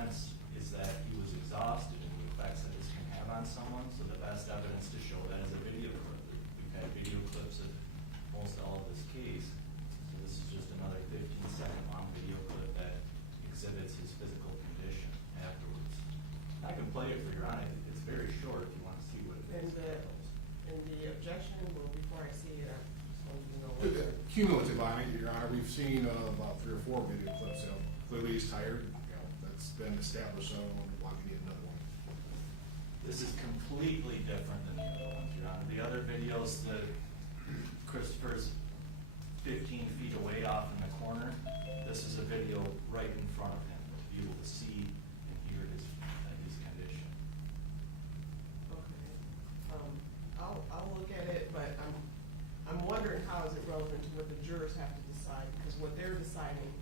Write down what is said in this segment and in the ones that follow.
defense is that he was exhausted and the effects that this can have on someone, so the best evidence to show that is a video clip. We've had video clips of most all of this case, so this is just another 15-second long video clip that exhibits his physical condition afterwards. I can play it for your honor. It's very short if you want to see what it is. And the objection, well, before I see it, I just want you to know what. Cumulative on it, Your Honor, we've seen about 3 or 4 video clips. Clearly he's tired. That's been established. So I don't want to need another one. This is completely different than the other ones, Your Honor. The other videos, Christopher's 15 feet away off in the corner. This is a video right in front of him. You'll be able to see and hear his condition. Okay. I'll look at it, but I'm wondering how is it relevant to what the jurors have to decide, because what they're deciding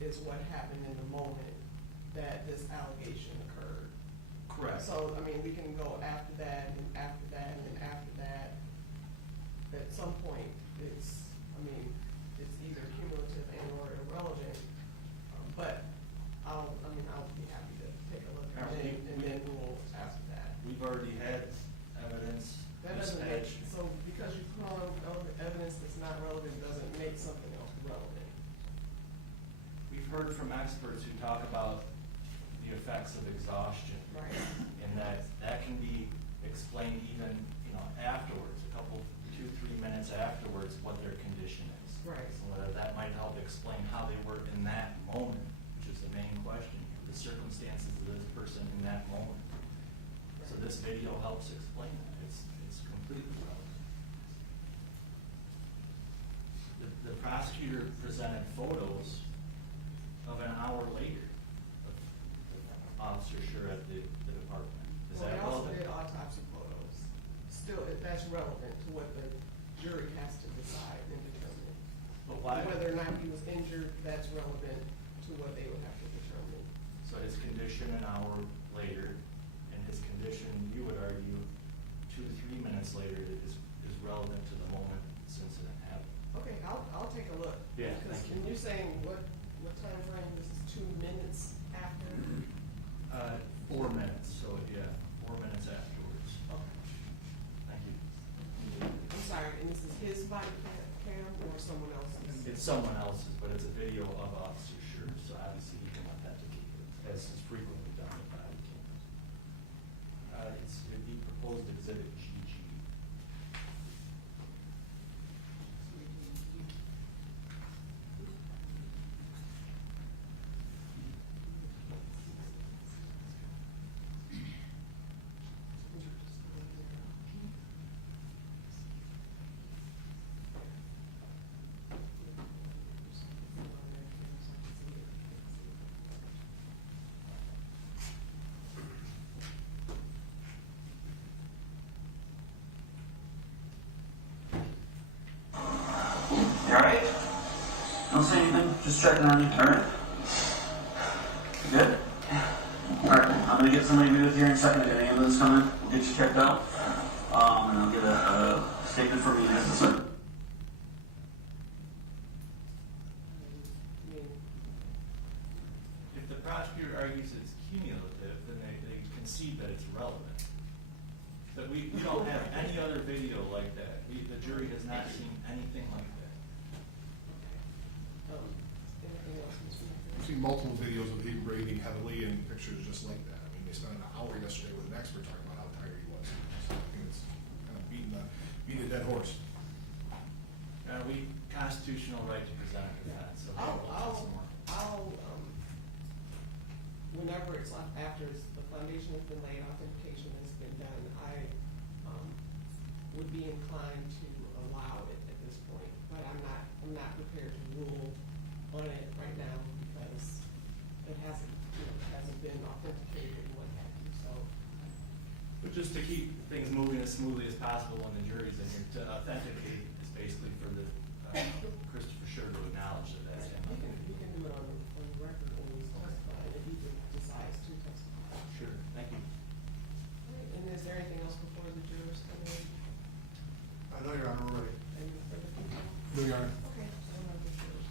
is what happened in the moment that this allegation occurred. Correct. So, I mean, we can go after that and after that and after that. At some point, it's either cumulative and or irrelevant. But I'll be happy to take a look at it and then we'll ask that. We've already had evidence. That doesn't make, so because you put on evidence that's not relevant doesn't make something else relevant. We've heard from experts who talk about the effects of exhaustion. Right. And that can be explained even, afterwards, 2-3 minutes afterwards, what their condition is. Right. So whether that might help explain how they were in that moment, which is the main question, the circumstances of this person in that moment. So this video helps explain that. It's completely relevant. The prosecutor presented photos of an hour later of Officer Schurr at the department. Is Well, that they also relevant? did autopsy photos. Still, if that's relevant to what the jury has to decide and determine. But why? Whether or not he was injured, that's relevant to what they would have to determine. So his condition an hour later, and his condition, you would argue, 2 to 3 minutes later is relevant to the moment this incident happened. Okay, I'll take a look. Yeah, Because thank you. when you're saying what time frame, this is 2 minutes after? 4 minutes, so yeah, 4 minutes afterwards. Okay. Thank you. I'm sorry, and this is his body cam or someone else's? It's someone else's, but it's a video of Officer Schurr, so obviously he can authenticate it, as is frequently done with body cameras. It'd be proposed exhibit GG. You alright? Don't say anything, just checking on you, alright? Good? Alright, I'm gonna get somebody to be with you here in a second. I got an ambulance coming, we'll get you checked out. And I'll get a statement from you next second. If the prosecutor argues it's cumulative, then they concede that it's relevant. But we don't have any other video like that. The jury has not seen anything like that. Anything else, Mr. Matthews? We've seen multiple videos of him breathing heavily and pictures just like that. I mean, they spent an hour yesterday with an expert talking about how tired he was. So I think it's kind of beating a dead horse. We constitutional right to present a defense. So Whenever it's after the foundation has been laid, authentication has been done, I would be inclined to allow it at this point, but I'm not prepared to rule on it right now because it hasn't been authenticated and what have you. So, But just to keep things moving as smoothly as possible when the jury's in here, to authenticate is basically for the Christopher Schurr to acknowledge that that's him. you can do it on the record when he's testifying if he decides to testify. Sure, thank you. All right, and is there anything else before the jurors come in? No, Your Honor, we're ready. Any further people? No, Your Honor. Okay, so I'm not the jurors.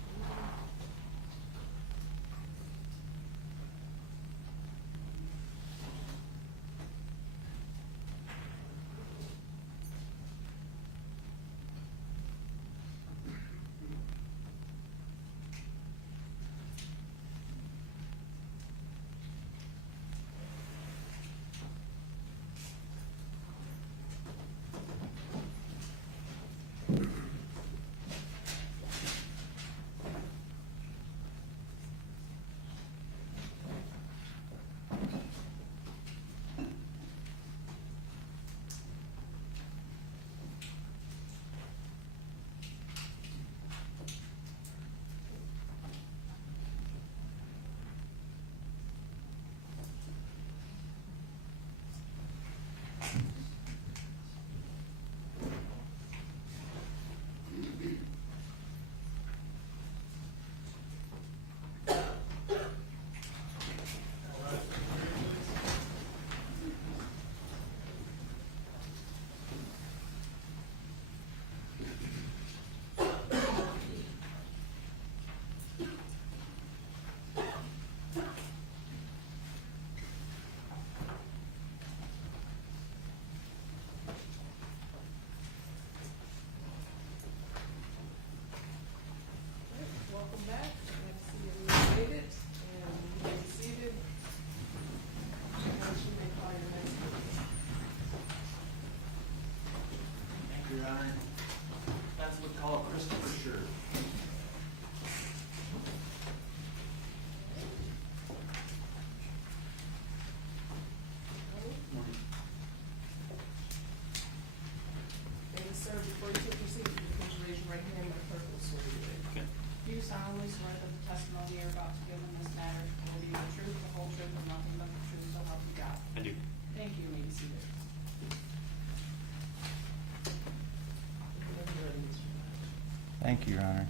Thank you, Your Honor.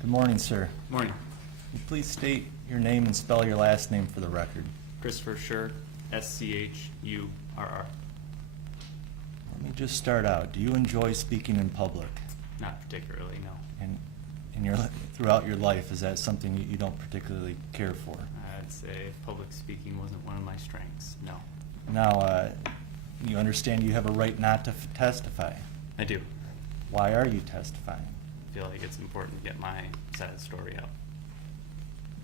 Good morning, sir. Morning. Will you please state your name and spell your last name for the record? Christopher Schurr, Schurr. Let me just start out. Do you enjoy speaking in public? Not particularly, no. And throughout your life, is that something you don't particularly care for? I'd say public speaking wasn't one of my strengths, no. Now, you understand you have a right not to testify. I do. Why are you testifying? I feel like it's important to get my side of the story out.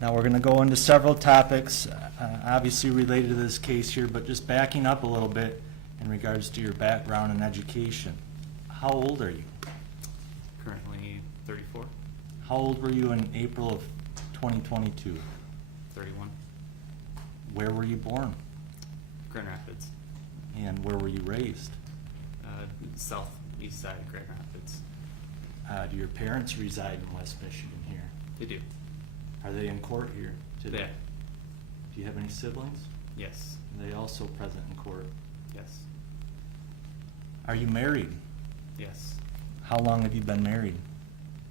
Now, we're going to go into several topics, obviously related to this case here, but just backing up a little bit in regards to your background and education. How old are you? Currently 34, How old were you in April of 2022? 31, Where were you born? Grand Rapids, And where were you raised? southeast side of Grand Rapids. Do your parents reside in West Michigan here? They do. Are they in court here today? They. Do you have any siblings? Yes. Are they also present in court? Yes. Are you married? Yes. How long have you been married?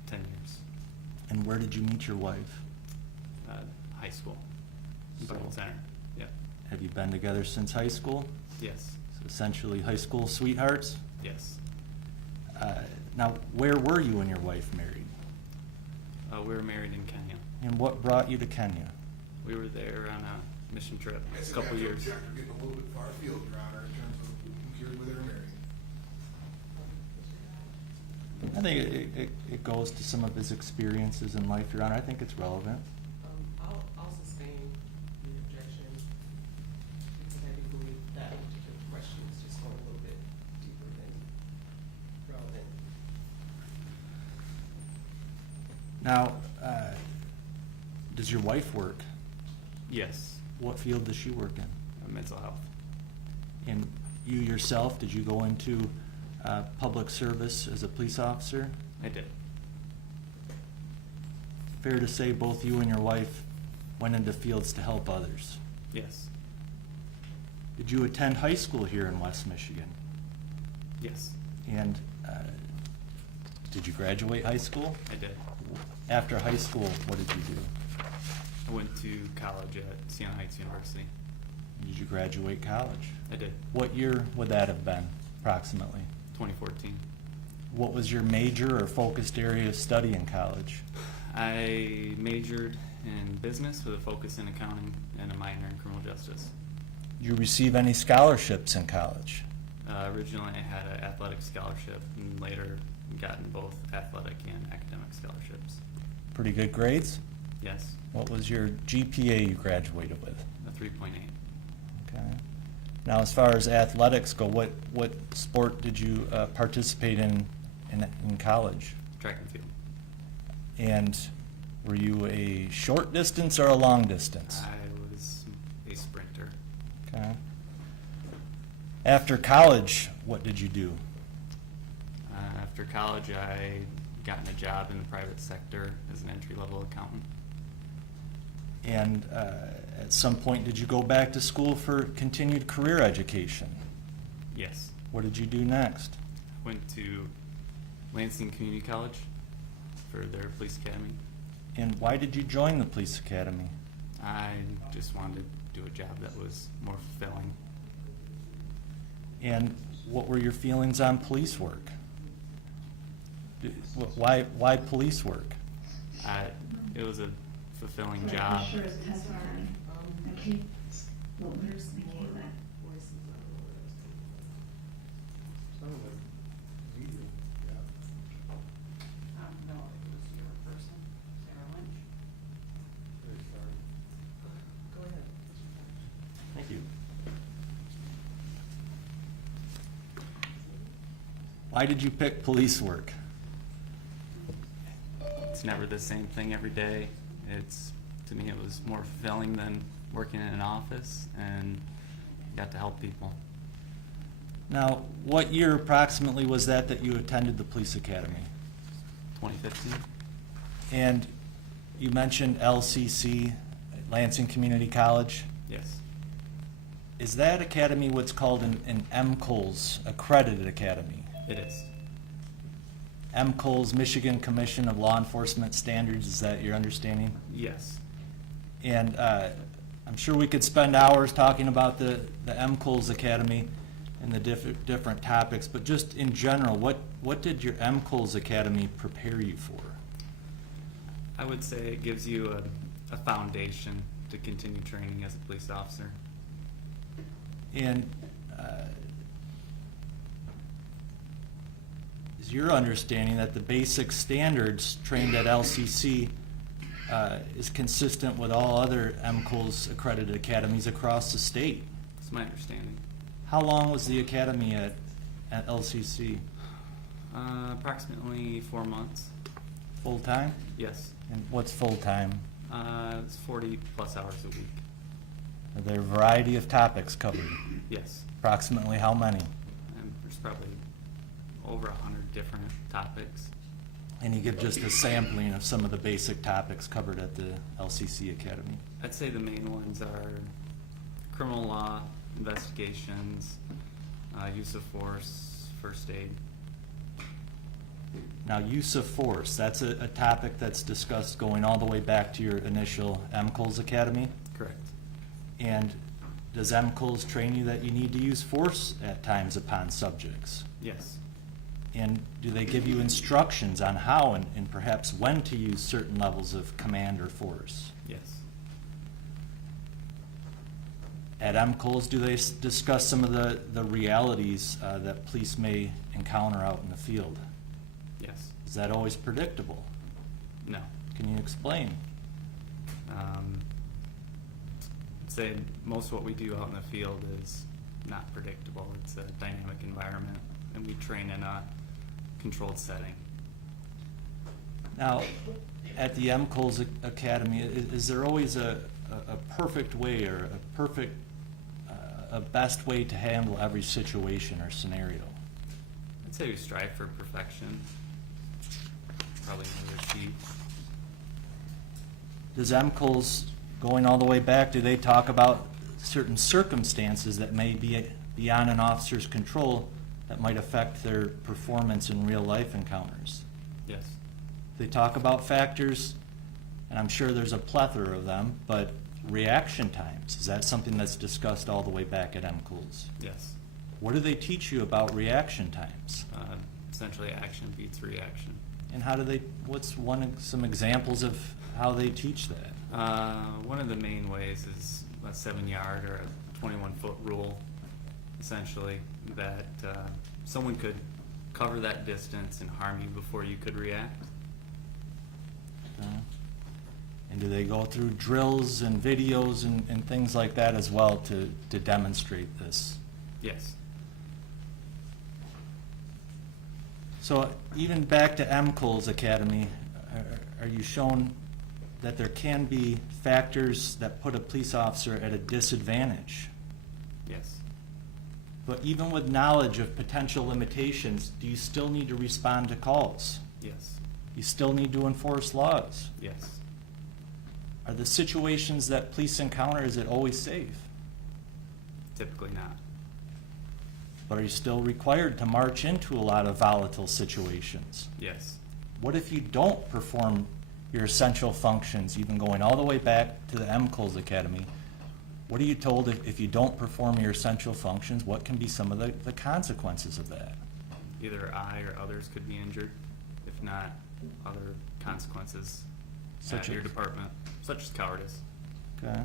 10 years. And where did you meet your wife? High school. So- Burton Center. Yep. Have you been together since high school? Yes. So essentially high school sweethearts? Yes. Now, where were you and your wife married? We were married in Kenya. And what brought you to Kenya? We were there on a mission trip Yes, a couple you have to years. object. You're getting a little bit far afield, Your Honor, in terms of here where they're married. I think it goes to some of his experiences in life, Your Honor. I think it's relevant. I'll sustain the objection because I do believe that particular question is just going a little bit deeper than relevant. Now, does your wife work? Yes. What field does she work in? Mental health. And you yourself, did you go into public service as a police officer? I did. Fair to say both you and your wife went into fields to help others. Yes. Did you attend high school here in West Michigan? Yes. And did you graduate high school? I did. After high school, what did you do? I went to college at Siena Heights University. Did you graduate college? I did. What year would that have been, approximately? 2014. What was your major or focused area of study in college? I majored in business with a focus in accounting and a minor in criminal justice. Did you receive any scholarships in college? Originally, I had an athletic scholarship and later gotten both athletic and academic scholarships. Pretty good grades? Yes, What was your GPA you graduated with? a 3.8. Okay. Now, as far as athletics go, what sport did you participate in college? Track and field. And were you a short distance or a long distance? I was a sprinter. Okay. After college, what did you do? After college, I gotten a job in the private sector as an entry-level accountant. And at some point, did you go back to school for continued career education? Yes. What did you do next? Went to Lansing Community College for their police academy. And why did you join the police academy? I just wanted to do a job that was more fulfilling. And what were your feelings on police work? Why police work? It was a fulfilling job. Sure is testimony. Okay. Well, where's the case at? Voices, I don't know what else to do. Sounded like media, yeah. No, it was your person, Sarah Lynch. Very sorry. Go ahead. Thank you. Why did you pick police work? It's never the same thing every day. To me, it was more fulfilling than working in an office and got to help people. Now, what year approximately was that you attended the police academy? 2015. And you mentioned LCC, Lansing Community College. Yes. Is that academy what's called an MCOLS accredited academy? It is. MCOL's Michigan Commission of Law Enforcement Standards. Is that your understanding? Yes. And I'm sure we could spend hours talking about the MCOL's Academy and the different topics, but just in general, what did your MCOL's Academy prepare you for? I would say it gives you a foundation to continue training as a police officer. And is your understanding that the basic standards trained at LCC is consistent with all other MCOL's accredited academies across the state? That's my understanding. How long was the academy at LCC? Approximately 4 months. Full-time? Yes. And what's full-time? It's 40 plus hours a week. Are there a variety of topics covered? Yes. Approximately how many? And there's probably over 100 different topics. And you give just a sampling of some of the basic topics covered at the LCC Academy. I'd say the main ones are criminal law, investigations, use of force, first aid. Now, use of force, that's a topic that's discussed going all the way back to your initial MCOL's Academy. Correct. And does MCOL's train you that you need to use force at times upon subjects? Yes. And do they give you instructions on how and perhaps when to use certain levels of command or force? Yes. At MCOL's, do they discuss some of the realities that police may encounter out in the field? Yes. Is that always predictable? No. Can you explain? I'd say most of what we do out in the field is not predictable. It's a dynamic environment, and we train in a controlled setting. Now, at the MCOL's Academy, is there always a perfect way or a best way to handle every situation or scenario? I'd say we strive for perfection. Probably another key. Does MCOL's, going all the way back, do they talk about certain circumstances that may be beyond an officer's control that might affect their performance in real life encounters? Yes. They talk about factors, and I'm sure there's a plethora of them, but reaction times, is that something that's discussed all the way back at MCOL's? Yes. What do they teach you about reaction times? Essentially, action beats reaction. And how do they, what's some examples of how they teach that? One of the main ways is a 7-yard or a 21-foot rule, essentially, that someone could cover that distance and harm you before you could react. And do they go through drills and videos and things like that as well to demonstrate this? Yes. So even back to MCOL's Academy, are you shown that there can be factors that put a police officer at a disadvantage? Yes. But even with knowledge of potential limitations, do you still need to respond to calls? Yes. You still need to enforce laws? Yes. Are the situations that police encounter, is it always safe? Typically not. But are you still required to march into a lot of volatile situations? Yes. What if you don't perform your essential functions, even going all the way back to the MCOL's Academy? What are you told if you don't perform your essential functions? What can be some of the consequences of that? Either I or others could be injured, if not other consequences Such at your as? department, such as cowardice. Okay.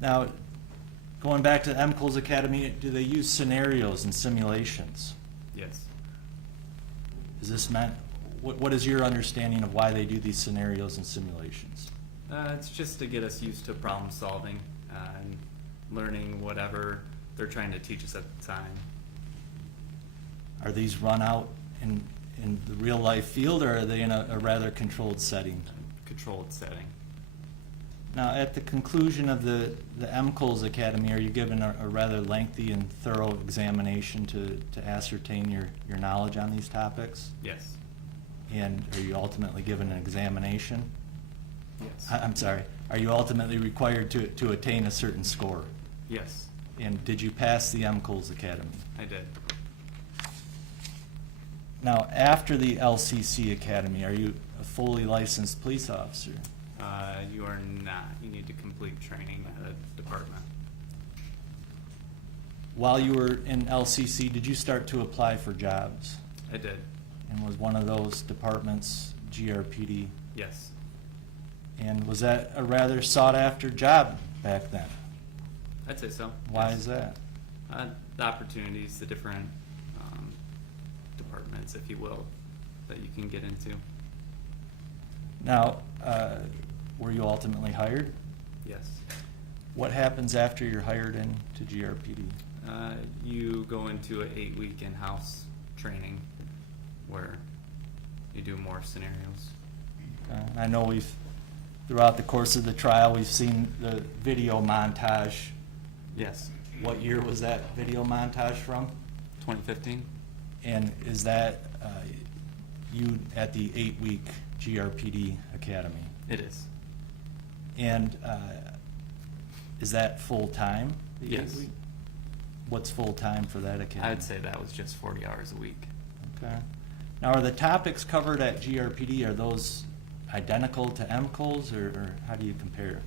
Now, going back to the MCOL's Academy, do they use scenarios and simulations? Yes. Is this meant, what is your understanding of why they do these scenarios and simulations? It's just to get us used to problem solving and learning whatever they're trying to teach us at the time. Are these run out in the real life field, or are they in a rather controlled setting? Controlled setting. Now, at the conclusion of the MCOL's Academy, are you given a rather lengthy and thorough examination to ascertain your knowledge on these topics? Yes. And are you ultimately given an examination? Yes. I'm sorry, are you ultimately required to attain a certain score? Yes, And did you pass the MCOL's Academy? I did. Now, after the LCC Academy, are you a fully licensed police officer? You are not. You need to complete training at a department. While you were in LCC, did you start to apply for jobs? I did. And was one of those departments GRPD? Yes. And was that a rather sought-after job back then? I'd say so. Why yes. is that? The opportunities, the different departments, if you will, that you can get into. Now, were you ultimately hired? Yes. What happens after you're hired into GRPD? You go into an 8-week in-house training where you do more scenarios. I know throughout the course of the trial, we've seen the video montage. Yes. What year was that video montage from? 2015? And is that you at the 8-week GRPD Academy? It is. And is that full-time? the Yes. 8-week? What's full-time for that academy? I'd say that was just 40 hours a week. Okay. Now, are the topics covered at GRPD, are those identical to MCOLS, or how do you compare?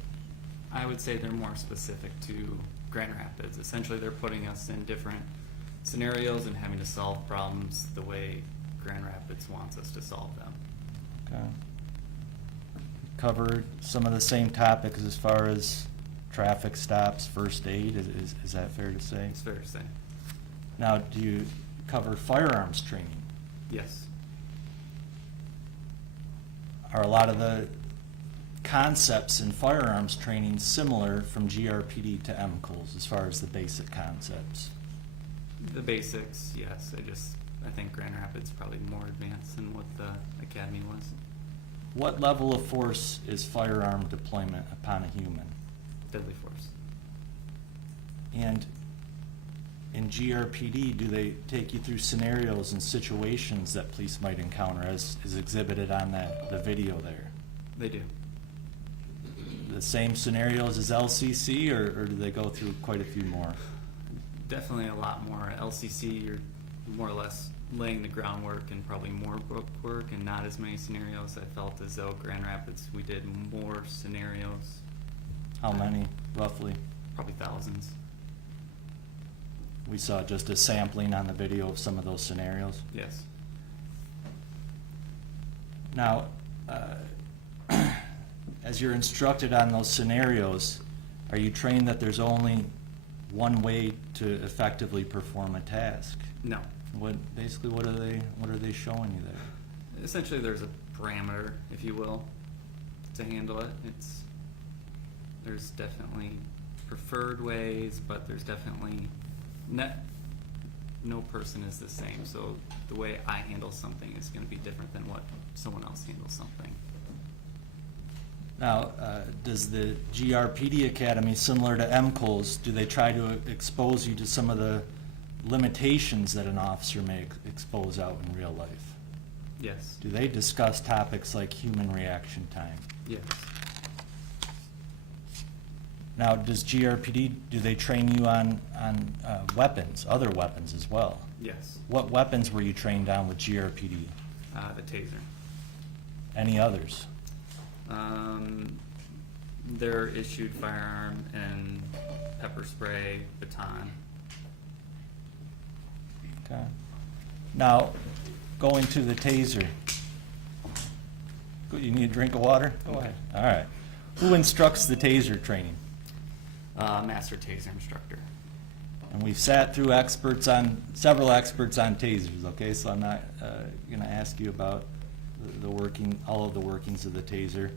I would say they're more specific to Grand Rapids. Essentially, they're putting us in different scenarios and having to solve problems the way Grand Rapids wants us to solve them. Okay. Covered some of the same topics as far as traffic stops, first aid, is that fair to say? It's fair to say. Now, do you cover firearms training? Yes. Are a lot of the concepts in firearms training similar from GRPD to MCOLS as far as the basic concepts? The basics, yes. I think Grand Rapids probably more advanced than what the academy was. What level of force is firearm deployment upon a human? Deadly force. And in GRPD, do they take you through scenarios and situations that police might encounter as is exhibited on the video there? They do. The same scenarios as LCC, or do they go through quite a few more? Definitely a lot more. LCC, you're more or less laying the groundwork and probably more book work and not as many scenarios. I felt as though Grand Rapids, we did more scenarios, How many, roughly? probably thousands. We saw just a sampling on the video of some of those scenarios. Yes. Now, as you're instructed on those scenarios, are you trained that there's only one way to effectively perform a task? No. Basically, what are they showing you there? Essentially, there's a parameter, if you will, to handle it. There's definitely preferred ways, but there's definitely no person is the same. So the way I handle something is going to be different than what someone else handles something. Now, does the GRPD Academy, similar to MCOLS, do they try to expose you to some of the limitations that an officer may expose out in real life? Yes. Do they discuss topics like human reaction time? Yes. Now, does GRPD, do they train you on weapons, other weapons as well? Yes. What weapons were you trained on with GRPD? The taser. Any others? Their issued firearm and pepper spray, baton. Okay. Now, going to the taser. You need a drink of water? Go ahead. All right. Who instructs the taser training? Master taser instructor. And we've sat through several experts on tasers, okay? So I'm not going to ask you about all of the workings of the taser.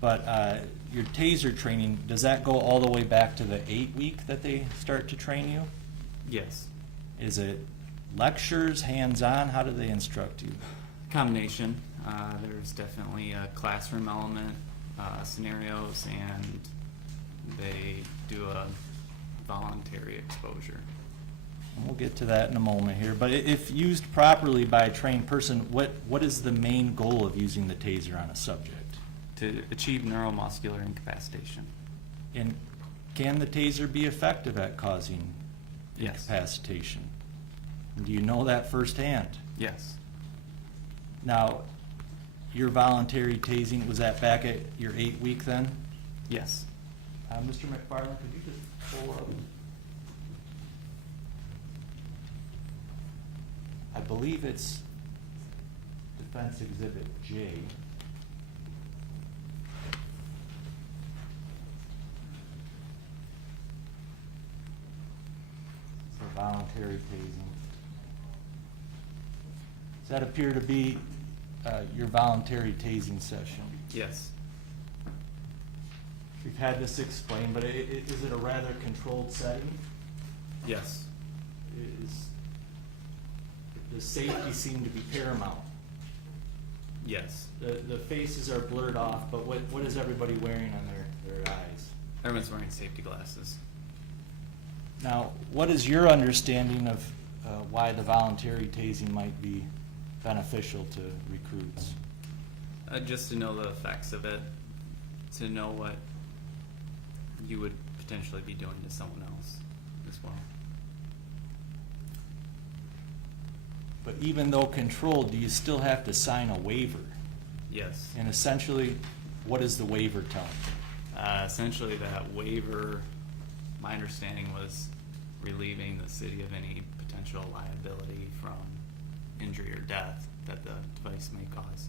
But your taser training, does that go all the way back to the 8-week that they start to train you? Yes. Is it lectures, hands-on? How do they instruct you? Combination. There's definitely a classroom element, scenarios, and they do a voluntary exposure. And we'll get to that in a moment here. But if used properly by a trained person, what is the main goal of using the taser on a subject? To achieve neuromuscular incapacitation. And can the taser be effective at causing Yes. incapacitation? Do you know that firsthand? Yes. Now, your voluntary tasing, was that back at your 8-week then? Yes. Mr. McFarland, could you just pull up? I believe it's Defense Exhibit J. For voluntary tasing. Does that appear to be your voluntary tasing session? Yes. We've had this explained, but is it a rather controlled setting? Yes. Does safety seem to be paramount? Yes. The faces are blurred off, but what is everybody wearing on their eyes? Everyone's wearing safety glasses. Now, what is your understanding of why the voluntary tasing might be beneficial to recruits? Just to know the effects of it, to know what you would potentially be doing to someone else as well. But even though controlled, do you still have to sign a waiver? Yes. And essentially, what does the waiver tell you? Essentially, that waiver, my understanding was relieving the city of any potential liability from injury or death that the device may cause.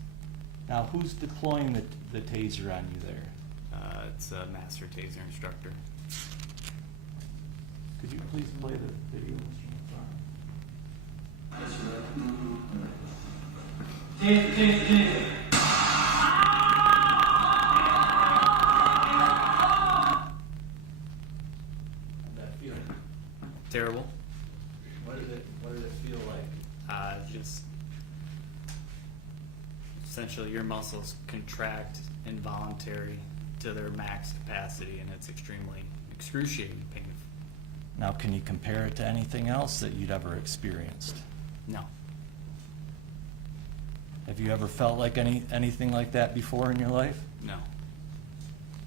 Now, who's deploying the taser on you there? It's a master taser instructor. Could you please play the video, Mr. McFarland? How'd that feel? Terrible. What did it feel like? Just essentially your muscles contract involuntary to their max capacity, and it's extremely excruciating pain. Now, can you compare it to anything else that you'd ever experienced? No. Have you ever felt like anything like that before in your life? No.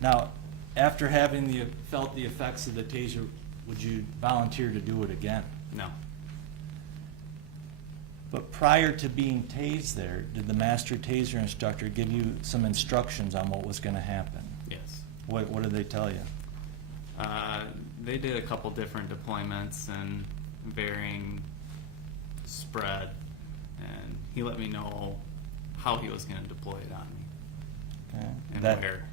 Now, after having felt the effects of the taser, would you volunteer to do it again? No. But prior to being tased there, did the master taser instructor give you some instructions on what was going to happen? Yes. What did they tell you? They did a couple different deployments and varying spread, and he let me know how he was going to deploy it on me Okay. and That- where.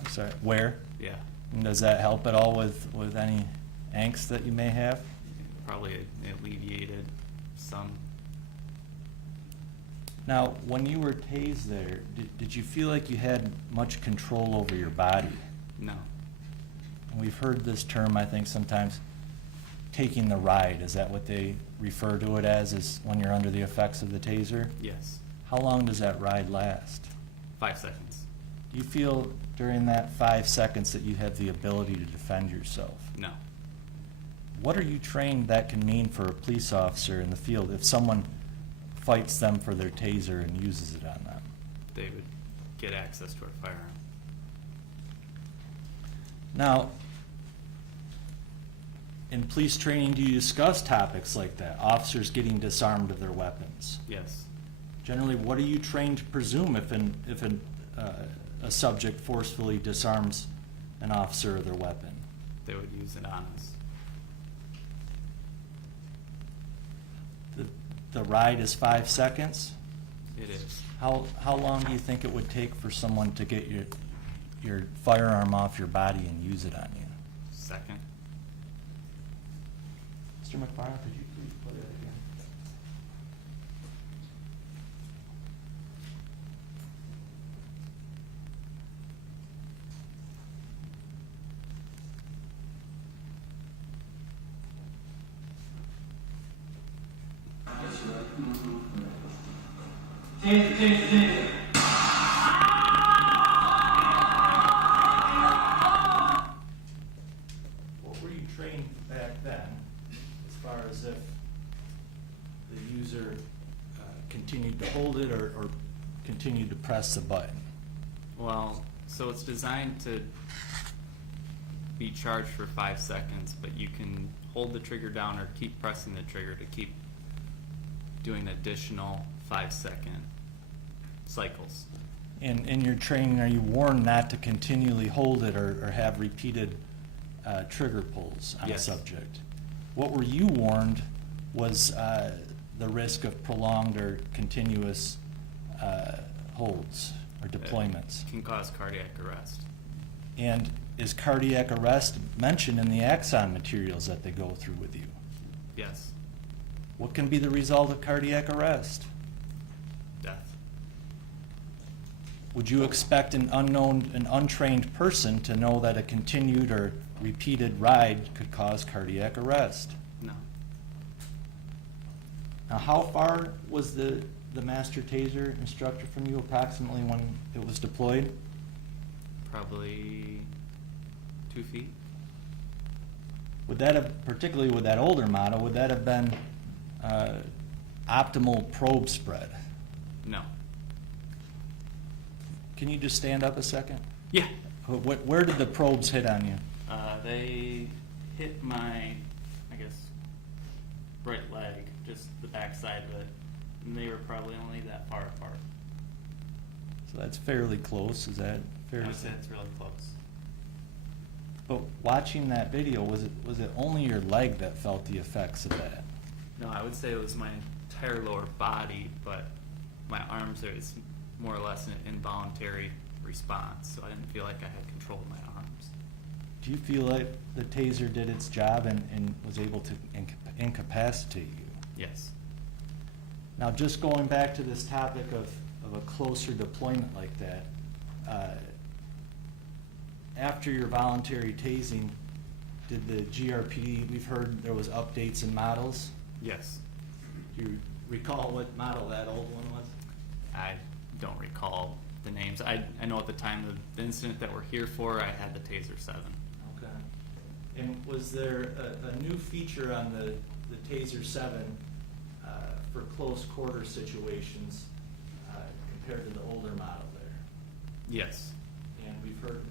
I'm sorry, where? Yeah. And does that help at all with any angst that you may have? Probably alleviated some. Now, when you were tased there, did you feel like you had much control over your body? No. And we've heard this term, I think, sometimes, taking the ride. Is that what they refer to it as, is when you're under the effects of the taser? Yes. How long does that ride last? 5 seconds. Do you feel during that 5 seconds that you have the ability to defend yourself? No. What are you trained that can mean for a police officer in the field if someone fights them for their taser and uses it on them? They would get access to a firearm. Now, in police training, do you discuss topics like that? Officers getting disarmed of their weapons? Yes. Generally, what are you trained to presume if a subject forcefully disarms an officer of their weapon? They would use it on us. The ride is 5 seconds? It is. How long do you think it would take for someone to get your firearm off your body and use it on you? Second. Mr. McFarland, could you please play that again? What were you trained back then, as far as if the user continued to hold it or continued to press the button? Well, so it's designed to be charged for 5 seconds, but you can hold the trigger down or keep pressing the trigger to keep doing additional 5-second cycles. In your training, are you warned not to continually hold it or have repeated trigger pulls on a Yes. subject? What were you warned was the risk of prolonged or continuous holds or deployments? Can cause cardiac arrest. And is cardiac arrest mentioned in the Axon materials that they go through with you? Yes. What can be the result of cardiac arrest? Death. Would you expect an untrained person to know that a continued or repeated ride could cause cardiac arrest? No. Now, how far was the master taser instructor from you approximately when it was deployed? Probably 2 feet. Would that have, particularly with that older model, would that have been optimal probe spread? No. Can you just stand up a second? Yeah. Where did the probes hit on you? They hit my, I guess, right leg, just the back side of it, and they were probably only that far apart. So that's fairly close, is that fair I to would say? say it's really close. But watching that video, was it only your leg that felt the effects of that? No, I would say it was my entire lower body, but my arms, it's more or less an involuntary response, so I didn't feel like I had control of my arms. Do you feel like the taser did its job and was able to incapacitate you? Yes. Now, just going back to this topic of a closer deployment like that, after your voluntary tasing, did the GRPD, we've heard there was updates in models. Yes. Do you recall what model that old one was? I don't recall the names. I know at the time of the incident that we're here for, I had the Taser 7. Okay. And was there a new feature on the Taser 7 for close quarter situations compared to the older model there? Yes. And we've heard,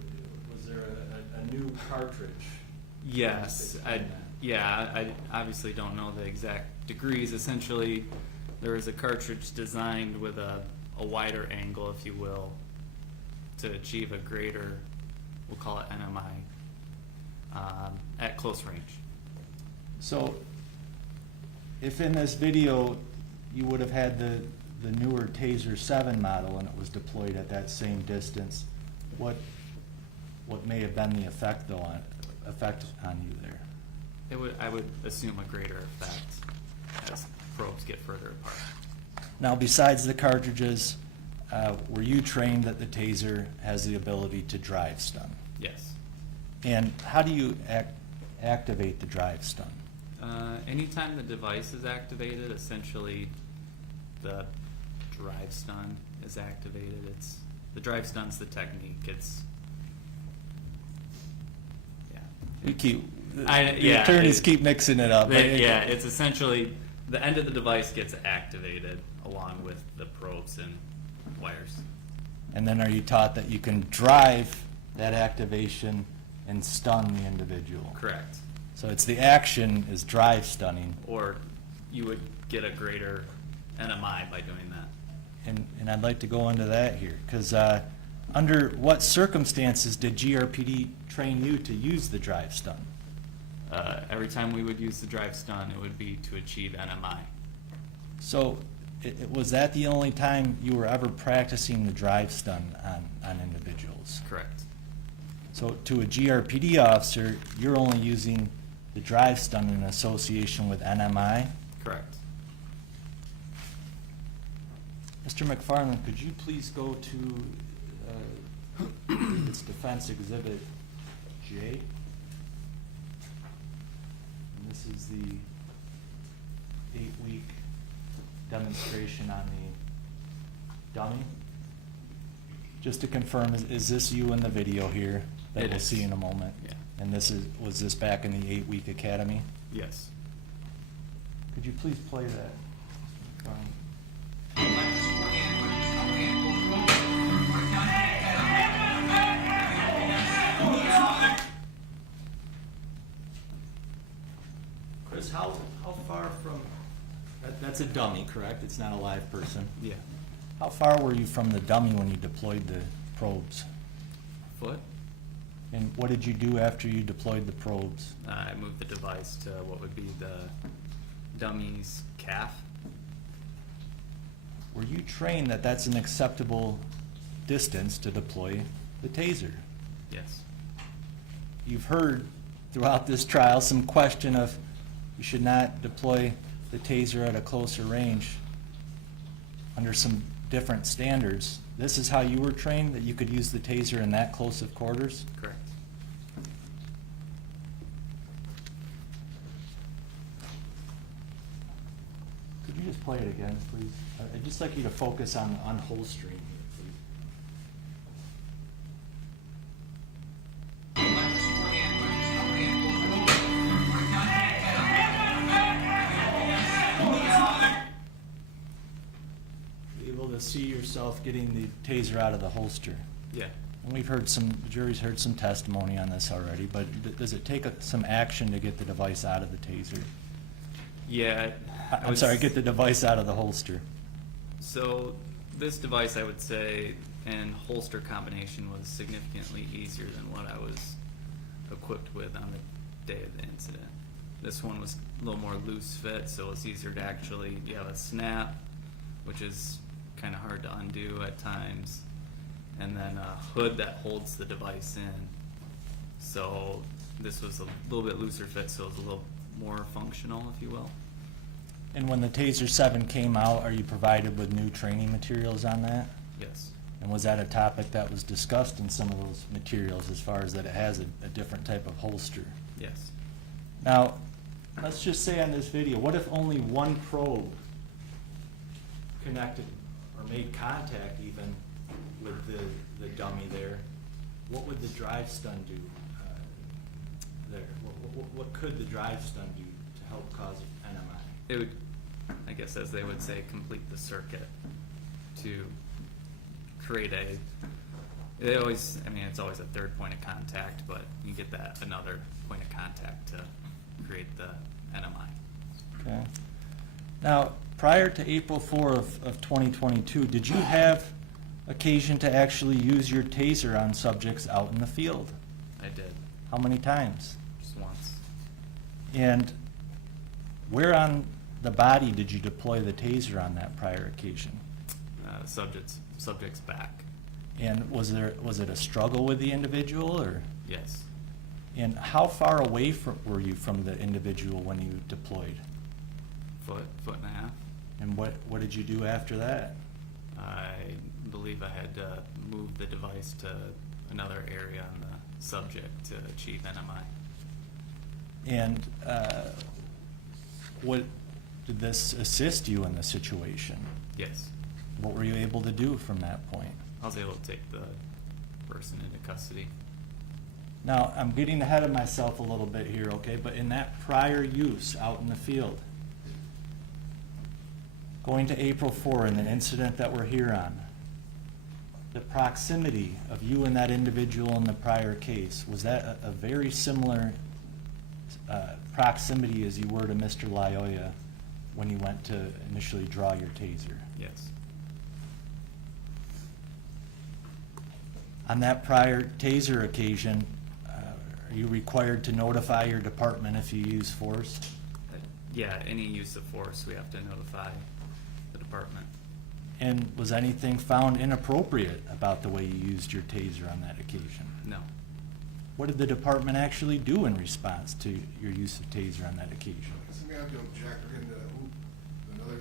was there a new cartridge? Yes. I obviously don't know the exact degrees. Essentially, there is a cartridge designed with a wider angle, if you will, to achieve a greater, we'll call it NMI, at close range. So, if in this video you would have had the newer Taser 7 model and it was deployed at that same distance, what may have been the effect on you there? I would assume a greater effect as probes get further apart. Now, besides the cartridges, were you trained that the Taser has the ability to drive stun? Yes. And how do you activate the drive stun? Anytime the device is activated, essentially the drive stun is activated. The drive stun's the technique. The attorneys keep mixing it up. It's essentially the end of the device gets activated along with the probes and wires. And then are you taught that you can drive that activation and stun the individual? Correct. So it's the action is drive stunning. Or you would get a greater NMI by doing that. And I'd like to go into that here, because under what circumstances did GRPD train you to use the drive stun? Every time we would use the drive stun, it would be to achieve NMI. So was that the only time you were ever practicing the drive stun on individuals? Correct. So to a GRPD officer, you're only using the drive stun in association with NMI? Correct. Mr. McFarland, could you please go to its defense exhibit J? And this is the 8-week demonstration on the dummy. Just to confirm, is this you in the video here that It we'll is. see in a moment? Yeah. And was this back in the 8-week academy? Yes. Could you please play that? Chris, how far from, that's a dummy, correct? It's not a live person. Yeah. How far were you from the dummy when you deployed the probes? Foot. And what did you do after you deployed the probes? I moved the device to what would be the dummy's calf. Were you trained that that's an acceptable distance to deploy the taser? Yes. You've heard throughout this trial some question of you should not deploy the taser at a closer range under some different standards. This is how you were trained, that you could use the taser in that close of quarters? Correct. Could you just play it again, please? I'd just like you to focus on unholstering here, please. Be able to see yourself getting the taser out of the holster. Yeah. And we've heard the jury's heard some testimony on this already, but does it take some action to get the device out of the taser? Yeah. I'm sorry, get the device out of the holster. So this device, I would say, and holster combination was significantly easier than what I was equipped with on the day of the incident. This one was a little more loose fit, so it's easier to actually, you have a snap, which is kind of hard to undo at times, and then a hood that holds the device in. So this was a little bit looser fit, so it was a little more functional, if you will. And when the Taser 7 came out, are you provided with new training materials on that? Yes. And was that a topic that was discussed in some of those materials as far as that it has a different type of holster? Yes. Now, let's just say on this video, what if only one probe connected or made contact even with the dummy there? What would the drive stun do there? What could the drive stun do to help cause NMI? It would, I guess as they would say, complete the circuit to create they always, I mean, it's always a third point of contact, but you get that another point of contact to create the NMI. Okay. Now, prior to April 4 of 2022, did you have occasion to actually use your taser on subjects out in the field? I did, How many times? just once. And where on the body did you deploy the taser on that prior occasion? Subject's back. And was it a struggle with the individual, or? Yes. And how far away were you from the individual when you deployed? Foot and a half. And what did you do after that? I believe I had to move the device to another area on the subject to achieve NMI. And what did this assist you in the situation? Yes. What were you able to do from that point? I was able to take the person into custody. Now, I'm getting ahead of myself a little bit here, okay? But in that prior use out in the field, going to April 4 and the incident that we're here on, the proximity of you and that individual in the prior case, was that a very similar proximity as you were to Mr. Loyola when you went to initially draw your taser? Yes. On that prior taser occasion, are you required to notify your department if you use force? Yeah, any use of force, we have to notify the department. And was anything found inappropriate about the way you used your taser on that occasion? No. What did the department actually do in response to your use of taser on that occasion? Doesn't have to object or into another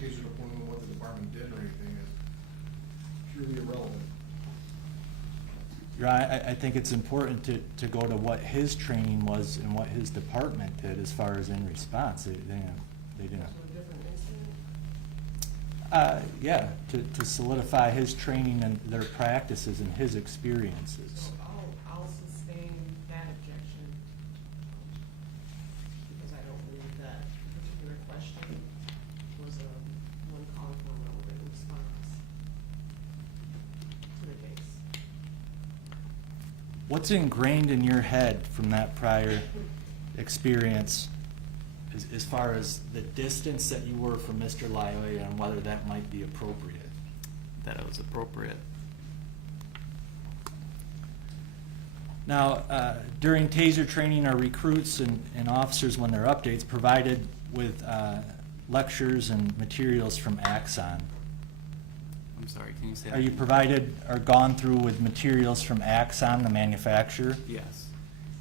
taser deployment, what the department did or anything is purely irrelevant. I think it's important to go to what his training was and what his department did as far as in response. They didn't. So a different incident? Yeah, to solidify his training and their practices and his experiences. So I'll sustain that objection, because I don't believe that particular question was one calling for a relevant response to the case. What's ingrained in your head from that prior experience as far as the distance that you were from Mr. Loyola and whether that might be appropriate? that it was appropriate. Now, during Taser training, are recruits and officers, when they're updates, provided with lectures and materials from Axon? I'm sorry, can you say that? Are you provided or gone through with materials from Axon, the manufacturer? Yes.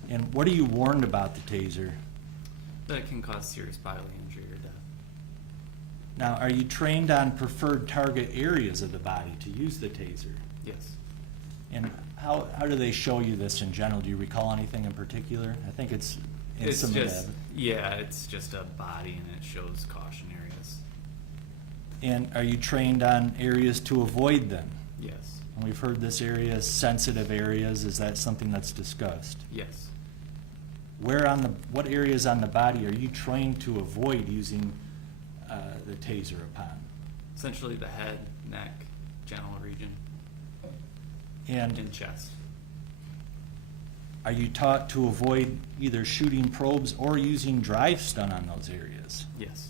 And what are you warned about the Taser? That it can cause serious bodily injury or death. Now, are you trained on preferred target areas of the body to use the Taser? Yes. And how do they show you this in general? Do you recall anything in particular? I think it's in It's some just, of yeah, it's just a body and it shows caution areas. that. And are you trained on areas to avoid them? Yes. And we've heard this area is sensitive areas. Is that something that's discussed? Yes. What areas on the body are you trained to avoid using the Taser upon? Essentially the head, neck, genital region, And and chest. are you taught to avoid either shooting probes or using drive stun on those areas? Yes.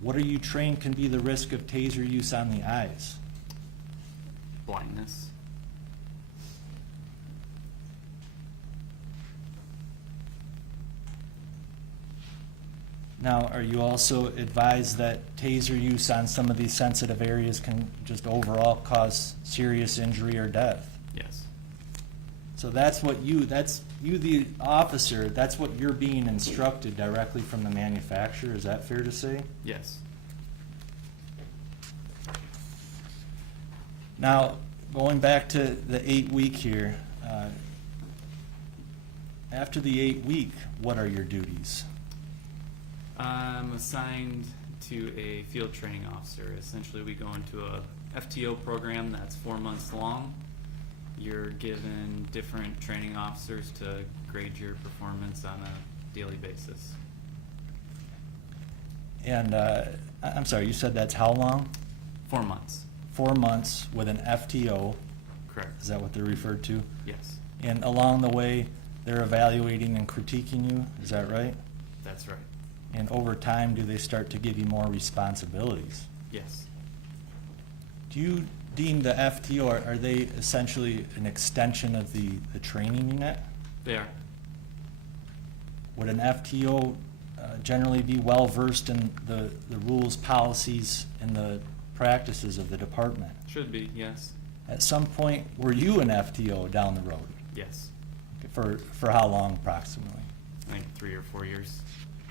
What are you trained can be the risk of Taser use on the eyes? Blindness. Now, are you also advised that Taser use on some of these sensitive areas can just overall cause serious injury or death? Yes. So that's you, the officer, that's what you're being instructed directly from the manufacturer, is that fair to say? Yes. Now, going back to the 8-week here, after the 8-week, what are your duties? I'm assigned to a field training officer. Essentially, we go into a FTO program that's 4 months long. You're given different training officers to grade your performance on a daily basis. And, I'm sorry, you said that's how long? 4 months. 4 months with an FTO, Correct. is that what they're referred to? Yes. And along the way, they're evaluating and critiquing you, is that right? That's right. And over time, do they start to give you more responsibilities? Yes. Do you deem the FTO, are they essentially an extension of the training unit? They are. Would an FTO generally be well-versed in the rules, policies, and the practices of the department? Should be, yes. At some point, were you an FTO down the road? Yes. For how long approximately? I think 3 or 4 years.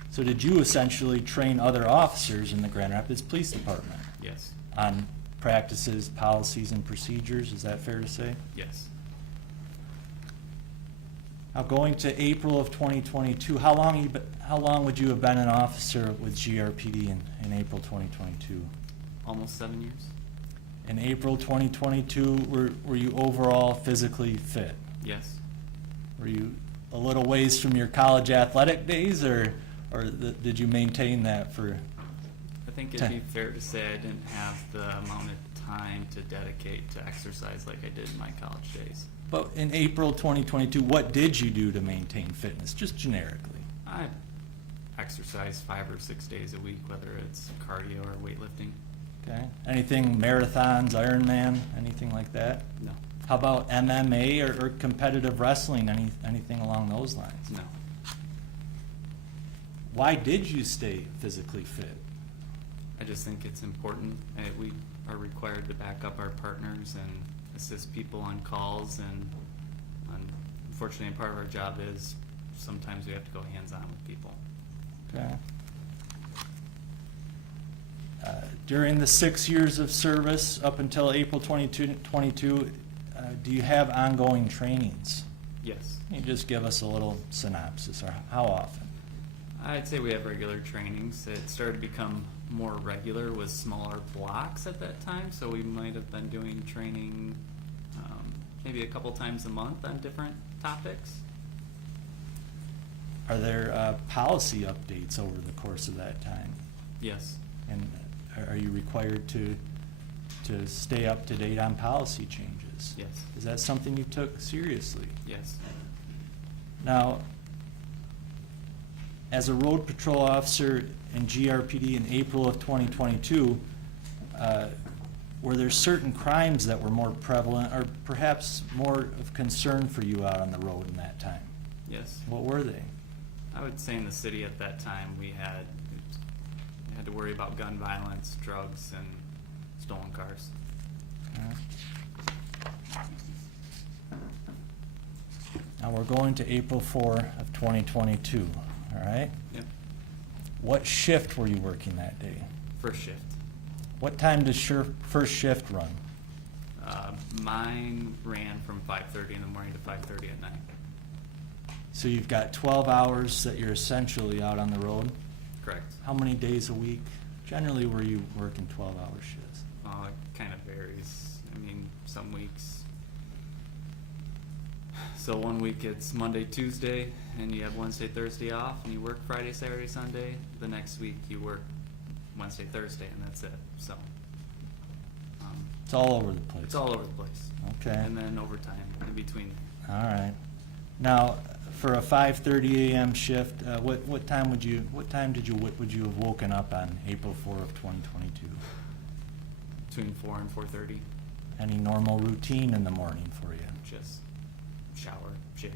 So did you essentially train other officers in the Grand Rapids Police Department Yes. on practices, policies, and procedures? Is that fair to say? Yes. Now, going to April of 2022, how long would you have been an officer with GRPD in April 2022? Almost 7 years. In April 2022, were you overall physically fit? Yes. Were you a little ways from your college athletic days, or did you maintain that for? I think it'd be fair to say I didn't have the amount of time to dedicate to exercise like I did in my college days. But in April 2022, what did you do to maintain fitness, just generically? I exercise 5 or 6 days a week, whether it's cardio or weightlifting. Okay. Anything marathons, Ironman, anything like that? No. How about MMA or competitive wrestling, anything along those lines? No. Why did you stay physically fit? I just think it's important. We are required to back up our partners and assist people on calls, and unfortunately, part of our job is sometimes we have to go hands-on with people. Okay. During the 6 years of service up until April 2022, do you have ongoing trainings? Yes. Can you just give us a little synopsis, or how often? I'd say we have regular trainings. It started to become more regular with smaller blocks at that time, so we might have been doing training maybe a couple times a month on different topics. Are there policy updates over the course of that time? Yes. And are you required to stay up to date on policy changes? Yes. Is that something you took seriously? Yes. Now, as a road patrol officer in GRPD in April of 2022, were there certain crimes that were more prevalent or perhaps more of concern for you out on the road in that time? Yes. What were they? I would say in the city at that time, we had to worry about gun violence, drugs, and stolen cars. Now we're going to April 4 of 2022, all right? Yep. What shift were you working that day? First shift. What time does your first shift run? Mine ran from 5:30 in the morning to 5:30 at night. So you've got 12 hours that you're essentially out on the road. Correct. How many days a week? Generally, were you working 12-hour shifts? It kind of varies. I mean, some weeks. So one week it's Monday, Tuesday, and you have Wednesday, Thursday off, and you work Friday, Saturday, Sunday. The next week you work Wednesday, Thursday, and that's it. So It's all over the place. it's all over the place. Okay. And then overtime in between. All right. Now, for a 5:30 a.m. shift, what time would you have woken up on April 4 of 2022? Between 4 and 4:30, Any normal routine in the morning for you? just shower, shave.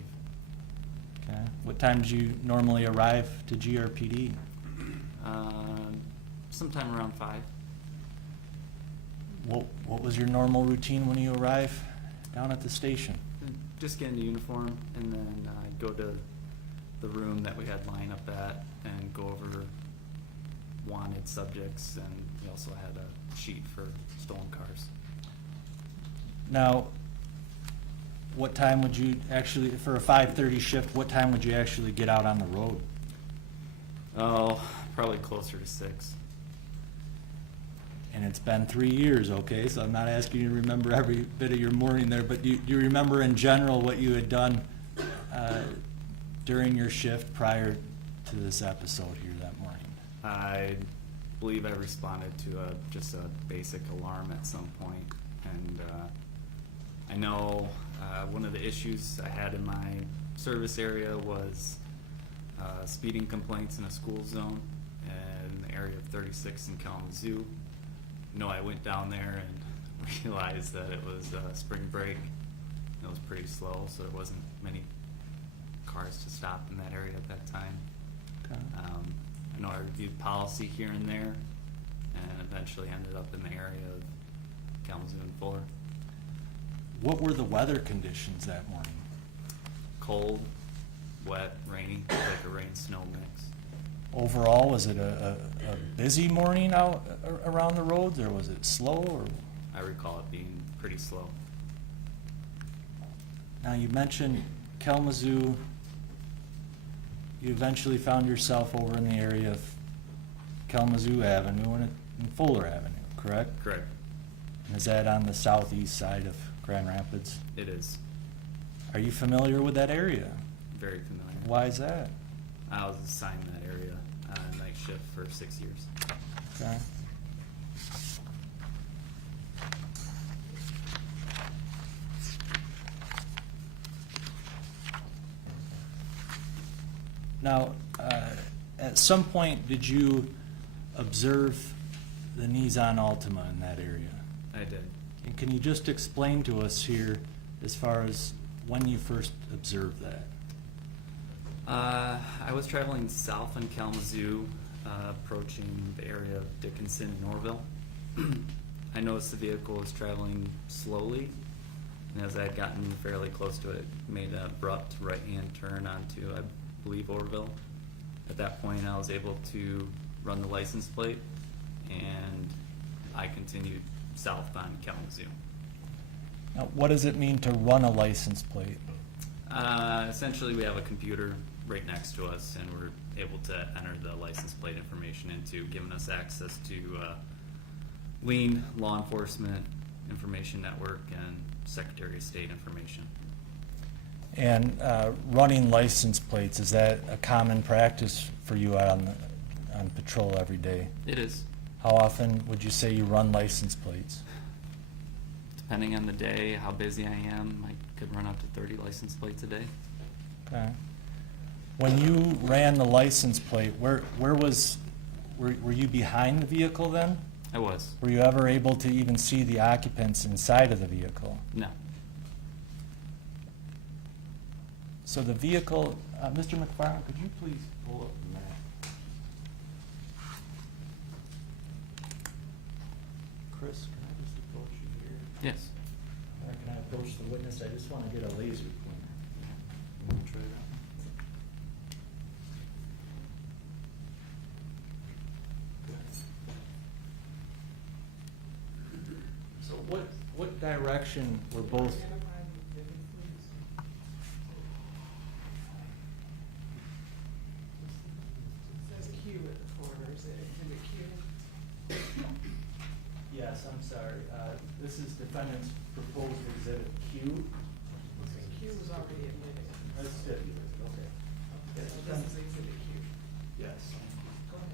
Okay. What time did you normally arrive to GRPD? Sometime around 5. What was your normal routine when you arrive down at the station? Just get into uniform, and then go to the room that we had line up at and go over wanted subjects, and we also had a sheet for stolen cars. Now, what time would you actually, for a 5:30 shift, what time would you actually get out on the road? Oh, probably closer to 6. And it's been 3 years, okay, so I'm not asking you to remember every bit of your morning there, but do you remember in general what you had done during your shift prior to this episode here that morning? I believe I responded to just a basic alarm at some point, and I know one of the issues I had in my service area was speeding complaints in a school zone in the area of 36 in Kalamazoo. I went down there and realized that it was spring break. It was pretty slow, so there wasn't many cars to stop in that area at that time. Okay. I know I reviewed policy here and there, and eventually ended up in the area of Kalamazoo and Fuller. What were the weather conditions that morning? Cold, wet, rainy, like a rain-snow mix. Overall, was it a busy morning out around the roads, or was it slow, or? I recall it being pretty slow. Now, you mentioned Kalamazoo. You eventually found yourself over in the area of Kalamazoo Avenue and Fuller Avenue, correct? Correct. And is that on the southeast side of Grand Rapids? It is. Are you familiar with that area? Very familiar. Why is that? I was assigned that area night shift for 6 years. Okay. Now, at some point, did you observe the Nissan Altima in that area? I did. And can you just explain to us here as far as when you first observed that? I was traveling south in Kalamazoo, approaching the area of Dickinson and Orville. I noticed the vehicle was traveling slowly, and as I had gotten fairly close to it, it made an abrupt right-hand turn onto, I believe, Orville. At that point, I was able to run the license plate, and I continued south on Kalamazoo. Now, what does it mean to run a license plate? Essentially, we have a computer right next to us, and we're able to enter the license plate information into, giving us access to Lean, law enforcement information network, and Secretary of State information. And running license plates, is that a common practice for you out on patrol every day? It is. How often would you say you run license plates? Depending on the day, how busy I am, I could run up to 30 license plates a day. Okay. When you ran the license plate, were you behind the vehicle then? I was. Were you ever able to even see the occupants inside of the vehicle? No. So the vehicle, Mr. McFarland, could you please pull up the map? Chris, can I just approach you here? Yes. Or can I approach the witness? I just want to get a laser pointer. You wanna try that? So what direction were both? Identify the exhibit, please. It says Q at the corner, is it exhibit Q? Yes, I'm sorry. This is defendant's proposed exhibit Q. Okay, Q was already admitted. That's stipulated, okay. Okay, so this is exhibit Q. Yes. Go ahead.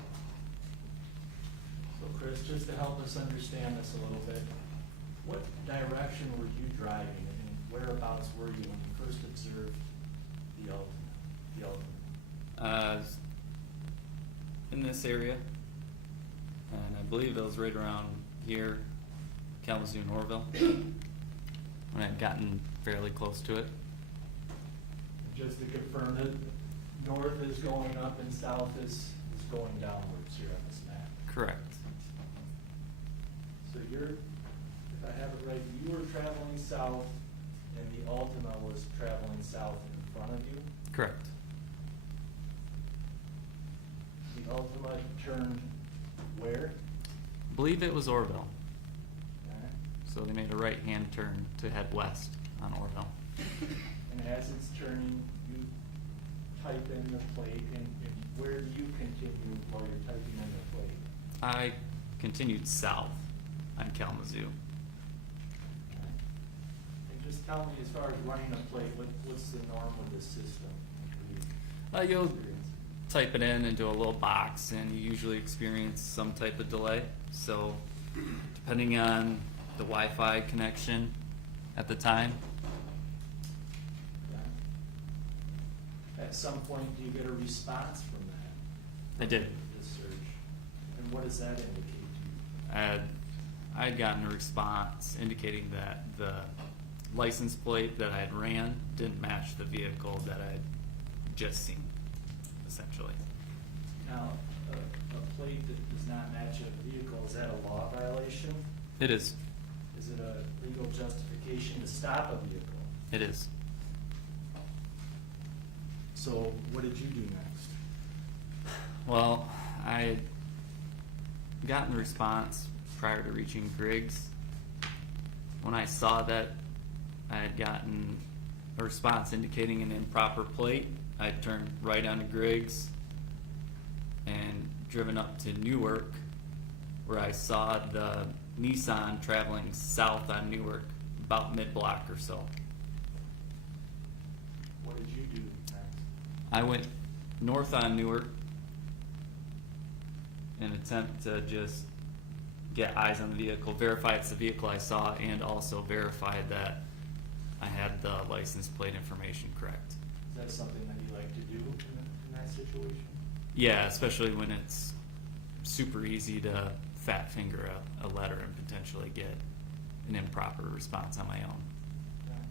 So Chris, just to help us understand this a little bit, what direction were you driving and whereabouts were you when you first observed the ultimate? In this area, and I believe it was right around here, Kalamazoo and Orville, when I'd gotten fairly close to it. Just to confirm that north is going up and south is going downwards here on this map. Correct. So you're, if I have it right, you were traveling south and the Altima was traveling south in front of you? Correct. The Altima turned where? I believe it was Orville, Alright. so they made a right-hand turn to head west on Orville. And as it's turning, you type in the plate and where do you continue while you're typing in the plate? I continued south on Kalamazoo. And just tell me, as far as running a plate, what's the norm with this system? You'll type it in into a little box and you usually experience some type of delay. So depending on the Wi-Fi connection at the time, At some point, do you get a response from that? I did. This search? And what does that indicate to you? I'd gotten a response indicating that the license plate that I'd ran didn't match the vehicle that I'd just seen, essentially. Now, a plate that does not match a vehicle, is that a law violation? It is. Is it a legal justification to stop a vehicle? It is. So what did you do next? Well, I had gotten the response prior to reaching Griggs. When I saw that I had gotten a response indicating an improper plate, I turned right onto Griggs and driven up to Newark, where I saw the Nissan traveling south on Newark, about mid-block or so. What did you do next? I went north on Newark in an attempt to just get eyes on the vehicle, verify it's the vehicle I saw, and also verify that I had the license plate information correct. Is that something that you like to do in that situation? Yeah, especially when it's super easy to fat finger a letter and potentially get an improper response on my own. Okay.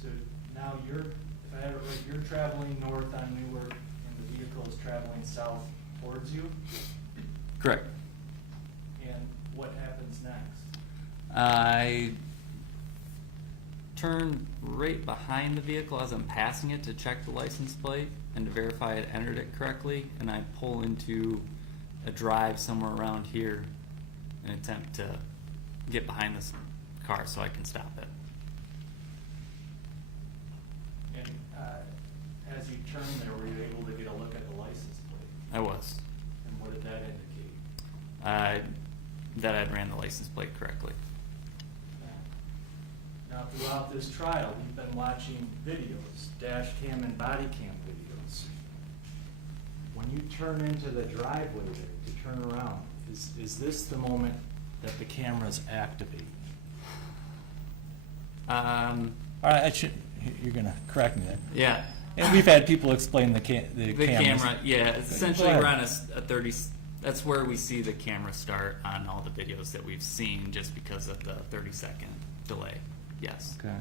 So now if I have it right, you're traveling north on Newark and the vehicle is traveling south towards you? Correct. And what happens next? I turned right behind the vehicle as I'm passing it to check the license plate and to verify it entered it correctly, and I pull into a drive somewhere around here in an attempt to get behind this car so I can stop it. And as you turned there, were you able to get a look at the license plate? I was. And what did that indicate? That I'd ran the license plate correctly. Now, throughout this trial, we've been watching videos, dash cam and body cam videos. When you turn into the driveway there to turn around, is this the moment that the cameras activate? All right, you're gonna correct me there. Yeah. And we've had people explain the The cameras. camera, yeah, it's essentially Go ahead. we're on a That's where we see the camera start on all the videos that we've seen, just because of the 30-second delay. Yes. Okay.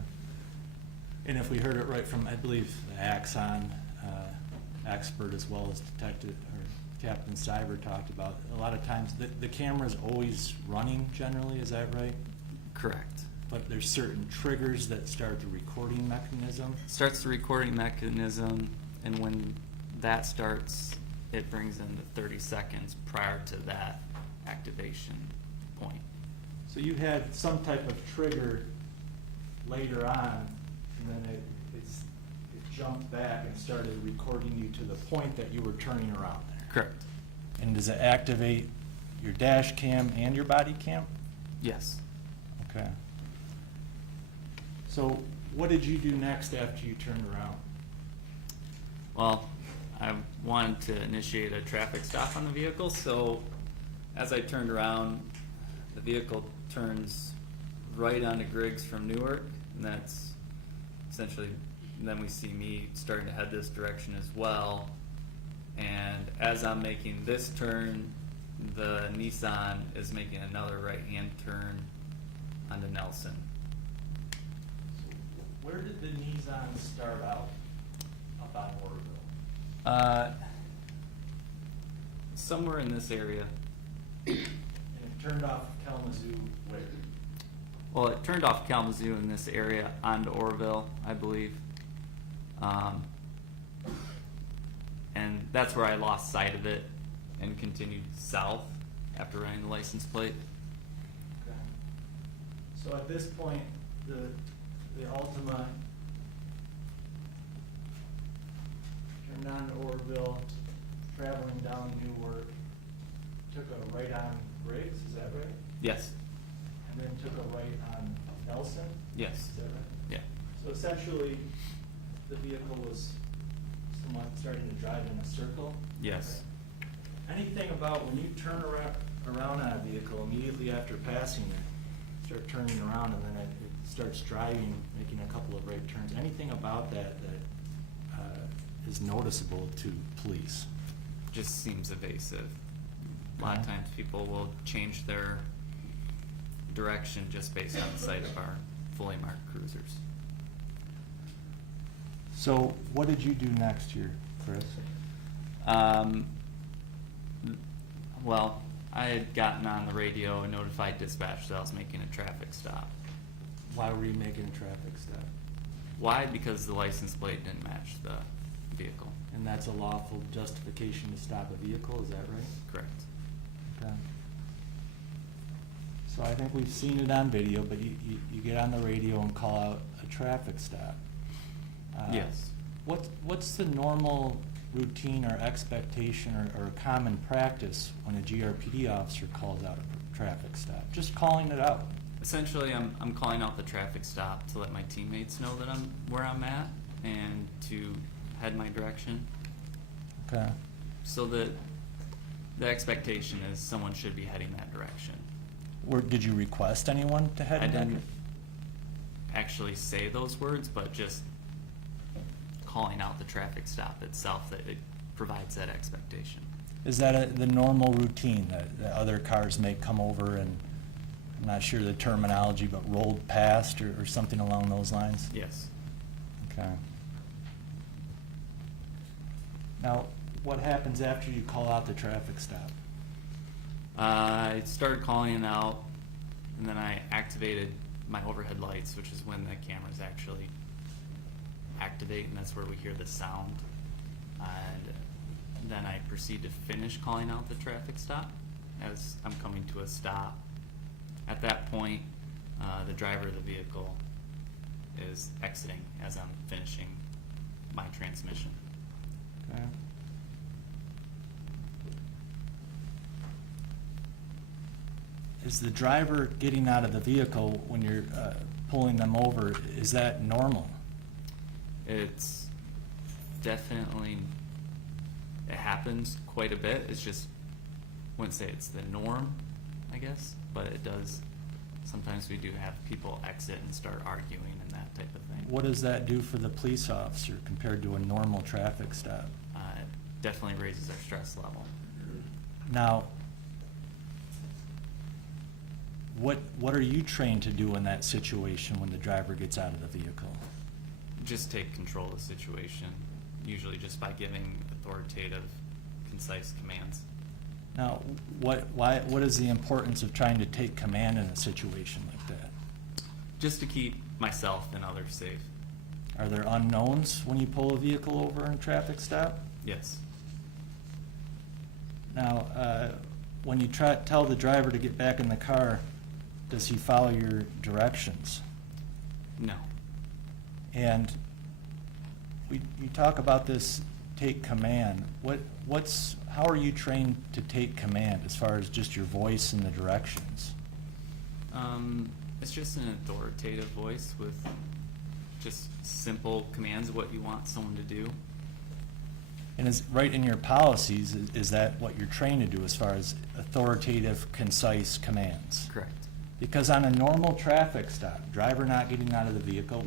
And if we heard it right from, I believe, the Axon expert as well as Detective or Captain Cyber talked about, a lot of times the camera's always running generally, is that right? Correct. But there's certain triggers that start the recording mechanism. Starts the recording mechanism, and when that starts, it brings in the 30 seconds prior to that activation point. So you had some type of trigger later on, and then it jumped back and started recording you to the point that you were turning around there. Correct. And does it activate your dash cam and your body cam? Yes. Okay. So what did you do next after you turned around? Well, I wanted to initiate a traffic stop on the vehicle, so as I turned around, the vehicle turns right onto Griggs from Newark, and that's essentially, and then we see me starting to head this direction as well. And as I'm making this turn, the Nissan is making another right-hand turn onto Nelson. Where did the Nissan start out up on Orville? Somewhere in this area. And it turned off Kalamazoo where? Well, it turned off Kalamazoo in this area onto Orville, I believe. And that's where I lost sight of it and continued south after running the license plate. Okay. So at this point, the Altima turned on to Orville, traveling down Newark, took a right on Briggs, is that right? Yes. And then took a right on Nelson? Yes. Is that right? Yeah. So essentially, the vehicle was somewhat starting to drive in a circle? Yes. Okay. Anything about when you turn around on a vehicle immediately after passing it, start turning around and then it starts driving, making a couple of right turns, anything about that is noticeable to police? Just seems evasive. A lot of times people will change their direction just based on the sight of our fully marked cruisers. So what did you do next year, Chris? Well, I had gotten on the radio and notified dispatch that I was making a traffic stop. Why were you making a traffic stop? Why? Because the license plate didn't match the vehicle. And that's a lawful justification to stop a vehicle, is that right? Correct. Okay. So I think we've seen it on video, but you get on the radio and call out a traffic stop. Yes. What's the normal routine or expectation or common practice when a GRPD officer calls out a traffic stop? Just calling it out. Essentially, I'm calling out the traffic stop to let my teammates know that I'm where I'm at and to head my direction. Okay. So that the expectation is someone should be heading that direction. Did you request anyone to head I in that didn't actually say those words, but just calling out the traffic stop itself, that it provides that expectation. Is that the normal routine that other cars may come over and, I'm not sure the terminology, but rolled past or something along those lines? Yes. Okay. Now, what happens after you call out the traffic stop? I started calling it out, and then I activated my overhead lights, which is when the cameras actually activate, and that's where we hear the sound. And then I proceed to finish calling out the traffic stop as I'm coming to a stop. At that point, the driver of the vehicle is exiting as I'm finishing my transmission. Okay. Is the driver getting out of the vehicle when you're pulling them over, is that normal? It's definitely, it happens quite a bit. It's just, wouldn't say it's the norm, I guess, but it does. Sometimes we do have people exit and start arguing and that type of thing. What does that do for the police officer compared to a normal traffic stop? It definitely raises our stress level. Now, what are you trained to do in that situation when the driver gets out of the vehicle? Just take control of the situation, usually just by giving authoritative, concise commands. Now, what is the importance of trying to take command in a situation like that? Just to keep myself and others safe. Are there unknowns when you pull a vehicle over in a traffic stop? Yes. Now, when you tell the driver to get back in the car, does he follow your directions? No. And you talk about this take command. How are you trained to take command as far as just your voice and the directions? It's just an authoritative voice with just simple commands of what you want someone to do. And is right in your policies, is that what you're trained to do as far as authoritative, concise commands? Correct. Because on a normal traffic stop, driver not getting out of the vehicle,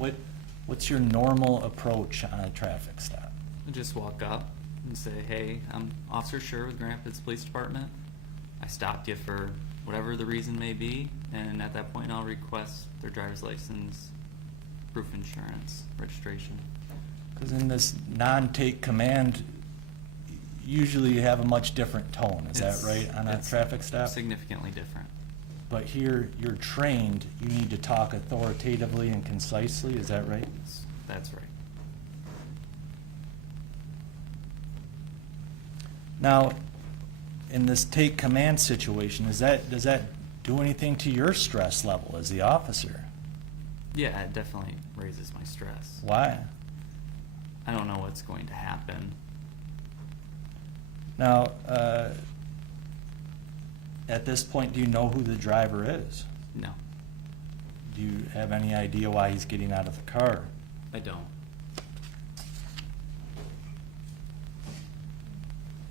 what's your normal approach on a traffic stop? I just walk up and say, hey, I'm Officer Schurr with Grand Rapids Police Department. I stopped you for whatever the reason may be, and at that point I'll request their driver's license, proof of insurance, registration. Because in this non-take command, usually you have a much different tone, is that right, on a It's traffic stop? significantly different. But here, you're trained, you need to talk authoritatively and concisely, is that right? That's right. Now, in this take command situation, does that do anything to your stress level as the officer? Yeah, it definitely raises my stress. Why? I don't know what's going to happen. Now, at this point, do you know who the driver is? No, Do you have any idea why he's getting out of the car? I don't.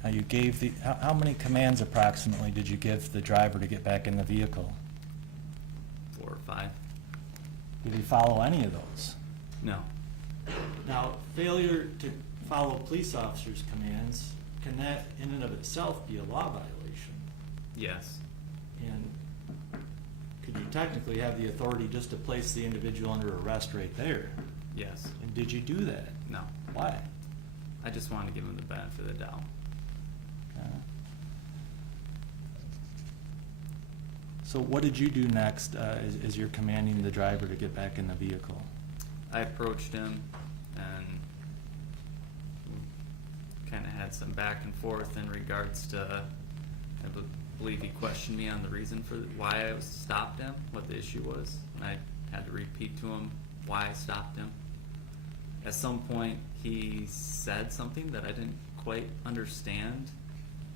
Now, you gave how many commands approximately did you give the driver to get back in the vehicle? 4 or 5. Did he follow any of those? No. Now, failure to follow police officers' commands, can that in and of itself be a law violation? Yes. And could you technically have the authority just to place the individual under arrest right there? Yes. And did you do that? No. Why? I just wanted to give him the benefit of the doubt. So what did you do next as you're commanding the driver to get back in the vehicle? I approached him and kind of had some back and forth in regards to, believe he questioned me on the reason for why I stopped him, what the issue was, and I had to repeat to him why I stopped him. At some point, he said something that I didn't quite understand,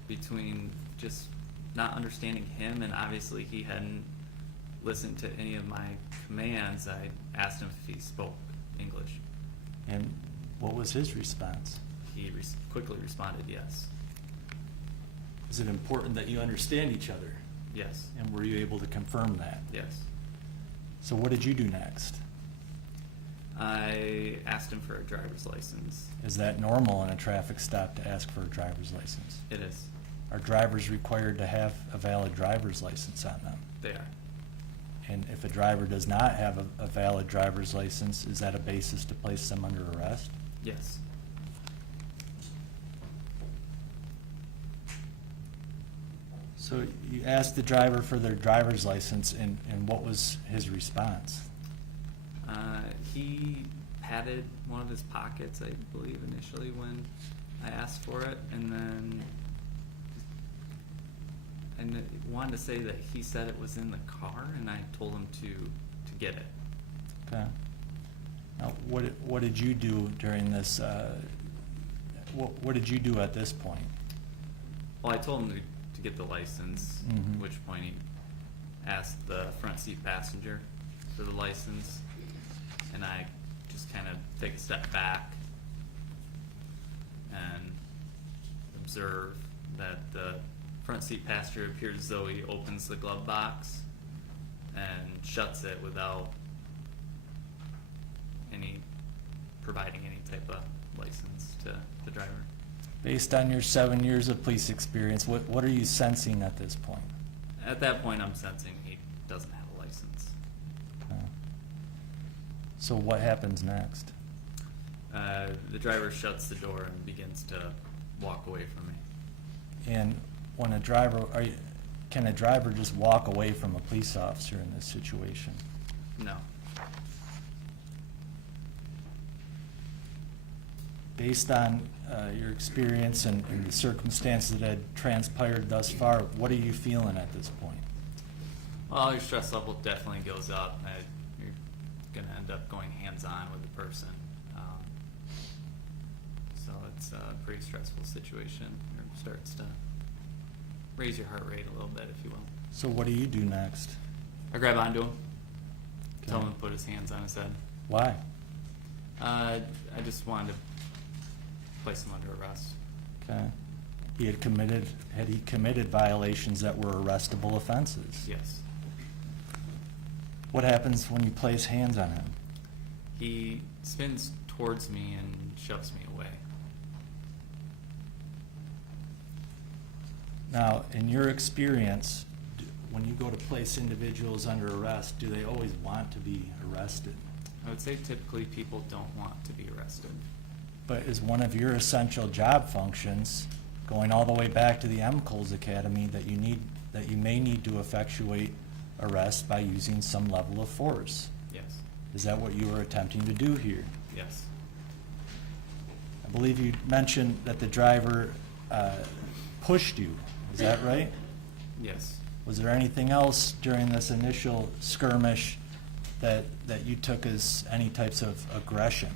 between just not understanding him and obviously he hadn't listened to any of my commands. I asked him if he spoke English. And what was his response? He quickly responded yes. Is it important that you understand each other? Yes. And were you able to confirm that? Yes. So what did you do next? I asked him for a driver's license. Is that normal in a traffic stop to ask for a driver's license? It is. Are drivers required to have a valid driver's license on them? They are. And if a driver does not have a valid driver's license, is that a basis to place them under arrest? Yes. So you asked the driver for their driver's license, and what was his response? He patted one of his pockets, I believe, initially when I asked for it, and then wanted to say that he said it was in the car, and I told him to get it. Okay. Now, what did you do during this, what did you do at this point? Well, I told him to get the license, Mhm. at which point he asked the front seat passenger for the license, and I just kind of take a step back and observe that the front seat passenger appears as though he opens the glove box and shuts it without providing any type of license to the driver. Based on your 7 years of police experience, what are you sensing at this point? At that point, I'm sensing he doesn't have a license. So what happens next? The driver shuts the door and begins to walk away from me. And when a driver, can a driver just walk away from a police officer in this situation? No. Based on your experience and the circumstances that had transpired thus far, what are you feeling at this point? Well, your stress level definitely goes up. You're gonna end up going hands-on with the person. So it's a pretty stressful situation. It starts to raise your heart rate a little bit, if you will. So what do you do next? I grab onto him, tell Okay. him to put his hands on his head. Why? I just wanted to place him under arrest. Okay. Had he committed violations that were arrestable offenses? Yes. What happens when you place hands on him? He spins towards me and shoves me away. Now, in your experience, when you go to place individuals under arrest, do they always want to be arrested? I would say typically people don't want to be arrested. But is one of your essential job functions, going all the way back to the MCOLS Academy, that you may need to effectuate arrest by using some level of force? Yes. Is that what you were attempting to do here? Yes. I believe you mentioned that the driver pushed you. Is that right? Yes. Was there anything else during this initial skirmish that you took as any types of aggression?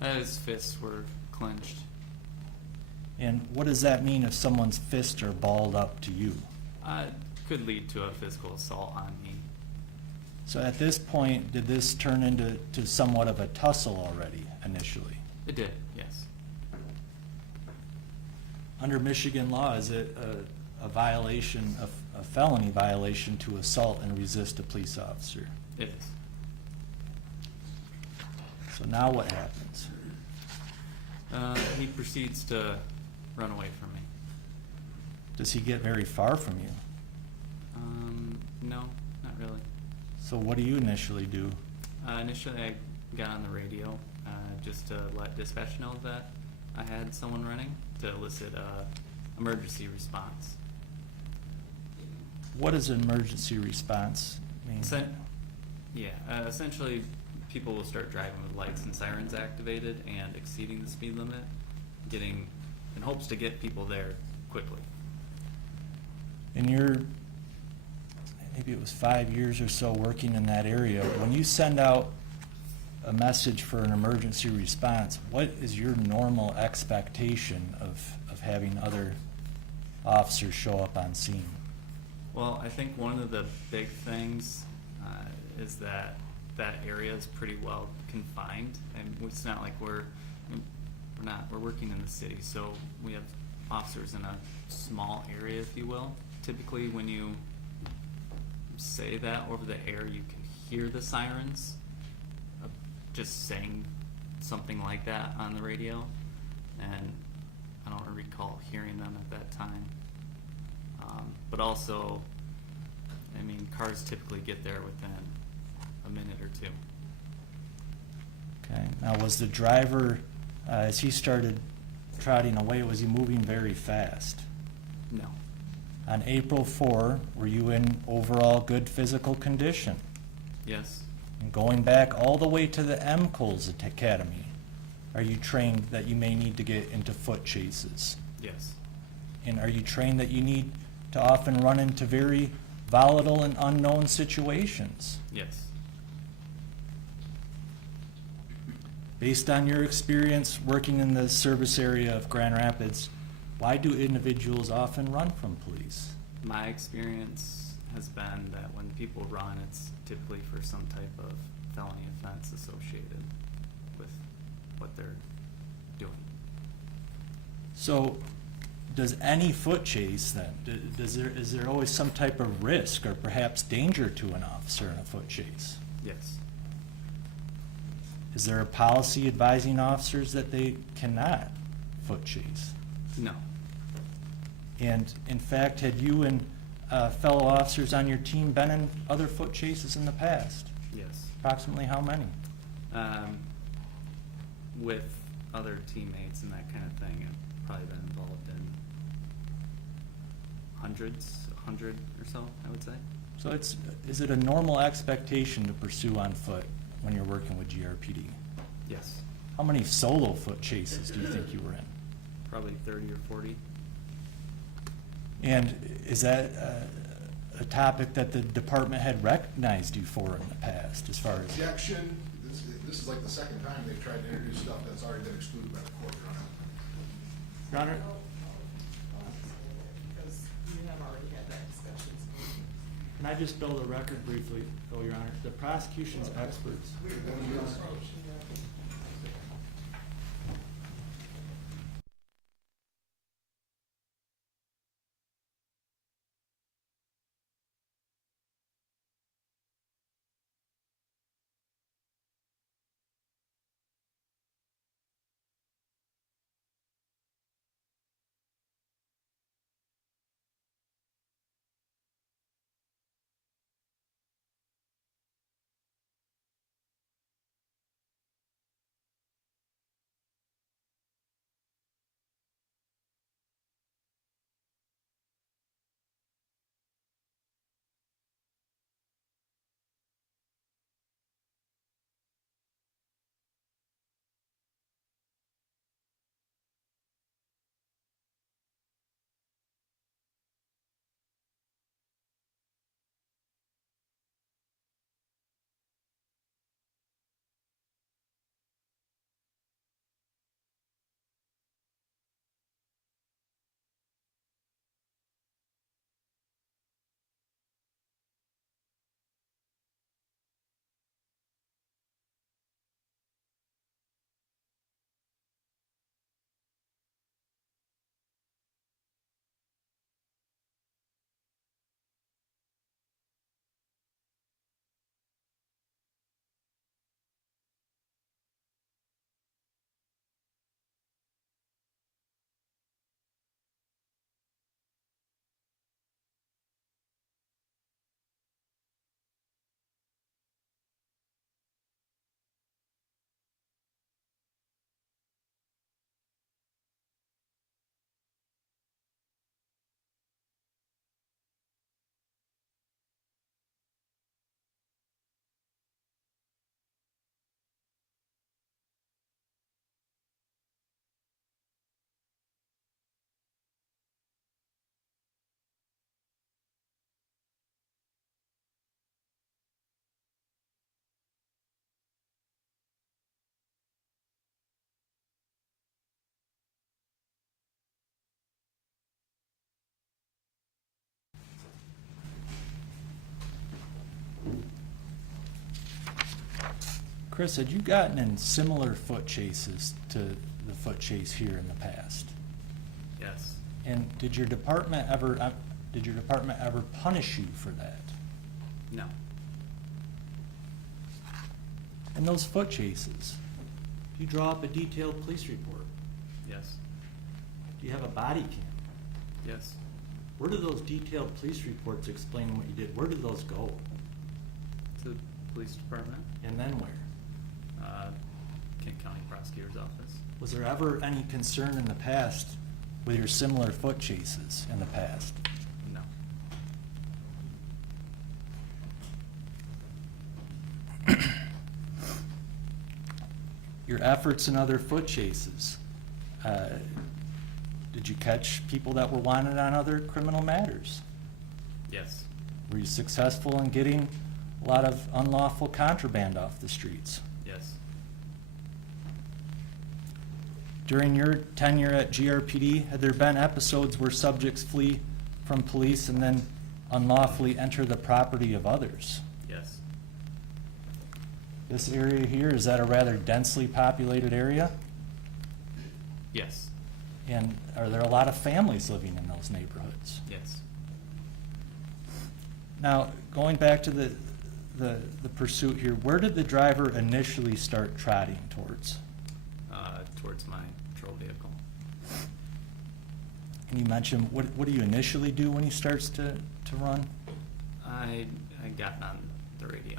His fists were clenched. And what does that mean if someone's fists are balled up to you? Could lead to a physical assault on me. So at this point, did this turn into somewhat of a tussle already initially? It did, yes. Under Michigan law, is it a violation, a felony violation to assault and resist a police officer? It is. So now what happens? He proceeds to run away from me. Does he get very far from you? No, not really. So what do you initially do? Initially, I got on the radio just to let dispatch know that I had someone running to elicit emergency response. What does an emergency response mean? Essentially, people will start driving with lights and sirens activated and exceeding the speed limit, in hopes to get people there quickly. In your, maybe it was 5 years or so working in that area, when you send out a message for an emergency response, what is your normal expectation of having other officers show up on scene? Well, I think one of the big things is that area is pretty well confined, and it's not like we're working in the city, so we have officers in a small area, if you will. Typically, when you say that over the air, you can hear the sirens. Just saying something like that on the radio, and I don't recall hearing them at that time. But also, I mean, cars typically get there within a minute or two. Okay. Now, was the driver, as he started trotting away, was he moving very fast? No. On April 4, were you in overall good physical condition? Yes. And going back all the way to the MCOLS Academy, are you trained that you may need to get into foot chases? Yes. And are you trained that you need to often run into very volatile and unknown situations? Yes. Based on your experience working in the service area of Grand Rapids, why do individuals often run from police? My experience has been that when people run, it's typically for some type of felony offense associated with what they're doing. So, does any foot chase then, is there always some type of risk or perhaps danger to an officer in a foot chase? Yes. Is there a policy advising officers that they cannot foot chase? No. And in fact, had you and fellow officers on your team been in other foot chases in the past? Yes. Approximately how many? With other teammates and that kind of thing, I've probably been involved in hundreds, 100 or so, I would say. So is it a normal expectation to pursue on foot when you're working with GRPD? Yes. How many solo foot chases do you think you were in? Probably 30 or 40. And is that a topic that the department had recognized you for in the past, as far as? Objection, this is like the second time they've tried to introduce stuff that's already been excluded by the court, Your Honor. Your Honor? Because you have already had that discussion. Can I just build a record briefly, though, Your Honor? The prosecution's experts. Chris, had you gotten in similar foot chases to the foot chase here in the past? Yes. And did your department ever punish you for that? No. In those foot chases, do you draw up a detailed police report? Yes. Do you have a body cam? Yes. Where do those detailed police reports explaining what you did, where do those go? To the police department, And then where? Kent County Prosecutor's Office. Was there ever any concern in the past with your similar foot chases in the past? No. Your efforts in other foot chases, did you catch people that were wanted on other criminal matters? Yes. Were you successful in getting a lot of unlawful contraband off the streets? Yes. During your tenure at GRPD, had there been episodes where subjects flee from police and then unlawfully enter the property of others? Yes. This area here, is that a rather densely populated area? Yes. And are there a lot of families living in those neighborhoods? Yes. Now, going back to the pursuit here, where did the driver initially start trotting towards? Towards my patrol vehicle. And you mentioned, what do you initially do when he starts to run? I got on the radio.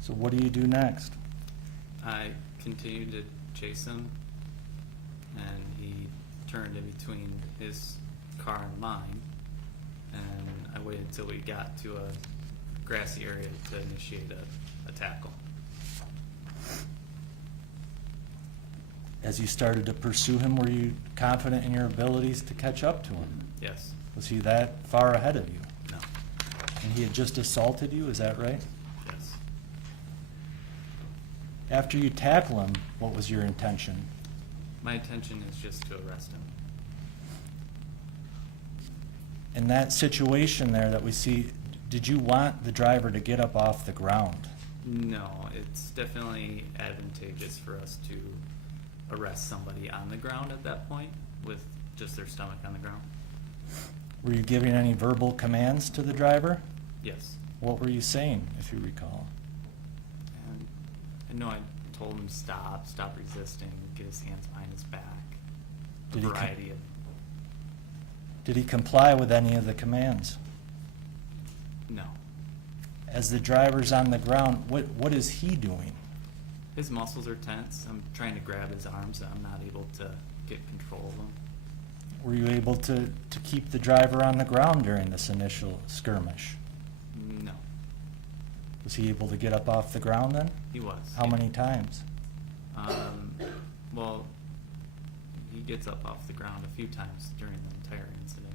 So what do you do next? I continued to chase him, and he turned in between his car and mine, and I waited till we got to a grassy area to initiate a tackle. As you started to pursue him, were you confident in your abilities to catch up to him? Yes. Was he that far ahead of you? No. And he had just assaulted you, is that right? Yes. After you tackle him, what was your intention? My intention is just to arrest him. In that situation there that we see, did you want the driver to get up off the ground? No, it's definitely advantageous for us to arrest somebody on the ground at that point with just their stomach on the ground. Were you giving any verbal commands to the driver? Yes. What were you saying, if you recall? And I know I told him stop resisting, get his hands behind his back. Did A he variety of, Did he comply with any of the commands? no. As the driver's on the ground, what is he doing? His muscles are tense. I'm trying to grab his arms and I'm not able to get control of them. Were you able to keep the driver on the ground during this initial skirmish? No. Was he able to get up off the ground then? He was. How yeah. many times? Well, he gets up off the ground a few times during the entire incident.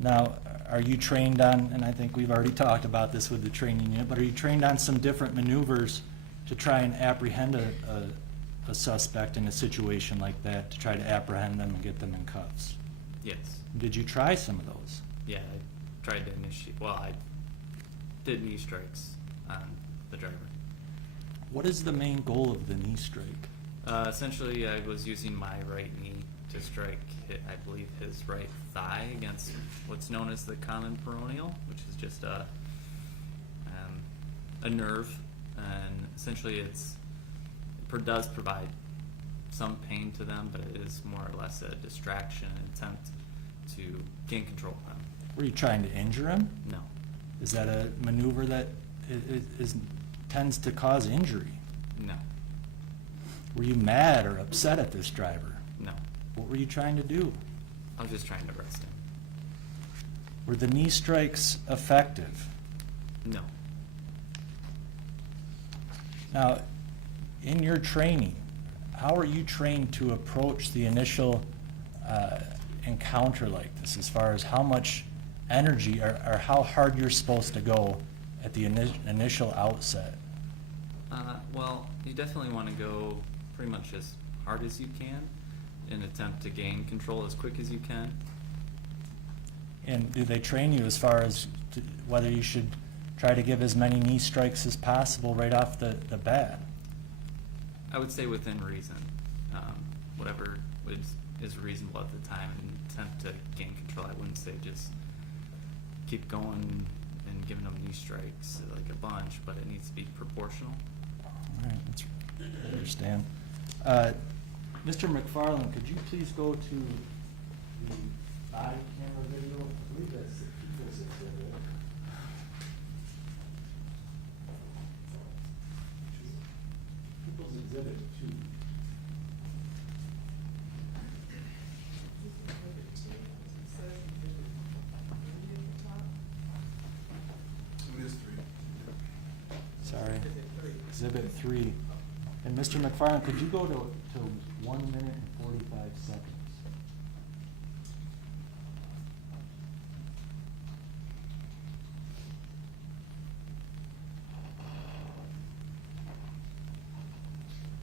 Now, are you trained on, and I think we've already talked about this with the training unit, but are you trained on some different maneuvers to try and apprehend a suspect in a situation like that, to try to apprehend them and get them in cuffs? Yes. Did you try some of those? Yeah, I tried to initiate, well, I did knee strikes on the driver. What is the main goal of the knee strike? Essentially, I was using my right knee to strike, I believe, his right thigh against what's known as the common peroneal, which is just a nerve, and essentially it does provide some pain to them, but it is more or less a distraction, an attempt to gain control of them. Were you trying to injure him? No. Is that a maneuver that tends to cause injury? No. Were you mad or upset at this driver? No. What were you trying to do? I was just trying to arrest him. Were the knee strikes effective? No. Now, in your training, how are you trained to approach the initial encounter like this, as far as how much energy or how hard you're supposed to go at the initial outset? Well, you definitely want to go pretty much as hard as you can and attempt to gain control as quick as you can. And do they train you as far as whether you should try to give as many knee strikes as possible right off the bat? I would say within reason, whatever is reasonable at the time, and attempt to gain control. I wouldn't say just keep going and giving them knee strikes like a bunch, but it needs to be proportional. All right, I understand. Mr. McFarland, could you please go to the body camera video? I believe that's the people's exhibit. People's exhibit 2. It is 3. Sorry. Exhibit 3. And Mr. McFarland, could you go to 1 minute and 45 seconds?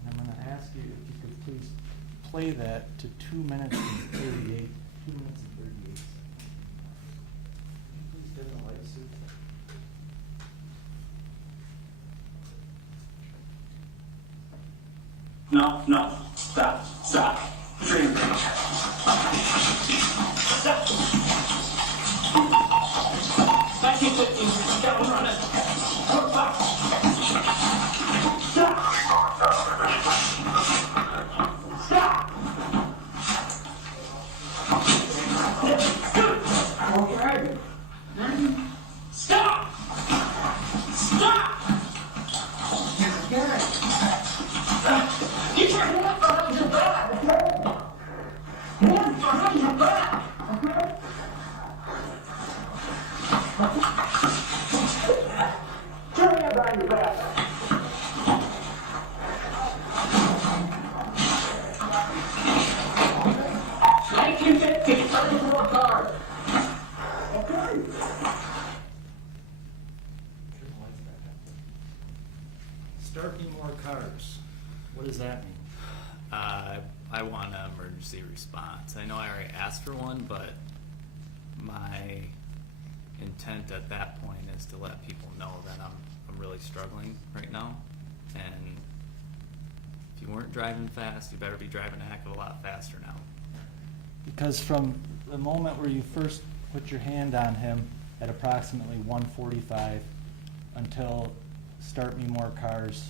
And I'm going to ask you if you could please play that to 2 minutes and 38. 2 minutes and 38 seconds. Please dim the lights, Sue. No, stop. 1950, got one running. Stop! Start me more cars. What does that mean? I want an emergency response. I know I already asked for one, but my intent at that point is to let people know that I'm really struggling right now. And if you weren't driving fast, you better be driving a heck of a lot faster now. Because from the moment where you first put your hand on him at approximately 1:45 until start me more cars,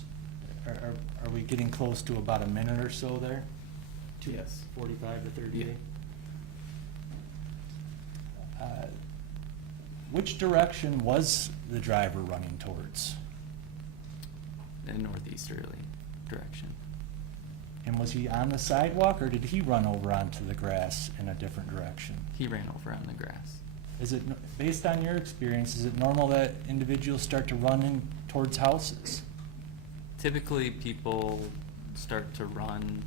are we getting close to about a minute or so there? Yes. 45 to 38? Yeah. Which direction was the driver running towards? In northeasterly direction. And was he on the sidewalk, or did he run over onto the grass in a different direction? He ran over on the grass. Is it, based on your experience, is it normal that individuals start to run in towards houses? Typically, people start to run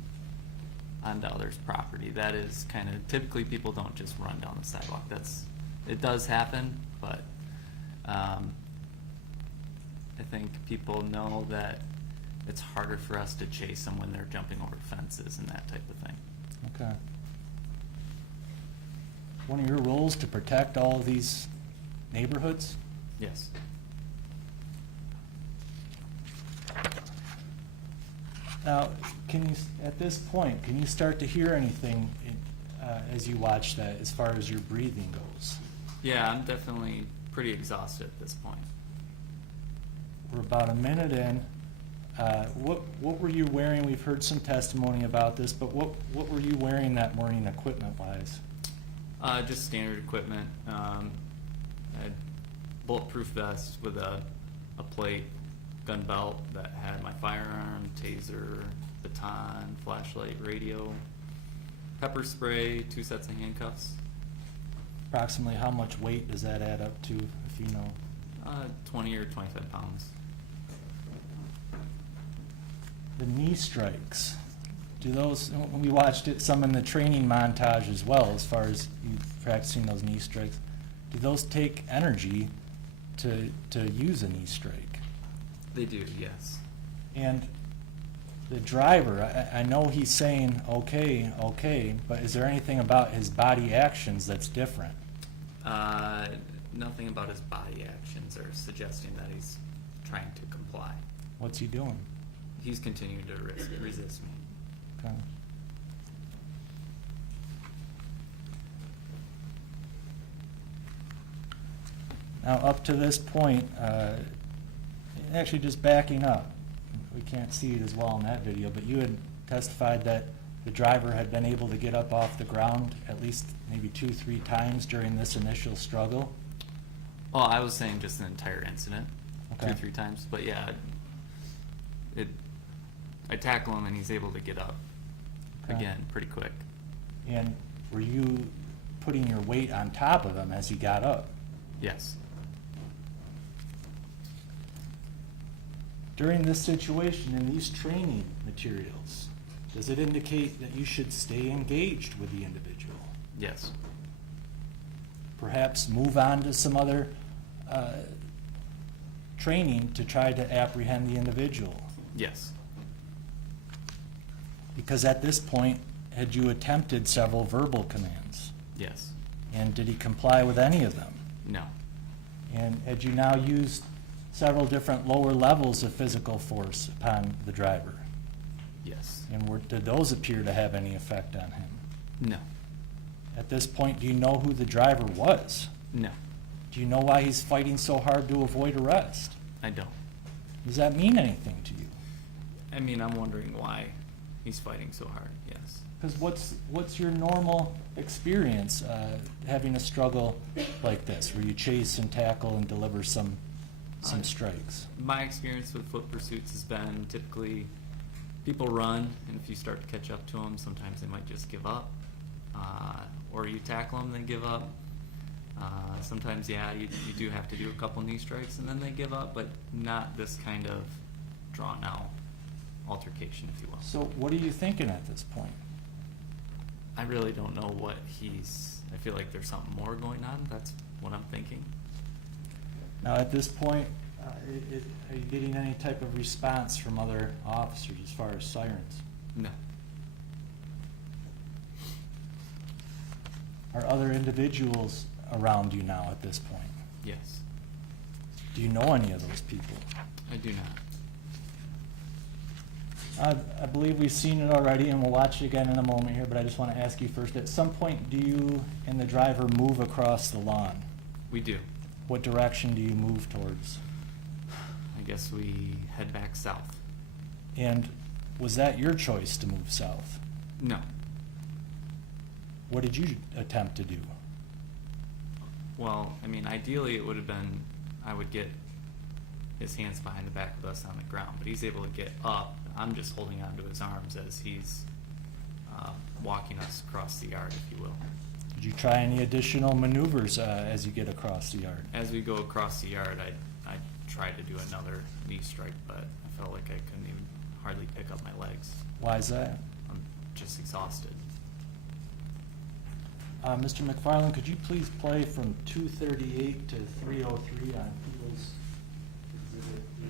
onto others' property. That is kind of, typically people don't just run down the sidewalk. It does happen, but I think people know that it's harder for us to chase them when they're jumping over fences and that type of thing. Okay. One of your roles to protect all of these neighborhoods? Yes. Now, can you, at this point, can you start to hear anything as you watch that, as far as your breathing goes? Yeah, I'm definitely pretty exhausted at this point. We're about a minute in. What were you wearing? We've heard some testimony about this, but what were you wearing that morning equipment-wise? Just standard equipment. I had bulletproof vest with a plate, gun belt that had my firearm, taser, baton, flashlight, radio, pepper spray, 2 sets of handcuffs. Approximately how much weight does that add up to, if you know? 20 or 25 pounds. The knee strikes, do those, we watched it some in the training montage as well, as far as you practicing those knee strikes, do those take energy to use a knee strike? They do, yes. And the driver, I know he's saying, okay, but is there anything about his body actions that's different? Nothing about his body actions are suggesting that he's trying to comply. What's he doing? He's continuing to resist me. Okay. Now, up to this point, actually just backing up, we can't see it as well in that video, but you had testified that the driver had been able to get up off the ground at least maybe 2-3 times during this initial struggle. Well, I was saying just an entire incident, Okay. 2 or 3 times, but yeah, I tackle him and he's able to get up Okay. again pretty quick. And were you putting your weight on top of him as he got up? Yes. During this situation, in these training materials, does it indicate that you should stay engaged with the individual? Yes. Perhaps move on to some other training to try to apprehend the individual? Yes. Because at this point, had you attempted several verbal commands? Yes. And did he comply with any of them? No. And had you now used several different lower levels of physical force upon the driver? Yes. And did those appear to have any effect on him? No. At this point, do you know who the driver was? No. Do you know why he's fighting so hard to avoid arrest? I don't. Does that mean anything to you? I mean, I'm wondering why he's fighting so hard, yes. Because what's your normal experience having a struggle like this, where you chase and tackle and deliver some strikes? My experience with foot pursuits has been typically people run, and if you start to catch up to them, sometimes they might just give up. Or you tackle them, they give up. Sometimes, yeah, you do have to do a couple knee strikes, and then they give up, but not this kind of drawn-out altercation, if you will. So what are you thinking at this point? I really don't know what I feel like there's something more going on. That's what I'm thinking. Now, at this point, are you getting any type of response from other officers as far as sirens? No. Are other individuals around you now at this point? Yes. Do you know any of those people? I do not. I believe we've seen it already, and we'll watch it again in a moment here, but I just want to ask you first, at some point, do you and the driver move across the lawn? We do. What direction do you move towards? I guess we head back south. And was that your choice to move south? No. What did you attempt to do? Well, I mean, ideally it would have been, I would get his hands behind the back of us on the ground, but he's able to get up. I'm just holding onto his arms as he's walking us across the yard, if you will. Did you try any additional maneuvers as you get across the yard? As we go across the yard, I tried to do another knee strike, but I felt like I couldn't even hardly pick up my legs. Why is that? I'm just exhausted. Mr. McFarland, could you please play from 238 to 303 on People's Exhibit 3?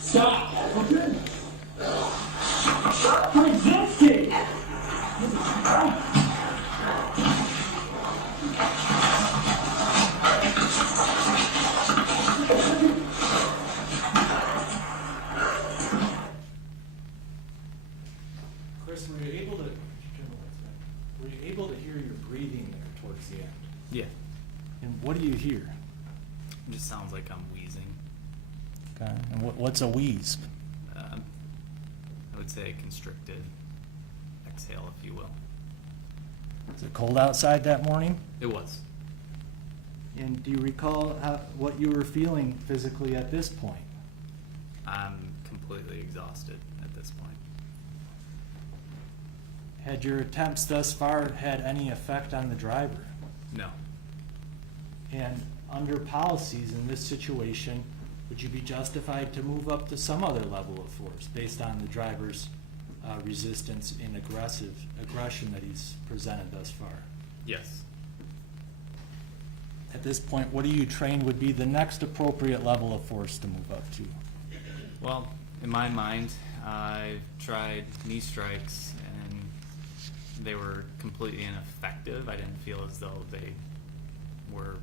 Stop! Resisting! Chris, were you able to hear your breathing there towards the end? Yeah. And what do you hear? It just sounds like I'm wheezing. Okay. And what's a wheeze? I would say a constricted exhale, if you will. Is it cold outside that morning? It was. And do you recall what you were feeling physically at this point? I'm completely exhausted at this point. Had your attempts thus far had any effect on the driver? No. And under policies in this situation, would you be justified to move up to some other level of force based on the driver's resistance and aggression that he's presented thus far? Yes. At this point, what do you train would be the next appropriate level of force to move up to? Well, in my mind, I've tried knee strikes and they were completely ineffective. I didn't feel as though they were,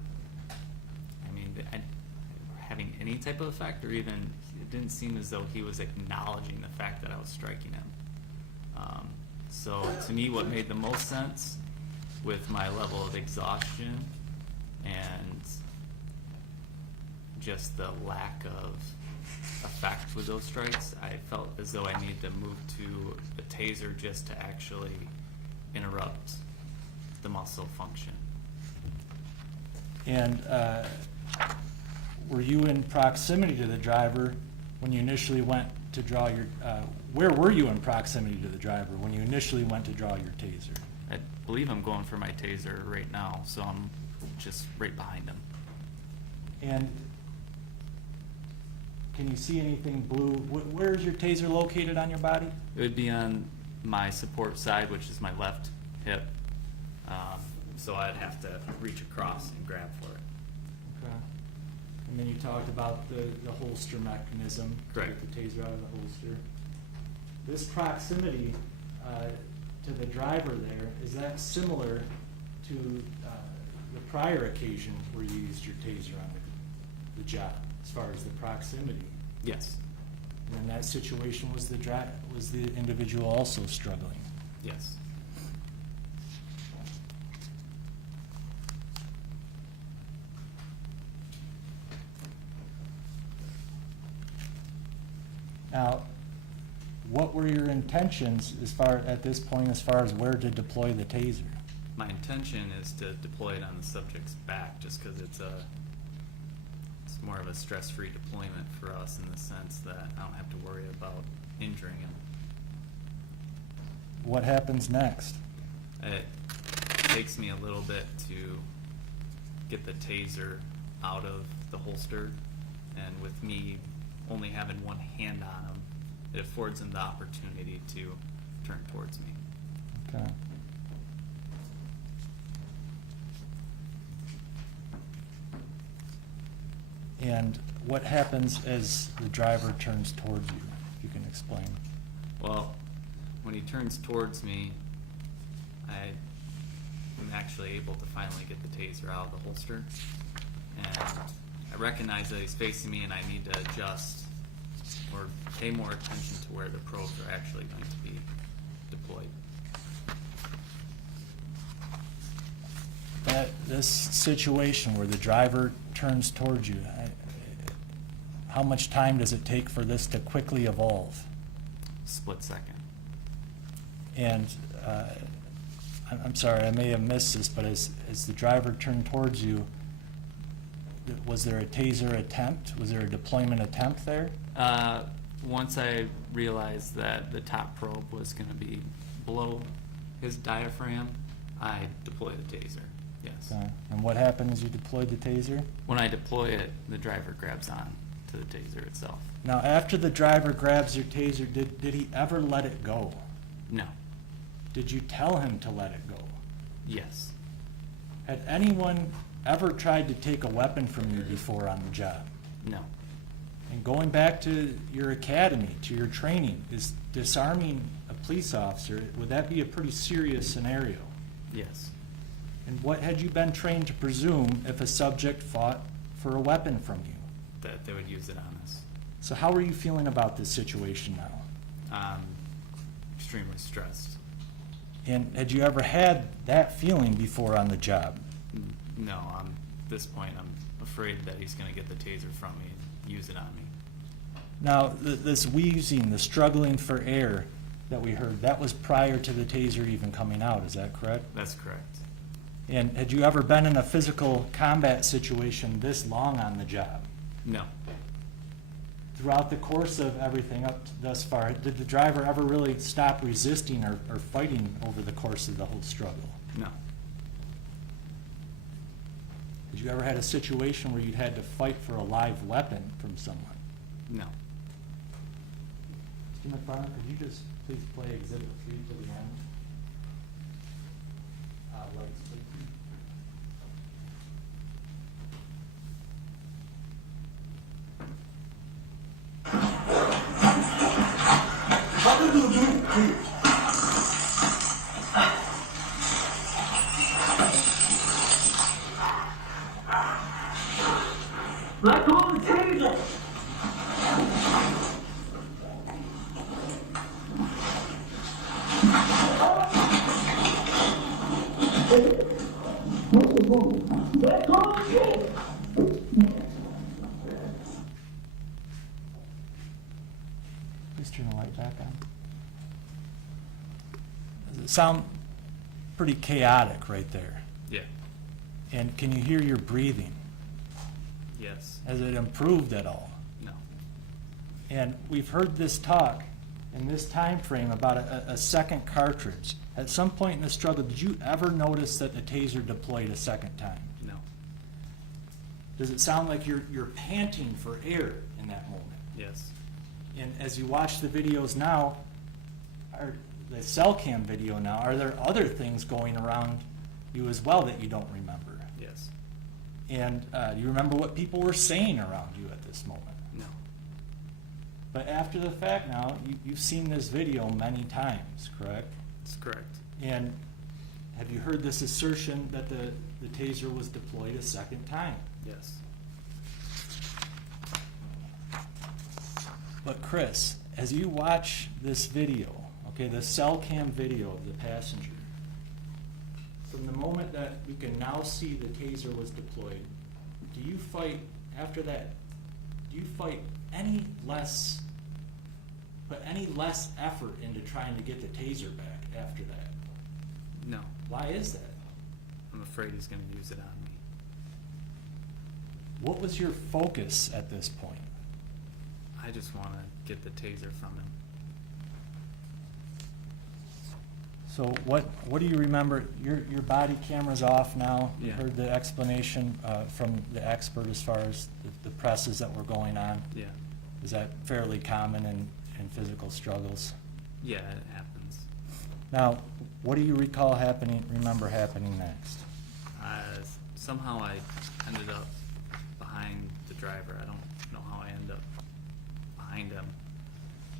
having any type of effect, or even it didn't seem as though he was acknowledging the fact that I was striking him. So to me, what made the most sense with my level of exhaustion and just the lack of effect with those strikes, I felt as though I needed to move to a taser just to actually interrupt the muscle function. And were you in proximity to the driver when you initially went to draw your, where were you in proximity to the driver when you initially went to draw your taser? I believe I'm going for my taser right now, so I'm just right behind him. And can you see anything blue? Where is your taser located on your body? It would be on my support side, which is my left hip. So I'd have to reach across and grab for it. Okay. And then you talked about the holster mechanism. Correct. To get the taser out of the holster. This proximity to the driver there, is that similar to the prior occasion where you used your taser on the job, as far as the proximity? Yes. And in that situation, was the individual also struggling? Yes. Now, what were your intentions at this point as far as where to deploy the taser? My intention is to deploy it on the subject's back, just because it's more of a stress-free deployment for us in the sense that I don't have to worry about injuring him. What happens next? It takes me a little bit to get the taser out of the holster, and with me only having one hand on him, it affords him the opportunity to turn towards me. Okay. And what happens as the driver turns towards you, if you can explain? Well, when he turns towards me, I am actually able to finally get the taser out of the holster. And I recognize that he's facing me and I need to adjust or pay more attention to where the probes are actually going to be deployed. This situation where the driver turns towards you, how much time does it take for this to quickly evolve? Split second. And I'm sorry, I may have missed this, but as the driver turned towards you, was there a taser attempt? Was there a deployment attempt there? Once I realized that the top probe was going to be below his diaphragm, I deployed the taser, yes. Okay. And what happened as you deployed the taser? When I deploy it, the driver grabs on to the taser itself. Now, after the driver grabs your taser, did he ever let it go? No. Did you tell him to let it go? Yes. Had anyone ever tried to take a weapon from you before on the job? No. And going back to your academy, to your training, is disarming a police officer, would that be a pretty serious scenario? Yes. And what had you been trained to presume if a subject fought for a weapon from you? That they would use it on us. So how are you feeling about this situation now? Extremely stressed. And had you ever had that feeling before on the job? No, at this point I'm afraid that he's going to get the taser from me and use it on me. Now, this wheezing, the struggling for air that we heard, that was prior to the taser even coming out, is that correct? That's correct. And had you ever been in a physical combat situation this long on the job? No. Throughout the course of everything up to thus far, did the driver ever really stop resisting or fighting over the course of the whole struggle? No. Had you ever had a situation where you'd had to fight for a live weapon from someone? No. Mr. McFarland, could you just please play Exhibit 3 to the end? Lights, please. Let go of the taser! Let go of the taser! Please turn the light back on. Does it sound pretty chaotic right there? Yeah. And can you hear your breathing? Yes. Has it improved at all? No. And we've heard this talk in this time frame about a second cartridge. At some point in the struggle, did you ever notice that the taser deployed a second time? No. Does it sound like you're panting for air in that moment? Yes. And as you watch the videos now, the cell cam video now, are there other things going around you as well that you don't remember? Yes. And do you remember what people were saying around you at this moment? No. But after the fact now, you've seen this video many times, correct? That's correct. And have you heard this assertion that the taser was deployed a second time? Yes. But Chris, as you watch this video, okay, the cell cam video of the passenger, from the moment that we can now see the taser was deployed, do you fight, after that, do you fight any less put any less effort into trying to get the taser back after that? No, Why is that? I'm afraid he's gonna use it on me. What was your focus at this point? I just wanna get the taser from him. So what do you remember? Your body camera's off now. You Yeah. heard the explanation from the expert as far as the presses that were going on. Yeah, Is that fairly common in physical struggles? yeah, it happens. Now, what do you remember happening next? Somehow I ended up behind the driver. I don't know how I ended up behind him.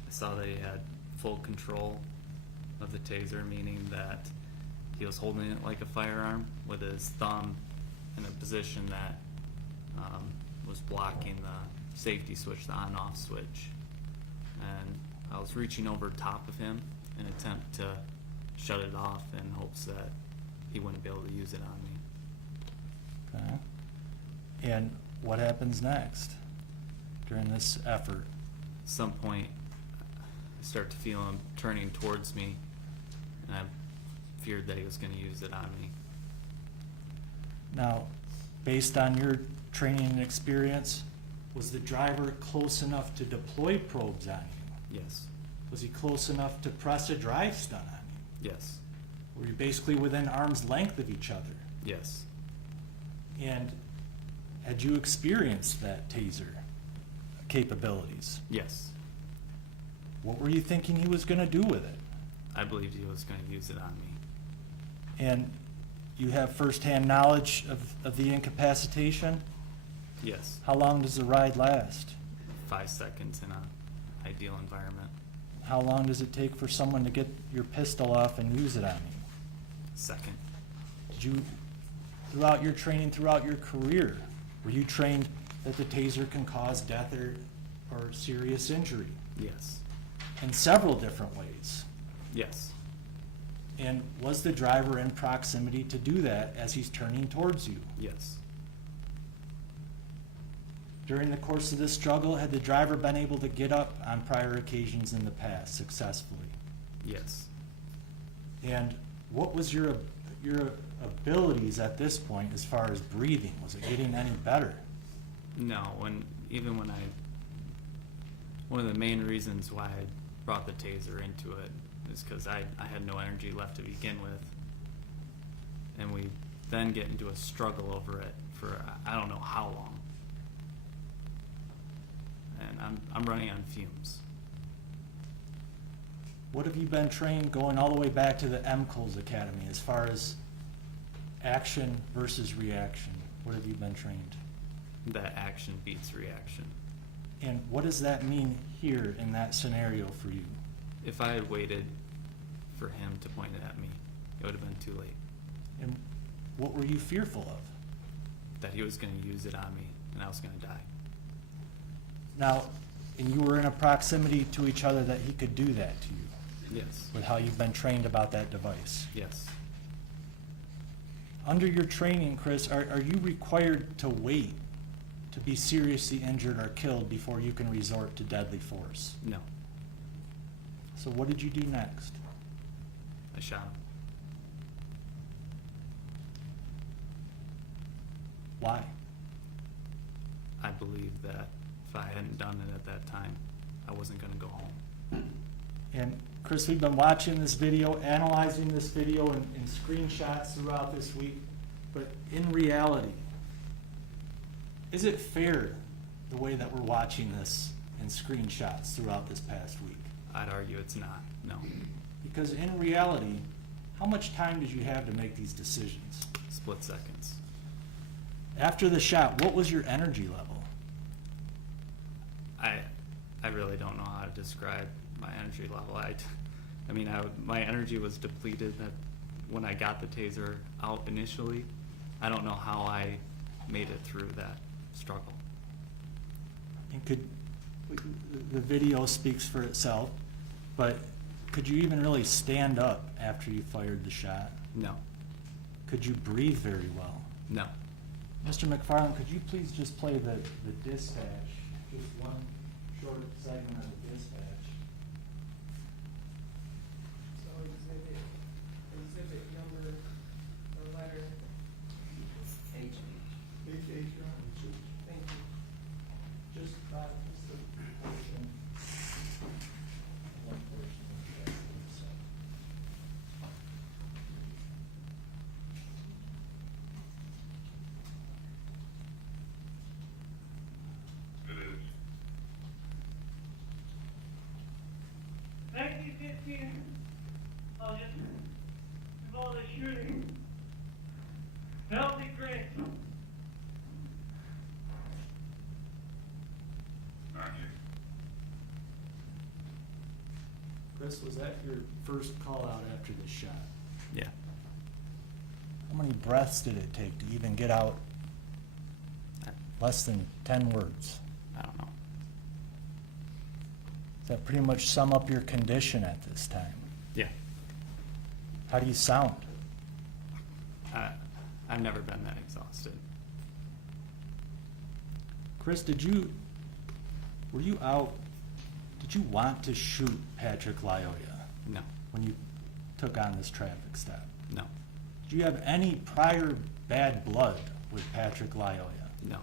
I saw that he had full control of the taser, meaning that he was holding it like a firearm with his thumb in a position that was blocking the safety switch, the on-off switch. And I was reaching over top of him in an attempt to shut it off in hopes that he wouldn't be able to use it on me. Okay. And what happens next during this effort? At some point, I start to feel him turning towards me, and I feared that he was going to use it on me. Now, based on your training and experience, was the driver close enough to deploy probes on you? Yes. Was he close enough to press a drive stun on you? Yes. Were you basically within arm's length of each other? Yes. And had you experienced that taser capabilities? Yes. What were you thinking he was going to do with it? I believed he was going to use it on me. And you have firsthand knowledge of the incapacitation? Yes. How long does the ride last? 5 seconds in an ideal environment. How long does it take for someone to get your pistol off and use it on you? Second. Did you, throughout your training, throughout your career, were you trained that the taser can cause death or serious injury Yes. in several different ways? Yes. And was the driver in proximity to do that as he's turning towards you? Yes. During the course of this struggle, had the driver been able to get up on prior occasions in the past successfully? Yes. And what was your abilities at this point as far as breathing? Was it getting any better? No, one of the main reasons why I brought the taser into it is because I had no energy left to begin with. And we then get into a struggle over it for I don't know how long. And I'm running on fumes. What have you been trained going all the way back to the MCOLS Academy as far as action versus reaction? What have you been trained? That action beats reaction. And what does that mean here in that scenario for you? If I had waited for him to point it at me, it would have been too late. And what were you fearful of? That he was going to use it on me and I was going to die. Now, and you were in a proximity to each other that he could do that to you Yes. with how you've been trained about that device. Yes. Under your training, Chris, are you required to wait to be seriously injured or killed before you can resort to deadly force? No. So what did you do next? I shot him. Why? I believe that if I hadn't done it at that time, I wasn't going to go home. And Chris, we've been watching this video, analyzing this video in screenshots throughout this week, but in reality, is it fair the way that we're watching this in screenshots throughout this past week? I'd argue it's not. No. Because in reality, how much time did you have to make these decisions? Split seconds. After the shot, what was your energy level? I really don't know how to describe my energy level. My energy was depleted when I got the taser out initially. I don't know how I made it through that struggle. And the video speaks for itself, but could you even really stand up after you fired the shot? No. Could you breathe very well? No. Mr. McFarland, could you please just play the dispatch, just one short segment of the dispatch? 2015 August involved a shooting. Healthy Grant. Chris, was that your first call out after the shot? Yeah. How many breaths did it take to even get out less than 10 words? I don't know. Does that pretty much sum up your condition at this time? Yeah. How do you sound? I've never been that exhausted. Chris, did you want to shoot Patrick Lyoya No. when you took on this traffic stop? No. Did you have any prior bad blood with Patrick Lyoya? No.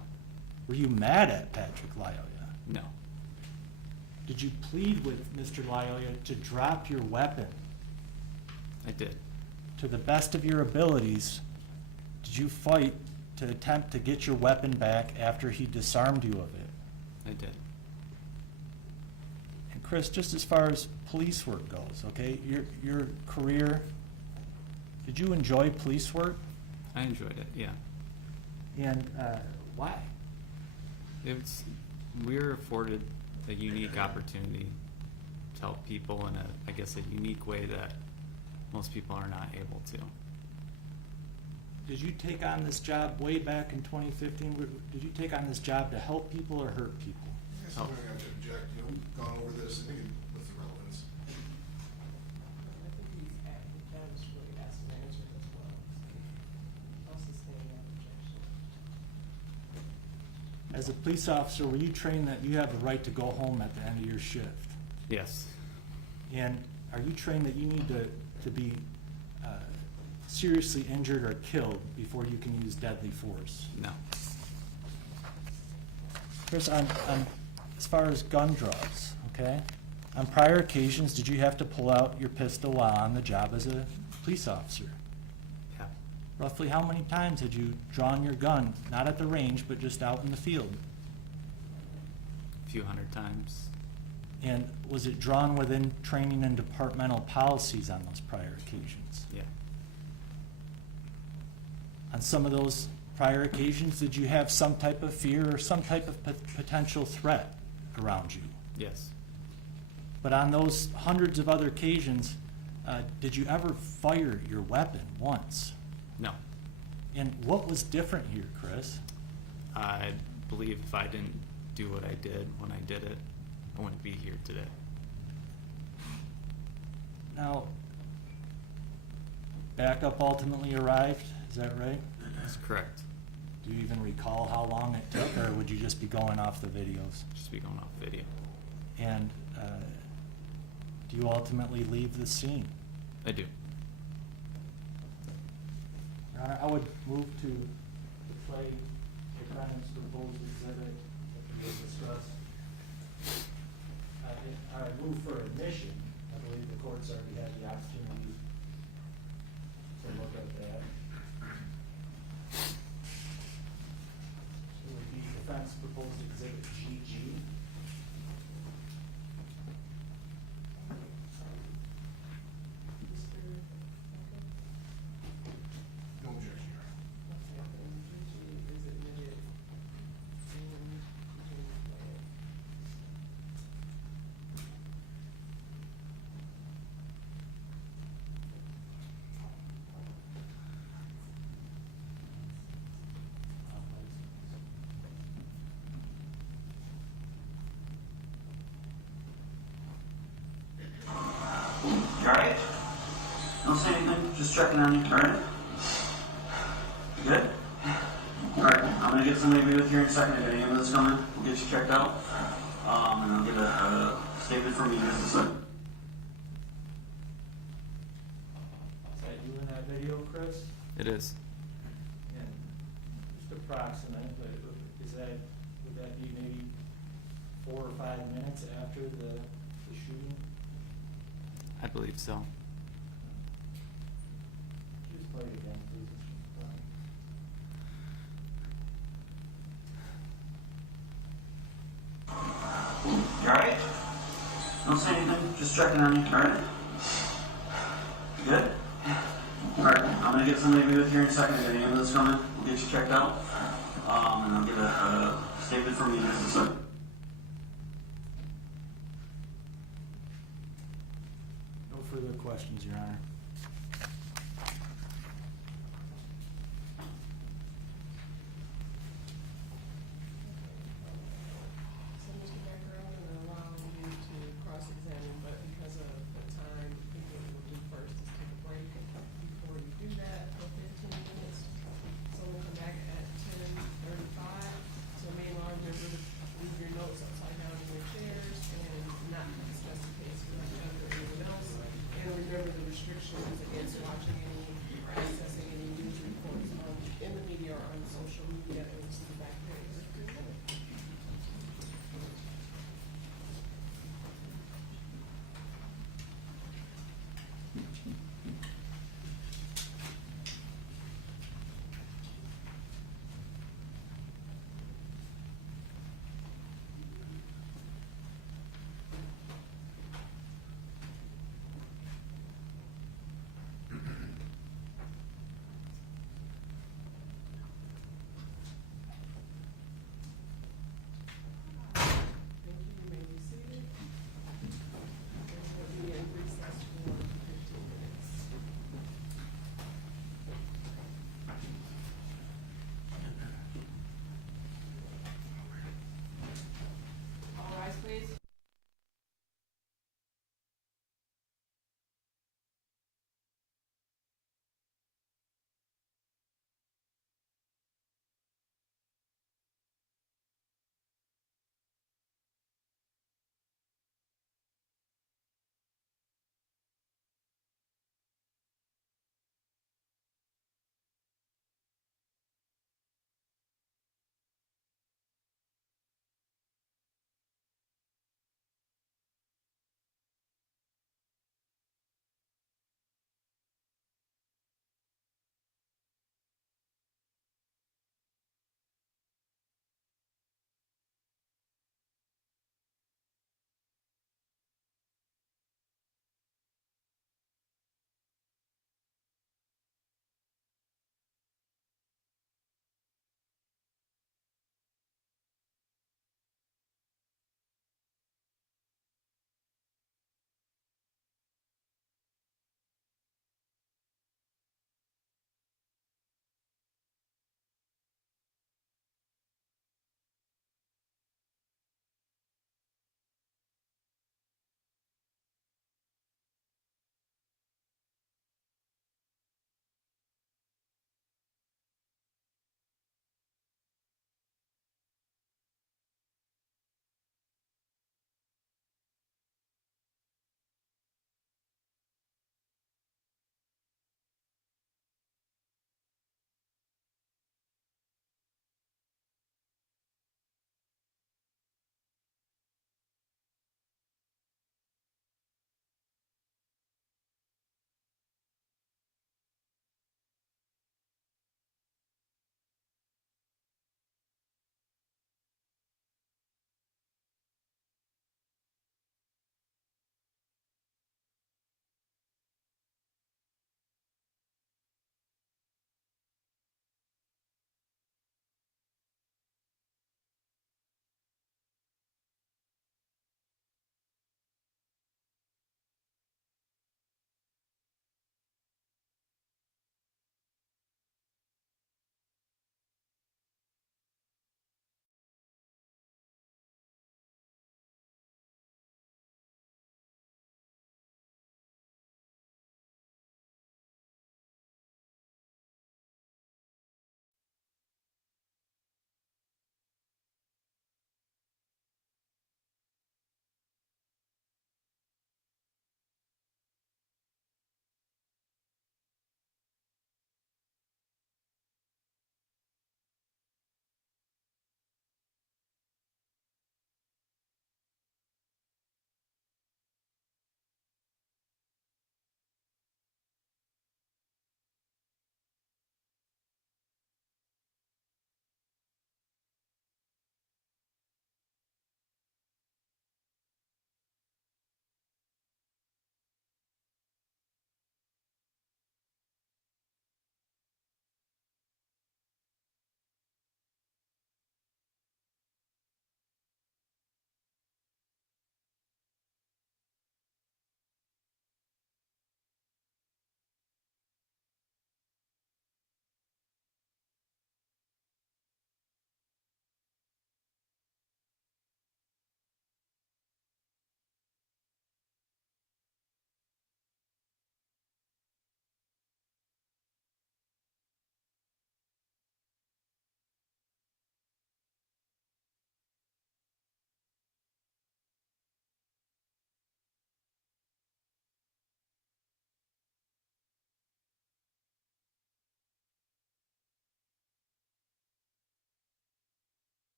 Were you mad at Patrick Lyoya? No. Did you plead with Mr. Lyoya to drop your weapon? I did. To the best of your abilities, did you fight to attempt to get your weapon back after he disarmed you of it? I did. And Chris, just as far as police work goes, okay, your career, did you enjoy police work? I enjoyed it, yeah. And why? We were afforded a unique opportunity to help people in a unique way that most people are not able to. Did you take on this job way back in 2015? Did you take on this job to help people or hurt people? I guess I'm going to have to object, you know, we've gone over this, I think with the relevance. I think that was really asked and answered as well. I'll sustain that objection. As a police officer, were you trained that you have the right to go home at the end of your shift? Yes. And are you trained that you need to be seriously injured or killed before you can use deadly force? No. Chris, as far as gun draws, okay? On prior occasions, did you have to pull out your pistol while on the job as a police officer? Yeah. Roughly how many times had you drawn your gun, not at the range, but just out in the field? A few hundred times. And was it drawn within training and departmental policies on those prior occasions? Yeah. On some of those prior occasions, did you have some type of fear or some type of potential threat around you? Yes. But on those hundreds of other occasions, did you ever fire your weapon once? No. And what was different here, Chris? I believe if I didn't do what I did when I did it, I wouldn't be here today. Now, backup ultimately arrived, is that right? That's correct. Do you even recall how long it took, or would you just be going off the videos? Just be going off video. And do you ultimately leave the scene? I do. Your Honor, I would move to play defendant's proposed exhibit that we discussed. I move for admission. I believe the court's already had the opportunity to look at that. It would be defense proposed exhibit GG. No objection, Your Honor. Okay, and GG is admitted in James Way. You alright? Don't say anything, just checking on you, alright? You good? Alright, I'm gonna get somebody to be with you in a second. If any ambulance coming, we'll get you checked out. And I'll get a statement from you in just a second. Is that you in that video, Chris? It is. And just approximate, but would that be maybe 4 or 5 minutes after the shooting? I believe so. Just play it again, please. You alright? Don't say anything, just just checking on you, alright? You good? Alright, I'm gonna get somebody to be with you in a second. I got an ambulance coming. We'll get you checked out. And I'll get a statement from you in just a second. No further questions, Your Honor. So Mr. Becker, I'm gonna allow you to cross-examine, but because of the time, I think what we'll do first is take a break. Before you do that, for 15 minutes, so we'll come back at 10:35. So me and Laura, remember to leave your notes upside down in your chairs and not discuss the case with each other or anyone else. And remember the restrictions against watching any or accessing any news reports in the media or on social media, and we'll see you back there in 15 minutes.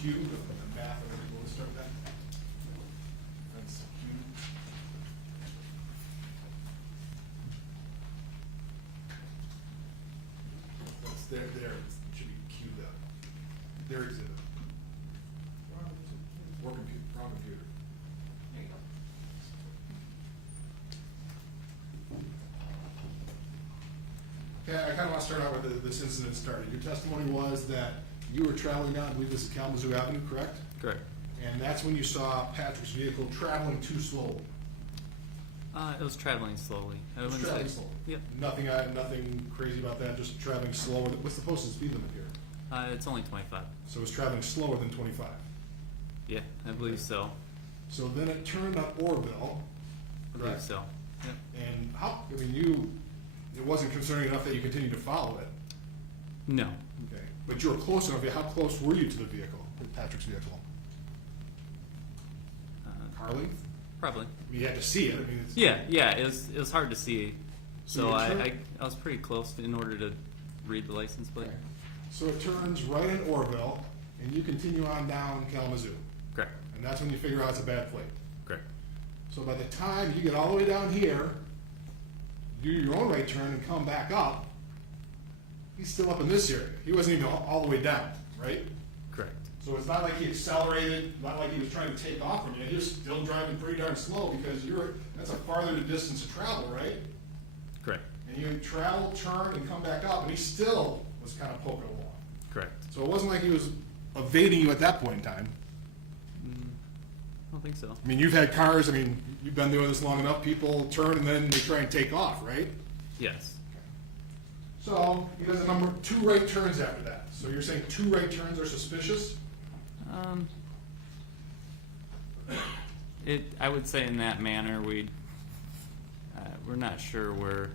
Q, the math, or we'll start that. That's Q. That's there, it should be Q though. Their exhibit. Or computer, wrong computer. There you go. Okay, I kind of want to start out with this incident started. Your testimony was that you were traveling down, I believe this is Kalamazoo Avenue, correct? Correct. And that's when you saw Patrick's vehicle traveling too slowly. It was traveling slowly. I wouldn't say- Traveling slowly. Yep. Nothing crazy about that, just traveling slower. What's the posted speed limit here? It's only 25. So it's traveling slower than 25. Yeah, I believe so. So then it turned up Orville, I believe correct? so. Yep. And how, I mean, it wasn't concerning enough that you continued to follow it. No. Okay. But you were close enough. How close were you to the vehicle, Patrick's vehicle? Harley? Probably. You had to see it. I mean, it's. Yeah. It was hard to see, So so you I turn- I was pretty close in order to read the license plate. Okay. So it turns right in Orville, and you continue on down Kalamazoo. Correct. And that's when you figure out it's a bad plate. Correct. So by the time you get all the way down here, do your own right turn and come back up, he's still up in this area. He wasn't even all the way down, right? Correct. So it's not like he accelerated, not like he was trying to take off from you. He was still driving pretty darn slow because that's a farther distance to travel, right? Correct. And you travel, turn, and come back up, and he still was kind of poking along. Correct. So it wasn't like he was evading you at that point in time. I don't think so. I mean, you've had cars, I mean, you've been doing this long enough, people turn and then they try and take off, right? Yes. So he does a number, 2 right turns after that. So you're saying 2 right turns are suspicious? I would say in that manner, we're not sure where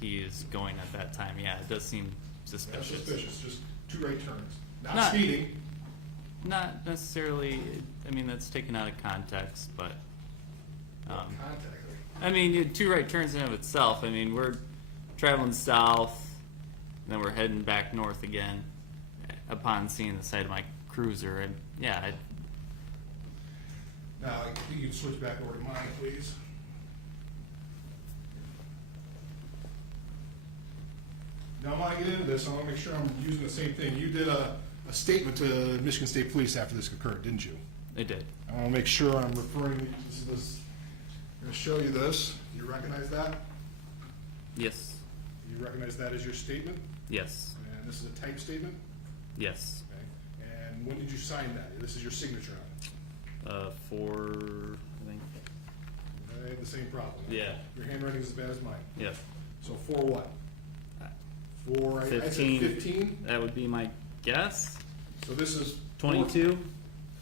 he is going at that time. Yeah, it does seem That's suspicious. suspicious, just 2 right turns. Not Not- speeding. Not necessarily. I mean, that's taken out of context, but Contact. I mean, 2 right turns in and of itself. I mean, we're traveling south, then we're heading back north again. Upon seeing the side of my cruiser, and yeah, Now, I think you can switch back over to mine, please. Now, when I get into this, I want to make sure I'm using the same thing. You did a statement to Michigan State Police after this occurred, didn't you? I did. I want to make sure I'm referring, this. I'm going to show you this. You recognize that? Yes. You recognize that as your statement? Yes. And this is a type statement? Yes. Okay. And when did you sign that? This is your signature on it. For I think. I had the same problem. Yeah. Your handwriting is as bad as mine. Yep. So for what? For, I said 15. 15? That would be my guess. So this is? 22.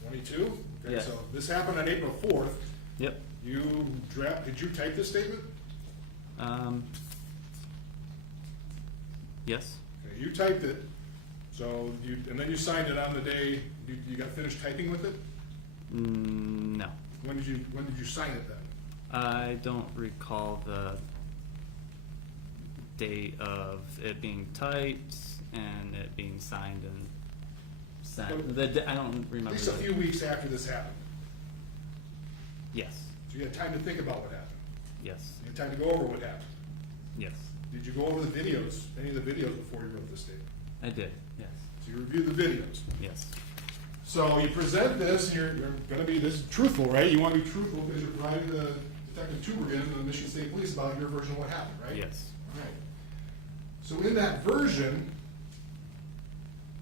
22? Okay, Yeah. so this happened on April 4th. Yep. Did you type this statement? Yes. Okay, you typed it, so and then you signed it on the day you got finished typing with it? No. When did you sign it then? I don't recall the date of it being typed and it being signed and sent. I don't At remember. least a few weeks after this happened. Yes. So you had time to think about what happened. Yes. You had time to go over what happened. Yes. Did you go over the videos, any of the videos before you wrote this statement? I did. Yes. So you reviewed the videos. Yes. So you present this, and you're gonna be, this is truthful, right? You wanna be truthful because you're providing the Detective Tubergen and the Michigan State Police about your version of what happened, right? Yes. All right. So in that version,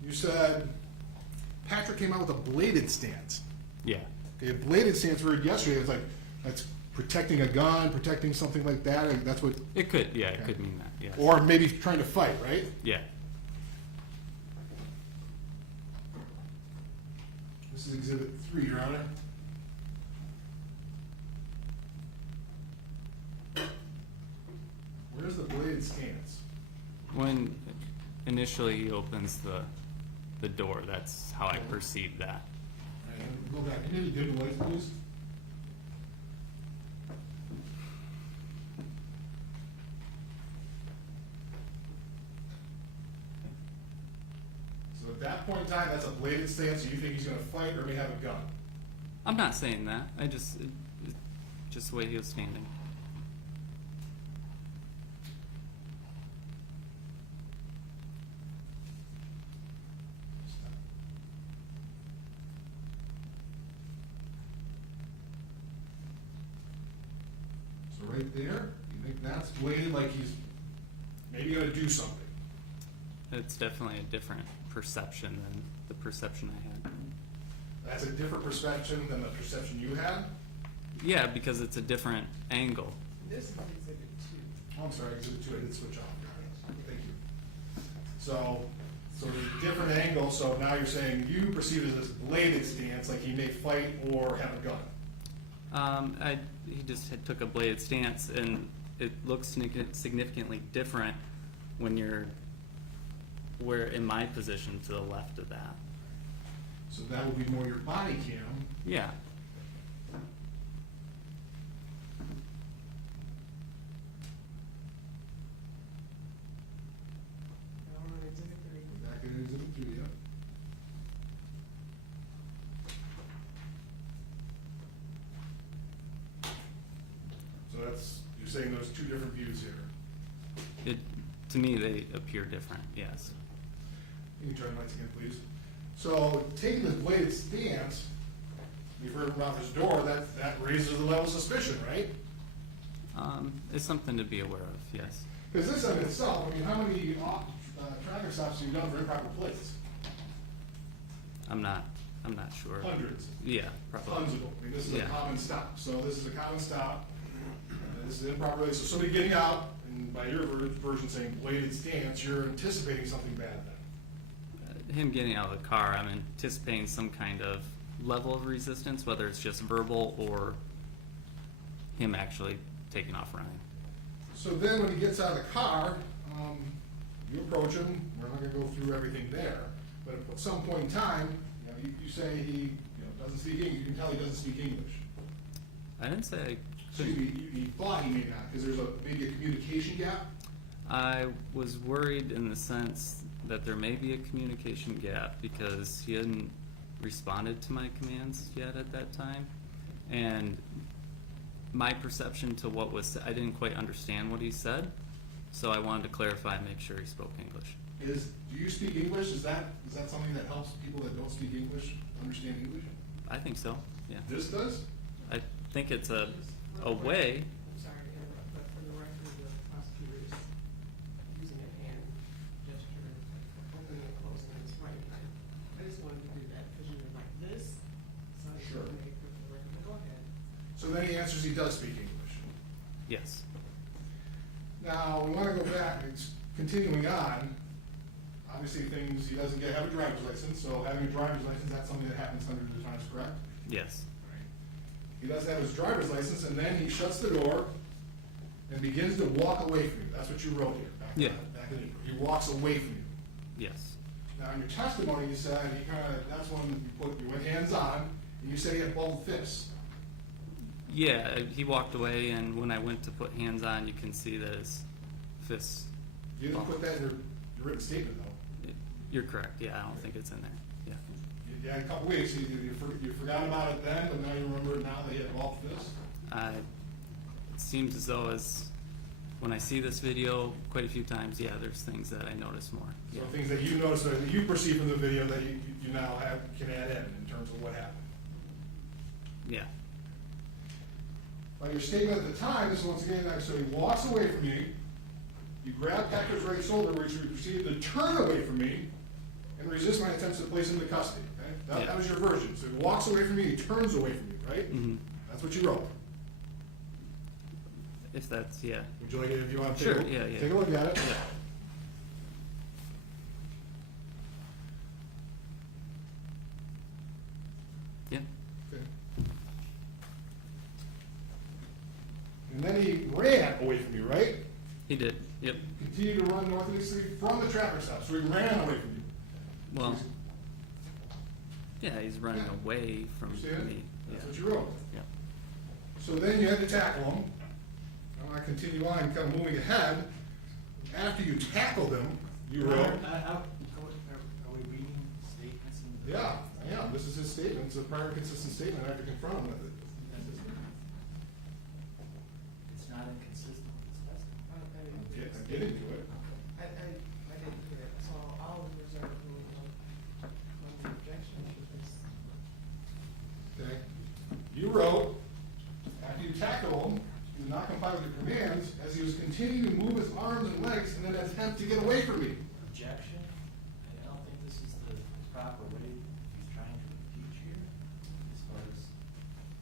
you said Patrick came out with a bladed stance. Yeah. Okay, a bladed stance we heard yesterday, it's like, that's protecting a gun, protecting something like that, and that's what, It could. Yeah. It could mean that. Yes. or maybe trying to fight, right? Yeah. This is Exhibit 3, Your Honor. Where's the bladed stance? When initially he opens the door, that's how I perceived that. All right, go back. Can you dim the lights, please? So at that point in time, that, that's a bladed stance, so you think he's gonna fight or may have a gun? I'm not saying that. It's just the way he was standing. So right there, you think that's bladed like he's maybe gonna do something? It's definitely a different perception than the perception I had. That's a different perception than the perception you had? Yeah, because it's a different angle. This is exhibit 2. Oh, I'm sorry, exhibit 2, I did switch off. Thank you. So the different angle, so now you're saying you perceive it as this bladed stance, like he may fight or have a gun. He just took a bladed stance, and it looks significantly different when you're in my position to the left of that. So that would be more your body cam. Yeah. Now we're on exhibit 3. Back in exhibit 2, yeah. So that's, you're saying there's two different views here. To me, they appear different, yes. Can you turn the lights again, please? So taking this bladed stance, you've heard about this door, that raises the level of suspicion, right? It's something to be aware of, yes. Because this in itself, I mean, how many traffic stops have you done for improper plates? I'm not sure. Hundreds. Yeah, probably. Tons of them. I mean, this is a Yeah. common stop. So this is a common stop. And this is improper plate. So somebody getting out, and by your version saying bladed stance, you're anticipating something bad then. Him getting out of the car, I'm anticipating some kind of level of resistance, whether it's just verbal or him actually taking off running. So then when he gets out of the car, you approach him. We're not going to go through everything there. But at some point in time, you say he doesn't speak English. You can tell he doesn't speak English. I didn't say I So you thought he may not, because there's maybe a communication gap? I was worried in the sense that there may be a communication gap because he hadn't responded to my commands yet at that time. And my perception to what was said, I didn't quite understand what he said, so I wanted to clarify and make sure he spoke English. Do you speak English? Is that something that helps people that don't speak English understand English? I think so, yeah. This does? I think it's a way. I'm sorry to interrupt, but for the record, the prosecutor is using a hand gesture, opening and closing his right hand. I just wanted to do that because you were like this, so I just Sure. want to make it for the record, but go ahead. So then he answers he does speak English. Yes. Now, we want to go back, it's continuing on. Obviously, he doesn't have a driver's license, so having a driver's license, that's something that happens hundreds of times, correct? Yes. He doesn't have his driver's license, and then he shuts the door and begins to walk away from you. That's what you wrote here, Yeah. back in the, he walks away from you. Yes. Now, in your testimony, you said that's when you went hands-on, and you said he had balled fists. Yeah, he walked away, and when I went to put hands on, you can see that his fists. You didn't put that in your written statement, though. You're correct, yeah, I don't think it's in there, yeah. You had a couple weeks, you forgot about it then, but now you remember it now that he had balled fists? It seems as though when I see this video quite a few times, yeah, there's things that I notice more. So Yeah. things that you noticed, that you perceive from the video that you now can add in terms of what happened. Yeah. By your statement at the time, this is once again, so he walks away from you, you grab Pecker's right shoulder, which you proceeded to turn away from me and resist my attempts to place him into custody, okay? That was your version. So he walks away from me, he turns away from you, right? Mm-hmm. That's what you wrote. If that's, yeah. Would you like it if you want to Sure, yeah. take a look at it? Yeah. Yeah. Okay. And then he ran away from you, right? He did, yep. Continued to run northeasterly from the traffic stop, so he ran away from you. Well, yeah, he's running away from Understand? me. That's Yeah. what you wrote. Yeah. So then you had to tackle him. I want to continue on and kind of moving ahead. After you tackled him, you wrote. Are we reading statements Yeah, I am. This is his statement. It's a prior consistent statement. I have to confront him with it. It's not inconsistent with his testimony. I'm getting to it. I didn't hear it, so I'll reserve the ruling on the objection because Okay? You wrote, after you tackle him, he did not comply with your commands as he was continuing to move his arms and legs in an attempt to get away from me. Objection? I don't think this is the proper way he's trying to impeach here, as far as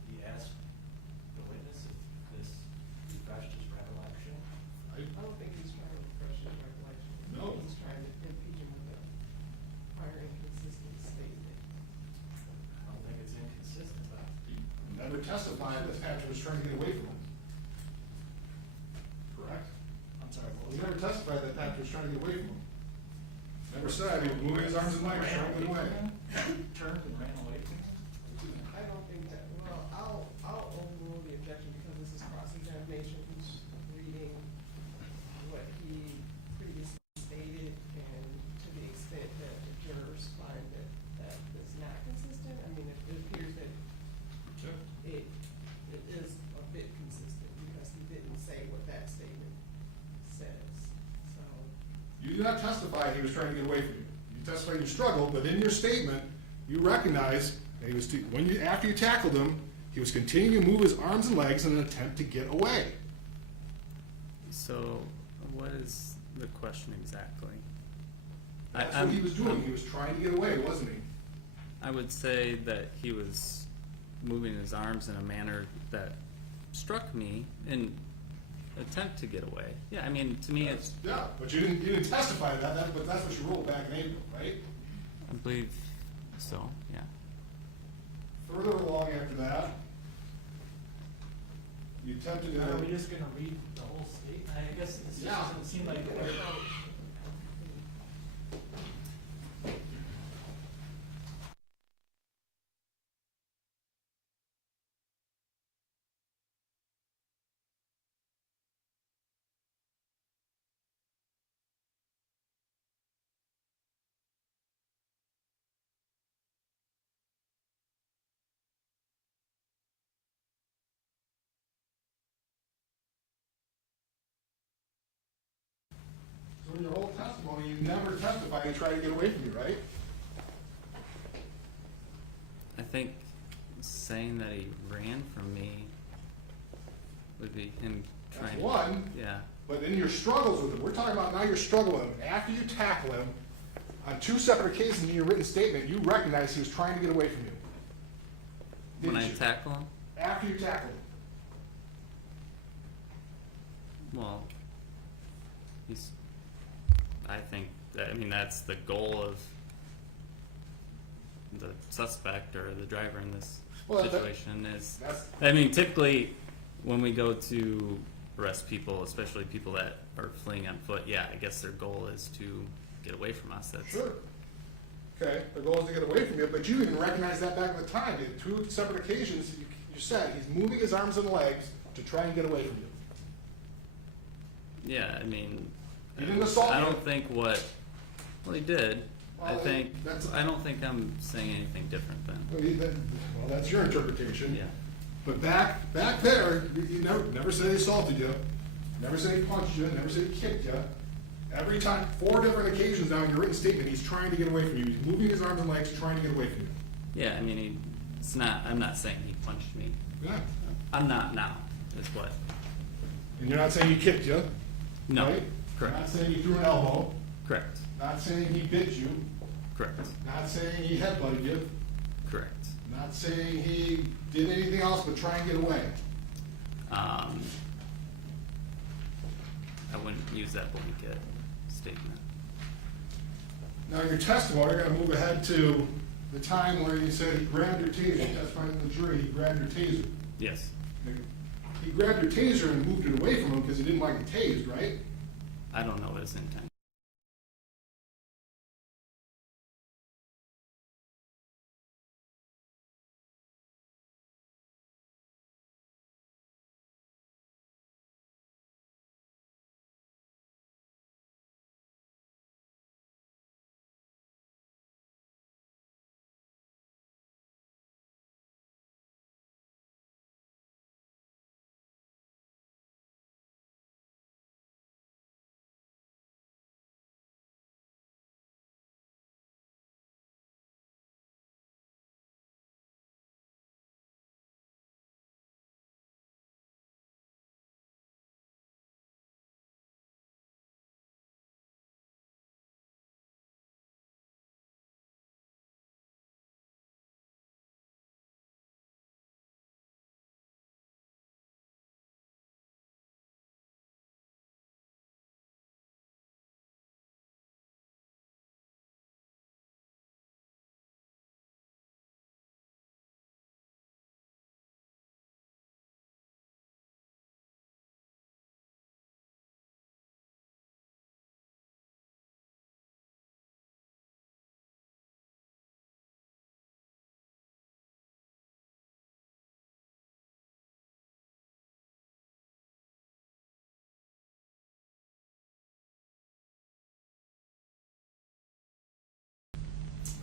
he asked the witness if this refreshed his recollection. I don't think he's trying to refresh his recollection. No. He's trying to impeach him with a prior inconsistent statement. I don't think it's inconsistent, but He never testified that Patrick was trying to get away from him. Correct? I'm sorry, what was He that? never testified that Patrick was trying to get away from him. Never said he was moving his arms and legs, trying to get away. Turned and ran away from him? I don't think that, well, I'll overrule the objection because this is cross-examination, who's reading what he previously stated, and to the extent that the jurors find that that is not consistent, I mean, it appears that it is a bit consistent because he didn't say what that statement says, so. You did not testify he was trying to get away from you. You testified you struggled, but in your statement, you recognize that he was, after you tackled him, he was continuing to move his arms and legs in an attempt to get away. So, what is the question exactly? That's what he was doing. He was trying to get away, wasn't he? I would say that he was moving his arms in a manner that struck me in attempt to get away. Yeah, I mean, to me, it's, Yeah, but you didn't testify to that, but that's what you ruled back in April, right? I believe so, yeah. Further along after that, you attempted to. Are we just gonna read the whole statement? I guess this Yeah. doesn't seem like we're. So in your whole testimony, you never testified he tried to get away from you, right? I think saying that he ran from me would be him That's trying. one. Yeah, But in your struggles with him, we're talking about now you're struggling with him. After you tackle him, on two separate occasions in your written statement, you recognize he was trying to get away from you. when Didn't I you? tackle him, After you tackled him. well, he's, I think, I mean, that's the goal of the suspect or the driver in this Well, that- situation is, that's- I mean, typically, when we go to arrest people, especially people that are fleeing on foot, yeah, I guess their goal is to get away from us, that's. Sure. Okay, the goal is to get away from you, but you didn't recognize that back at the time. In two separate occasions, you said he's moving his arms and legs to try and get away from you. Yeah, I mean, He didn't assault I you. don't think well, he did. Well, I don't think I'm saying anything different then. Well, that's your interpretation. Yeah. But back there, you never said he assaulted you, never said he punched you, never said he kicked you. Every time, 4 different occasions now in your written statement, he's trying to get away from you. He's moving his arms and legs, trying to get away from you. Yeah, I mean, I'm not saying he punched me. Yeah. I'm not now, is what. And you're not saying he kicked you, No, right? correct. Not saying he threw an elbow, Correct, not saying he bit you, correct, not saying he headbutted you, correct. not saying he did anything else but try and get away. I wouldn't use that blanket statement. Now, in your testimony, we're gonna move ahead to the time where you said he grabbed your taser, you testified to the jury, he grabbed your taser. Yes, He grabbed your taser and moved it away from him because he didn't like it tased, right? I don't know his intent.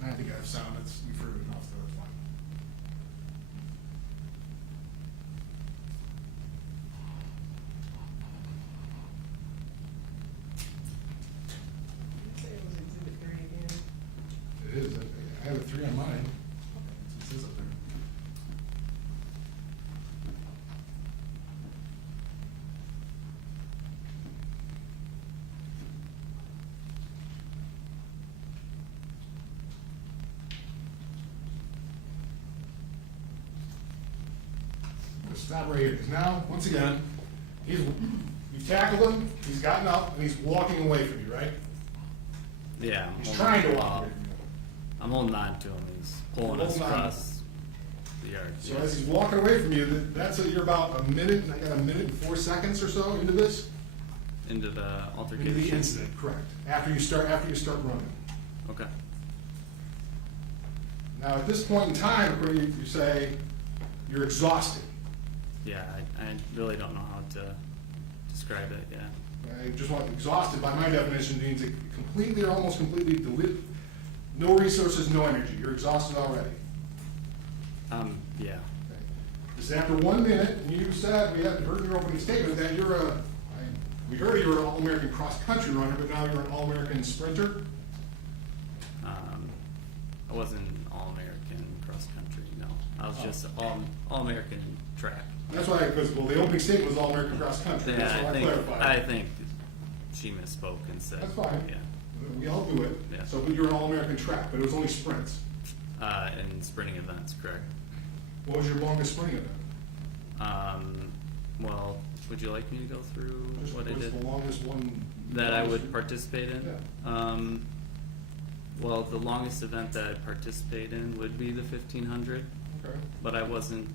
And I think I have sound, you've heard it enough, so that's fine. You say it was exhibit 3 again? It is, I have a 3 on mine. It says up there. Just stop right here, because now, once again, you tackled him, he's gotten up, and he's walking away from you, right? Yeah. I'm He's holding- trying to walk away from you. I'm holding on to him, he's pulling us Holding on. across the yard. So as he's walking away from you, you're about a minute, I got a minute and 4 seconds or so into this? Into the Into altercation? the incident, correct. After you start running. Okay. Now, at this point in time, you say you're exhausted. Yeah, I really don't know how to describe it, yeah. I just want, exhausted by my definition means it completely or almost completely no resources, no energy. You're exhausted already. Yeah. Okay. This is after 1 minute, and you said, we had heard in your opening statement that we heard you were an All-American cross-country runner, but now you're an All-American sprinter? I wasn't All-American cross-country, no. I was just All-American track. That's why, because, well, the opening statement was All-American cross-country. That's Yeah, why I clarified. I think she misspoke and said. That's fine. Yeah. We all do it. Yeah. So, but you're an All-American track, but it was only sprints. In sprinting events, correct. What was your longest sprinting event? Well, would you like me to go through Just what I what's did? the longest one? That I would participate in? Yeah. Well, the longest event that I'd participate in would be the 1500, Okay, but I wasn't,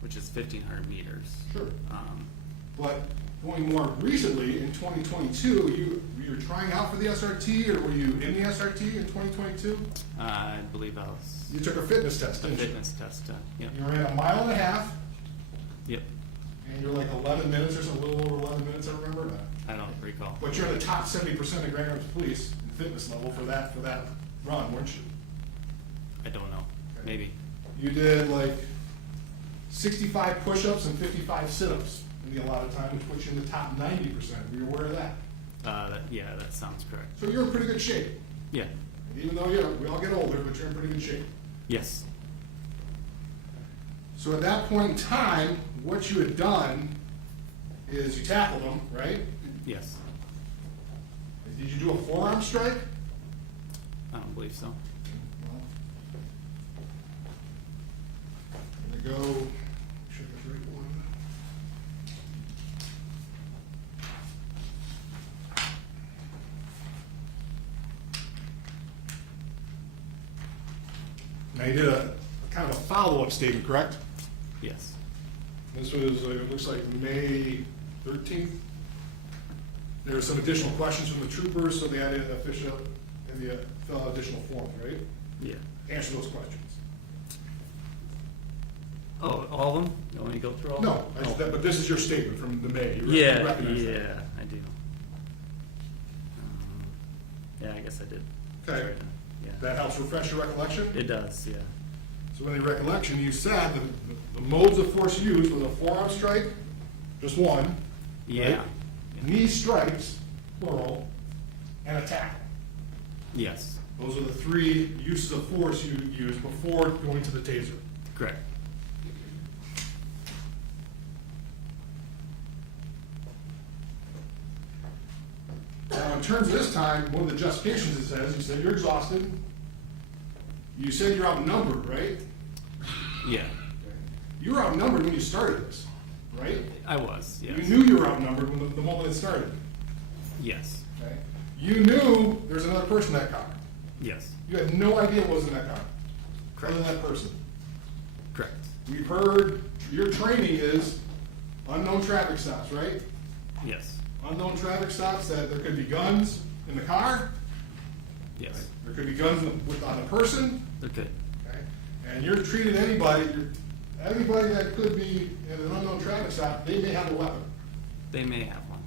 which is 1500 meters. sure. But going more recently, in 2022, you were trying out for the SRT, or were you in the SRT in 2022? I believe I was You took a fitness test, a didn't you? fitness test, yep, You ran 1.5 miles, yep, and you're like 11 minutes or so, a little over 11 minutes, I remember. I don't recall. But you're in the top 70% of Grand Rapids Police in fitness level for that run, weren't you? I don't know, Okay. maybe. You did like 65 push-ups and 55 sit-ups in the allotted time, which puts you in the top 90%. Were you aware of that? Yeah, that sounds correct. So you're in pretty good shape. Yeah, Even though, we all get older, but you're in pretty good shape. yes, So at that point in time, what you had done is you tackled him, right? yes, Did you do a forearm strike? I don't believe so. I'm gonna go, check this right one. Now you did a kind of a follow-up statement, correct? Yes, This was, it looks like May 13th. There were some additional questions from the troopers, so they had to fill out additional forms, right? yeah. Answer those questions. Oh, all of them? You want me to go through all of No, them? Oh. but this is your statement from the May. You Yeah, recognize that. yeah, I do. Yeah, I guess I did. Okay. Yeah, That helps refresh your recollection? it does, yeah. So in your recollection, you said the modes of force used was a forearm strike, just one. Yeah, right? Knee strikes, plural, and a tackle. yes, Those are the 3 uses of force you used before going to the taser. correct. Now, in terms of this time, one of the justifications it says, you said you're exhausted. You said you're outnumbered, right? Yeah, You were outnumbered when you started this, right? I was, yes. You knew you were outnumbered when the moment it started, Yes, okay? You knew there was another person in that car. yes, You had no idea what was in that car, Correct. other than that person. correct. We've heard your training is unknown traffic stops, right? Yes, Unknown traffic stops, that there could be guns in the car, yes, there could be guns on the person, they're good. okay? And you're treating anybody that could be in an unknown traffic stop, they may have a weapon. They may have one.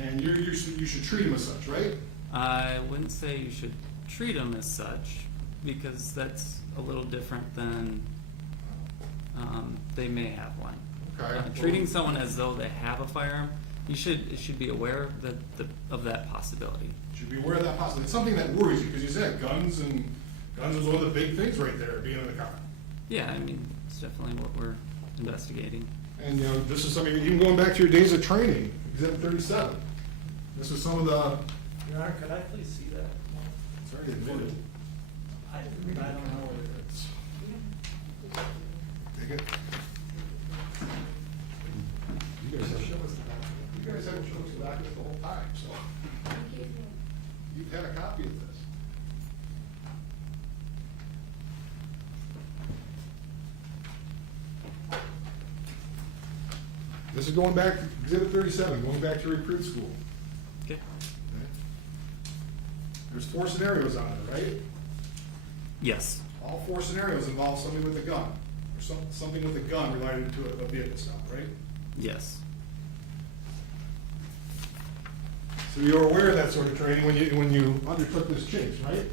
And you should treat them as such, right? I wouldn't say you should treat them as such, because that's a little different than, they may have one. Okay. Treating someone as though they have a firearm, it should be aware of that possibility. Should be aware of that possibility. It's something that worries you, because you said guns is one of the big things right there, being in the car. Yeah, I mean, it's definitely what we're investigating. And, you know, this is something, even going back to your days of training, Exhibit 37. This is some of the, Your Honor, could I please see that? it's already admitted. I don't know what it is. Take it. You guys haven't shown us the document. You guys haven't shown us the document the whole time, so you've had a copy of this. This is going back, Exhibit 37, going back to recruit school. Okay. Okay. There's 4 scenarios on it, right? Yes. All 4 scenarios involve somebody with a gun, or something with a gun related to a vehicle stop, right? Yes. So you're aware of that sort of training when you undertook this chase, right?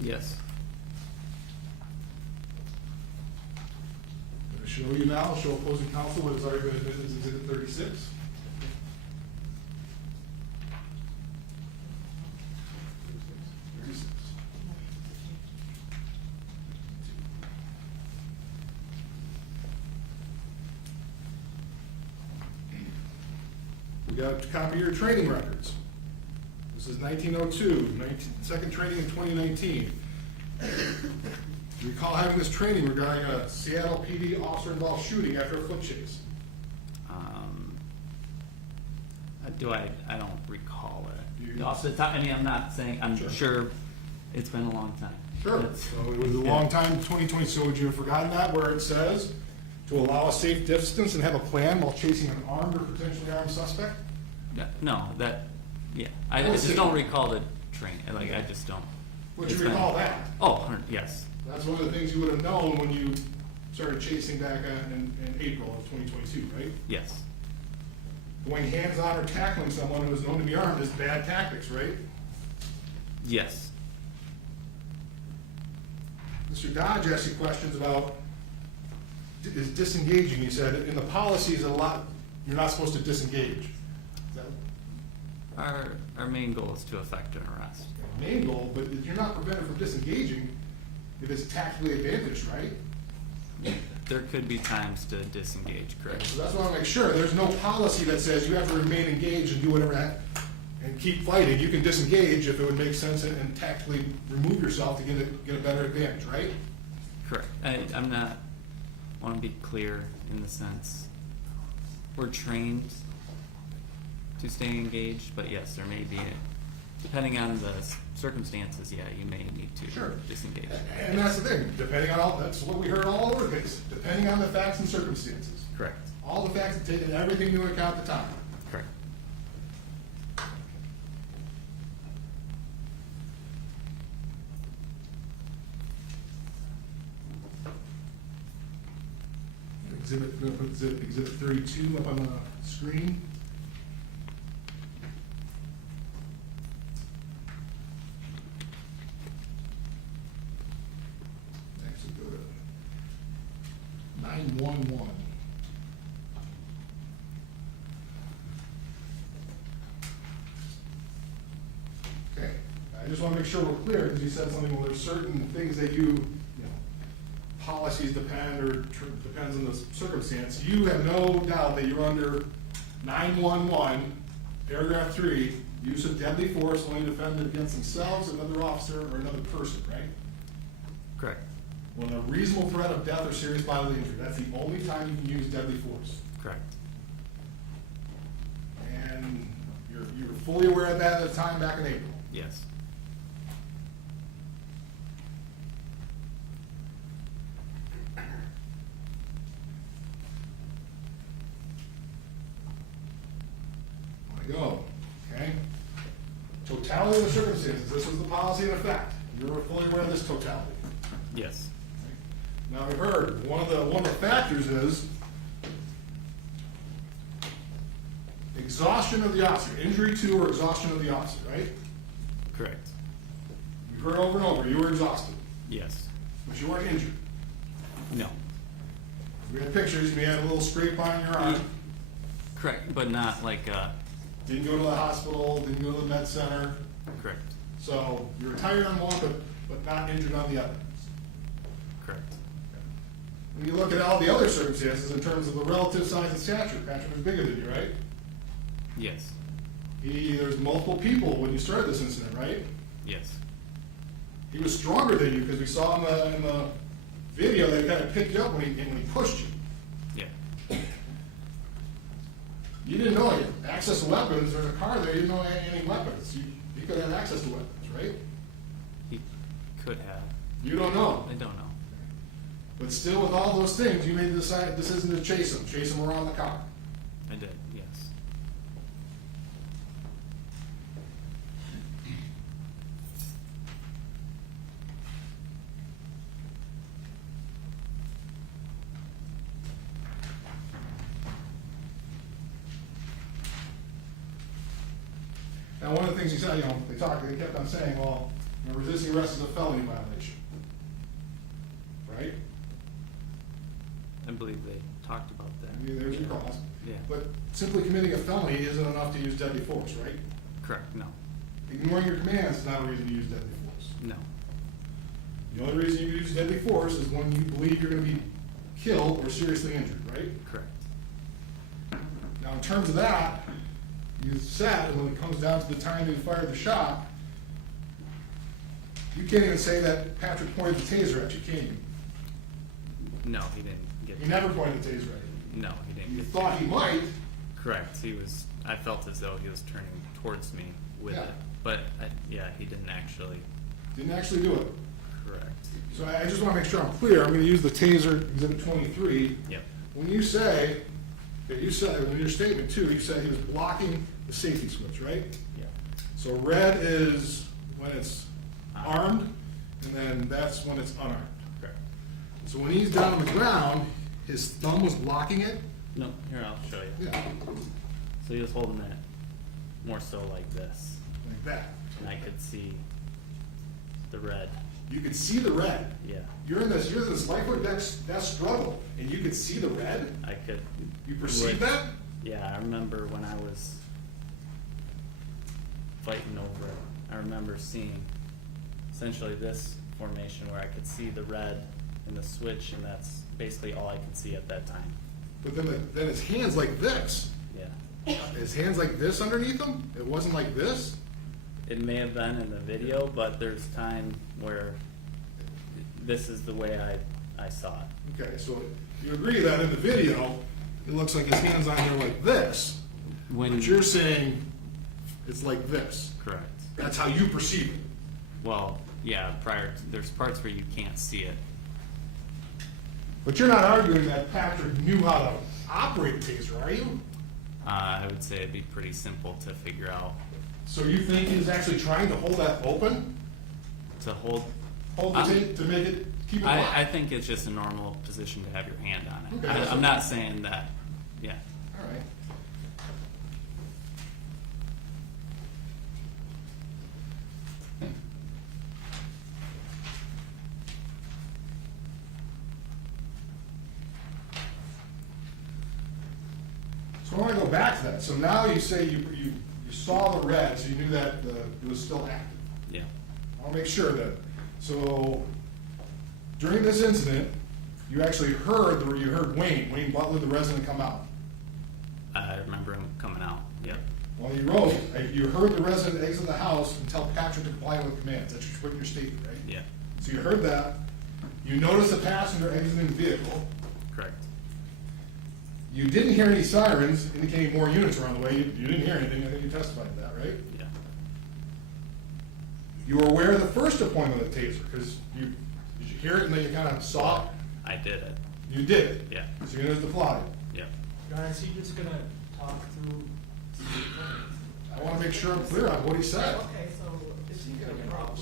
Yes. I'm going to show you now, show opposing counsel what has already been admitted as Exhibit 36. We got a copy of your training records. This is 1902, second training in 2019. You recall having this training regarding a Seattle PD officer-involved shooting after a foot chase. I don't recall it. You- Off the top, I mean, I'm not saying, I'm Sure. sure it's been a long time. Sure. It's- So it was a long time, 2020, so would you have forgotten that, where it says to allow a safe distance and have a plan while chasing an armed or potentially armed suspect? Yeah, no, I Well, just see- don't recall the train, like, I just don't. Would it's you been- recall that? Oh, yes, That's one of the things you would have known when you started chasing back in April of 2022, right? yes, Going hands-on or tackling someone who is known to be armed is bad tactics, right? yes, Mr. Dodge asked you questions about, is disengaging, he said, in the policies, you're not supposed to disengage. Is that our main goal is to effect an arrest. the main goal? But you're not prevented from disengaging if it's tactically advantaged, right? There could be times to disengage, correct? So that's why I want to make sure, there's no policy that says you have to remain engaged and do whatever and keep fighting. You can disengage if it would make sense and tactically remove yourself to get a better advantage, right? Correct. I'm not, want to be clear in the sense, we're trained to stay engaged, but yes, there may be, depending on the circumstances, yeah, you may need to Sure. disengage. And that's the thing, that's what we heard all over the place, depending on the facts and circumstances. Correct, All the facts and taking everything into account at the time. correct. We're gonna put exhibit 32 up on the screen. Actually, go to 911. Okay, I just wanna make sure we're clear, because you said something, well, there's certain things that you know, policies depend or depends on the circumstance. You have no doubt that you're under 911, paragraph 3, use of deadly force only defended against themselves, another officer, or another person, right? Correct, When a reasonable threat of death or serious bodily injury, that's the only time you can use deadly force. correct. And you're fully aware of that at the time back in April. Yes, I go, okay? Totality of the circumstances, this was the policy in effect. You're fully aware of this totality. yes, Now, we heard, one of the factors is exhaustion of the officer, injury to or exhaustion of the officer, right? correct. You've heard over and over, you were exhausted, Yes. but you weren't injured. No. We had pictures, you may have a little scrape on your arm, Correct, but not like, didn't go to the hospital, didn't go to the med center, correct, so you were tired on one, but not injured on the other. correct. When you look at all the other circumstances in terms of the relative size and stature, Patrick was bigger than you, right? Yes. There's multiple people when you started this incident, right? Yes. He was stronger than you because we saw in the video that he kind of picked you up when he pushed you. Yeah. You didn't know he had access to weapons. There's a car there. You didn't know any weapons. You could have access to weapons, right? He could have. You don't know. I don't know. But still, with all those things, you made the decision to chase him around the car. I did, yes. Now, one of the things he said, they kept on saying, well, resisting arrest is a felony violation. Right? I believe they talked about that. I mean, there's your cross. Yeah. But simply committing a felony isn't enough to use deadly force, right? Correct, no. Ignoring your commands is not a reason to use deadly force. No. The only reason you use deadly force is when you believe you're gonna be killed or seriously injured, right? Correct. Now, in terms of that, you said that when it comes down to the time that you fired the shot, you can't even say that Patrick pointed the taser at you, can you? No, he didn't get. He never pointed the taser at you. No, he didn't. You get thought he might. Correct. I felt as though he was turning towards me with Yeah. it, but yeah, he didn't actually. Didn't actually do it. Correct. So I just wanna make sure I'm clear. I'm gonna use the taser exhibit 23. Yep. When you say, in your statement too, you said he was blocking the safety switch, right? Yeah. So red is when it's armed, and then that's when it's unarmed. Correct. So when he's down on the ground, his thumb was blocking it? No, here I'll show you. Yeah, So he was holding it more so like this, like that. and I could see the red. You could see the red. Yeah. You're in this life or death struggle, and you could see the red? I could. You perceive that? Yeah, I remember when I was fighting over it. I remember seeing essentially this formation where I could see the red and the switch, and that's basically all I could see at that time. But then his hands like this. Yeah. His hands like this underneath him? It wasn't like this? It may have been in the video, but there's time where this is the way I saw it. Okay, so you agree that in the video, it looks like his hands on there like this, When but you're saying it's like this. correct. That's how you perceive it. Well, yeah, there's parts where you can't see it. But you're not arguing that Patrick knew how to operate a taser, are you? I would say it'd be pretty simple to figure out. So you think he's actually trying to hold that open? To hold. Hold the tape to make it, keep it locked? I think it's just a normal position to have your hand on it. Okay. I'm not saying that, yeah. All right. So I want to go back to that. So now you say you saw the red, so you knew that it was still active. Yeah. I'll make sure that, so during this incident, you actually heard Wayne Butler, the resident, come out. I remember him coming out, yep. Well, you heard the resident exit the house and tell Patrick to comply with commands. That's what your statement, right? Yeah, So you heard that. You noticed a passenger exiting the vehicle. correct. You didn't hear any sirens indicating more units were on the way. You didn't hear anything. I think you testified to that, right? Yeah, You were aware of the first deployment of the taser because did you hear it and then you kind of saw it? I did it, You did. yeah, So you know it's deployed. yeah. Guys, he just gonna talk through. I want to make sure I'm clear on what he said. Okay, so if you can approach,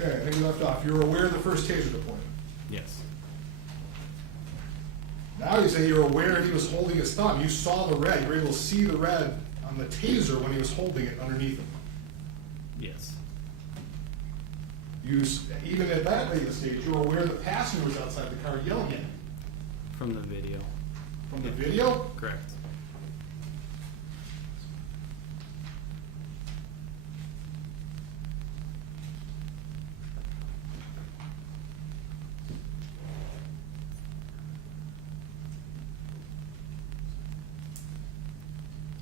Okay, I think we left off. You were aware of the first taser deployment. Yes. Now you say you were aware he was holding his thumb. You saw the red. You were able to see the red on the taser when he was holding it underneath him. Yes. Even at that late stage, you were aware the passenger was outside the car yelling at him. From the video. From the video? Correct.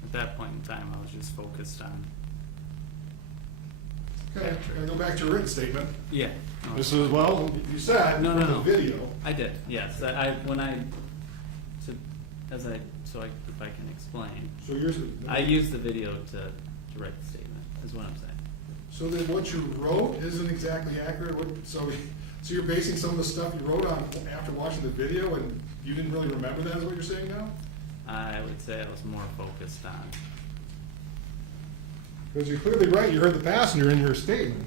At that point in time, I was just focused on. Okay, I'm gonna go back to your written statement. Yeah. This is, well, you said No, from no, the no. video. I did, yes. If I can explain. So you're. I used the video to write the statement, is what I'm saying. So then what you wrote isn't exactly accurate? So you're basing some of the stuff you wrote on after watching the video and you didn't really remember that is what you're saying now? I would say I was more focused on, Because you're clearly right, you heard the passenger in your statement.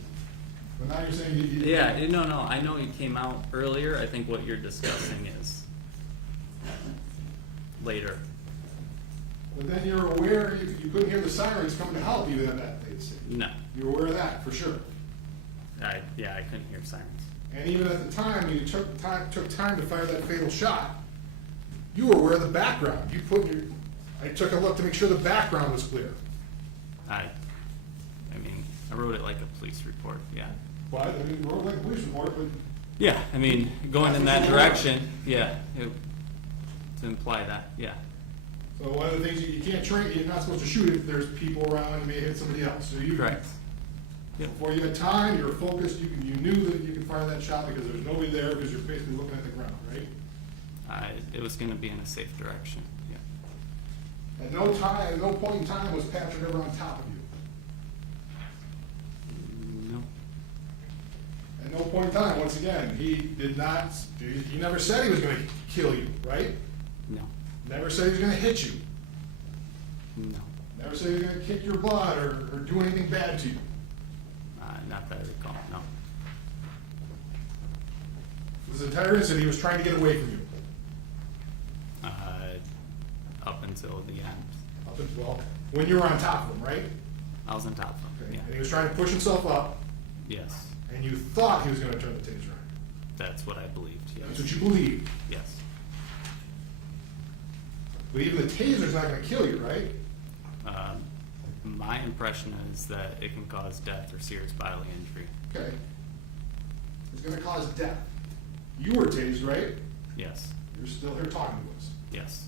But now you're saying you. yeah, no, I know you came out earlier. I think what you're discussing is later. But then you're aware, you couldn't hear the sirens coming to help you at that late stage. No, You were aware of that, for sure. I couldn't hear sirens. And even at the time, you took time to fire that fatal shot, you were aware of the background. I took a look to make sure the background was clear. I wrote it like a police report, yeah. But, I mean, you wrote like a police report, but Yeah, going in that That's what you direction, yeah, to imply that, yeah. so one of the things you can't train, you're not supposed to shoot if there's people around, you may hit somebody else. So you. Correct. Yep. Before you had time, you were focused, you knew that you could fire that shot because there was nobody there because you're basically looking at the ground, right? It was gonna be in a safe direction, yeah. At no point in time was Patrick ever on top of you. No, At no point in time, once again, he never said he was gonna kill you, right? no, Never said he was gonna hit you. no, Never said he was gonna kick your butt or do anything bad to you. not that I recall, no. This entire incident, he was trying to get away from you. Up until the end, Up until, well, when you were on top of him, right? I was on top of Okay. him, And he yeah, was trying to push himself up, yes, and you thought he was gonna turn the taser on. that's what I believed, That's yes, what you believed. yes. But even the taser's not gonna kill you, right? My impression is that it can cause death or serious bodily injury, Okay. It's gonna cause death. You were tased, right? yes, You're still here talking to us. yes.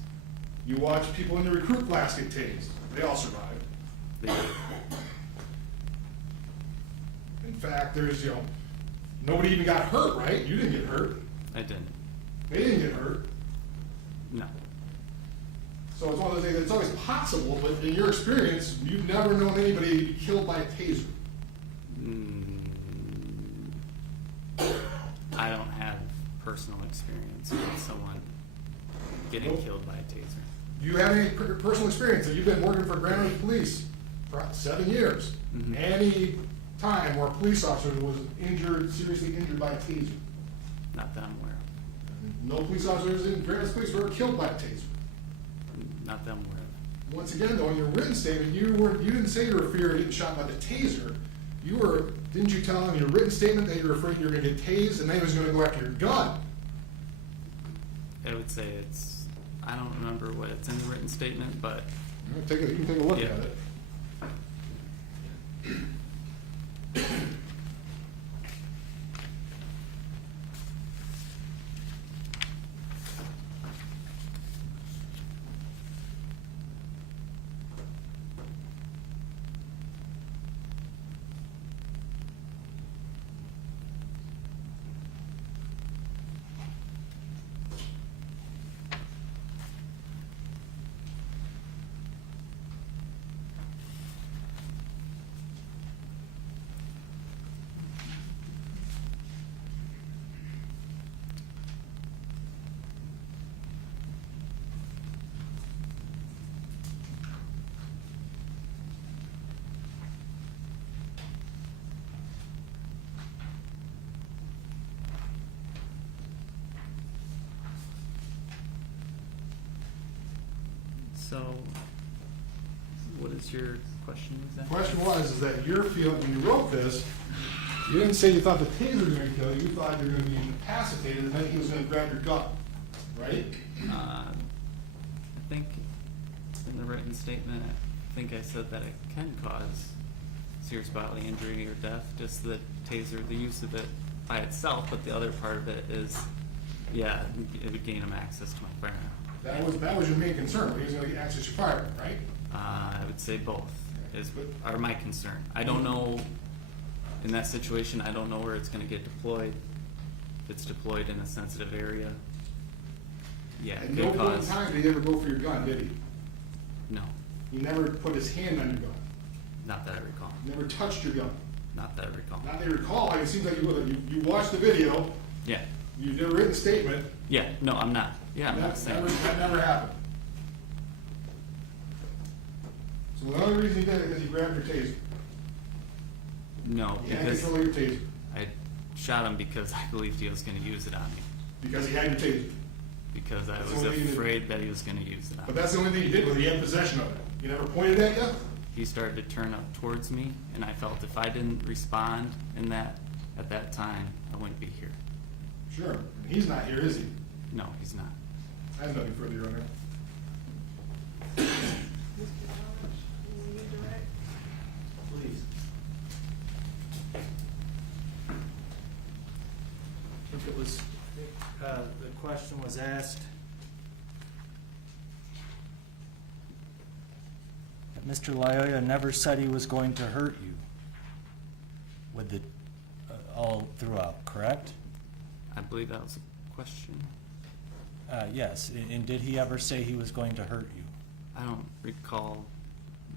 You watch people in the recruit class get tased. They all survived. They- In fact, there's, nobody even got hurt, right? You didn't get hurt. I didn't, They didn't get hurt. no. So it's one of those things, it's always possible, but in your experience, you've never known anybody to be killed by a taser. I don't have personal experience with someone getting Nope. killed by a taser. Do you have any personal experience that you've been working for Grand Rapids Police for 7 years? Mhm. Any time where a police officer was seriously injured by a taser? Not that I'm aware of. No police officers in Grand Rapids Police were killed by a taser. Not that I'm aware of. Once again, though, in your written statement, you didn't say you were afraid of getting shot by the taser. Didn't you tell in your written statement that you were afraid you were gonna get tased and then he was gonna go after your gun? I would say I don't remember what it's in the written statement, but You can take a look Yeah. at it. So, what is your question The exactly? question was, is that your feeling, when you wrote this, you didn't say you thought the taser was gonna kill you, you thought you were gonna be incapacitated, and then he was gonna grab your gun, right? I think in the written statement, I think I said that it can cause serious bodily injury or death, just the taser, the use of it by itself, but the other part of it is, yeah, it would gain him access to my firearm. That was your main concern, he was gonna get access to your firearm, right? I would say both are my concern. I don't know, in that situation, I don't know where it's gonna get deployed. If it's deployed in a sensitive area, yeah, At it no could point in cause, time did he ever go for your gun, did he? no, He never put his hand on your gun, not that I recall, he never touched your gun. not that I recall. Not that you recall, it seems like you watched the video, Yeah, you did a written statement, yeah, no, I'm not, yeah, I'm not saying. that never happened. So the only reason he did it is he grabbed your taser. No, He had because control of your taser, I shot him because I believed he was gonna use it on me, because he had your taser. because I That's was the only thing you did. afraid that he was gonna use it on But me. that's the only thing you did, was he had possession of it. You never pointed at you? He started to turn up towards me, and I felt if I didn't respond at that time, I wouldn't be here. Sure, he's not here, is he? No, he's not. I have nothing further, Your Honor. Mr. Jones, you need direct? Please. I think it was, the question was asked that Mr. Loyola never said he was going to hurt you with the, all throughout, correct? I believe that was a question. Yes, and did he ever say he was going to hurt you? I don't recall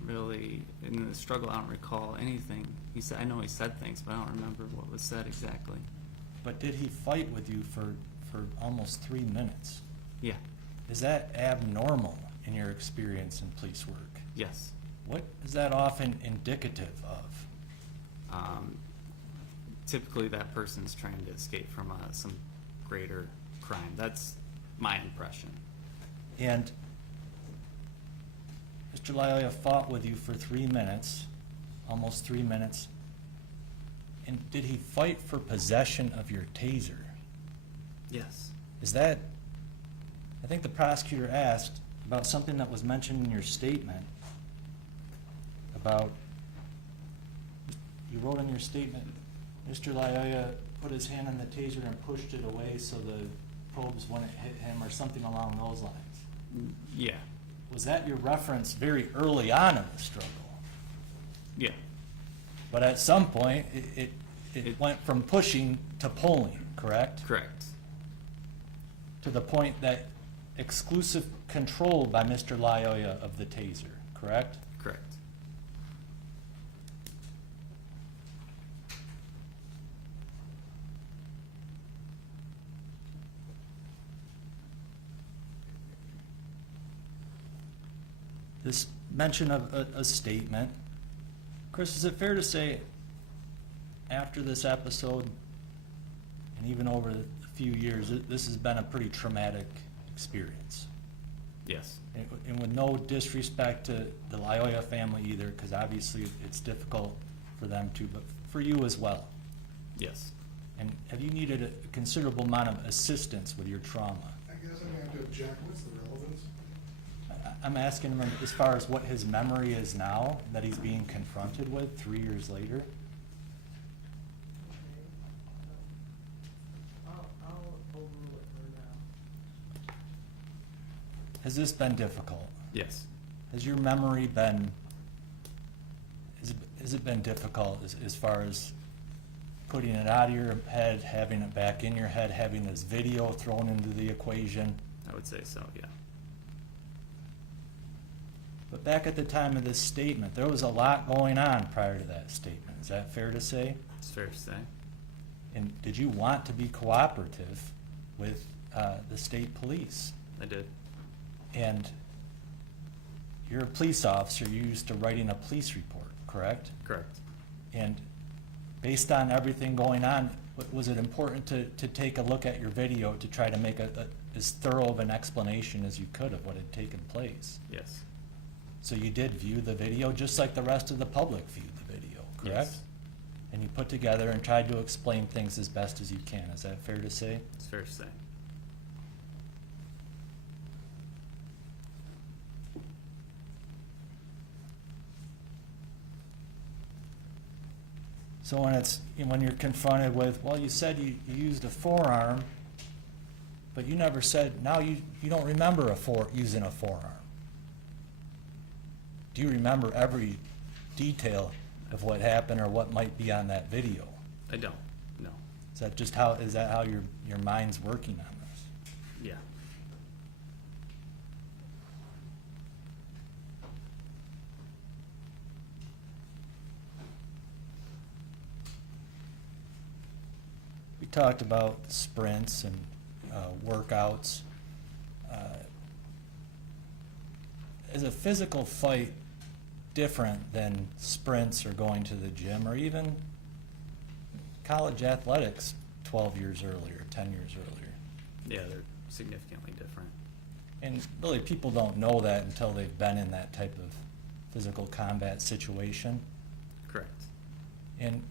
really, in the struggle, I don't recall anything. He said, I know he said things, but I don't remember what was said exactly. But did he fight with you for almost 3 minutes? Yeah, Is that abnormal in your experience in police work? yes. What is that often indicative of? Typically that person's trying to escape from some greater crime. That's my impression. And Mr. Loyola fought with you for 3 minutes, almost 3 minutes. And did he fight for possession of your taser? Yes. Is that, I think the prosecutor asked about something that was mentioned in your statement about, you wrote in your statement, Mr. Loyola put his hand on the taser and pushed it away so the probes wouldn't hit him, or something along those lines. Yeah. Was that your reference very early on in the struggle? Yeah. But at some point, it went from pushing to pulling, correct? Correct. To the point that exclusive control by Mr. Loyola of the taser, correct? Correct. This mention of a statement. Chris, is it fair to say after this episode, and even over the few years, this has been a pretty traumatic experience? Yes. And with no disrespect to the Loyola family either, because obviously it's difficult for them too, but for you as well. Yes. And have you needed a considerable amount of assistance with your trauma? I guess I'm gonna have to object, what's the relevance? I'm asking him as far as what his memory is now that he's being confronted with 3 years later. I'll overrule it for now. Has this been difficult? Yes. Has your memory been, has it been difficult as far as putting it out of your head, having it back in your head, having this video thrown into the equation? I would say so, yeah. But back at the time of this statement, there was a lot going on prior to that statement. Is that fair to say? It's fair to say. And did you want to be cooperative with the state police? I did. And you're a police officer, you're used to writing a police report, correct? Correct. And based on everything going on, Was it important to take a look at your video to try to make as thorough of an explanation as you could of what had taken place? Yes. So you did view the video just like the rest of the public viewed the video, correct? Yes. And you put together and tried to explain things as best as you can. Is that fair to say? It's fair to say. So when you're confronted with, well, you said you used a forearm, but you never said, now you don't remember using a forearm. Do you remember every detail of what happened or what might be on that video? I don't, no. Is that how your mind's working on this? Yeah. We talked about sprints and workouts. Is a physical fight different than sprints or going to the gym or even college athletics 12 years earlier, 10 years earlier? Yeah, they're significantly different. And really, people don't know that until they've been in that type of physical combat situation. Correct. And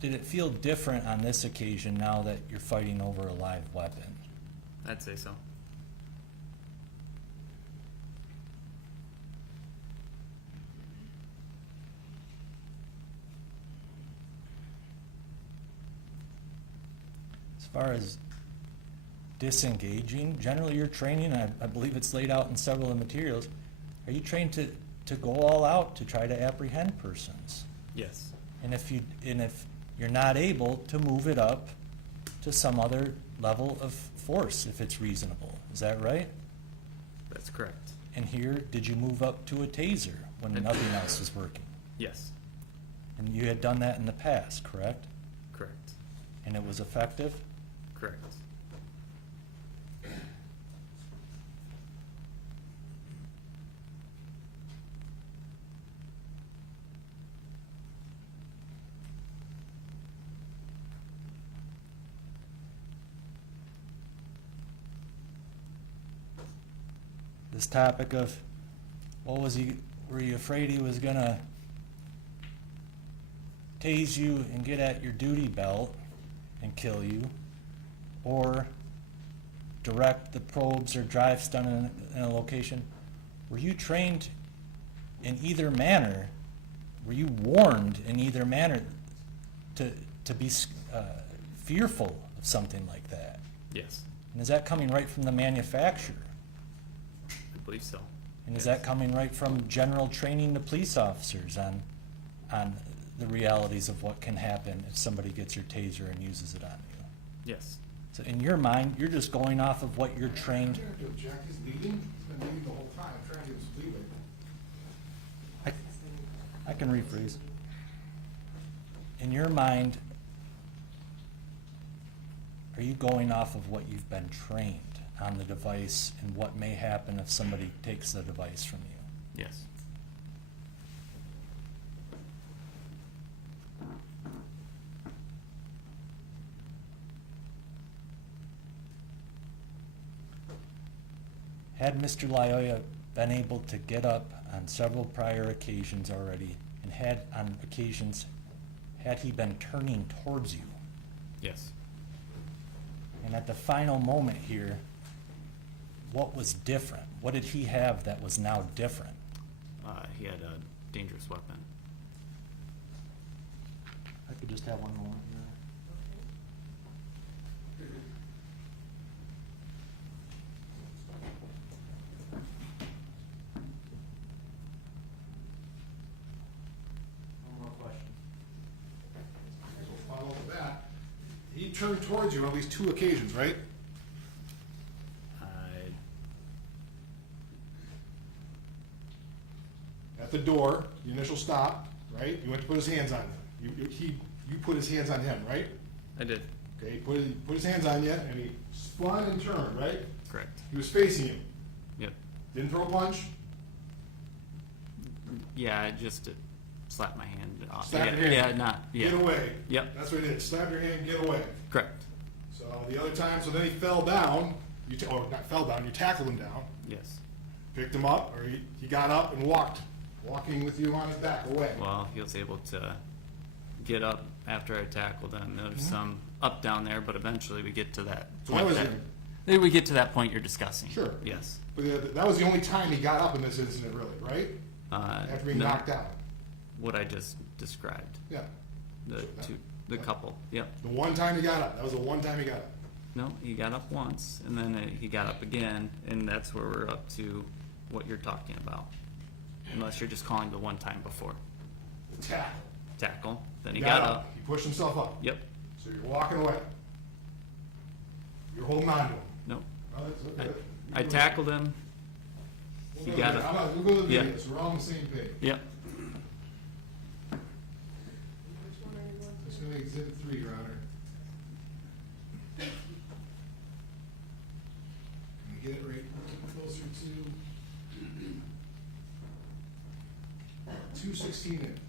did it feel different on this occasion now that you're fighting over a live weapon? I'd say so. As far as disengaging, generally your training, I believe it's laid out in several of the materials, are you trained to go all out to try to apprehend persons? Yes. And if you're not able to move it up to some other level of force, if it's reasonable, is that right? That's correct. And here, did you move up to a taser when nothing else was working? Yes. And you had done that in the past, correct? Correct. And it was effective? Correct. This topic of, were you afraid he was gonna tase you and get at your duty belt and kill you, or direct the probes or drive stun in a location? Were you trained in either manner? Were you warned in either manner to be fearful of something like that? Yes. And is that coming right from the manufacturer? I believe so. And is Yes. that coming right from general training to police officers on the realities of what can happen if somebody gets your taser and uses it on you? Yes. So in your mind, you're just going off of what you're trained. You don't have to object, he's leading, he's been leading the whole time, I'm trying to get him to lead it. I can rephrase. In your mind, are you going off of what you've been trained on the device and what may happen if somebody takes the device from you? Yes. Had Mr. Loyola been able to get up on several prior occasions already, and had he been turning towards you? Yes. And at the final moment here, what was different? What did he have that was now different? He had a dangerous weapon. I could just have one moment here. One more question. So follow up with that. He turned towards you on at least 2 occasions, right? At the door, the initial stop, right? You went to put his hands on him. You put his hands on him, right? I did. Okay, he put his hands on you, and he spun and turned, right? Correct. He was facing you. Yep. Didn't throw a punch? Yeah, just slap my hand off. Slap yeah, your hand. yeah, not, yeah. Get away. Yep. That's what he did, slap your hand, get away. Correct. So the other time, so then he fell down, or not fell down, you tackled him down, Yes. picked him up, or he got up and walking with you on his back away. Well, he was able to get up after I tackled him. There was some up down there, but eventually we get to that So point. that was that- it. Then we get to that point you're discussing. Sure. Yes. But that was the only time he got up in this incident, really, right? After being no, knocked out. What I just described. Yeah. The couple. Yep. The one time he got up, that was the one time he got up. No, he got up once, and then he got up again, and that's where we're up to what you're talking about. Unless you're just calling the one time before. The tackle. Tackle, then he got up. He pushed himself up. Yep. So you're walking away. You're holding on to him. Nope. Oh, that's okay. I tackled him. We'll He go got to the- up. We'll go to the Yeah. video, so we're all on the same page. Yep. Which one are you going to? It's gonna be exhibit 3, Your Honor. Can we get it right closer to 216 in?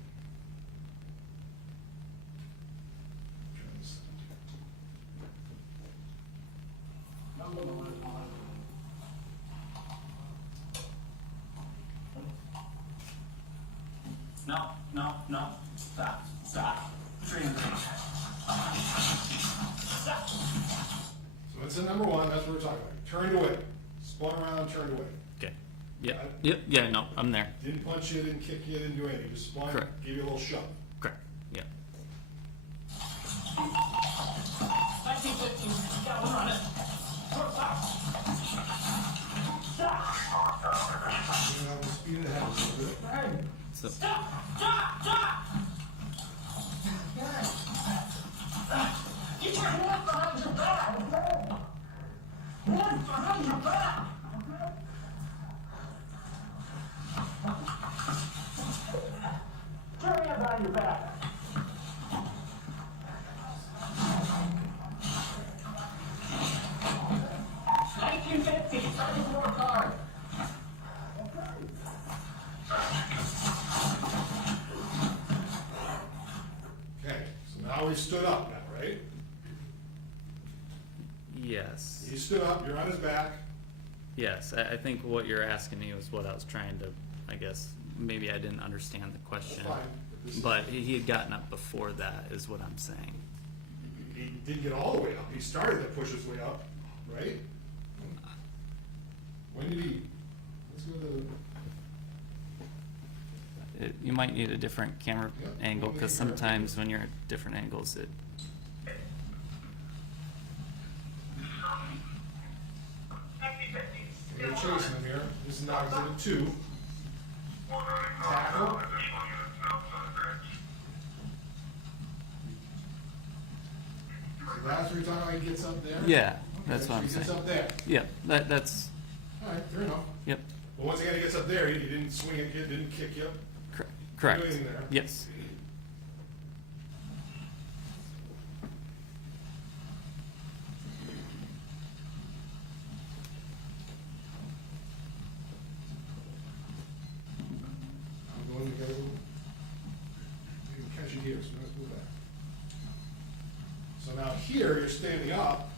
No, stop, put your hands up. So that's the number 1, that's what we're talking about. Turned away, spun around, turned away. Okay. Yep. Yep. Yeah. No, I'm there. Didn't punch you, didn't kick you, didn't do anything, just spun, Correct. gave you a little shove. Correct. Yep. 1915, got one on it. You know, speed it ahead a little bit. So. Keep your hands behind your back, okay? Hands behind your back, okay? Put your hands behind your back. 1950, try to work hard. Okay, so now we stood up now, right? Yes. He stood up, you're on his back. Yes. I think what you're asking me was what I was trying to. I guess maybe I didn't understand the question. That's fine. This is- But he had gotten up before that, is what I'm saying. He didn't get all the way up, he started to push his way up, right? When did he, let's go to, You might need a different camera Yep. angle, because sometimes when you're at different angles, it. we're chasing him here, this is now exhibit 2. Tackle. So that's where you're talking about he gets up there? Yeah, Okay, that's so what I'm he gets saying. up there, Yep. That's. alright, fair enough. Yep. But once again, he gets up there, he didn't swing it, he didn't kick you. Correct. Doing there. Yes. I'm going to go, you can catch it here, so let's move back. So now here, you're standing up,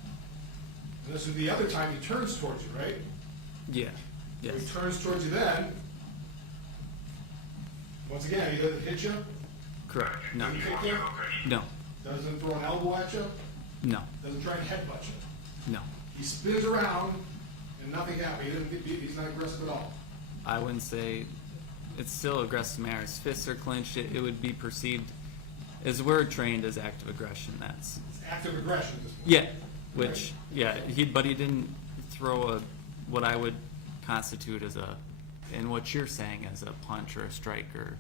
and this is the other time he turns towards you, right? Yeah. So Yes. he turns towards you then. Once again, he doesn't hit you, Correct. No. doesn't kick you, No. doesn't throw an elbow at you, No. doesn't try and headbutt you. No. He spins around, and nothing happened, he doesn't get beat, he's not aggressive at all. I wouldn't say it's still aggressive manner. His fists are clenched. It would be perceived as we're trained as active aggression. That's It's active aggression at this point. yeah. Which yeah. But he didn't throw what I would constitute as and what you're saying as a punch or a strike or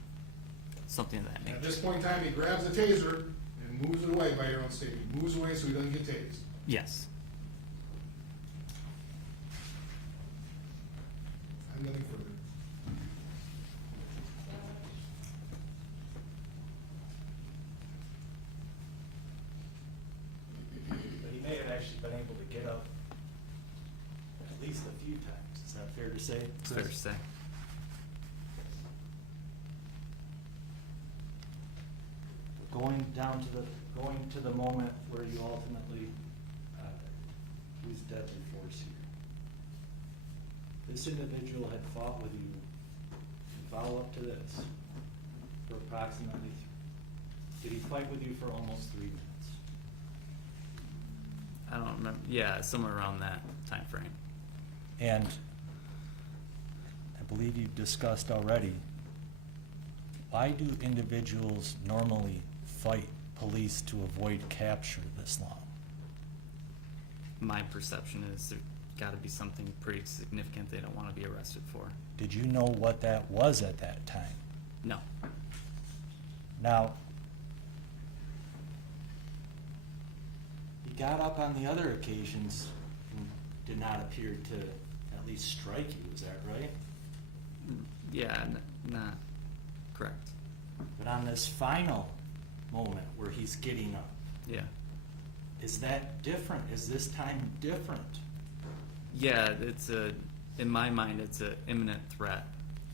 something of that At nature. this point in time, he grabs the taser and moves it away by your own statement. He moves away so he doesn't get tased. Yes. I have nothing further. But he may have actually been able to get up at least a few times. Is that fair to say? It's fair to say. going to the moment where you ultimately use deadly force here. This individual had fought with you, and follow up to this, for approximately, did he fight with you for almost 3 minutes? I don't remember, yeah, somewhere around that time frame. And I believe you've discussed already, why do individuals normally fight police to avoid capture this long? My perception is there gotta be something pretty significant they don't wanna be arrested for. Did you know what that was at that time? No, Now, he got up on the other occasions and did not appear to at least strike you, is that right? yeah, not correct. But on this final moment where he's getting up, Yeah. is that different? Is this time different? Yeah, in my mind, it's a imminent threat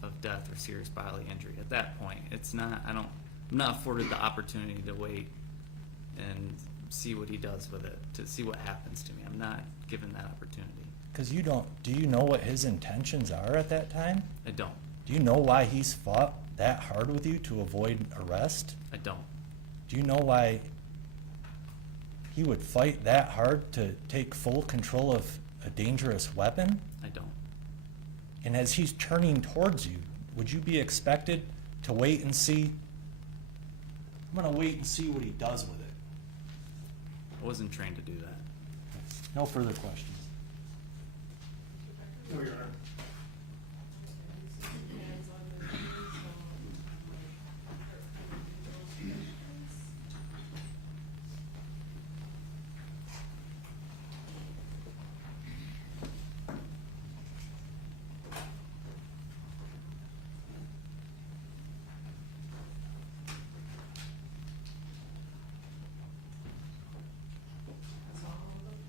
of death or serious bodily injury. At that point, it's not, I'm not afforded the opportunity to wait and see what he does with it, to see what happens to me. I'm not given that opportunity. Because do you know what his intentions are at that time? I don't. Do you know why he's fought that hard with you to avoid arrest? I don't. Do you know why he would fight that hard to take full control of a dangerous weapon? I don't. And as he's turning towards you, would you be expected to wait and see? I'm gonna wait and see what he does with it. I wasn't trained to do that. No further questions. No, Your Honor. Hands on the knees, individuals' That's all of them?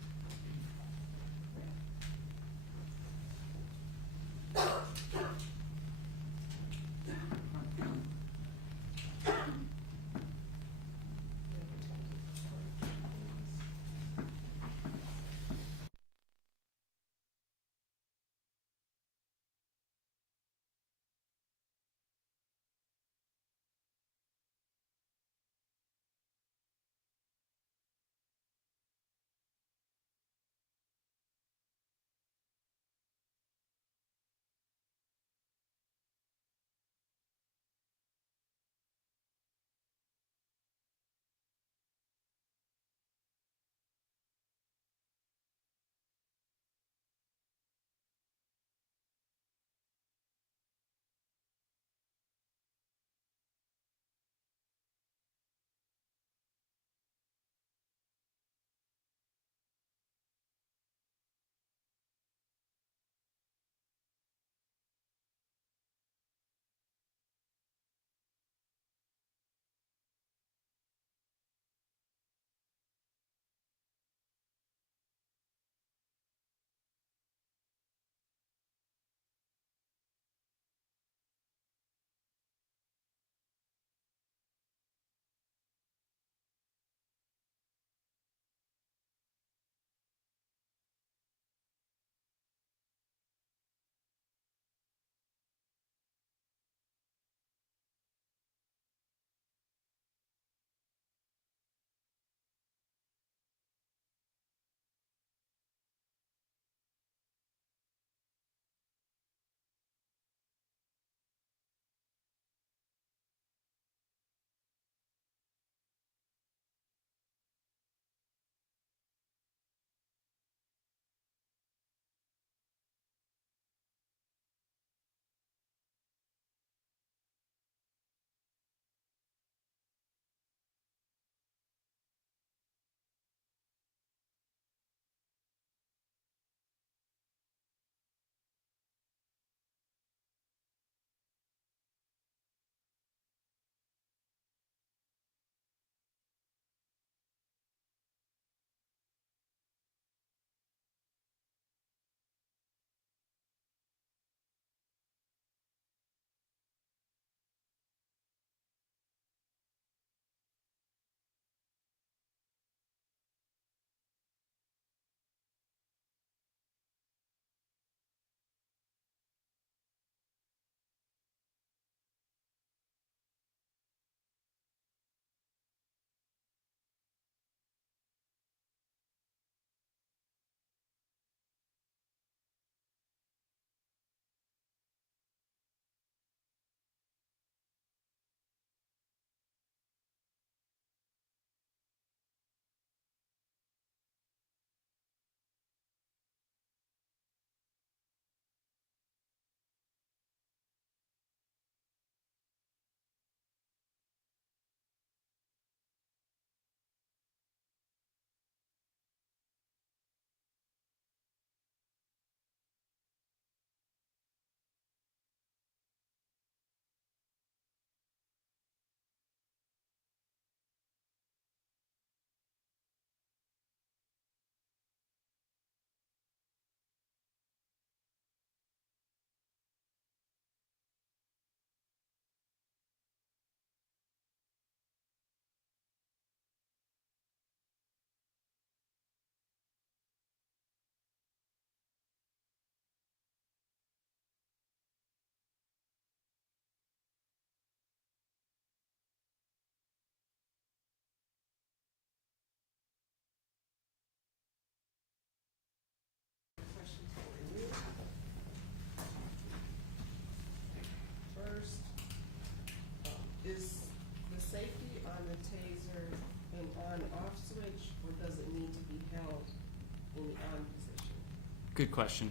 Good question.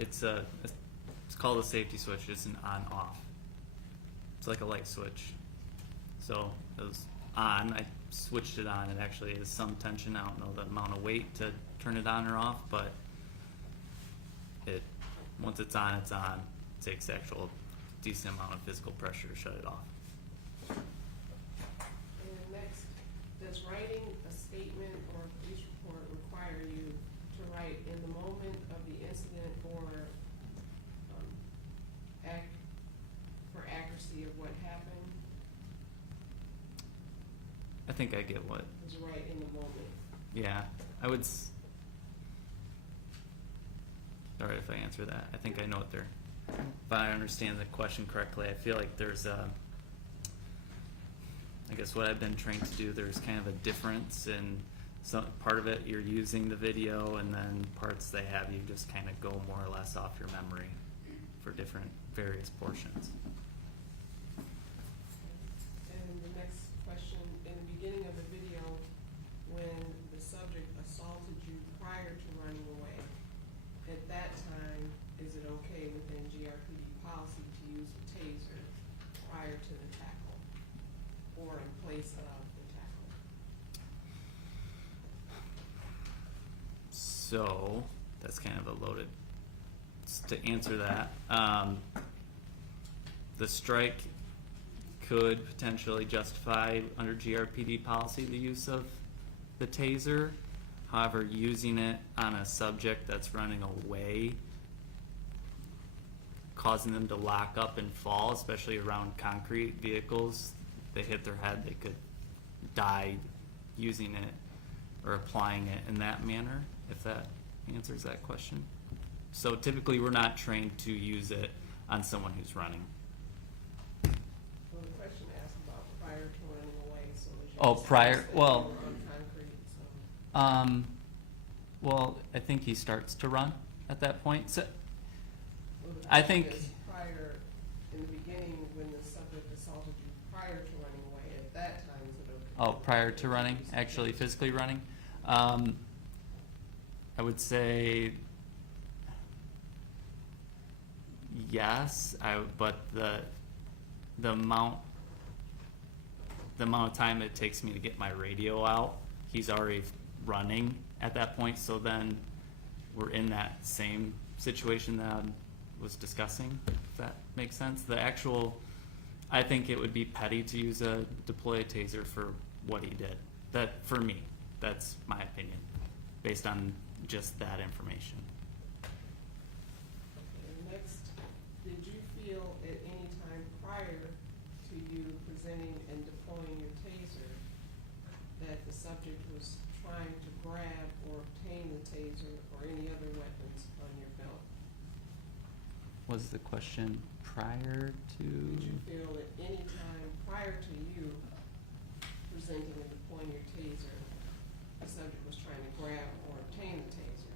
It's called a safety switch. It's an on-off. It's like a light switch. So it was on. I switched it on. It actually is some tension. I don't know the amount of weight to turn it on or off, but once it's on, it's on. It takes actual decent amount of physical pressure to shut it off. And next, does writing a statement or a police report require you to write in the moment of the incident or for accuracy of what happened? I think I get what. Does write in the moment? Yeah, I would. Sorry if I answer that. I think I know what they're. If I understand the question correctly, I feel like there's a. I guess what I've been trained to do, there's kind of a difference in some part of it you're using the video, and then parts they have you just kind of go more or less off your memory for different various portions. And the next question, in the beginning of the video, when the subject assaulted you prior to running away, at that time, is it okay within GRPD policy to use the taser prior to the tackle or in place of the tackle? So that's kind of a loaded. To answer that, the strike could potentially justify under GRPD policy the use of the taser. However, using it on a subject that's running away, causing them to lock up and fall, especially around concrete vehicles, they hit their head, they could die using it or applying it in that manner, if that answers that question. So typically we're not trained to use it on someone who's running. Well, the question asked about prior to running away, so as you Oh, prior, discussed that well, you were on concrete, so. Well, I think he starts to run at that point. So Well, the I question think- is prior, in the beginning, when the subject assaulted you prior to running away, at that time, is it okay? Oh, prior to running, actually physically running. I would say yes, but the amount of time it takes me to get my radio out, he's already running at that point, so then we're in that same situation that I was discussing, if that makes sense. I think it would be petty to deploy a taser for what he did. That, for me, that's my opinion, based on just that information. Okay, next, did you feel at any time prior to you presenting and deploying your taser that the subject was trying to grab or obtain the taser or any other weapons on your belt? Was the question prior to? Did you feel at any time prior to you presenting and deploying your taser, the subject was trying to grab or obtain the taser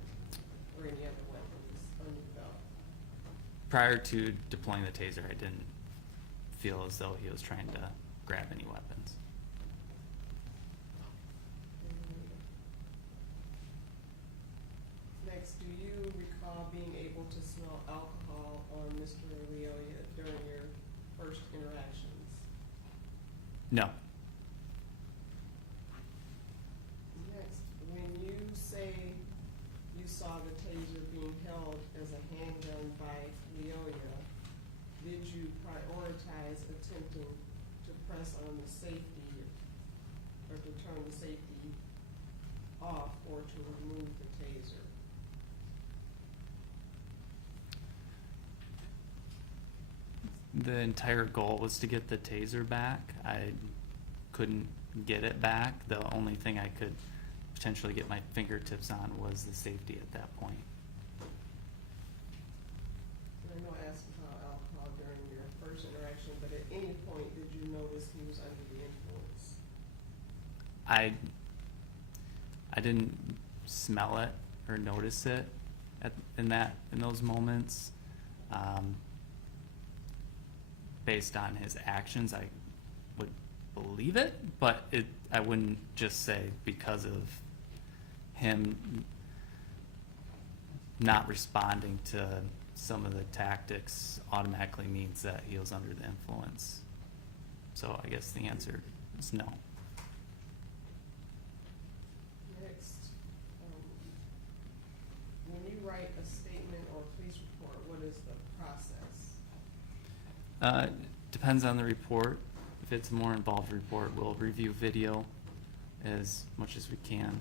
or any other weapons on your belt? Prior to deploying the taser, I didn't feel as though he was trying to grab any weapons. Next, do you recall being able to smell alcohol on Mr. Leolia during your first interactions? No. Next, when you say you saw the taser being held as a handgun by Leolia, did you prioritize attempting to press on the safety or to turn the safety off or to remove the taser? The entire goal was to get the taser back. I couldn't get it back. The only thing I could potentially get my fingertips on was the safety at that point. I know I asked about alcohol during your first interaction, but at any point did you notice he was under the influence? I didn't smell it or notice it in those moments. Based on his actions, I would believe it, but I wouldn't just say because of him not responding to some of the tactics automatically means that he was under the influence. So I guess the answer is no. Next, when you write a statement or police report, what is the process? Depends on the report. If it's a more involved report, we'll review video as much as we can,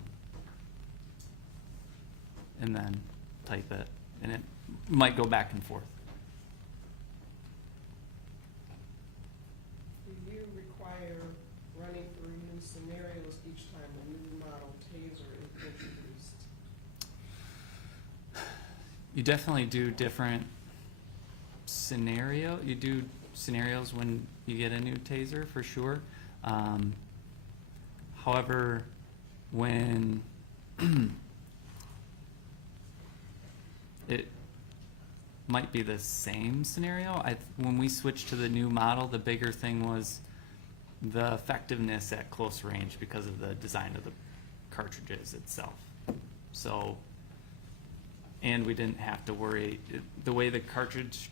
and then type it, and it might go back and forth. Do you require running through new scenarios each time a new model Taser is introduced? You definitely do different you do scenarios when you get a new Taser, for sure. However, when it might be the same scenario, when we switched to the new model, the bigger thing was the effectiveness at close range because of the design of the cartridges itself. So, and we didn't have to worry, the way the cartridges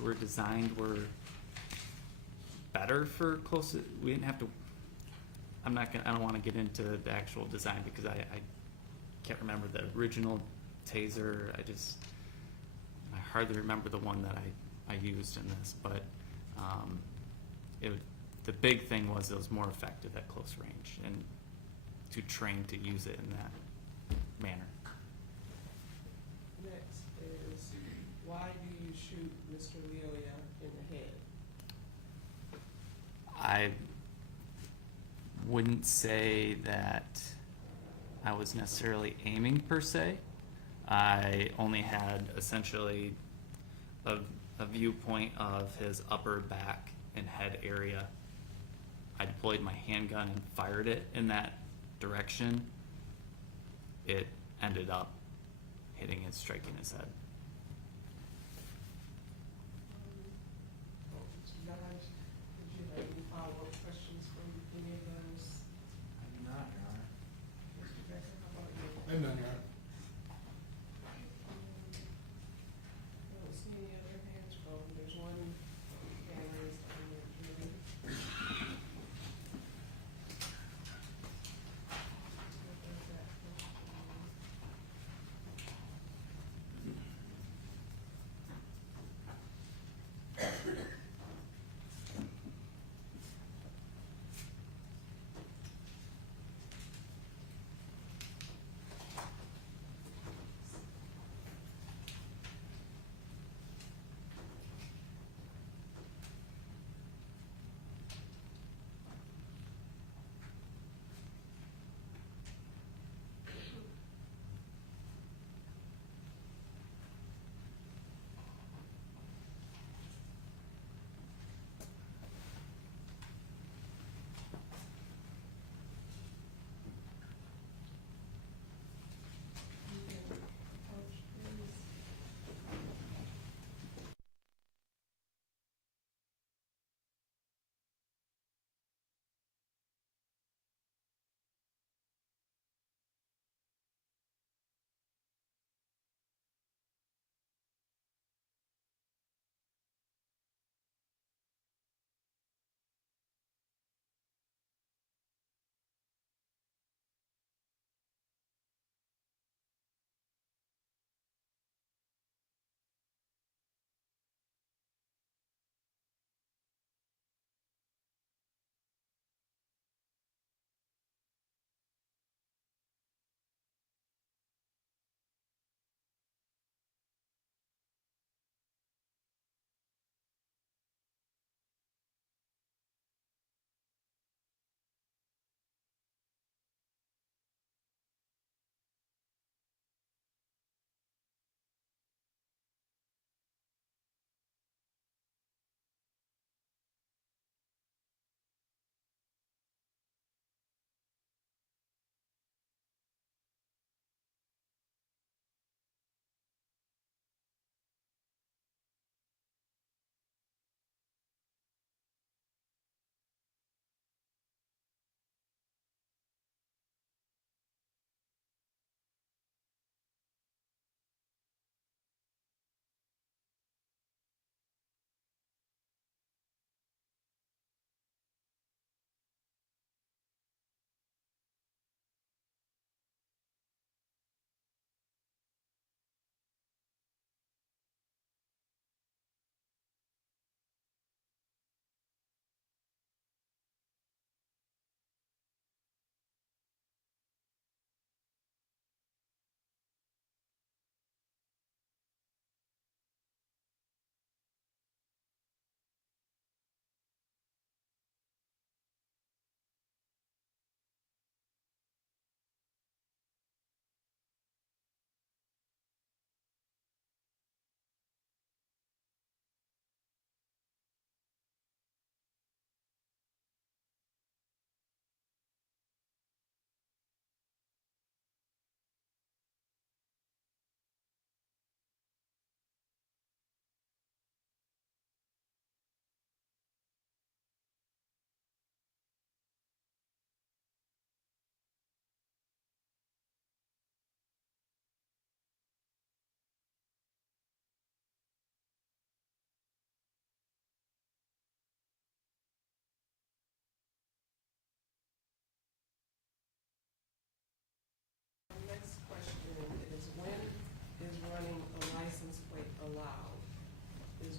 were designed were better for close, we didn't have to, I don't wanna get into the actual design because I can't remember the original Taser. I hardly remember the one that I used in this, but the big thing was it was more effective at close range and to train to use it in that manner. Next is, why do you shoot Mr. Leolia in the head? I wouldn't say that I was necessarily aiming per se. I only had essentially a viewpoint of his upper back and head area. I deployed my handgun and fired it in that direction. It ended up hitting and striking his head. Mr. Dodge, did you have any follow-up questions from any of those? I do not, Your Honor. Mr. Jackson, how about you? I'm done, Your Honor. I don't see any other hands. Oh, there's one hand raised on your jury. What does that question mean?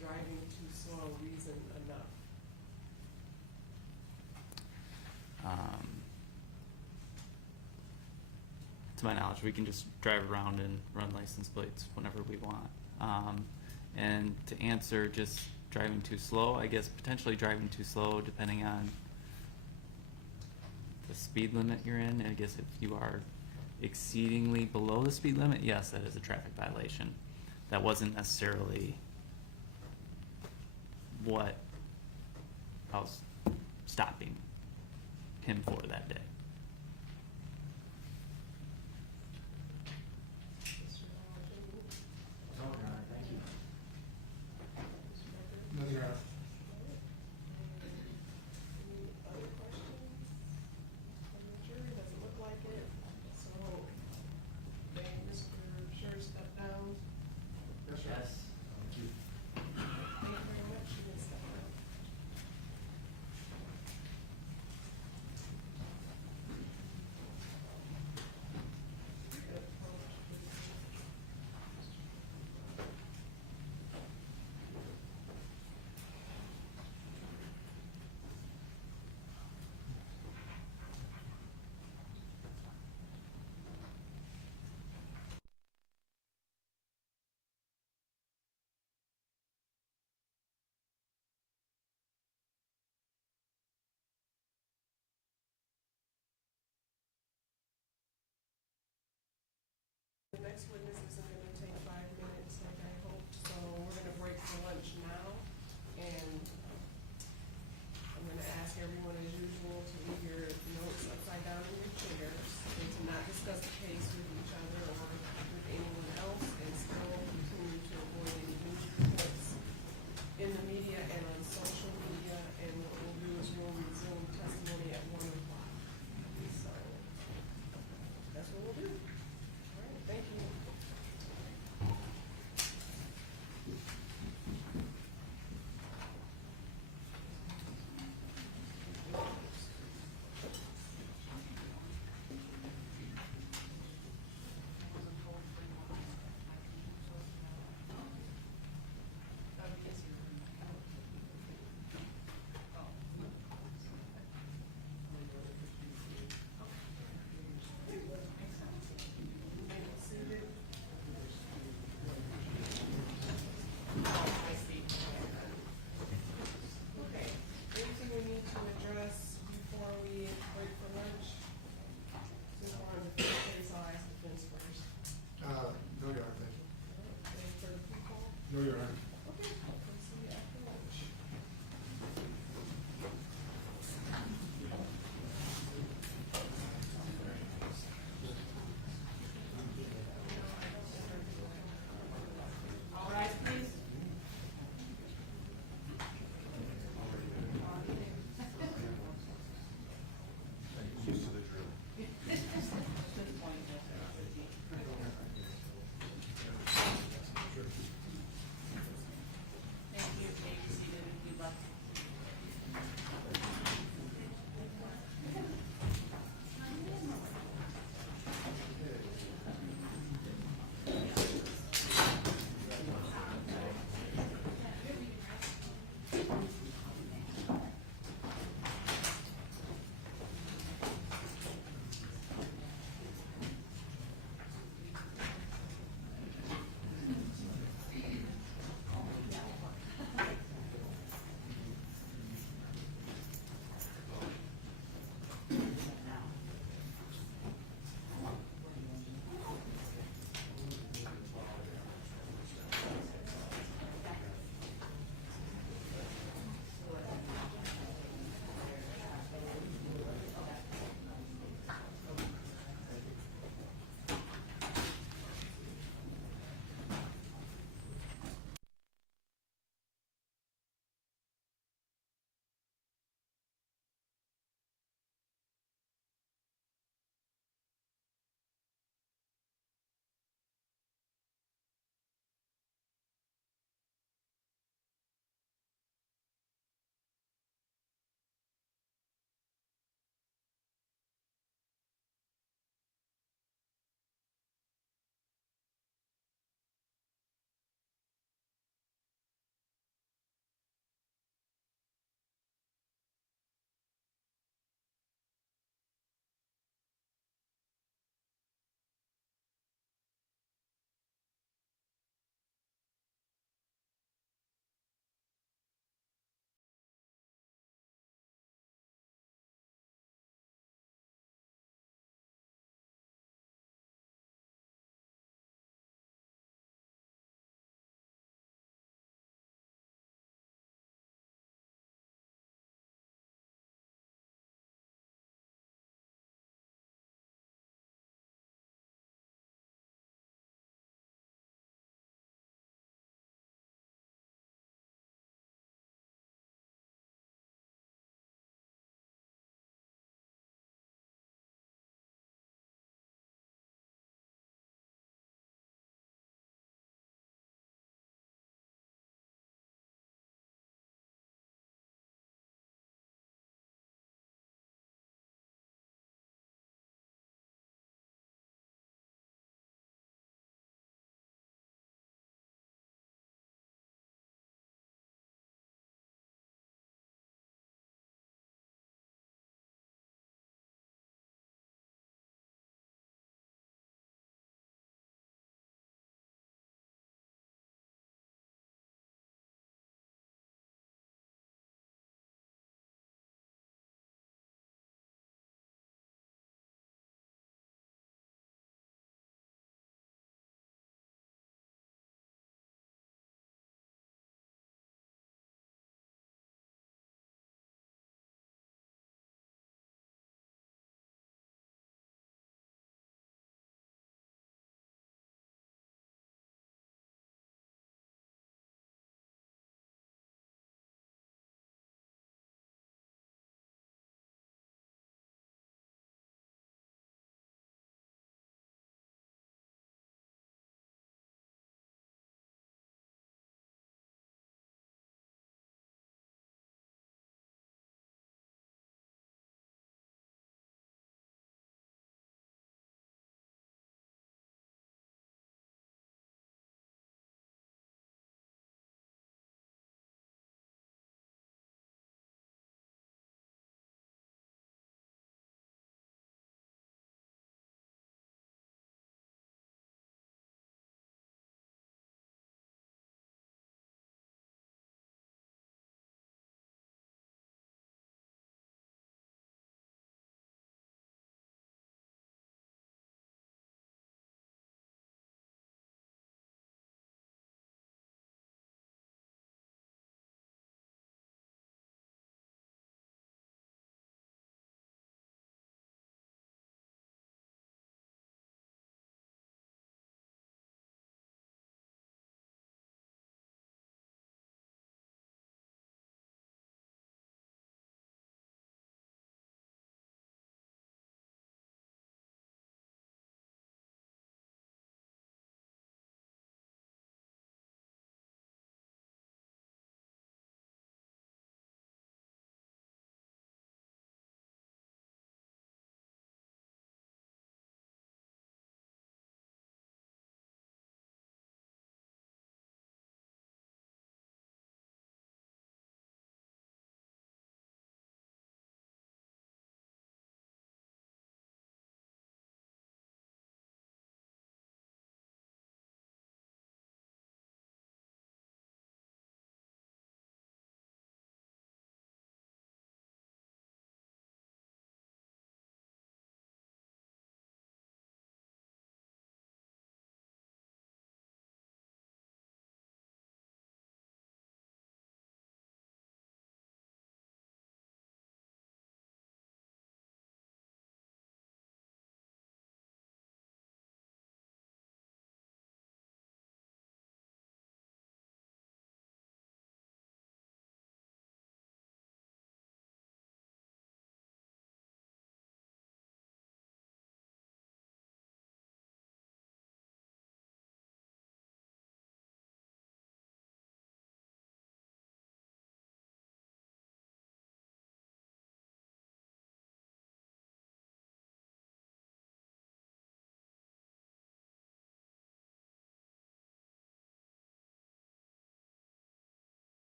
driving too slow reason enough? To my knowledge, we can just drive around and run license plates whenever we want. And to answer just driving too slow, I guess potentially driving too slow depending on the speed limit you're in. I guess if you are exceedingly below the speed limit, yes, that is a traffic violation. That wasn't necessarily what I was stopping him for that day. No, Your Honor, thank you. Nothing, Your Honor. Any other questions from the jury? Doesn't look like it. So, may Mr. Schurr step down? Yes, sir. Yes, thank you. Thank you very much. You may step down.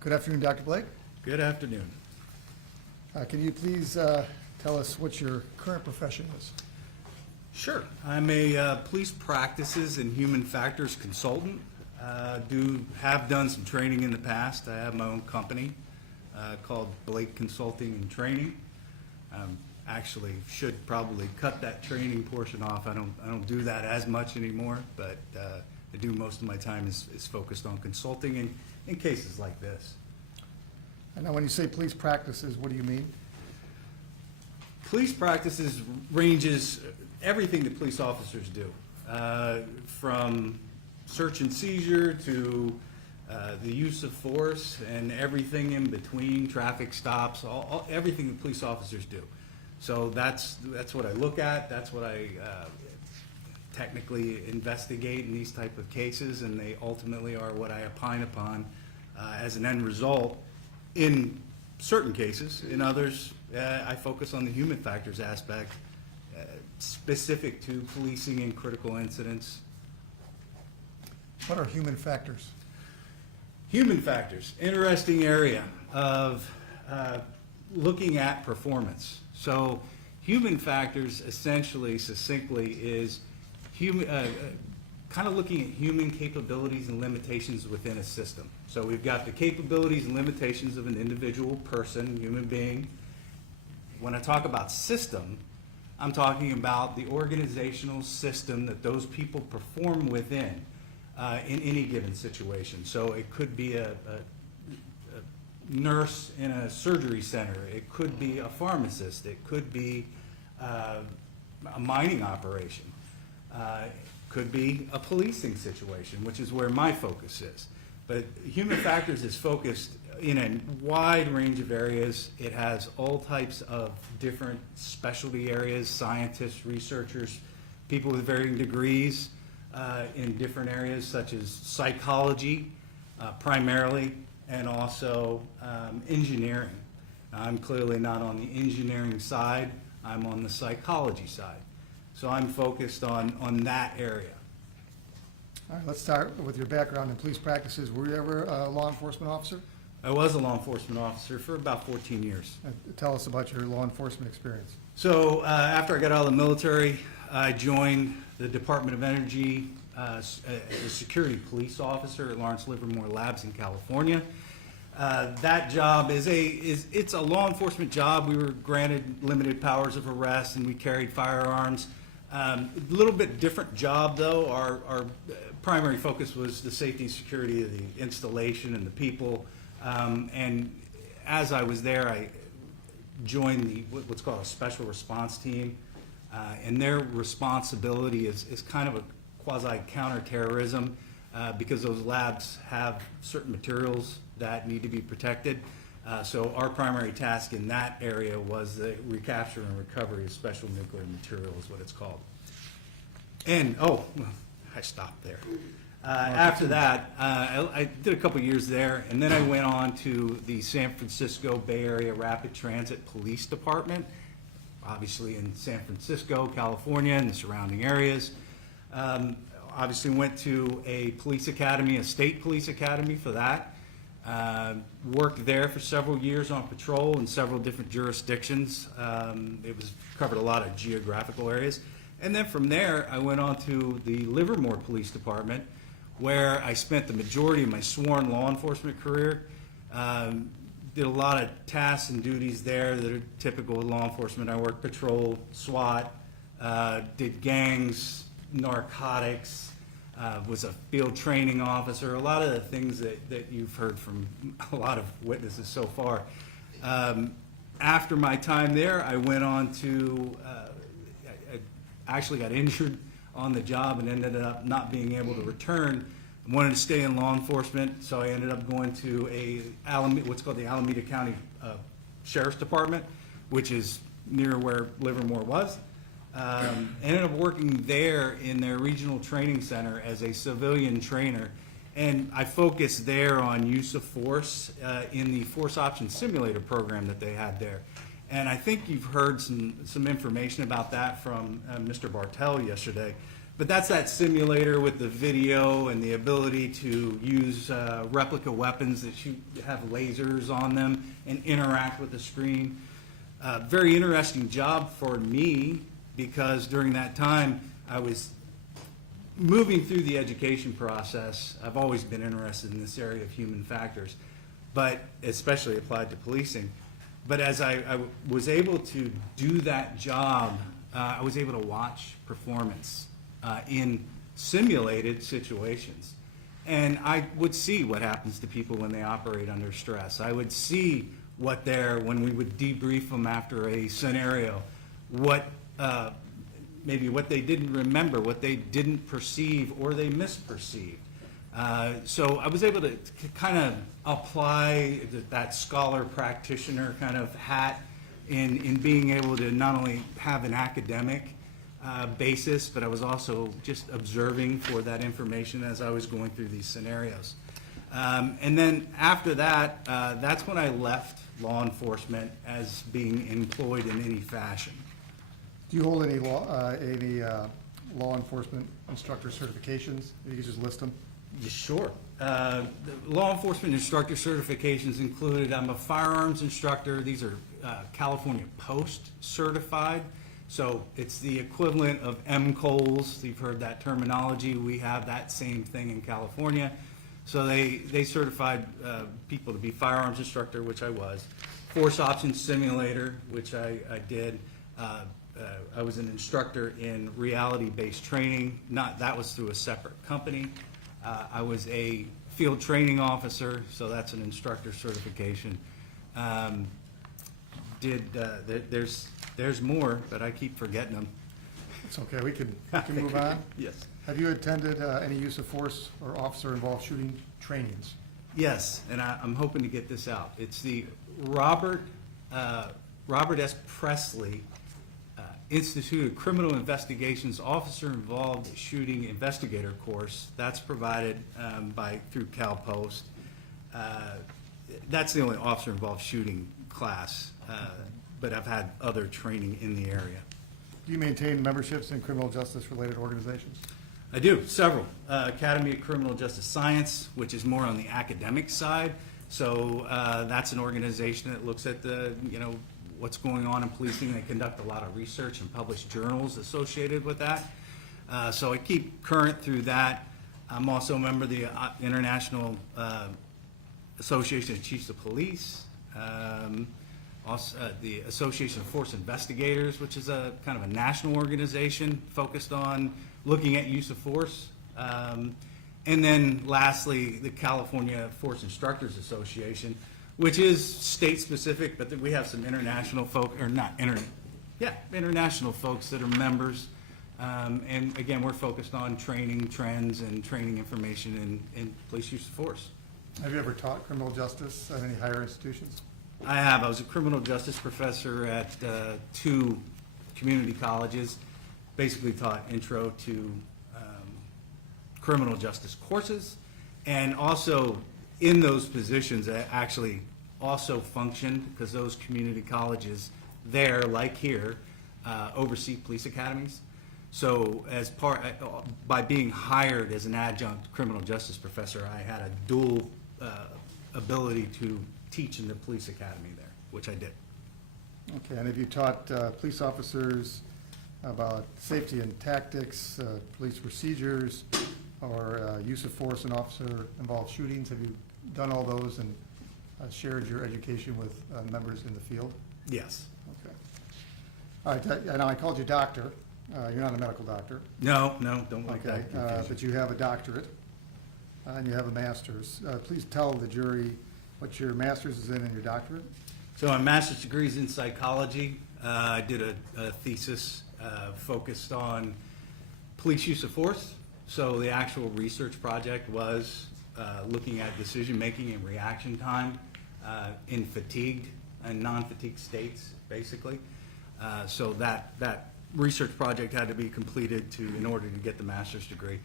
Good afternoon, Dr. Blake. Good afternoon. Can you please tell us what your current profession is? Sure. I'm a police practices and human factors consultant. Have done some training in the past. I have my own company called Blake Consulting and Training. Actually, should probably cut that training portion off. I don't do that as much anymore, but I do most of my time is focused on consulting in cases like this. I know when you say police practices, what do you mean? Police practices ranges everything that police officers do, from search and seizure to the use of force and everything in between, traffic stops, everything that police officers do. So that's what I look at. That's what I technically investigate in these type of cases, and they ultimately are what I opine upon as an end result in certain cases. In others, I focus on the human factors aspect specific to policing and critical incidents. What are human factors? Human factors, interesting area of looking at performance. So human factors essentially, succinctly, is kind of looking at human capabilities and limitations within a system. So we've got the capabilities and limitations of an individual person, human being. When I talk about system, I'm talking about the organizational system that those people perform within in any given situation. So it could be a nurse in a surgery center. It could be a pharmacist. It could be a mining operation. It could be a policing situation, which is where my focus is. But human factors is focused in a wide range of areas. It has all types of different specialty areas, scientists, researchers, people with varying degrees in different areas such as psychology primarily, and also engineering. Now, I'm clearly not on the engineering side. I'm on the psychology side. So I'm focused on that area. All right, let's start with your background in police practices. Were you ever a law enforcement officer? I was a law enforcement officer for about 14 years. Tell us about your law enforcement experience. So after I got out of the military, I joined the Department of Energy as a security police officer at Lawrence Livermore Labs in California. That job it's a law enforcement job. We were granted limited powers of arrest and we carried firearms. A little bit different job though. Our primary focus was the safety and security of the installation and the people. And as I was there, I joined what's called a special response team. And their responsibility is kind of a quasi counterterrorism because those labs have certain materials that need to be protected. So our primary task in that area was the recapture and recovery of special nuclear material is what it's called. And, I stopped there. After that, I did a couple years there, and then I went on to the San Francisco Bay Area Rapid Transit Police Department, obviously in San Francisco, California, and the surrounding areas. Obviously went to a police academy, a state police academy for that. Worked there for several years on patrol in several different jurisdictions. It covered a lot of geographical areas. And then from there, I went on to the Livermore Police Department, where I spent the majority of my sworn law enforcement career. Did a lot of tasks and duties there that are typical of law enforcement. I worked patrol, SWAT, did gangs, narcotics, was a field training officer, a lot of the things that you've heard from a lot of witnesses so far. After my time there, I went on to, I actually got injured on the job and ended up not being able to return. I wanted to stay in law enforcement, so I ended up going to what's called the Alameda County Sheriff's Department, which is near where Livermore was. Ended up working there in their regional training center as a civilian trainer, and I focused there on use of force in the force option simulator program that they had there. And I think you've heard some information about that from Mr. Bartell yesterday. But that's that simulator with the video and the ability to use replica weapons that have lasers on them and interact with the screen. Very interesting job for me, because during that time I was moving through the education process. I've always been interested in this area of human factors, but especially applied to policing. But as I was able to do that job, I was able to watch performance in simulated situations. And I would see what happens to people when they operate under stress. I would see when we would debrief them after a scenario, maybe what they didn't remember, what they didn't perceive, or they misperceived. So I was able to kind of apply that scholar practitioner kind of hat in being able to not only have an academic basis, but I was also just observing for that information as I was going through these scenarios. And then after that, that's when I left law enforcement as being employed in any fashion. Do you hold any law enforcement instructor certifications? You can just list them. Sure. The law enforcement instructor certifications included, I'm a firearms instructor. These are California Post certified. So it's the equivalent of MCOLs. You've heard that terminology. We have that same thing in California. So they certified people to be firearms instructor, which I was. Force options simulator, which I did. I was an instructor in reality-based training. That was through a separate company. I was a field training officer, so that's an instructor certification. There's more, but I keep forgetting them. It's okay, we can move on. Yes. Have you attended any use of force or officer-involved shooting trainings? Yes, and I'm hoping to get this out. It's the Robert S. Presley Institute of Criminal Investigations Officer-Involved Shooting Investigator course. That's provided through Cal Post. That's the only officer-involved shooting class, but I've had other training in the area. Do you maintain memberships in criminal justice-related organizations? I do, several. Academy of Criminal Justice Science, which is more on the academic side. So that's an organization that looks at what's going on in policing. They conduct a lot of research and publish journals associated with that. So I keep current through that. I'm also a member of the International Association of Chiefs of Police, also the Association of Force Investigators, which is a kind of a national organization focused on looking at use of force. And then lastly, the California Force Instructors Association, which is state-specific, but we have some international international folks that are members. And again, we're focused on training trends and training information in police use of force. Have you ever taught criminal justice at any higher institutions? I have. I was a criminal justice professor at 2 community colleges. Basically taught intro to criminal justice courses, and also in those positions I actually also functioned, because those community colleges there, like here, oversee police academies. So by being hired as an adjunct criminal justice professor, I had a dual ability to teach in the police academy there, which I did. Okay, and have you taught police officers about safety and tactics, police procedures, or use of force and officer-involved shootings? Have you done all those and shared your education with members in the field? Yes. Okay. All right, now I called you doctor. You're not a medical doctor. No, don't like Okay, that. but you have a doctorate and you have a master's. Please tell the jury what your master's is in and your doctorate. So my master's degree is in psychology. I did a thesis focused on police use of force. So the actual research project was looking at decision-making and reaction time in fatigued and non-fatigued states, basically. So that research project had to be completed in order to get the master's degree.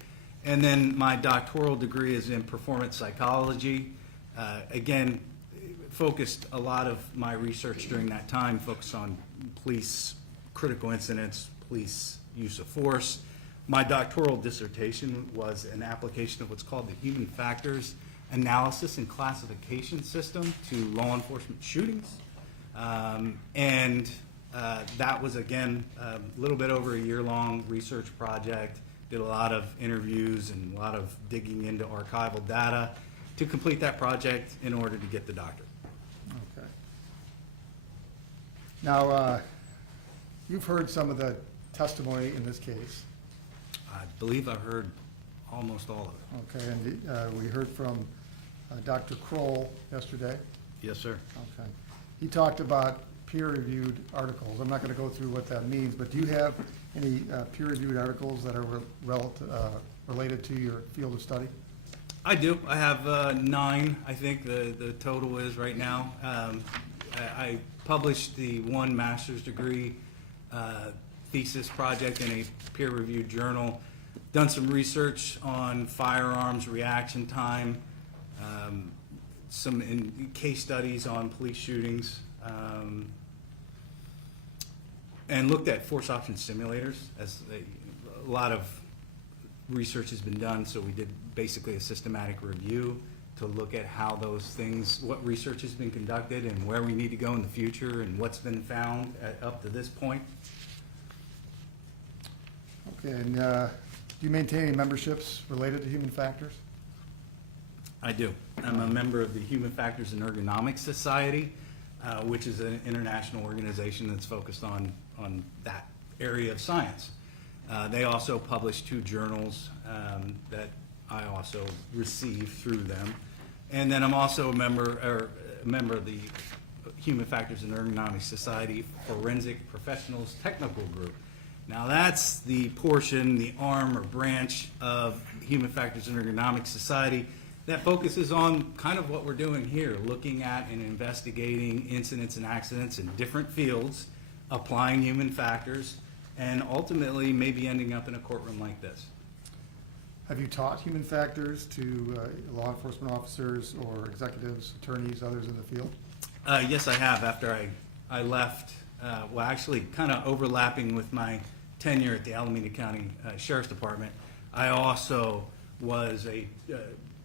And then my doctoral degree is in performance psychology. Again, focused a lot of my research during that time, focused on police critical incidents, police use of force, My doctoral dissertation was an application of what's called the Human Factors Analysis and Classification System to law enforcement shootings. That was, again, a little bit over a year-long research project. Did a lot of interviews and a lot of digging into archival data to complete that project in order to get the doctorate. Okay. Now, you've heard some of the testimony in this case. I believe I've heard almost all of it. Okay, and we heard from Dr. Kroll yesterday. Yes, sir. Okay. He talked about peer-reviewed articles. I'm not going to go through what that means, but do you have any peer-reviewed articles that are related to your field of study? I do. I have 9, I think the total is right now. I published the one master's degree thesis project in a peer-reviewed journal. Done some research on firearms reaction time, some case studies on police shootings, and looked at force option simulators. As a lot of research has been done, so we did basically a systematic review to look at how those things, what research has been conducted and where we need to go in the future and what's been found up to this point. Okay, and do you maintain any memberships related to human factors? I do. I'm a member of the Human Factors and Ergonomics Society, which is an international organization that's focused on that area of science. They also publish 2 journals that I also receive through them. And then I'm also a member of the Human Factors and Ergonomics Society Forensic Professionals Technical Group. Now that's the portion, the arm or branch of Human Factors and Ergonomics Society that focuses on kind of what we're doing here, looking at and investigating incidents and accidents in different fields, applying human factors, and ultimately maybe ending up in a courtroom like this. Have you taught human factors to law enforcement officers or executives, attorneys, others in the field? Yes, I have. After I left, well, actually kind of overlapping with my tenure at the Alameda County Sheriff's Department, I also was a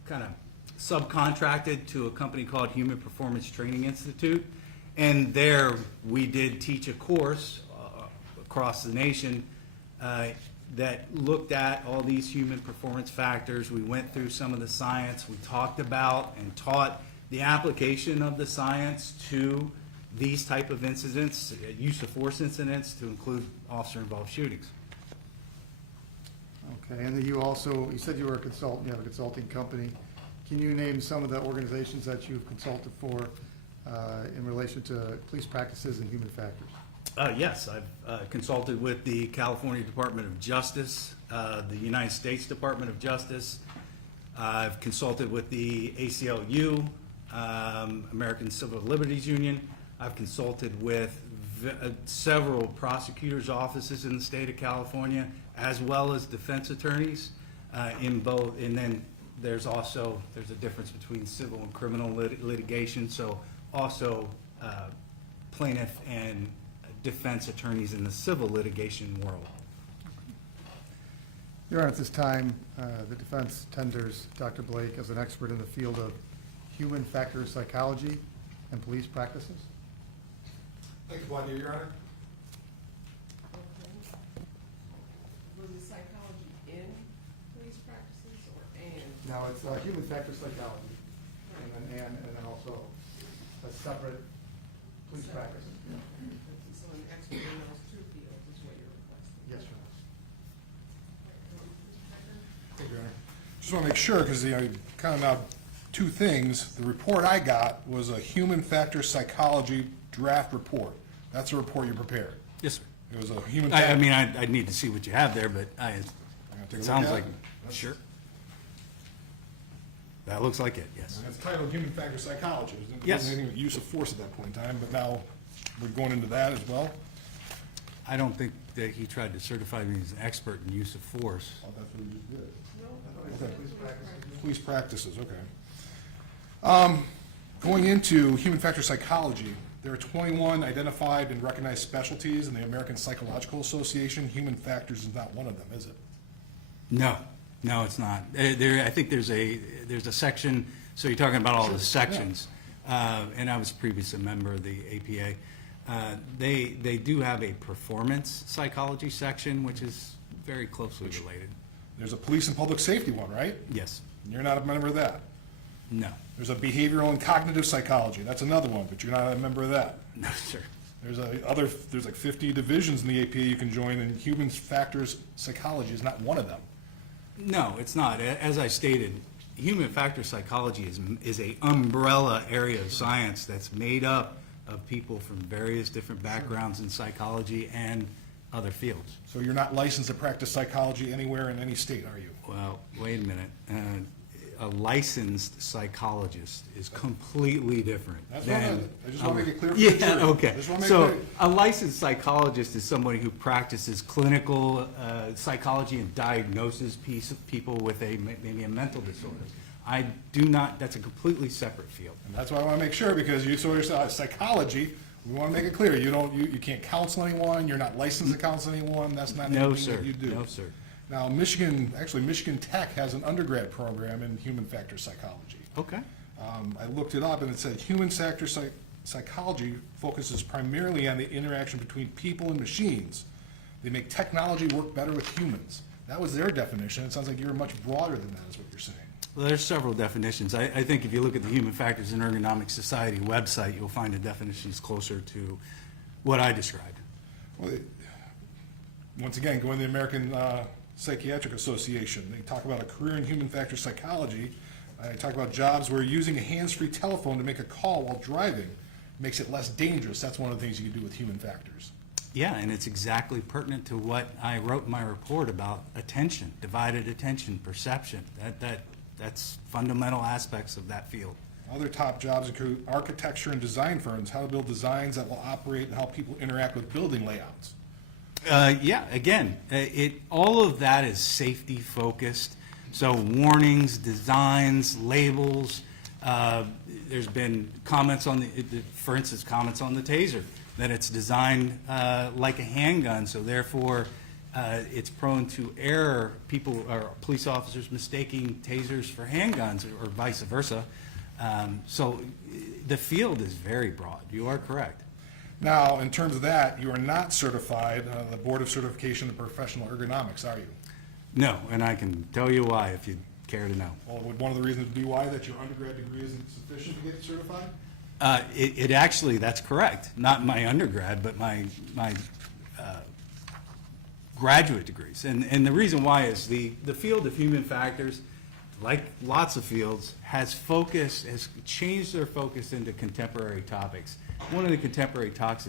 kind of subcontracted to a company called Human Performance Training Institute. And there we did teach a course across the nation that looked at all these human performance factors. We went through some of the science. We talked about and taught the application of the science to these type of incidents, use of force incidents, to include officer-involved shootings. Okay, and then you said you were a consultant, you have a consulting company. Can you name some of the organizations that you've consulted for in relation to police practices and human factors? Yes, I've consulted with the California Department of Justice, the United States Department of Justice. I've consulted with the ACLU, American Civil Liberties Union. I've consulted with several prosecutors' offices in the state of California, as well as defense attorneys in both. And then there's a difference between civil and criminal litigation. So also plaintiff and defense attorneys in the civil litigation world. Your Honor, at this time, the defense tenders Dr. Blake as an expert in the field of human factor psychology and police practices. Thank you, Vladimir, Your Honor. Okay. Was it psychology in police practices or and? Now, it's human factor psychology, and then also a separate police practice. So an expert in those 2 fields is what you're requesting? Yes, Your Honor. Thank you, Your Honor. Just want to make sure, because kind of now 2 things. The report I got was a human factor psychology draft report. That's a report you prepared. Yes, sir. It was a human. I mean, I'd need to see what you have there, but it sounds like, sure. That looks like it, yes. And it's titled Human Factor Psychology. It Yes. wasn't anything with use of force at that point in time, but now we're going into that as well. I don't think that he tried to certify me as an expert in use of force. Oh, that's what we just did. No. Okay. Police practices, okay. Going into human factor psychology, there are 21 identified and recognized specialties in the American Psychological Association. Human factors is not one of them, is it? No, no, it's not. There, I think there's a section, so you're talking about all the sections. And I was previously a member of the APA. They do have a performance psychology section, which is very closely related. There's a police and public safety one, right? Yes. You're not a member of that. No. There's a behavioral and cognitive psychology. That's another one, but you're not a member of that. No, sir. There's like 50 divisions in the APA you can join, and human factors psychology is not one of them. No, it's not. As I stated, human factor psychology is a umbrella area of science that's made up of people from various different backgrounds in psychology and other fields. So you're not licensed to practice psychology anywhere in any state, are you? Well, wait a minute. A licensed psychologist is completely different That's than. I just want to make it clear for the Yeah, jury. okay. Just wanna make So it clear. a licensed psychologist is somebody who practices clinical psychology and diagnoses people with maybe a mental disorder. I do not, that's a completely separate field. And that's why I want to make sure, because you sort of psychology, we want to make it clear, you can't counsel anyone, you're not licensed to counsel anyone, that's not No, anything sir. that you do. No, sir. Now, Michigan Tech has an undergrad program in human factor psychology. Okay. I looked it up, and it said human factor psychology focuses primarily on the interaction between people and machines. They make technology work better with humans. That was their definition. It sounds like you're much broader than that, is what you're saying. Well, there's several definitions. I think if you look at the Human Factors and Ergonomic Society website, you'll find the definitions closer to what I described. Well, once again, going to the American Psychiatric Association, they talk about a career in human factor psychology. They talk about jobs where using a hands-free telephone to make a call while driving makes it less dangerous. That's one of the things you can do with human factors. Yeah, and it's exactly pertinent to what I wrote in my report about attention, divided attention, perception. That's fundamental aspects of that field. Other top jobs include architecture and design firms, how to build designs that will operate and help people interact with building layouts. Yeah, again, all of that is safety focused. So warnings, designs, labels. There's been comments on for instance, comments on the Taser, that it's designed like a handgun, so therefore it's prone to error. People or police officers mistaking Tasers for handguns, or vice versa. So the field is very broad. You are correct. Now, in terms of that, you are not certified, the Board of Certification in Professional Ergonomics, are you? No, and I can tell you why if you'd care to know. Well, would one of the reasons be why that your undergrad degree isn't sufficient to get certified? It actually, that's correct. Not my undergrad, but my graduate degrees. And the reason why is the field of human factors, like lots of fields, has changed their focus into contemporary topics. One of the contemporary topics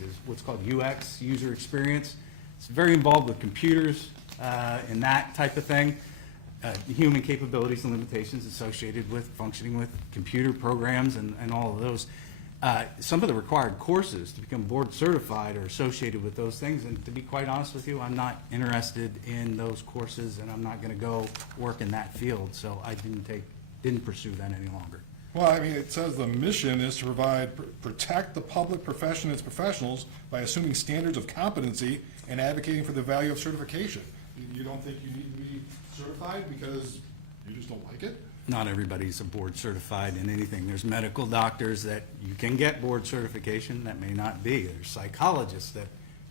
is what's called UX, user experience. It's very involved with computers and that type of thing. Human capabilities and limitations associated with functioning with computer programs and all of those. Some of the required courses to become board certified are associated with those things, and to be quite honest with you, I'm not interested in those courses, and I'm not going to go work in that field, so I didn't pursue that any longer. Well, I mean, it says the mission is to protect the public profession and its professionals by assuming standards of competency and advocating for the value of certification. You don't think you need to be certified because you just don't like it? Not everybody's a board certified in anything. There's medical doctors that you can get board certification, that may not be. There's psychologists that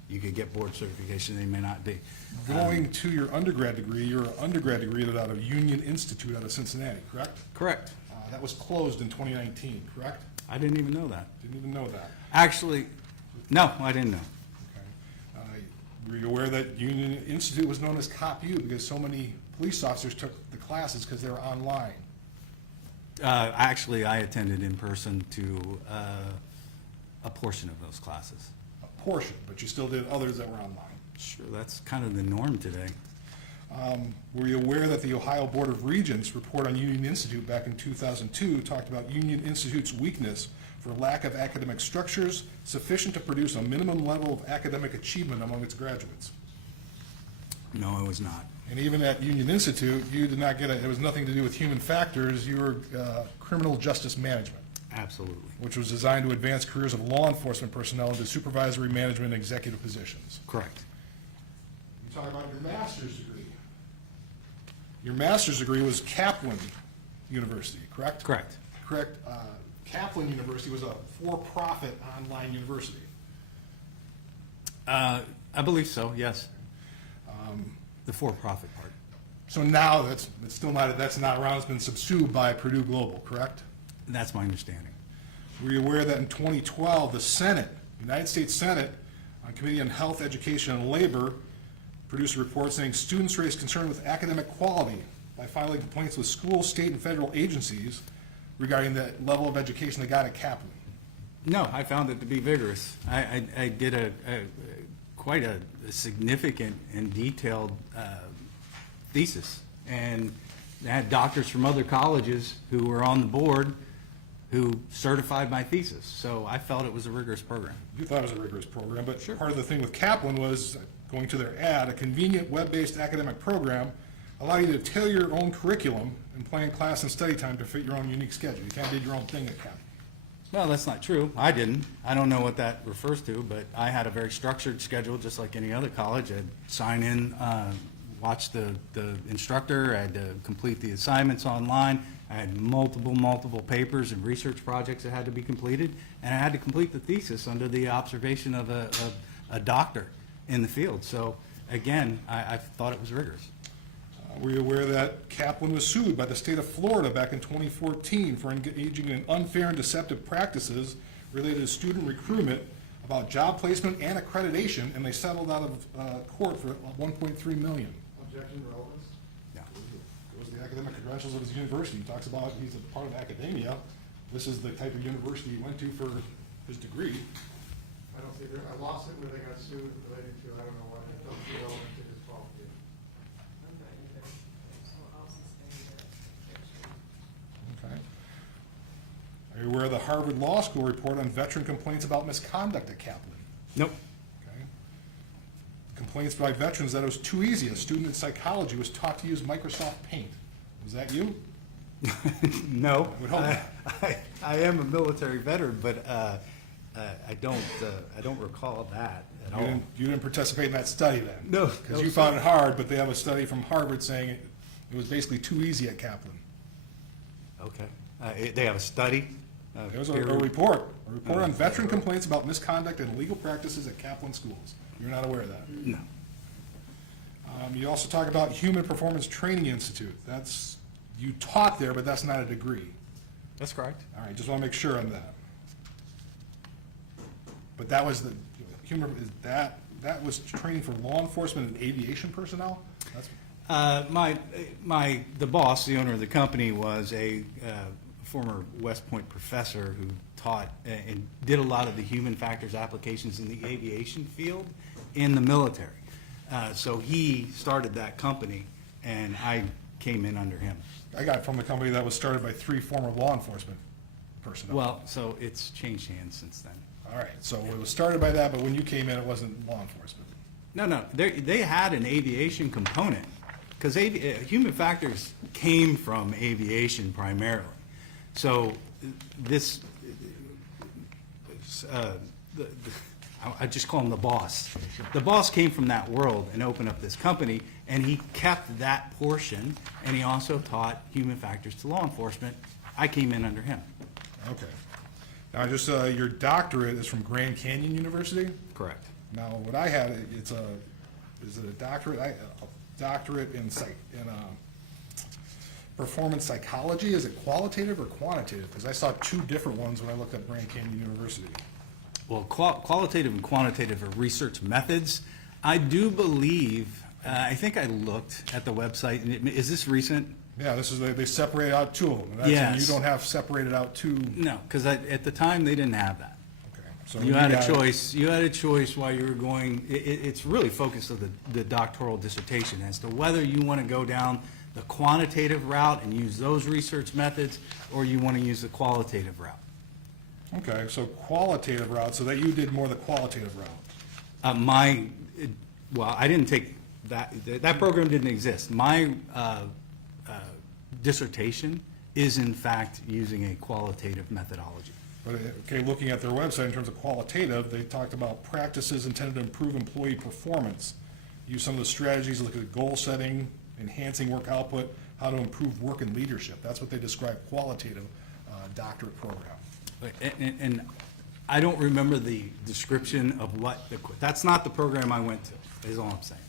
you could get board certification, they may not be. Going to your undergrad degree, you're an undergrad degree out of Union Institute out of Cincinnati, correct? Correct. That was closed in 2019, correct? I didn't even know that. Didn't even know that. Actually, no, I didn't know. Okay. Were you aware that Union Institute was known as Cop U because so many police officers took the classes because they were online? Actually, I attended in person to a portion of those classes. A portion, but you still did others that were online. Sure, that's kind of the norm today. Were you aware that the Ohio Board of Regents report on Union Institute back in 2002 talked about Union Institute's weakness for lack of academic structures sufficient to produce a minimum level of academic achievement among its graduates? No, I was not. And even at Union Institute, you did not get it was nothing to do with human factors, you were criminal justice management. Absolutely. Which was designed to advance careers of law enforcement personnel into supervisory management and executive positions. Correct. You talk about your master's degree. Your master's degree was Kaplan University, correct? Correct. Correct. Kaplan University was a for-profit online university. I believe so, yes. The for-profit part. So now that's not around, it's been subsumed by Purdue Global, correct? That's my understanding. Were you aware that in 2012, the Senate, United States Senate, on Committee on Health, Education, and Labor, produced a report saying students raised concern with academic quality by filing complaints with school, state, and federal agencies regarding the level of education they got at Kaplan? No, I found it to be vigorous. I did quite a significant and detailed thesis, and I had doctors from other colleges who were on the board who certified my thesis. So I felt it was a rigorous program. You thought it was a rigorous program, but Sure. part of the thing with Kaplan was, going to their ad, a convenient web-based academic program allow you to tailor your own curriculum and plan class and study time to fit your own unique schedule. You kind of did your own thing at Kaplan. Well, that's not true. I didn't. I don't know what that refers to, but I had a very structured schedule, just like any other college. I'd sign in, watch the instructor, I had to complete the assignments online, I had multiple papers and research projects that had to be completed, and I had to complete the thesis under the observation of a doctor in the field. So, again, I thought it was rigorous. Were you aware that Kaplan was sued by the state of Florida back in 2014 for engaging in unfair and deceptive practices related to student recruitment about job placement and accreditation, and they settled out of court for $1.3 million? Objection, relevance? Yeah. It was the academic credentials of his university. He talks about he's a part of academia. This is the type of university he went to for his degree. I don't see, a lawsuit where they got sued related to, I don't know what, I don't feel relevant to his qualification. I'm not either. So I'll sustain that objection. Okay. Are you aware of the Harvard Law School report on veteran complaints about misconduct at Kaplan? Nope. Okay. Complaints by veterans that it was too easy. A student in psychology was taught to use Microsoft Paint. Was that you? No. I would hope not. I am a military veteran, but I don't recall that at all. You didn't participate in that study then? No. Because you found it hard, but they have a study from Harvard saying it was basically too easy at Kaplan. Okay. They have a study? There was a report on veteran complaints about misconduct and illegal practices at Kaplan schools. You're not aware of that? No. You also talk about Human Performance Training Institute. You taught there, but that's not a degree. That's correct. All right, just want to make sure on that. But that was that was training for law enforcement and aviation personnel? The boss, the owner of the company, was a former West Point professor who taught and did a lot of the human factors applications in the aviation field in the military. So he started that company, and I came in under him. I got it from a company that was started by 3 former law enforcement personnel. Well, so it's changed hands since then. All right, so it was started by that, but when you came in, it wasn't law enforcement. No, they had an aviation component, because human factors came from aviation primarily. So this, I just call him the boss. The boss came from that world and opened up this company, and he kept that portion, and he also taught human factors to law enforcement. I came in under him. Okay. Now, just your doctorate is from Grand Canyon University? Correct. Now, what I had, is it a doctorate? A doctorate in performance psychology. Is it qualitative or quantitative? Because I saw 2 different ones when I looked up Grand Canyon University. Well, qualitative and quantitative are research methods. I do believe, I think I looked at the website, and is this recent? Yeah, this is, they separated out 2 of them. And Yes. You don't have separated out 2. No, because at the time, they didn't have that. Okay. So You had a got- choice. You had a choice while you were going. It's really focused on the doctoral dissertation as to whether you want to go down the quantitative route and use those research methods, or you want to use the qualitative route. Okay, so qualitative route, so that you did more the qualitative route. Well, I didn't take that. That program didn't exist. My dissertation is in fact using a qualitative methodology. But, okay, looking at their website in terms of qualitative, they talked about practices intended to improve employee performance. Use some of the strategies, look at goal setting, enhancing work output, how to improve work and leadership. That's what they describe qualitative doctorate program. And I don't remember the description of what, that's not the program I went to, is all I'm saying.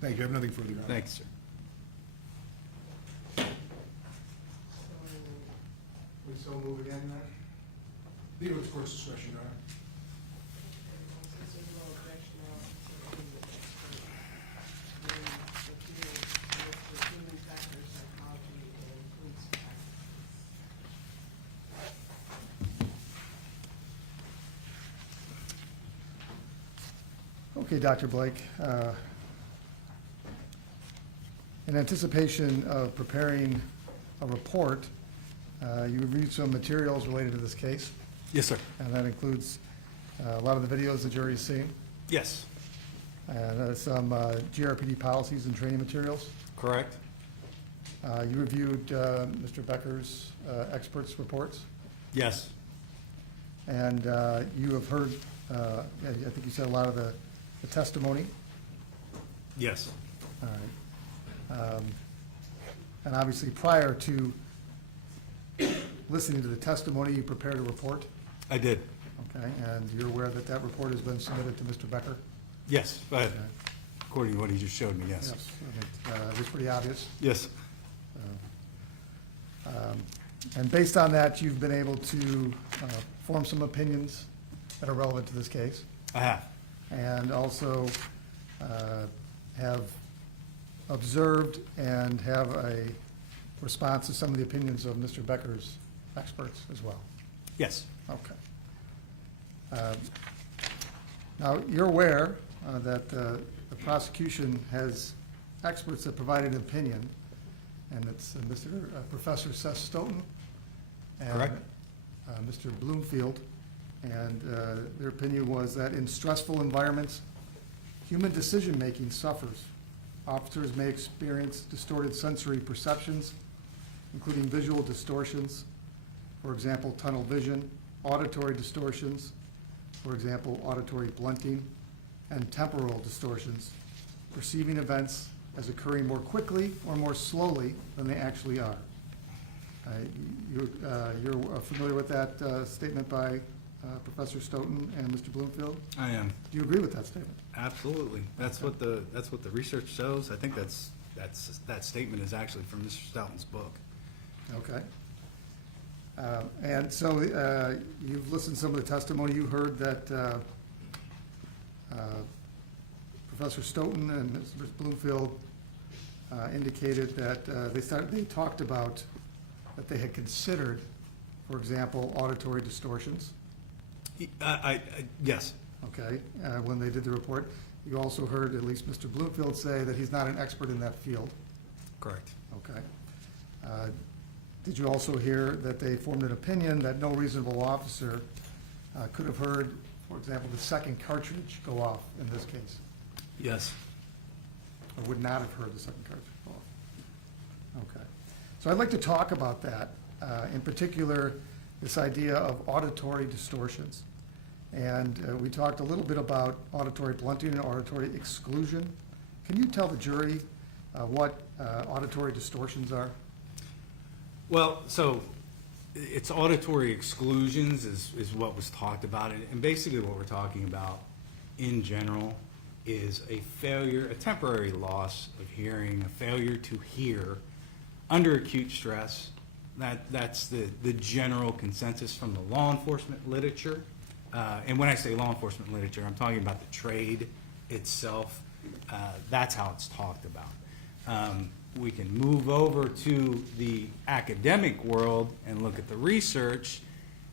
Thank you. I have nothing further. Your Honor. Thanks, sir. We so move again, then? Leave it to the court's discretion, Your Honor. Since there's no objection now to the expert, then the field with the human factor psychology and police practice. Okay, Dr. Blake. In anticipation of preparing a report, you reviewed some materials related to this case, Yes, sir. and that includes a lot of the videos the jury's seen, Yes, and some GRPD policies and training materials. correct. You reviewed Mr. Becker's experts' reports, Yes, and you have heard, I think you said a lot of the testimony. yes, All right. And obviously, prior to listening to the testimony, you prepared a report, I did. okay? And you're aware that that report has been submitted to Mr. Becker? Yes, but according to what he just showed me, yes. It was pretty obvious. Yes, And based on that, you've been able to form some opinions that are relevant to this case, I have. and also have observed and have a response to some of the opinions of Mr. Becker's experts as well. Yes, Okay. Now, you're aware that the prosecution has experts that provided an opinion, and it's Professor Seth Stoughton and Correct. Mr. Bloomfield, and their opinion was that in stressful environments, human decision-making suffers. Officers may experience distorted sensory perceptions, including visual distortions, for example, tunnel vision, auditory distortions, for example, auditory blunting, and temporal distortions, perceiving events as occurring more quickly or more slowly than they actually are. You're familiar with that statement by Professor Stoughton and Mr. Bloomfield? I am. Do you agree with that statement? Absolutely. That's what the research shows. I think that statement is actually from Mr. Stoughton's book. Okay. And so you've listened to some of the testimony. You heard that Professor Stoughton and Mr. Bloomfield indicated that they talked about that they had considered, for example, auditory distortions. Yes, Okay, when they did the report. You also heard at least Mr. Bloomfield say that he's not an expert in that field. correct. Okay. Did you also hear that they formed an opinion that no reasonable officer could have heard, for example, the second cartridge go off in this case? Yes. Or would not have heard the second cartridge go off? Okay. So I'd like to talk about that, in particular, this idea of auditory distortions. And we talked a little bit about auditory blunting and auditory exclusion. Can you tell the jury what auditory distortions are? Well, so it's auditory exclusions is what was talked about. And basically what we're talking about in general is a failure, a temporary loss of hearing, a failure to hear under acute stress. That's the general consensus from the law enforcement literature. And when I say law enforcement literature, I'm talking about the trade itself. That's how it's talked about. We can move over to the academic world and look at the research,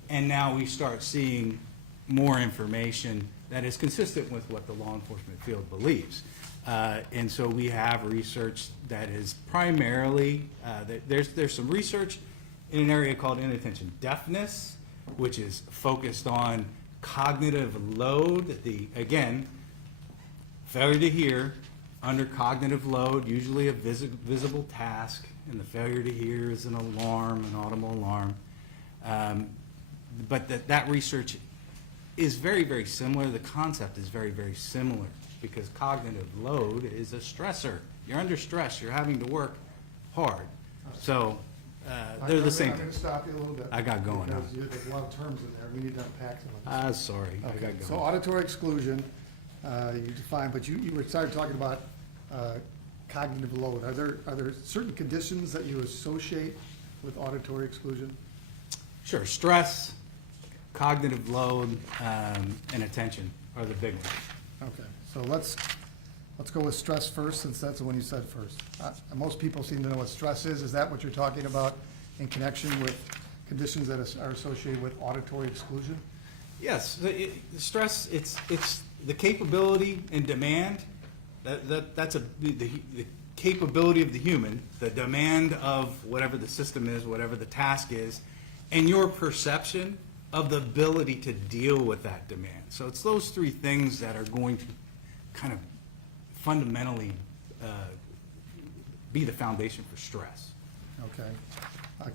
and now we start seeing more information that is consistent with what the law enforcement field believes. And so we have research that is primarily, there's some research in an area called inattention deafness, which is focused on cognitive load, again, failure to hear under cognitive load, usually a visible task, and the failure to hear is an alarm, an audible alarm. But that research is very, very similar. The concept is very, very similar because cognitive load is a stressor. You're under stress. You're having to work hard. So they're the same. I'm going to stop you a little bit. I got going on. Because there's a lot of terms in there. We need to unpack some of this. Sorry. I Okay, got so going. auditory exclusion, you define, but you were started talking about cognitive load. Are there certain conditions that you associate with auditory exclusion? Sure. Stress, cognitive load, and attention are the big ones. Okay, so let's go with stress first, since that's the one you said first. Most people seem to know what stress is. Is that what you're talking about in connection with conditions that are associated with auditory exclusion? Yes, the stress, it's the capability and demand, that's the capability of the human, the demand of whatever the system is, whatever the task is, and your perception of the ability to deal with that demand. So it's those three things that are going to kind of fundamentally be the foundation for stress. Okay.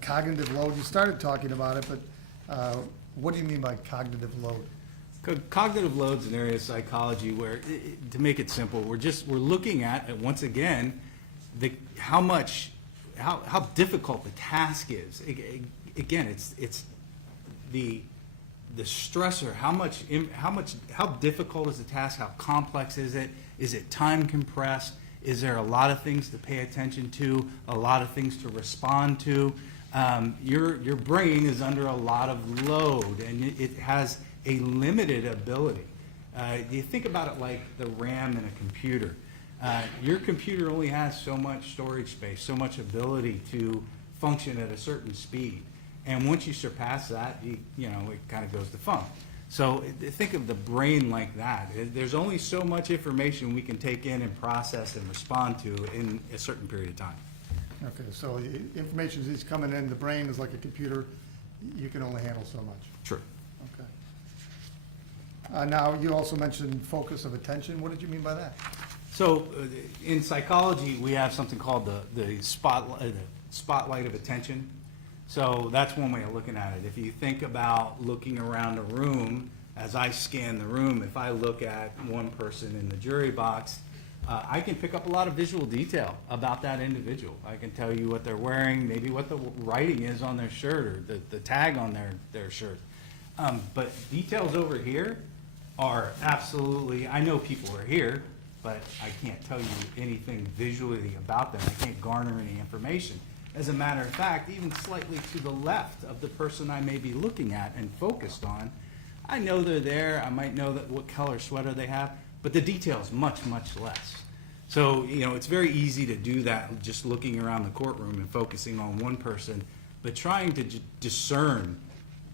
Cognitive load, you started talking about it, but what do you mean by cognitive load? Cognitive load's an area of psychology where, to make it simple, we're looking at, once again, how difficult the task is. Again, it's the stressor. How difficult is the task? How complex is it? Is it time compressed? Is there a lot of things to pay attention to? A lot of things to respond to? Your brain is under a lot of load, and it has a limited ability. You think about it like the RAM in a computer. Your computer only has so much storage space, so much ability to function at a certain speed. And once you surpass that, it kind of goes defunct. So think of the brain like that. There's only so much information we can take in and process and respond to in a certain period of time. Okay, so the information is coming in, the brain is like a computer, you can only handle so much. True. Okay. Now, you also mentioned focus of attention. What did you mean by that? So in psychology, we have something called the spotlight of attention. So that's one way of looking at it. If you think about looking around a room, as I scan the room, if I look at one person in the jury box, I can pick up a lot of visual detail about that individual. I can tell you what they're wearing, maybe what the writing is on their shirt, or the tag on their shirt. But details over here are absolutely, I know people are here, but I can't tell you anything visually about them. I can't garner any information. As a matter of fact, even slightly to the left of the person I may be looking at and focused on, I know they're there. I might know what color sweater they have, but the detail's much, much less. So, it's very easy to do that just looking around the courtroom and focusing on one person, but trying to discern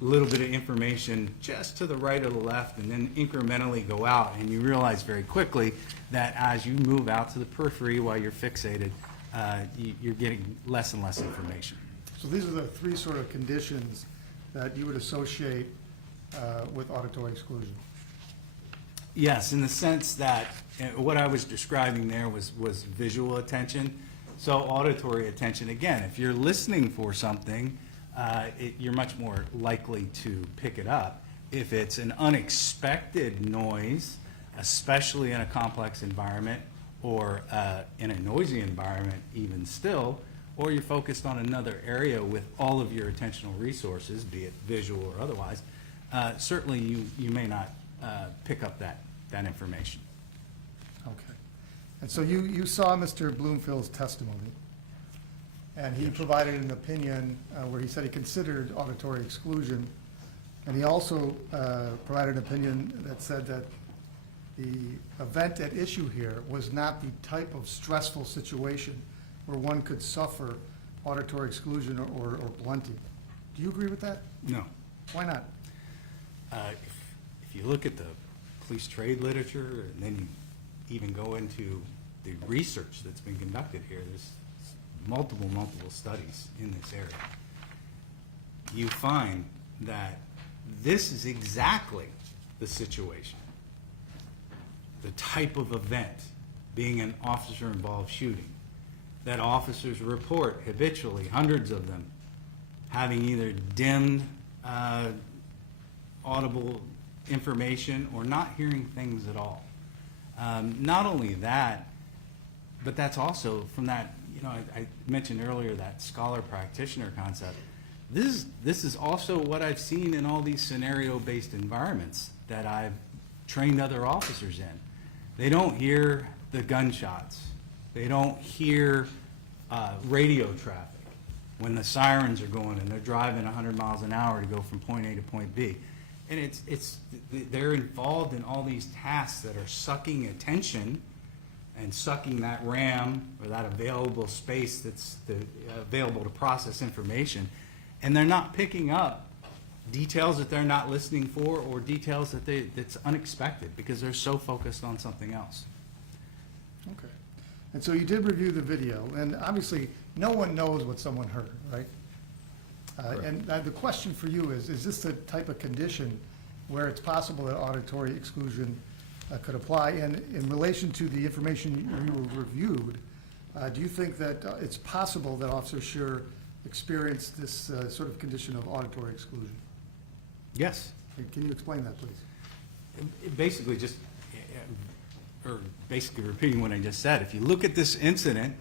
a little bit of information just to the right or the left, and then incrementally go out, and you realize very quickly that as you move out to the periphery while you're fixated, you're getting less and less information. So these are the three sort of conditions that you would associate with auditory exclusion. Yes, in the sense that what I was describing there was visual attention. So auditory attention, again, if you're listening for something, you're much more likely to pick it up. If it's an unexpected noise, especially in a complex environment, or in a noisy environment even still, or you're focused on another area with all of your attentional resources, be it visual or otherwise, certainly you may not pick up that information. Okay. And so you saw Mr. Bloomfield's testimony, and he provided an opinion where he said he considered auditory exclusion, and he also provided an opinion that said that the event at issue here was not the type of stressful situation where one could suffer auditory exclusion or blunting. Do you agree with that? No. Why not? If you look at the police trade literature, and then you even go into the research that's been conducted here, there's multiple studies in this area. You find that this is exactly the situation, the type of event, being an officer-involved shooting, that officers report habitually, hundreds of them, having either dimmed audible information or not hearing things at all. Not only that, but that's also from that, you know, I mentioned earlier that scholar practitioner concept. This is also what I've seen in all these scenario-based environments that I've trained other officers in. They don't hear the gunshots. They don't hear radio traffic when the sirens are going and they're driving 100 miles an hour to go from point A to point B. And they're involved in all these tasks that are sucking attention and sucking that RAM or that available space that's available to process information. And they're not picking up details that they're not listening for or details that's unexpected because they're so focused on something else. Okay. And so you did review the video, and obviously, no one knows what someone heard, right? And the question for you is this the type of condition where it's possible that auditory exclusion could apply? And in relation to the information you reviewed, do you think that it's possible that Officer Schurr experienced this sort of condition of auditory exclusion? Yes. Can you explain that, please? Basically just, or basically repeating what I just said, if you look at this incident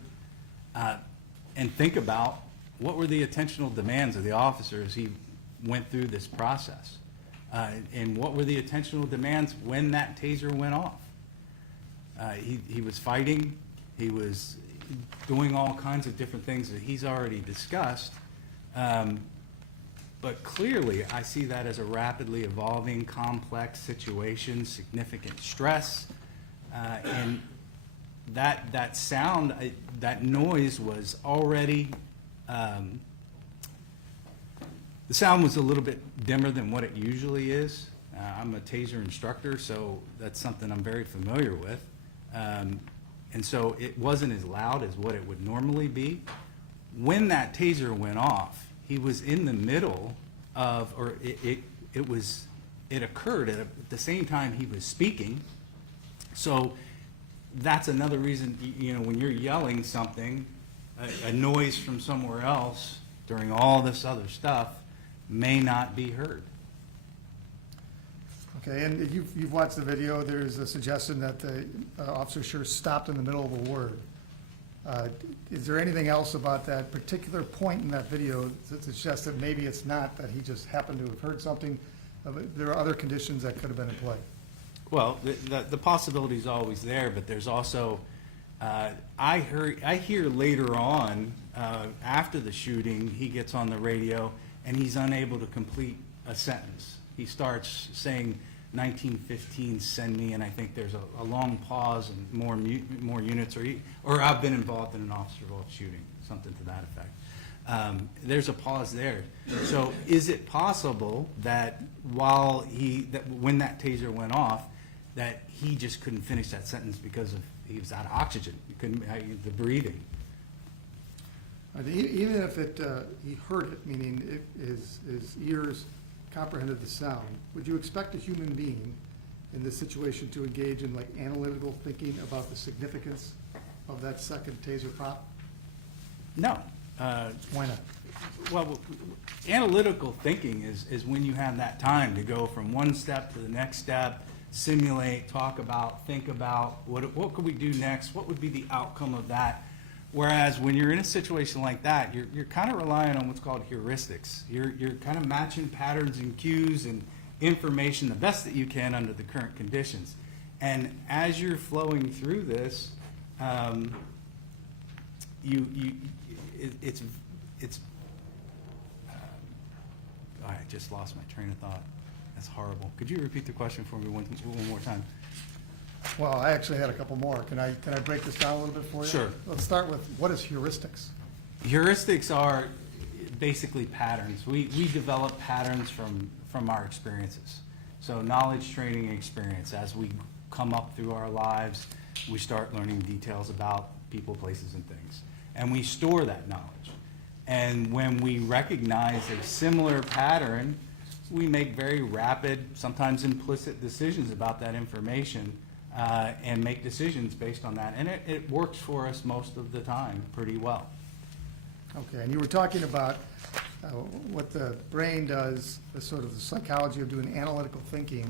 and think about what were the attentional demands of the officer as he went through this process, and what were the attentional demands when that taser went off. He was fighting, he was doing all kinds of different things that he's already discussed, but clearly I see that as a rapidly evolving, complex situation, significant stress, and that sound, that noise was already, the sound was a little bit dimmer than what it usually is. I'm a taser instructor, so that's something I'm very familiar with. And so it wasn't as loud as what it would normally be. When that taser went off, he was in the middle of, or it occurred at the same time he was speaking. So that's another reason, you know, when you're yelling something, a noise from somewhere else during all this other stuff may not be heard. Okay, and you've watched the video. There's a suggestion that the Officer Schurr stopped in the middle of a word. Is there anything else about that particular point in that video that suggests that maybe it's not that he just happened to have heard something? There are other conditions that could have been in play. Well, the possibility is always there, but there's also, I hear later on, after the shooting, he gets on the radio and he's unable to complete a sentence. He starts saying 1915, send me, and I think there's a long pause and more units, or I've been involved in an officer-involved shooting, something to that effect. There's a pause there. So is it possible that when that taser went off, that he just couldn't finish that sentence because he was out of oxygen, he couldn't, the breathing? Even if he heard it, meaning his ears comprehended the sound, would you expect a human being in this situation to engage in like analytical thinking about the significance of that second taser pop? No. Why not? Well, analytical thinking is when you have that time to go from one step to the next step, simulate, talk about, think about, what could we do next, what would be the outcome of that. Whereas when you're in a situation like that, you're kind of relying on what's called heuristics. You're kind of matching patterns and cues and information the best that you can under the current conditions. And as you're flowing through this, I just lost my train of thought. That's horrible. Could you repeat the question for me one more time? Well, I actually had a couple more. Can I break this down a little bit for you? Sure. Let's start with, what is heuristics? Heuristics are basically patterns. We develop patterns from our experiences. So knowledge, training, and experience. As we come up through our lives, we start learning details about people, places, and things. And we store that knowledge. And when we recognize a similar pattern, we make very rapid, sometimes implicit decisions about that information, and make decisions based on that. And it works for us most of the time pretty well. Okay, and you were talking about what the brain does, the sort of the psychology of doing analytical thinking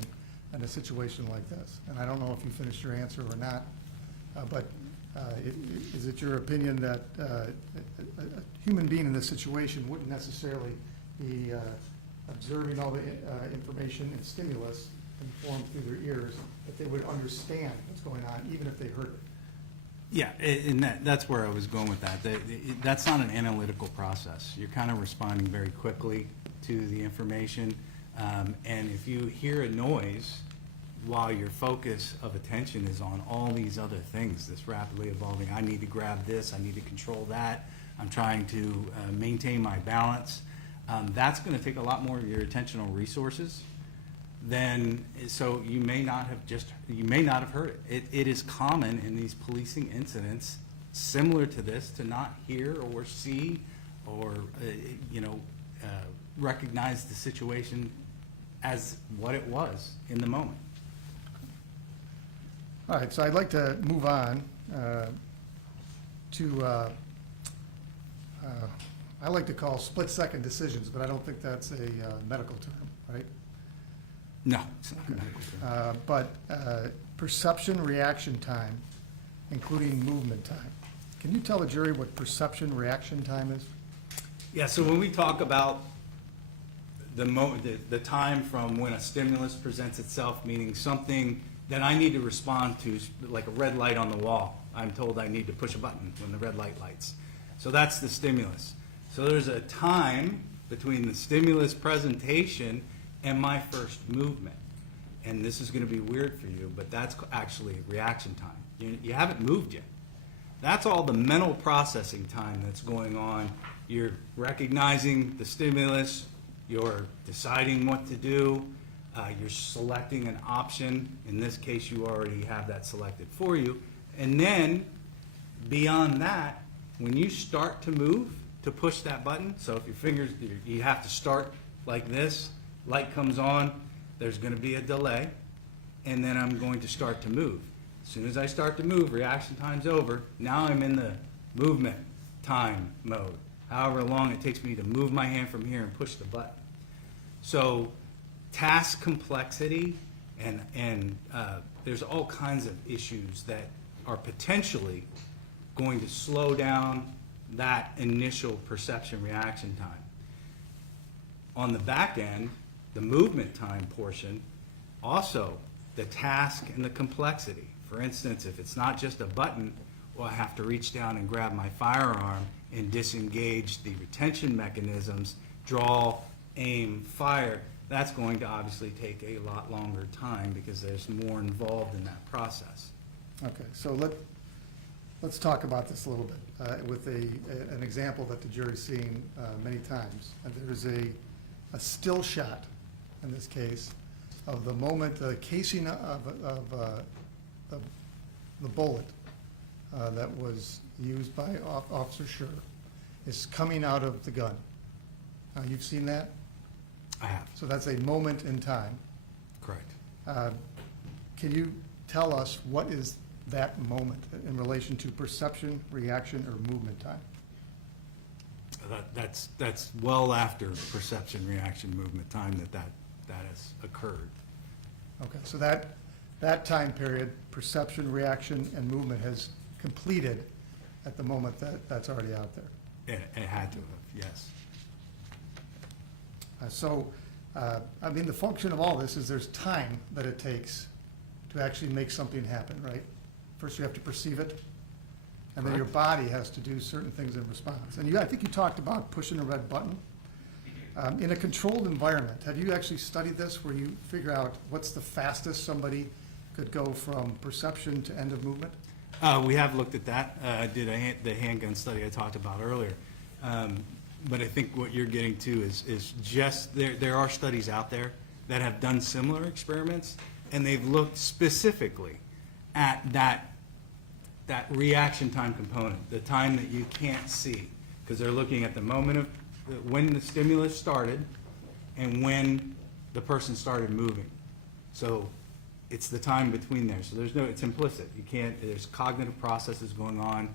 in a situation like this. And I don't know if you finished your answer or not. But is it your opinion that a human being in this situation wouldn't necessarily be observing all the information and stimulus informed through their ears, that they would understand what's going on, even if they heard it? Yeah, and that's where I was going with that. That's not an analytical process. You're kind of responding very quickly to the information. And if you hear a noise while your focus of attention is on all these other things, this rapidly evolving, I need to grab this, I need to control that, I'm trying to maintain my balance, that's going to take a lot more of your attentional resources. Then, so you may not have heard it. It is common in these policing incidents similar to this to not hear or see or recognize the situation as what it was in the moment. All right, so I'd like to move on to, I like to call split-second decisions, but I don't think that's a medical term, right? No, it's not a medical term. But perception reaction time, including movement time. Can you tell the jury what perception reaction time is? Yeah, so when we talk about the time from when a stimulus presents itself, meaning something that I need to respond to, like a red light on the wall. I'm told I need to push a button when the red light lights. So that's the stimulus. So there's a time between the stimulus presentation and my first movement. And this is going to be weird for you, but that's actually reaction time. You haven't moved yet. That's all the mental processing time that's going on. You're recognizing the stimulus, you're deciding what to do, you're selecting an option. In this case, you already have that selected for you. And then beyond that, when you start to move, to push that button, so if your fingers, you have to start like this, light comes on, there's going to be a delay, and then I'm going to start to move. As soon as I start to move, reaction time's over. Now I'm in the movement time mode, however long it takes me to move my hand from here and push the button. So task complexity and there's all kinds of issues that are potentially going to slow down that initial perception reaction time. On the back end, the movement time portion, also the task and the complexity. For instance, if it's not just a button, well, I have to reach down and grab my firearm and disengage the retention mechanisms, draw, aim, fire. That's going to obviously take a lot longer time because there's more involved in that process. Okay, so let's talk about this a little bit with an example that the jury's seen many times. And there's a still shot, in this case, of the moment the casing of the bullet that was used by Officer Schurr is coming out of the gun. You've seen that? I have. So that's a moment in time. Correct. Can you tell us what is that moment in relation to perception, reaction, or movement time? That's well after perception, reaction, movement time that has occurred. Okay, so that time period, perception, reaction, and movement has completed at the moment that's already out there. It had to have, yes. I mean, the function of all this is there's time that it takes to actually make something happen, right? First you have to perceive it, and then your body has to do certain things in response. And I think you talked about pushing a red button. In a controlled environment, have you actually studied this where you figure out what's the fastest somebody could go from perception to end of movement? We have looked at that. I did the handgun study I talked about earlier. But I think what you're getting to is just, there are studies out there that have done similar experiments, and they've looked specifically at that reaction time component, the time that you can't see, because they're looking at the moment of when the stimulus started and when the person started moving. So it's the time between there. So it's implicit. You can't, there's cognitive processes going on.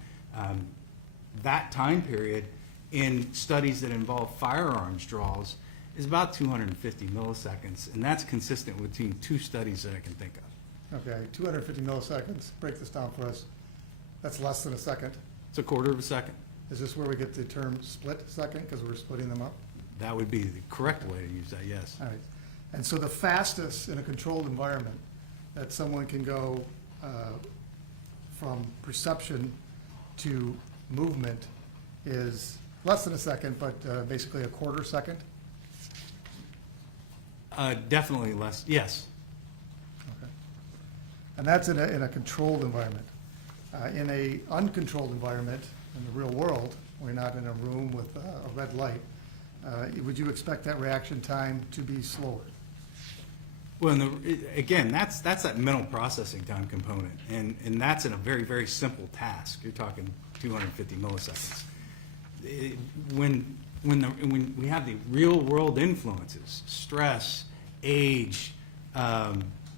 That time period in studies that involve firearms draws is about 250 milliseconds, and that's consistent between two studies that I can think of. Okay, 250 milliseconds, break this down for us. That's less than a second. It's a quarter of a second. Is this where we get the term split second, because we're splitting them up? That would be the correct way to use that, yes. All right. And so the fastest in a controlled environment that someone can go from perception to movement is less than a second, but basically a quarter second? Definitely less, yes. Okay. And that's in a controlled environment. In a uncontrolled environment, in the real world, we're not in a room with a red light, would you expect that reaction time to be slower? Well, again, that's that mental processing time component, and that's in a very, very simple task. You're talking 250 milliseconds. When we have the real world influences, stress, age,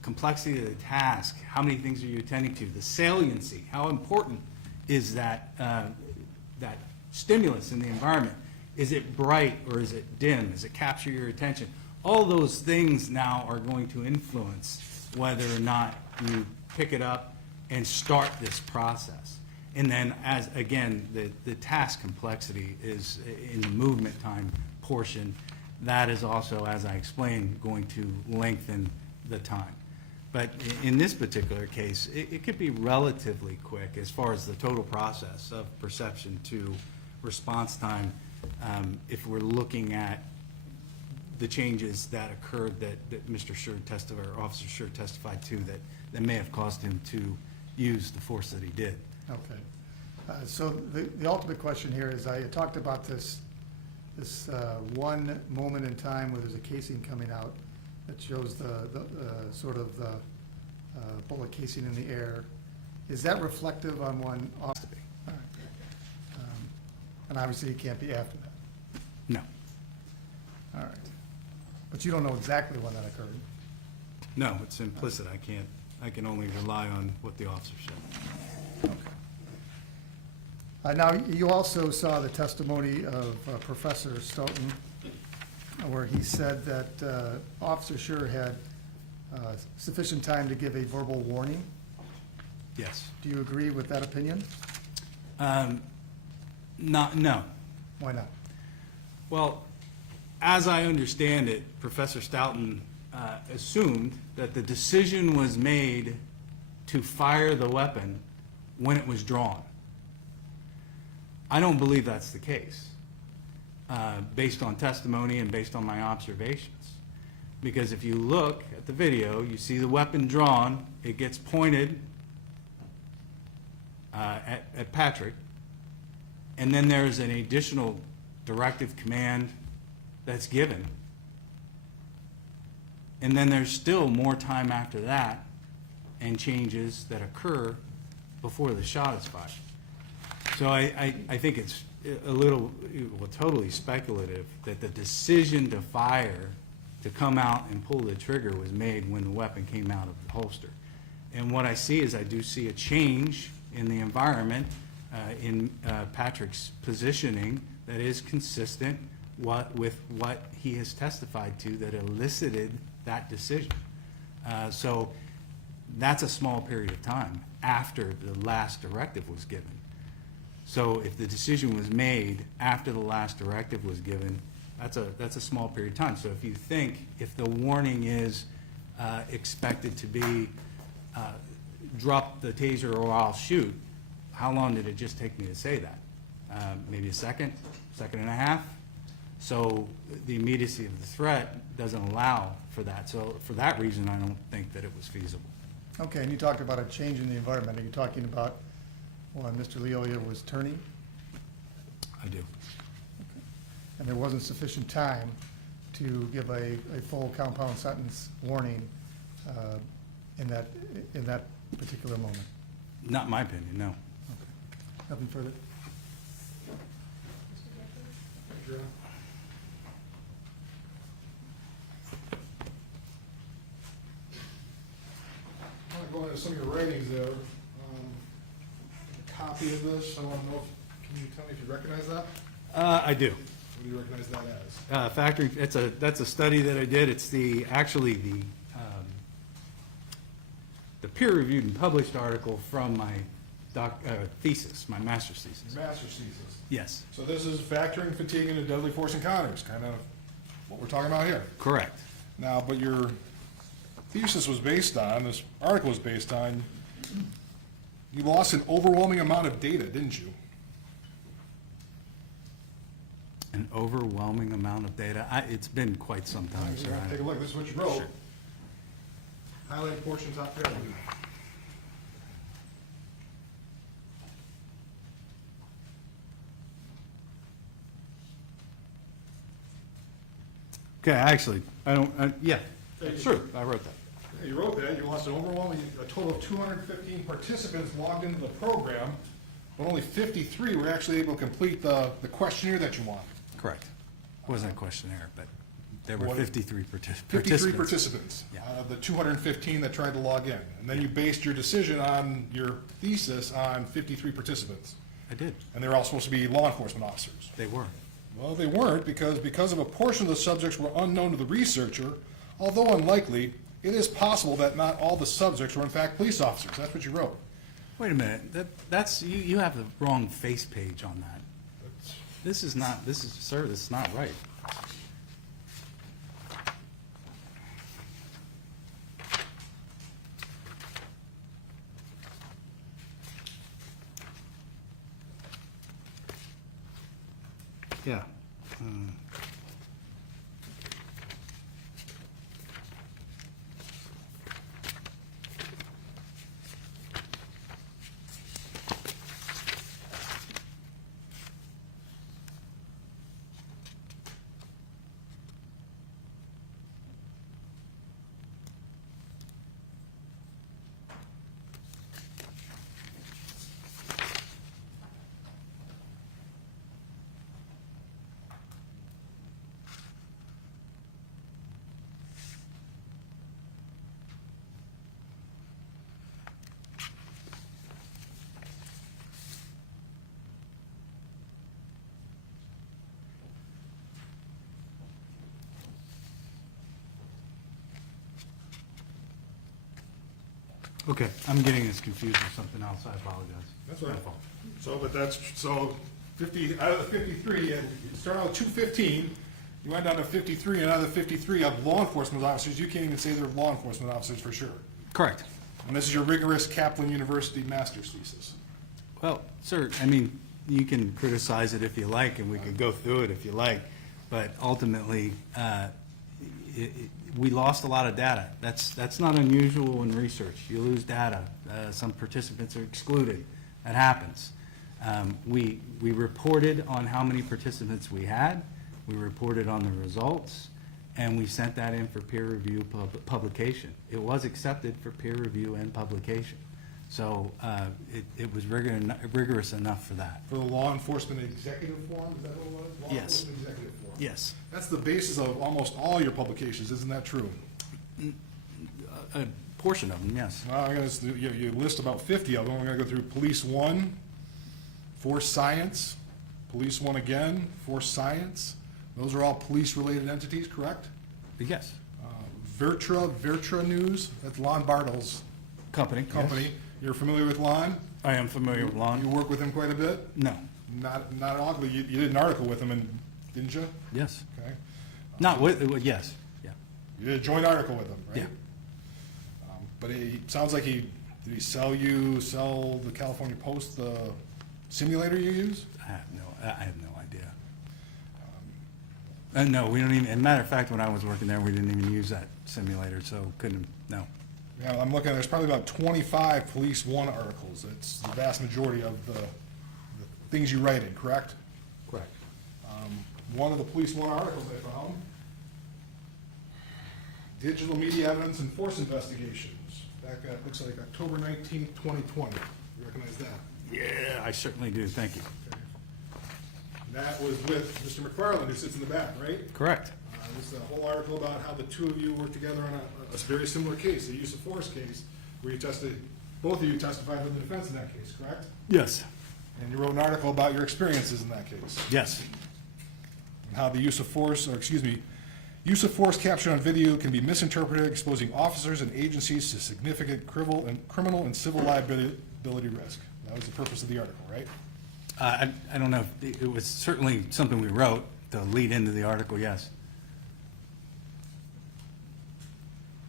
complexity of the task, how many things are you attending to, the saliency, how important is that that stimulus in the environment? Is it bright or is it dim? Does it capture your attention? All those things now are going to influence whether or not you pick it up and start this process. And then, as again, the task complexity is in the movement time portion. That is also, as I explained, going to lengthen the time. But in this particular case, it could be relatively quick as far as the total process of perception to response time, if we're looking at the changes that occurred that Mr. Schurr testified, or Officer Schurr testified to, that may have caused him to use the force that he did. Okay. So the ultimate question here is, I talked about this one moment in time where there's a casing coming out that shows the sort of the bullet casing in the air. Is that reflective on one? All right. And obviously it can't be after that. No. All right. But you don't know exactly when that occurred? No, it's implicit. I can only rely on what the officer said. Okay. Now, you also saw the testimony of Professor Stoughton, where he said that Officer Schurr had sufficient time to give a verbal warning. Yes. Do you agree with that opinion? No. Why not? Well, as I understand it, Professor Stoughton assumed that the decision was made to fire the weapon when it was drawn. I don't believe that's the case, based on testimony and based on my observations. Because if you look at the video, you see the weapon drawn, it gets pointed at Patrick, and then there's an additional directive command that's given. And then there's still more time after that and changes that occur before the shot is fired. So I think it's a little, well, totally speculative that the decision to fire, to come out and pull the trigger, was made when the weapon came out of the holster. And what I see is, I do see a change in the environment, in Patrick's positioning, that is consistent with what he has testified to that elicited that decision. So that's a small period of time after the last directive was given. So if the decision was made after the last directive was given, that's a small period of time. So if you think, if the warning is expected to be drop the taser or I'll shoot, how long did it just take me to say that? Maybe a second and a half? So the immediacy of the threat doesn't allow for that. So for that reason, I don't think that it was feasible. Okay, and you talked about a change in the environment. Are you talking about when Mr. Leolia was turning? I do. Okay. And there wasn't sufficient time to give a full compound sentence warning in that particular moment? Not in my opinion, no. Okay. Nothing further? I want to go into some of your writings there. A copy of this, I want to know, can you tell me if you recognize that? I do. What do you recognize that as? Factory, that's a study that I did. It's the peer-reviewed and published article from my thesis, my master's thesis. Your master's thesis. Yes, So this is factoring fatigue into deadly force encounters, kind of what we're talking about here. correct. Now, but your thesis was based on, this article was based on, you lost an overwhelming amount of data, didn't you? An overwhelming amount of data. It's been quite some time, sir. Take a look, this is what you wrote. Highlighted portion top there. Okay, actually, I don't, yeah, sure, I wrote that. Yeah, you wrote that, you lost an overwhelming, a total of 215 participants logged into the program, but only 53 were actually able to complete the questionnaire that you wanted. Correct. Wasn't a questionnaire, but there were What- 53 participants. 53 participants Yeah. out of the 215 that tried to log in. And then you based your decision on your thesis on 53 participants. I did. And they were all supposed to be law enforcement officers. They were. Well, they weren't, because of a portion of the subjects were unknown to the researcher, although unlikely, it is possible that not all the subjects were in fact police officers. That's what you wrote. Wait a minute, that's, you have the wrong face page on that. This is not, sir, this is not right. Yeah. Okay, I'm getting this confused with something else, I apologize. That's what I My fault. So, but that's, so 50, out of the 53, and you start out with 215, you went down to 53, and out of the 53 of law enforcement officers, you can't even say they're law enforcement officers for sure. Correct. And this is your rigorous Kaplan University master's thesis. Well, sir, I mean, you can criticize it if you like, and we could go through it if you like, but ultimately, we lost a lot of data. That's not unusual in research. You lose data. Some participants are excluded. That happens. We reported on how many participants we had. We reported on the results, and we sent that in for peer review publication. It was accepted for peer review and publication. So it was rigorous enough for that. For the law enforcement executive forum, is that what it was? Law Yes. enforcement executive forum. Yes. That's the basis of almost all your publications, isn't that true? A portion of them, yes. Well, I'm gonna, you list about 50 of them. We're gonna go through Police One, Force Science, Police One again, Force Science. Those are all police-related entities, correct? Yes. Vertra News, that's Lon Bartle's Company. yes. company. You're familiar with Lon? I am familiar with You Lon. work with him quite a bit? No. Not at all, but you did an article with him, didn't you? Yes. Okay. Not with, yes, yeah. You did a joint article with him, right? Yeah. But it sounds like did he sell the California Post, the simulator you use? I have no idea. No, we don't even, as a matter of fact, when I was working there, we didn't even use that simulator, so couldn't, no. Yeah, I'm looking, there's probably about 25 Police One articles. It's the vast majority of the things you write in, correct? Correct. One of the Police One articles I found, Digital Media Evidence and Force Investigations, back at, looks like October 19th, 2020. You recognize that? Yeah, I certainly do, thank you. Okay. That was with Mr. McFarland, who sits in the back, right? Correct. This is a whole article about how the two of you worked together on a very similar case, a use of force case, where you both of you testified for the defense in that case, correct? Yes. And you wrote an article about your experiences in that case, Yes. and how the use of force captured on video can be misinterpreted, exposing officers and agencies to significant criminal and civil liability risk. That was the purpose of the article, right? I don't know, it was certainly something we wrote to lead into the article, yes.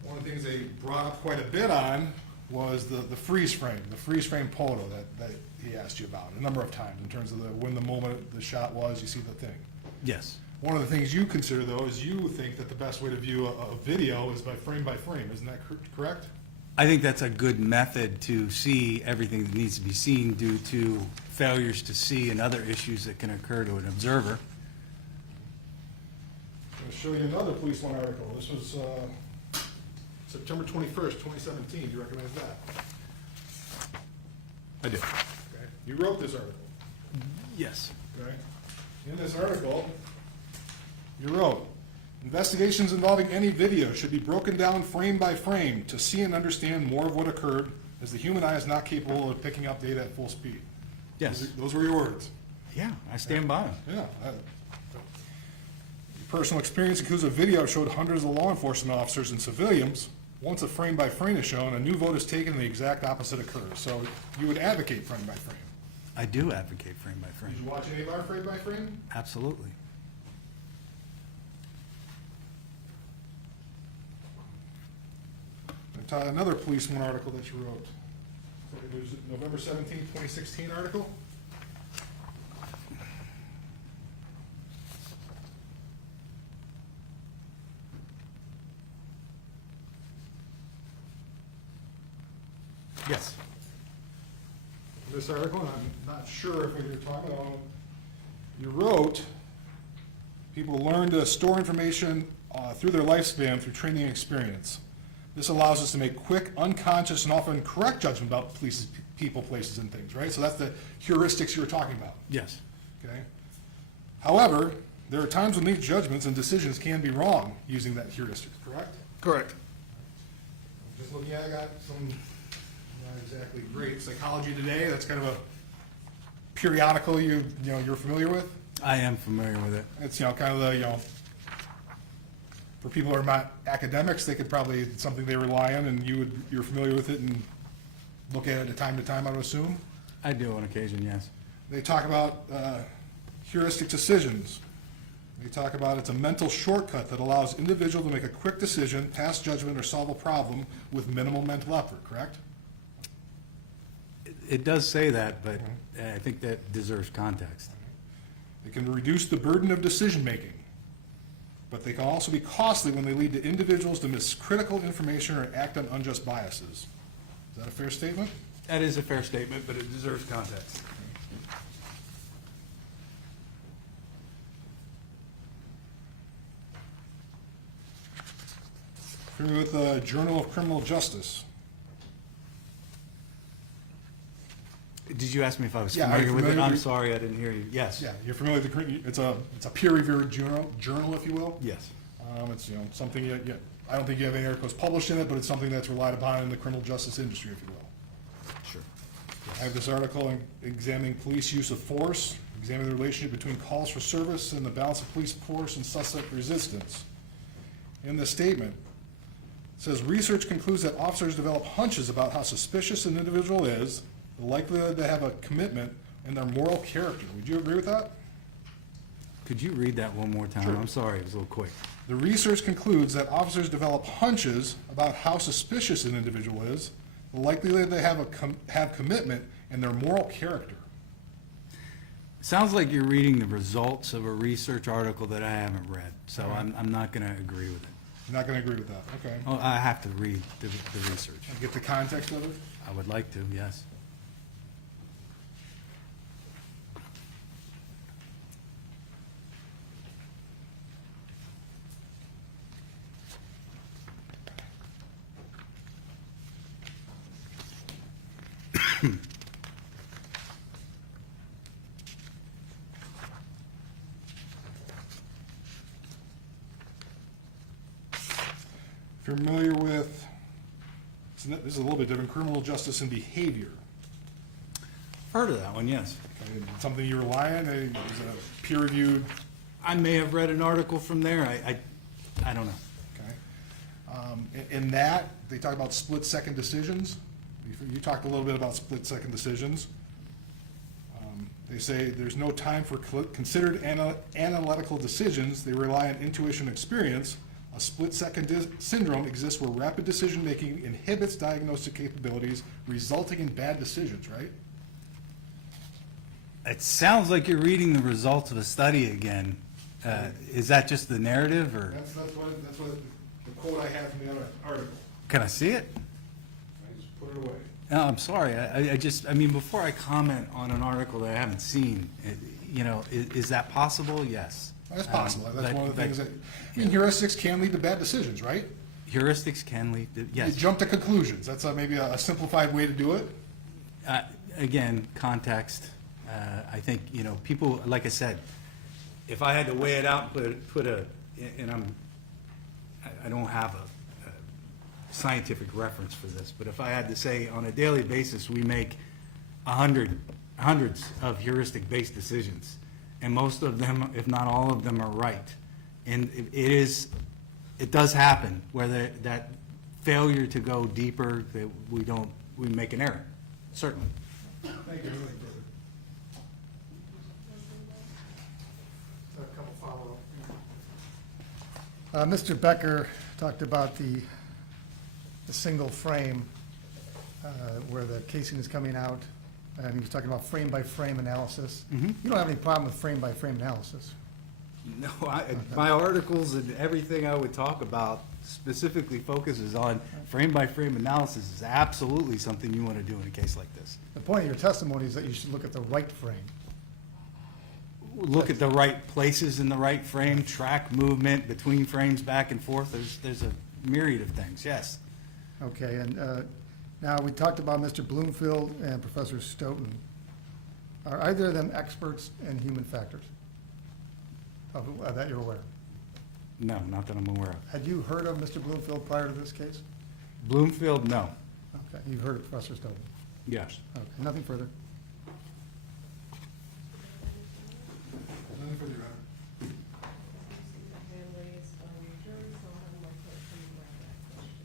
One of the things they brought up quite a bit on was the freeze frame photo that he asked you about a number of times in terms of when the moment the shot was, you see the thing. Yes. One of the things you consider, though, is you think that the best way to view a video is by frame, isn't that correct? I think that's a good method to see everything that needs to be seen due to failures to see and other issues that can occur to an observer. I'm going to show you another Police One article. This was September 21st, 2017. Do you recognize that? I do. Okay. You wrote this article. Yes. Okay. In this article, you wrote, investigations involving any video should be broken down frame by frame to see and understand more of what occurred, as the human eye is not capable of picking up data at full speed. Yes. Those were your words. Yeah, I stand by them. Yeah. Personal experience includes a video showed hundreds of law enforcement officers and civilians. Once a frame by frame is shown, a new vote is taken and the exact opposite occurs. So you would advocate frame by frame. I do advocate frame by frame. Did you watch any of our frame by frame? Absolutely. Another Police One article that you wrote. It was November 17, 2016 article. Yes. This article, and I'm not sure if what you're talking about, you wrote, people learn to store information through their lifespan through training and experience. This allows us to make quick, unconscious, and often correct judgment about places, people, places, and things, right? So that's the heuristics you were talking about. Yes. Okay. However, there are times when these judgments and decisions can be wrong using that heuristic, correct? Correct. Just looking at, I got some not exactly great psychology today. That's kind of a periodical you're familiar with. I am familiar with it. It's kind of the for people who are not academics, they could probably it's something they rely on, and you're familiar with it and look at it time to time, I would assume. I do on occasion, yes. They talk about heuristic decisions. They talk about it's a mental shortcut that allows individual to make a quick decision, pass judgment, or solve a problem with minimal mental effort, correct? It does say that, but I think that deserves context. They can reduce the burden of decision-making, but they can also be costly when they lead to individuals to miss critical information or act on unjust biases. Is that a fair statement? That is a fair statement, but it deserves context. Familiar with the Journal of Criminal Justice? Did you ask me if I was Yeah, are you familiar with it? familiar I'm with- sorry, I didn't hear you. Yes. Yeah, you're familiar with it's a peer-reviewed journal, if you will. Yes. It's something I don't think you have any articles published in it, but it's something that's relied upon in the criminal justice industry, if you will. Sure. I have this article examining police use of force, examining the relationship between calls for service and the balance of police force and suspect resistance. In the statement, it says research concludes that officers develop hunches about how suspicious an individual is, the likelihood to have a commitment, and their moral character. Would you agree with that? Could you read that one more time? Sure. I'm sorry, it was a little quick. The research concludes that officers develop hunches about how suspicious an individual is, the likelihood they have commitment, and their moral character. Sounds like you're reading the results of a research article that I haven't read, so I'm not going to agree with it. You're not going to agree with that, okay? Well, I have to read the research. Get the context of it? I would like to, yes. If you're familiar with, this is a little bit different, criminal justice and behavior. Heard of that one, yes. Okay, something you rely on, is a peer-reviewed, I may have read an article from there, I don't know. okay? In that, they talk about split-second decisions. You talked a little bit about split-second decisions. They say there's no time for considered analytical decisions. They rely on intuition and experience. A split-second syndrome exists where rapid decision-making inhibits diagnostic capabilities, resulting in bad decisions, right? It sounds like you're reading the results of a study again. Is that just the narrative, or That's what the quote I have from the other article. can I see it? I just put it away. No, I'm sorry. I mean, before I comment on an article that I haven't seen, is that possible? Yes. That's possible. That's But- one of the but things that, I mean, heuristics can lead to bad decisions, right? Heuristics can lead to, You yes. jump to conclusions. That's maybe a simplified way to do it. Again, context. I think, people, like I said, if I had to weigh it out, and I don't have a scientific reference for this, but if I had to say on a daily basis, we make hundreds of heuristic-based decisions, and most of them, if not all of them, are right. And it does happen where that failure to go deeper, that we make an error, certainly. Thank you. A couple follow-up. Mr. Becker talked about the single frame where the casing is coming out, and he was talking about frame-by-frame analysis. Mhm. You don't have any problem with frame-by-frame analysis? No, my articles and everything I would talk about specifically focuses on frame-by-frame analysis. Is absolutely something you want to do in a case like this. The point of your testimony is that you should look at the right frame. Look at the right places in the right frame, track movement between frames back and forth. There's a myriad of things, yes. Okay, and now we talked about Mr. Bloomfield and Professor Stoughton. Are either of them experts in human factors that you're aware of? No, not that I'm aware of. Had you heard of Mr. Bloomfield prior to this case? Bloomfield, no. Okay, you've heard of Professor Stoughton? Yes. Okay, nothing further. Nothing further, Your Honor. Hand raised on your jury, so I'll have my clerk read that question.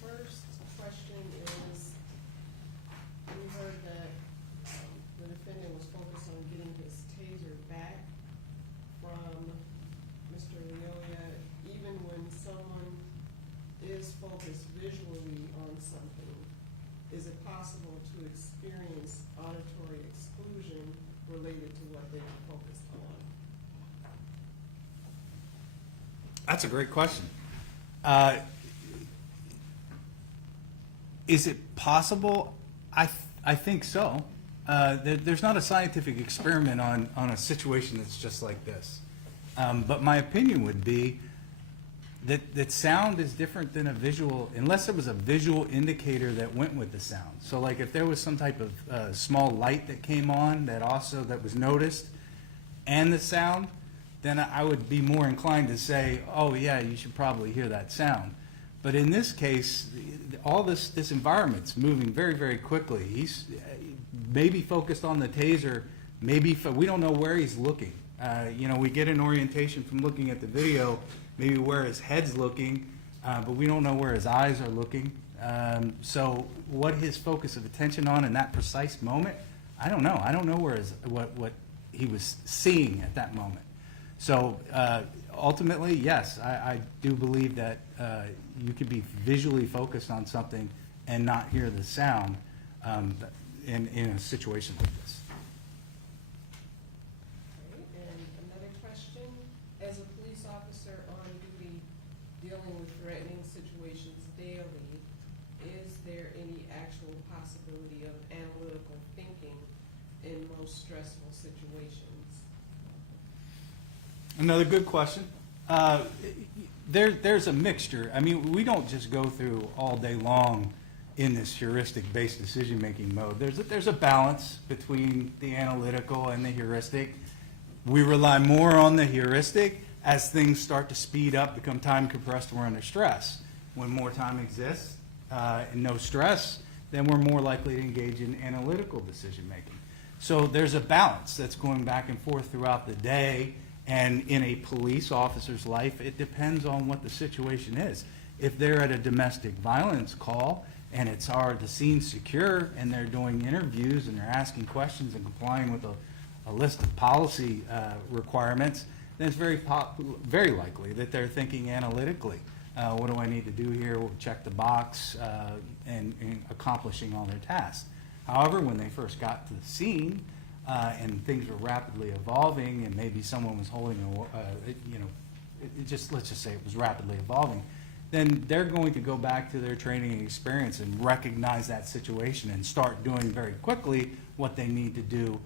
First question is, we heard that the defendant was focused on getting his taser back from Mr. Leolia. Even when someone is focused visually on something, is it possible to experience auditory exclusion related to what they were focused on? That's a great question. Is it possible? I think so. There's not a scientific experiment on a situation that's just like this. But my opinion would be that sound is different than a visual, unless it was a visual indicator that went with the sound. So like if there was some type of small light that came on that was noticed, and the sound, then I would be more inclined to say, oh yeah, you should probably hear that sound. But in this case, all this environment's moving very, very quickly. He's maybe focused on the taser, we don't know where he's looking. We get an orientation from looking at the video, maybe where his head's looking, but we don't know where his eyes are looking. So what his focus of attention on in that precise moment, I don't know. I don't know where what he was seeing at that moment. So ultimately, yes, I do believe that you could be visually focused on something and not hear the sound in a situation like this. in most stressful situations? Another good question. There's a mixture. I mean, we don't just go through all day long in this heuristic-based decision-making mode. There's a balance between the analytical and the heuristic. We rely more on the heuristic as things start to speed up, become time compressed, and we're under stress. When more time exists and no stress, then we're more likely to engage in analytical decision-making. So there's a balance that's going back and forth throughout the day. And in a police officer's life, it depends on what the situation is. If they're at a domestic violence call and it's the scene's secure and they're doing interviews and they're asking questions and complying with a list of policy requirements, then it's very likely that they're thinking analytically. What do I need to do here? We'll check the box and accomplishing all their tasks. However, when they first got to the scene, and things were rapidly evolving, and maybe someone was holding let's just say it was rapidly evolving, then they're going to go back to their training and experience and recognize that situation and start doing very quickly what they need to do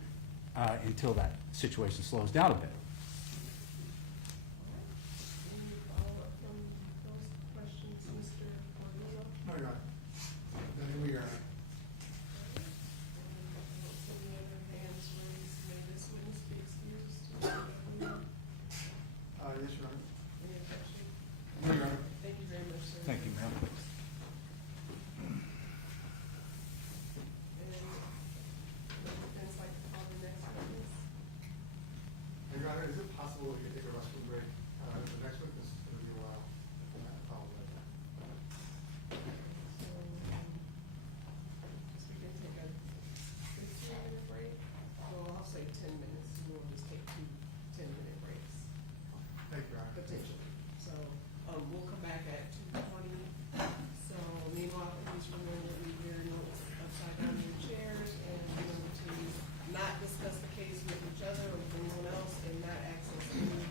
until that situation slows down a bit. Any follow-up from those questions, Mr. Cornello? No, Your Honor. I think we are. Any other hands raised? May this witness be excused? Yes, Your Honor. Any objection? No, Your Honor. Thank you very much, sir. Thank you, ma'am. And defense like to call the next witness? Your Honor, is it possible we could take a restroom break? The next witness is going to be a while. I apologize. So, we can take a 15-minute break? Well, I'll say 10 minutes. We'll just take 2 10-minute breaks, Thank you, Your Honor. potentially. So, we'll come back at 2:20. So meanwhile, please remember to leave your notes upside down in your chairs and remember to not discuss the case with each other or with anyone else and not access any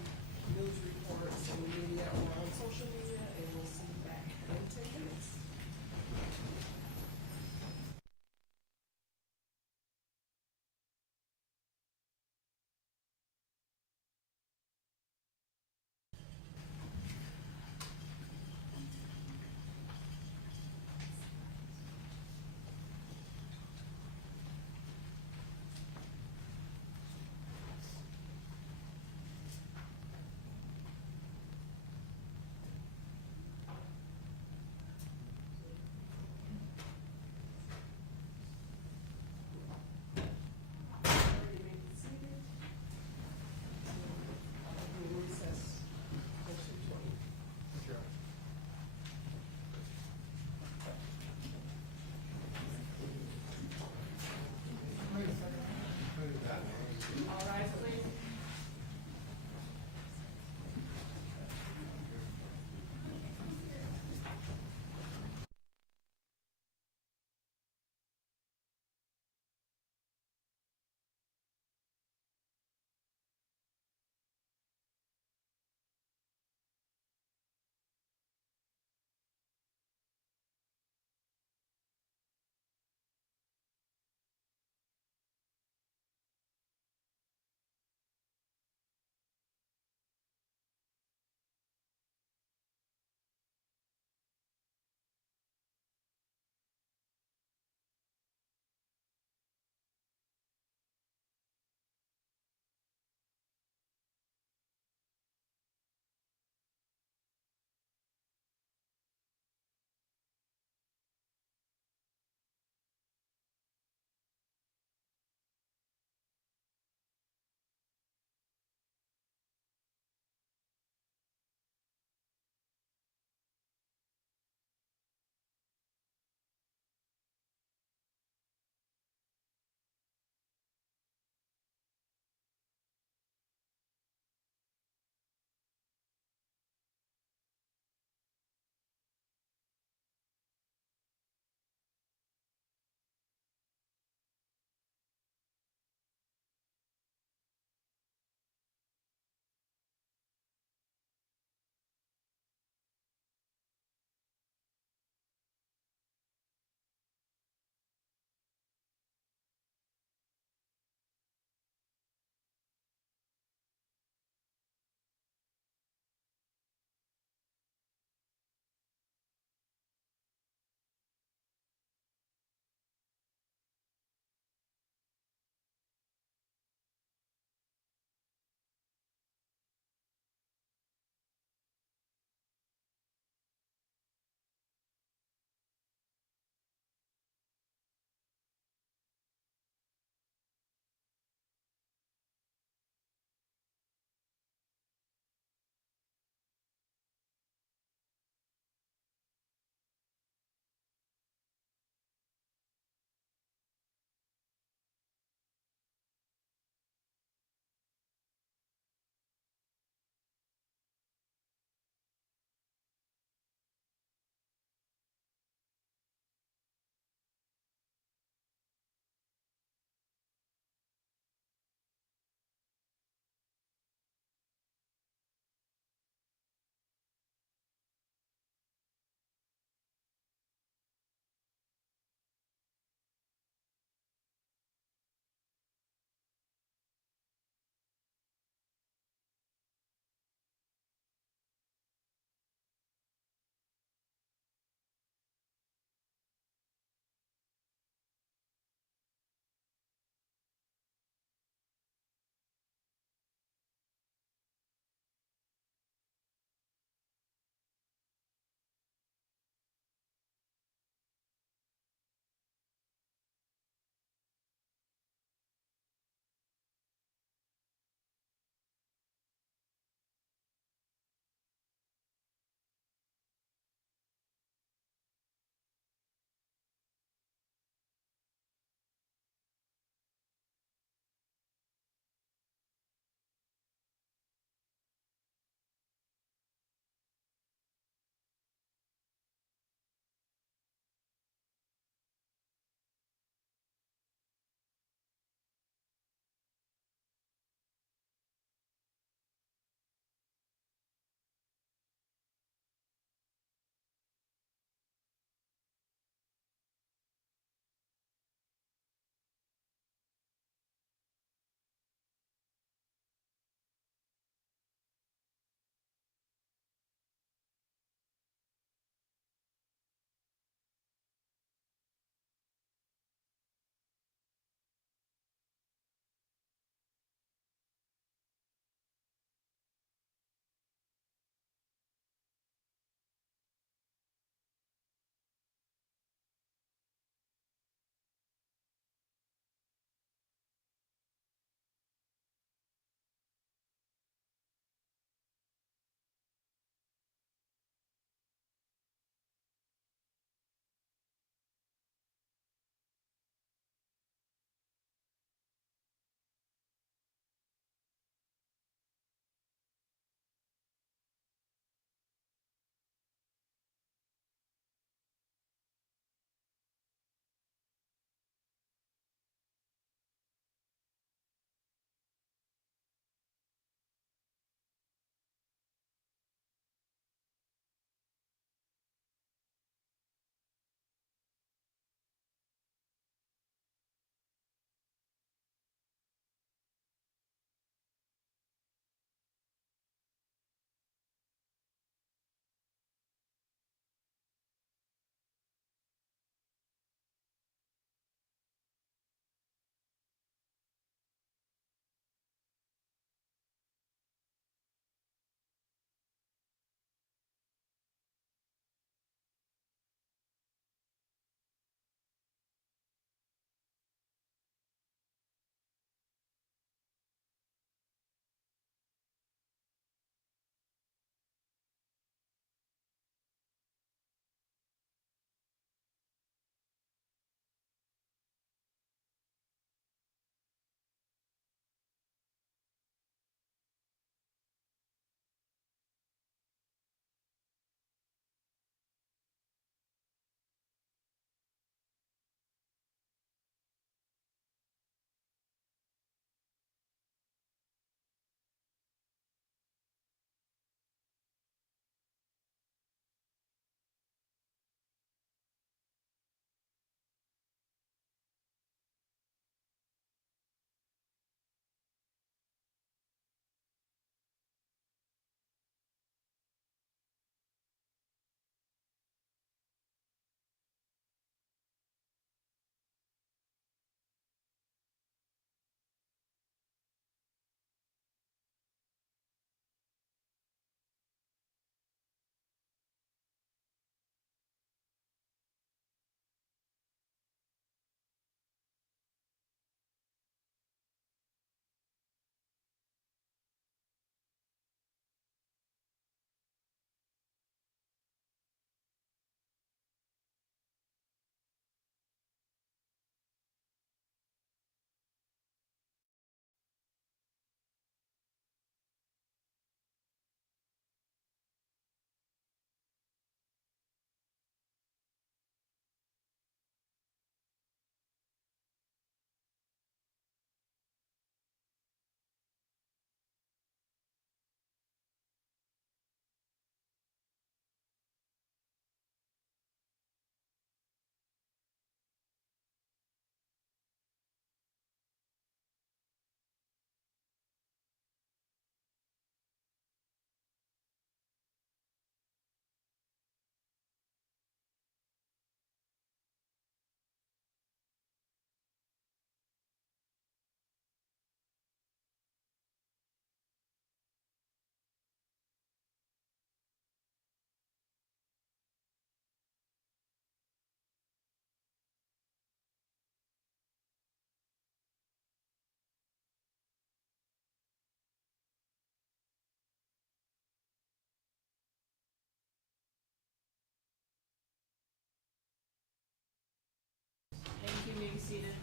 seated.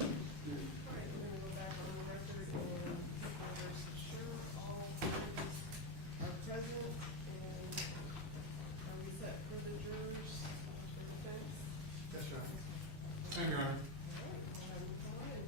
All right, we're gonna go back on the record and Christopher Schurr, all parties are present, and are we set for the jurors, for defense? Yes, Your Honor. Thank you, Your Honor. All right, I'll have them come on in.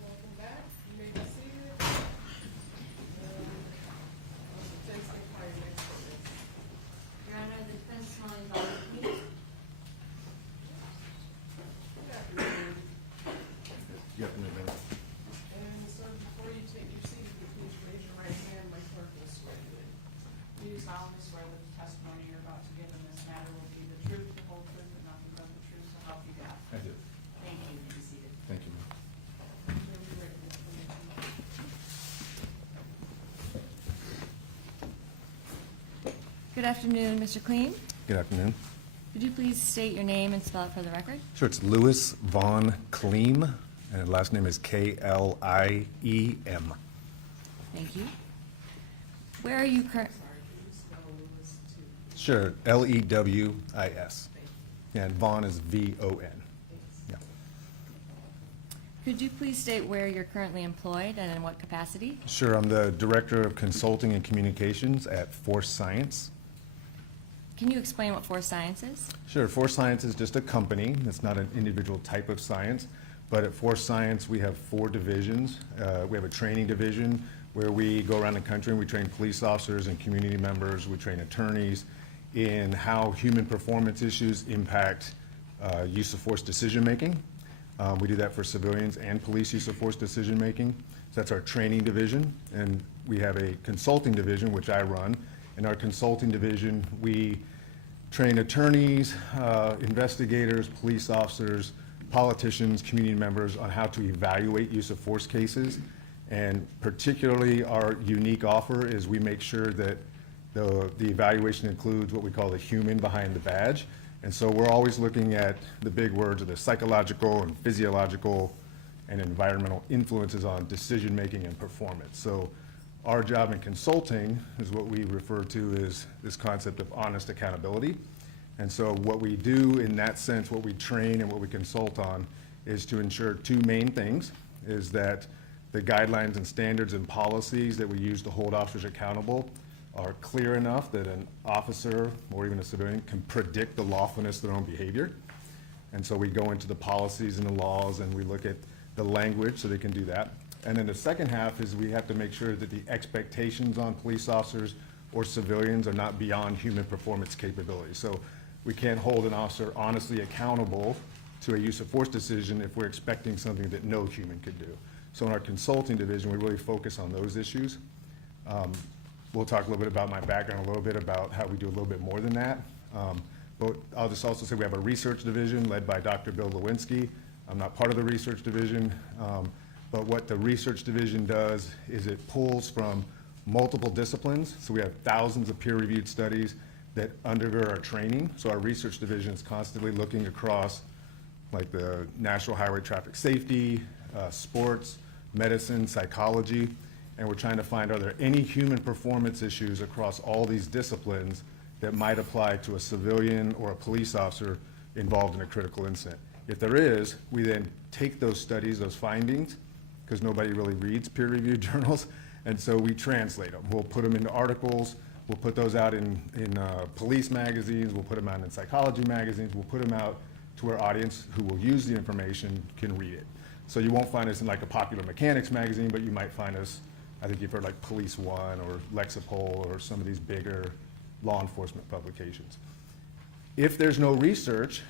Welcome back, you may be seated. Please state your next witness. Your Honor, the defense testimony is on me. Good afternoon. Yep, no matter. And sir, before you take your seat, if you please raise your right hand, my clerk will swear you in. Do you solemnly swear that the testimony you're about to give in this matter will be the truth, the whole truth, and nothing but the truth, so help you God? I do. Thank you. You may be seated. Thank you. Good afternoon, Mr. Clean. Good afternoon. Could you please state your name and spell it for the record? Sure, it's Louis Von Kleem, and his last name is Kliem. Thank you. Where are you current? Sorry, can you spell Lewis too? Sure, Lewis. And Von is VON. Yeah. Could you please state where you're currently employed and in what capacity? Sure, I'm the Director of Consulting and Communications at Force Science. Can you explain what Force Science is? Sure, Force Science is just a company. It's not an individual type of science. But at Force Science, we have 4 divisions. We have a training division where we go around the country and we train police officers and community members. We train attorneys in how human performance issues impact use of force decision-making. We do that for civilians and police use of force decision-making. So that's our training division. And we have a consulting division, which I run. In our consulting division, we train attorneys, investigators, police officers, politicians, community members on how to evaluate use of force cases. And particularly our unique offer is we make sure that the evaluation includes what we call the human behind the badge. And so we're always looking at the big words of the psychological and physiological and environmental influences on decision-making and performance. So our job in consulting is what we refer to as this concept of honest accountability. And so what we do in that sense, what we train and what we consult on is to ensure 2 main things, is that the guidelines and standards and policies that we use to hold officers accountable are clear enough that an officer or even a civilian can predict the lawfulness of their own behavior. And so we go into the policies and the laws and we look at the language so they can do that. And then the second half is we have to make sure that the expectations on police officers or civilians are not beyond human performance capability. So we can't hold an officer honestly accountable to a use of force decision if we're expecting something that no human could do. So in our consulting division, we really focus on those issues. We'll talk a little bit about my background, a little bit about how we do a little bit more than that. But I'll just also say we have a research division led by Dr. Bill Lewinsky. I'm not part of the research division, but what the research division does is it pulls from multiple disciplines. So we have thousands of peer-reviewed studies that undergird our training. So our research division is constantly looking across like the National Highway Traffic Safety, sports, medicine, psychology, and we're trying to find, are there any human performance issues across all these disciplines that might apply to a civilian or a police officer involved in a critical incident? If there is, we then take those studies, those findings, because nobody really reads peer-reviewed journals, and so we translate them. We'll put them into articles, we'll put those out in police magazines, we'll put them out in psychology magazines, we'll put them out to where audience who will use the information can read it. So you won't find us in like a popular mechanics magazine, but you might find us, I think you've heard like Police One or Lexipol or some of these bigger law enforcement publications. If there's no research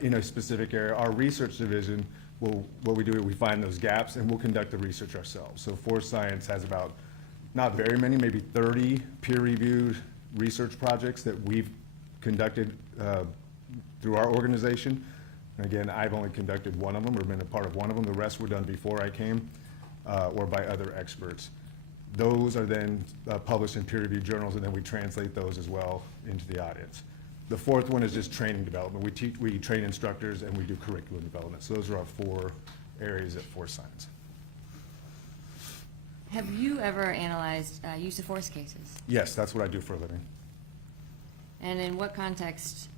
in a specific area, our research division will, what we do, we find those gaps and we'll conduct the research ourselves. So Force Science has about, not very many, maybe 30 peer-reviewed research projects that we've conducted through our organization. And again, I've only conducted one of them or been a part of one of them. The rest were done before I came or by other experts. Those are then published in peer-reviewed journals, and then we translate those as well into the audience. The fourth one is just training development. We train instructors and we do curriculum development. So those are our 4 areas at Force Science. Have you ever analyzed use of force cases? Yes, that's what I do for a living. And in what context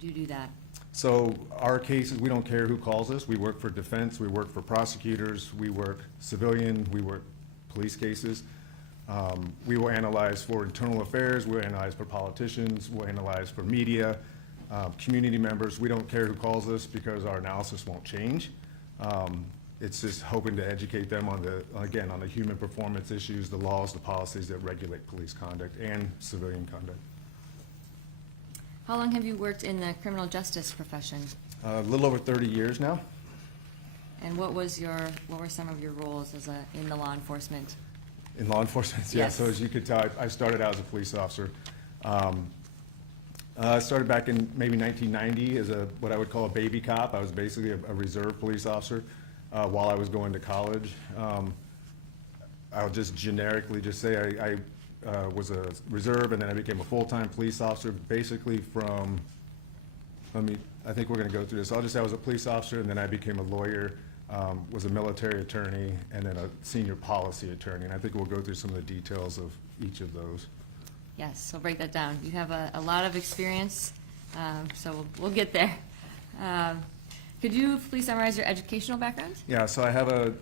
do you do that? So our cases, we don't care who calls us. We work for defense, we work for prosecutors, we work civilian, we work police cases. We will analyze for internal affairs, we'll analyze for politicians, we'll analyze for media, community members. We don't care who calls us because our analysis won't change. It's just hoping to educate them on the, again, on the human performance issues, the laws, the policies that regulate police conduct and civilian conduct. How long have you worked in the criminal justice profession? A little over 30 years now. And what were some of your roles in the law enforcement? In law enforcement, yeah. Yes. So as you could tell, I started out as a police officer. I started back in maybe 1990 as what I would call a baby cop. I was basically a reserve police officer while I was going to college. I'll just generically just say I was a reserve, and then I became a full-time police officer basically from, I think we're going to go through this. I'll just say I was a police officer, and then I became a lawyer, was a military attorney, and then a senior policy attorney. And I think we'll go through some of the details of each of those. Yes, so break that down. You have a lot of experience, so we'll get there. Could you please summarize your educational background? Yeah, so I have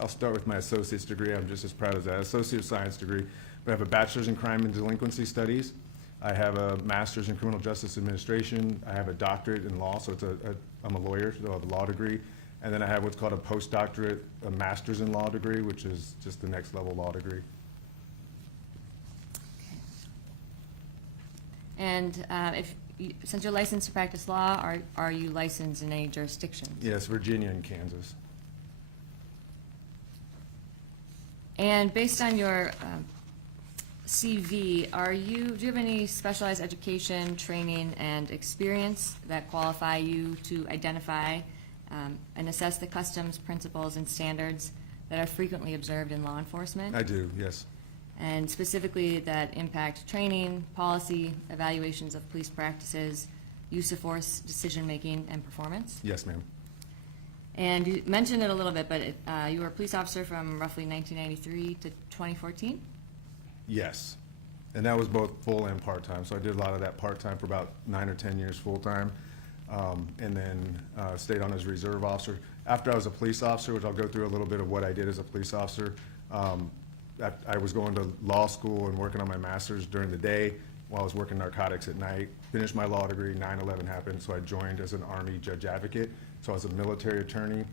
I'll start with my associate's degree. I'm just as proud as that, associate of science degree. But I have a bachelor's in crime and delinquency studies. I have a master's in criminal justice administration. I have a doctorate in law, so I'm a lawyer, so I have a law degree. And then I have what's called a postdoctorate, a master's in law degree, which is just the next level law degree. And since you're licensed to practice law, are you licensed in any jurisdictions? Yes, Virginia and Kansas. And based on your CV, do you have any specialized education, training, and experience that qualify you to identify and assess the customs, principles, and standards that are frequently observed in law enforcement? I do, yes. And specifically that impact training, policy, evaluations of police practices, use of force, decision-making, and performance? Yes, ma'am. And you mentioned it a little bit, but you were a police officer from roughly 1993 to 2014? Yes. And that was both full and part-time. So I did a lot of that part-time for about 9 or 10 years full-time. And then stayed on as reserve officer. After I was a police officer, which I'll go through a little bit of what I did as a police officer, I was going to law school and working on my master's during the day while I was working narcotics at night. Finished my law degree, 9/11 happened, so I joined as an Army judge advocate. So I was a military attorney.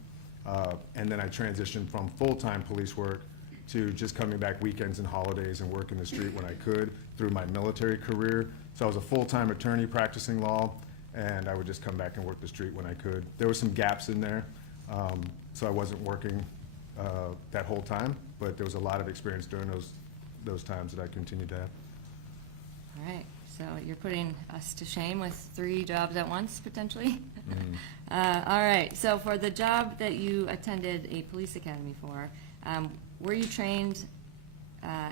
And then I transitioned from full-time police work to just coming back weekends and holidays and working the street when I could through my military career. So I was a full-time attorney practicing law, and I would just come back and work the street when I could. There were some gaps in there, so I wasn't working that whole time, but there was a lot of experience during those times that I continued to have. All right, so you're putting us to shame with 3 jobs at once, potentially? All right, so for the job that you attended a police academy for, were you trained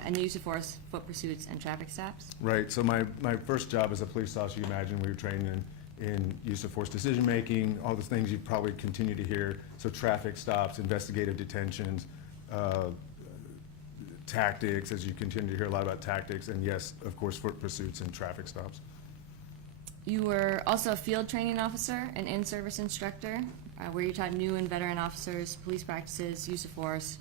in the use of force, foot pursuits, and traffic stops? Right, so my first job as a police officer, you imagine we were trained in in use of force decision-making, all the things you probably continue to hear. So traffic stops, investigative detentions, tactics, as you continue to hear a lot about tactics, and yes, of course, foot pursuits and traffic stops. You were also a field training officer and in-service instructor, where you taught new and veteran officers police practices, use of force,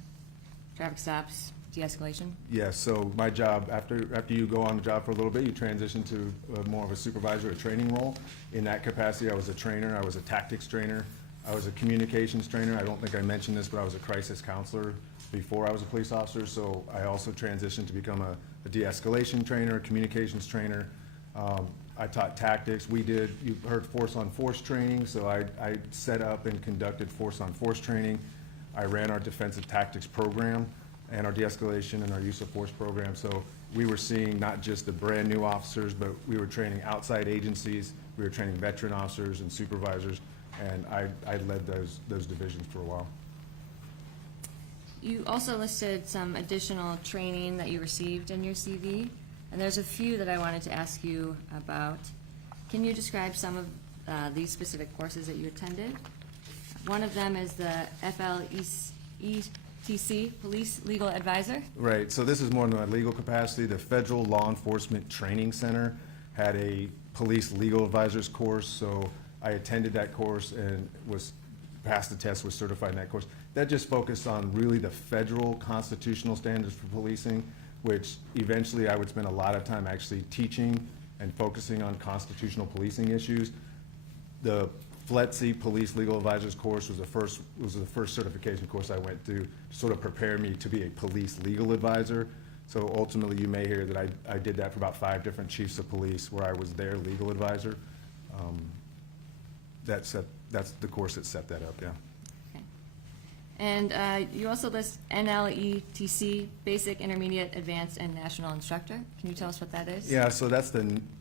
traffic stops, de-escalation. Yes, so my job, after you go on the job for a little bit, you transition to more of a supervisor or training role. In that capacity, I was a trainer, I was a tactics trainer, I was a communications trainer. I don't think I mentioned this, but I was a crisis counselor before I was a police officer, so I also transitioned to become a de-escalation trainer, a communications trainer. I taught tactics. You heard force-on-force training, so I set up and conducted force-on-force training. I ran our defensive tactics program and our de-escalation and our use of force program. So we were seeing not just the brand-new officers, but we were training outside agencies. We were training veteran officers and supervisors, and I led those divisions for a while. You also listed some additional training that you received in your CV, and there's a few that I wanted to ask you about. Can you describe some of these specific courses that you attended? One of them is the FLETC, Police Legal Advisor. Right, so this is more than my legal capacity. The Federal Law Enforcement Training Center had a police legal advisors course, so I attended that course and passed the test, was certified in that course. That just focused on really the federal constitutional standards for policing, which eventually I would spend a lot of time actually teaching and focusing on constitutional policing issues. The FLETC Police Legal Advisors course was the first certification course I went through to sort of prepare me to be a police legal advisor. So ultimately, you may hear that I did that for about 5 different chiefs of police where I was their legal advisor. That's the course that set that up, yeah. Okay. And you also list NLETC, Basic, Intermediate, Advanced, and National Instructor. Can you tell us what that is? Yeah, so that's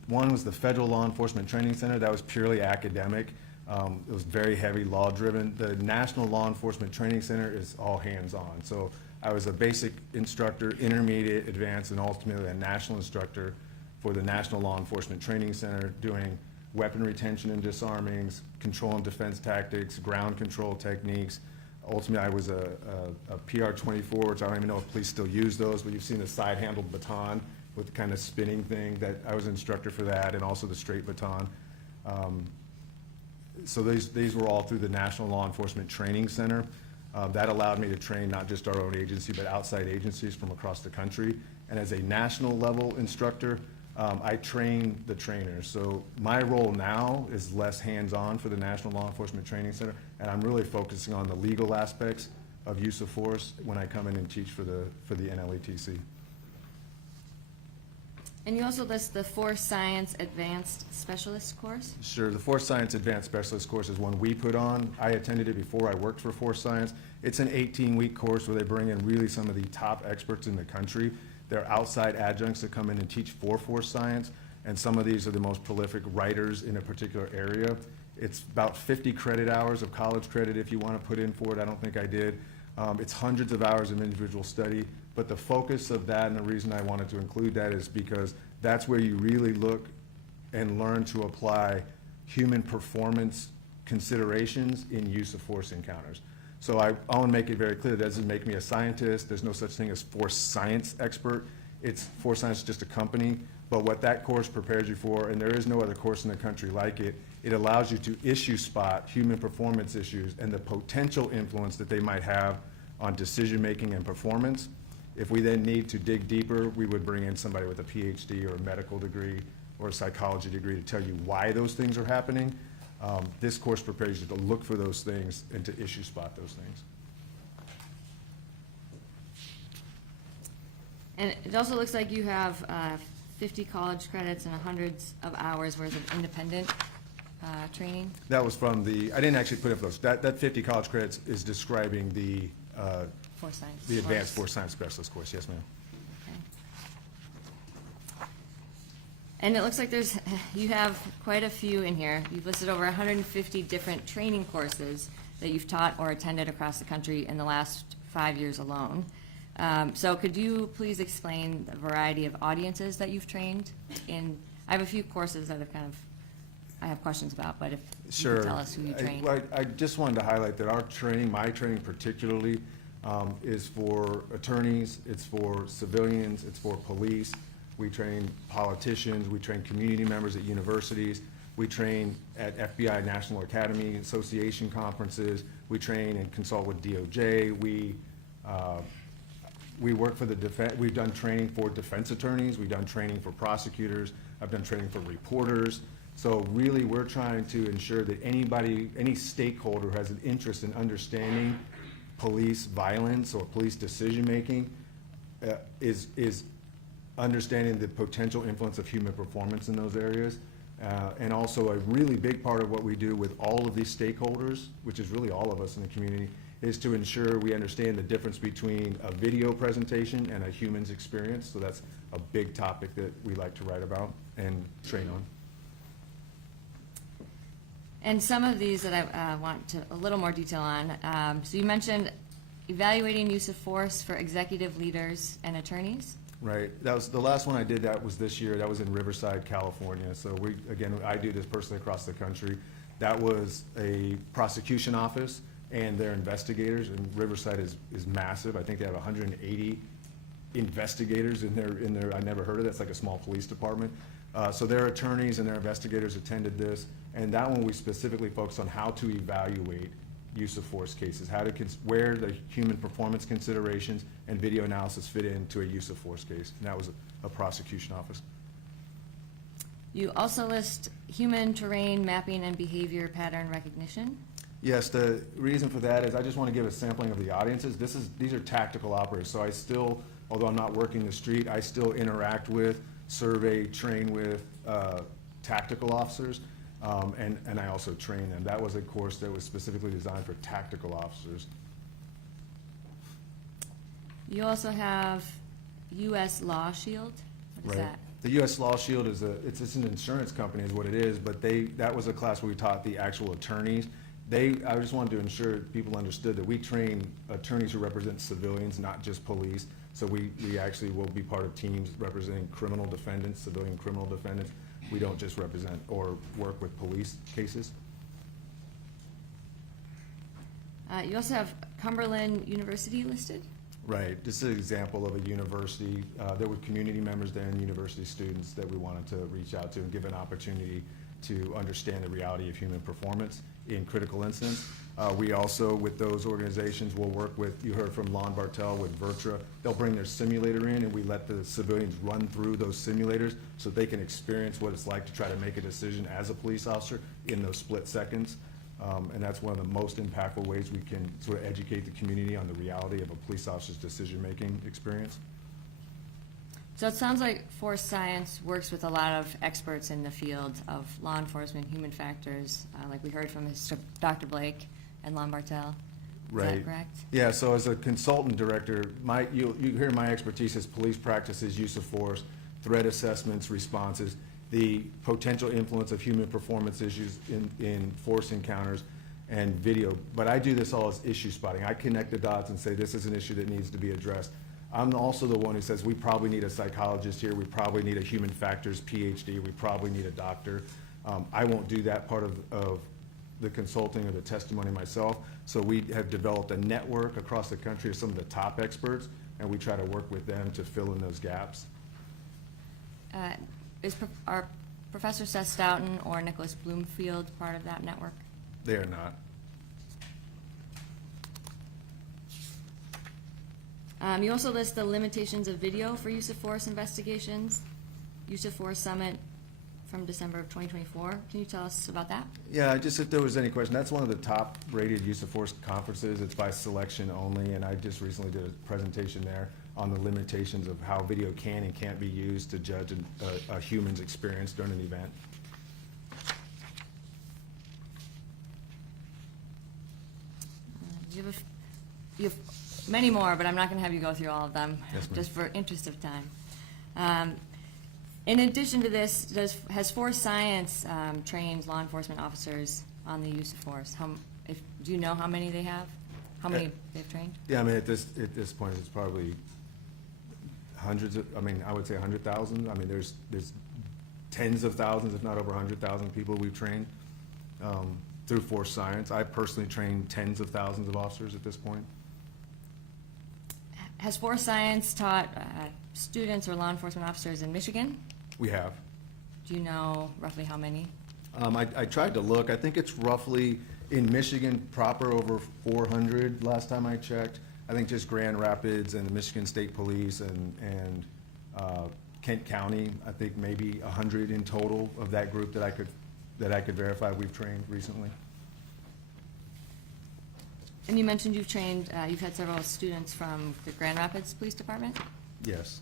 one was the Federal Law Enforcement Training Center. That was purely academic. It was very heavy law-driven. The National Law Enforcement Training Center is all hands-on. So I was a basic instructor, intermediate, advanced, and ultimately a national instructor for the National Law Enforcement Training Center, doing weapon retention and disarmings, control and defense tactics, ground control techniques. Ultimately, I was a PR-24, which I don't even know if police still use those, but you've seen the side-handled baton with the kind of spinning thing. That I was an instructor for that, and also the straight baton. So these were all through the National Law Enforcement Training Center. That allowed me to train not just our own agency, but outside agencies from across the country. And as a national level instructor, I train the trainers. So my role now is less hands-on for the National Law Enforcement Training Center, and I'm really focusing on the legal aspects of use of force when I come in and teach for the NLETC. And you also list the Force Science Advanced Specialist course? Sure, the Force Science Advanced Specialist course is one we put on. I attended it before I worked for Force Science. It's an 18-week course where they bring in really some of the top experts in the country. They're outside adjuncts that come in and teach for Force Science, and some of these are the most prolific writers in a particular area. It's about 50 credit hours of college credit if you want to put in for it. I don't think I did. It's hundreds of hours of individual study, but the focus of that, and the reason I wanted to include that, is because that's where you really look and learn to apply human performance considerations in use of force encounters. So I want to make it very clear, that doesn't make me a scientist. There's no such thing as force science expert. Force Science is just a company, but what that course prepares you for, and there is no other course in the country like it, it allows you to issue spot human performance issues and the potential influence that they might have on decision-making and performance. If we then need to dig deeper, we would bring in somebody with a PhD or a medical degree or a psychology degree to tell you why those things are happening. This course prepares you to look for those things and to issue spot those things. And it also looks like you have 50 college credits and hundreds of hours worth of independent training. That was from I didn't actually put up those. That 50 college credits is describing the Force Science. the Advanced Force Science Specialist course. Yes, ma'am. And it looks like you have quite a few in here. You've listed over 150 different training courses that you've taught or attended across the country in the last 5 years alone. So could you please explain the variety of audiences that you've trained in? I have a few courses that have kind of I have questions about, but if you Sure. could tell us who you trained. I just wanted to highlight that our training, my training particularly, is for attorneys, it's for civilians, it's for police. We train politicians, we train community members at universities, we train at FBI National Academy Association conferences, we train and consult with DOJ, we work for the defense, we've done training for defense attorneys, we've done training for prosecutors, I've done training for reporters. So really, we're trying to ensure that anybody, any stakeholder who has an interest in understanding police violence or police decision-making is understanding the potential influence of human performance in those areas. And also a really big part of what we do with all of these stakeholders, which is really all of us in the community, is to ensure we understand the difference between a video presentation and a human's experience. So that's a big topic that we like to write about and train on. And some of these that I want a little more detail on. So you mentioned evaluating use of force for executive leaders and attorneys. Right, that was, the last one I did that was this year, that was in Riverside, California. So we, again, I do this personally across the country. That was a prosecution office and their investigators, and Riverside is massive. I think they have 180 investigators in their, I never heard of that, it's like a small police department. So their attorneys and their investigators attended this, and that one we specifically focused on how to evaluate use of force cases, how to, where the human performance considerations and video analysis fit into a use of force case, and that was a prosecution office. You also list human terrain mapping and behavior pattern recognition. Yes, the reason for that is I just want to give a sampling of the audiences. These are tactical operators, so I still, although I'm not working the street, I still interact with, survey, train with tactical officers. And I also train them. That was a course that was specifically designed for tactical officers. You also have U.S. Law Shield. What is Right. that? The U.S. Law Shield is it's an insurance company is what it is, but that was a class where we taught the actual attorneys. I just wanted to ensure people understood that we train attorneys who represent civilians, not just police. So we actually will be part of teams representing criminal defendants, civilian criminal defendants. We don't just represent or work with police cases. You also have Cumberland University listed. Right. This is an example of a university. There were community members there and university students that we wanted to reach out to and give an opportunity to understand the reality of human performance in critical incidents. We also, with those organizations, will work with, you heard from Lon Bartel with Vertra. They'll bring their simulator in and we let the civilians run through those simulators so they can experience what it's like to try to make a decision as a police officer in those split seconds. And that's one of the most impactful ways we can sort of educate the community on the reality of a police officer's decision-making experience. So it sounds like Force Science works with a lot of experts in the field of law enforcement, human factors, like we heard from Dr. Blake and Lon Bartel. Is that correct? Yeah, so as a consultant director, you hear my expertise is police practices, use of force, threat assessments, responses, the potential influence of human performance issues in force encounters, and video. But I do this all as issue spotting. I connect the dots and say this is an issue that needs to be addressed. I'm also the one who says we probably need a psychologist here, we probably need a human factors PhD, we probably need a doctor. I won't do that part of the consulting or the testimony myself. So we have developed a network across the country of some of the top experts, and we try to work with them to fill in those gaps. Are Professor Seth Stoughton or Nicholas Bloomfield part of that network? They are not. You also list the limitations of video for use of force investigations, use of force summit from December of 2024. Can you tell us about that? Yeah, just if there was any question, that's one of the top rated use of force conferences. It's by selection only, and I just recently did a presentation there on the limitations of how video can and can't be used to judge a human's experience during an event. You have many more, but I'm not going to have you go through all of them, Yes, ma'am. just for interest of time. In addition to this, has Force Science trained law enforcement officers on the use of force? Do you know how many they have? How many they've trained? Yeah, I mean, at this point, it's probably hundreds of, I mean, I would say 100,000. I mean, there's tens of thousands, if not over 100,000 people we've trained through Force Science. I personally trained tens of thousands of officers at this point. Has Force Science taught students or law enforcement officers in Michigan? We have. Do you know roughly how many? I tried to look. I think it's roughly, in Michigan proper, over 400 last time I checked. I think just Grand Rapids and the Michigan State Police and Kent County, I think maybe 100 in total of that group that I could verify we've trained recently. And you mentioned you've trained, you've had several students from the Grand Rapids Police Department? Yes.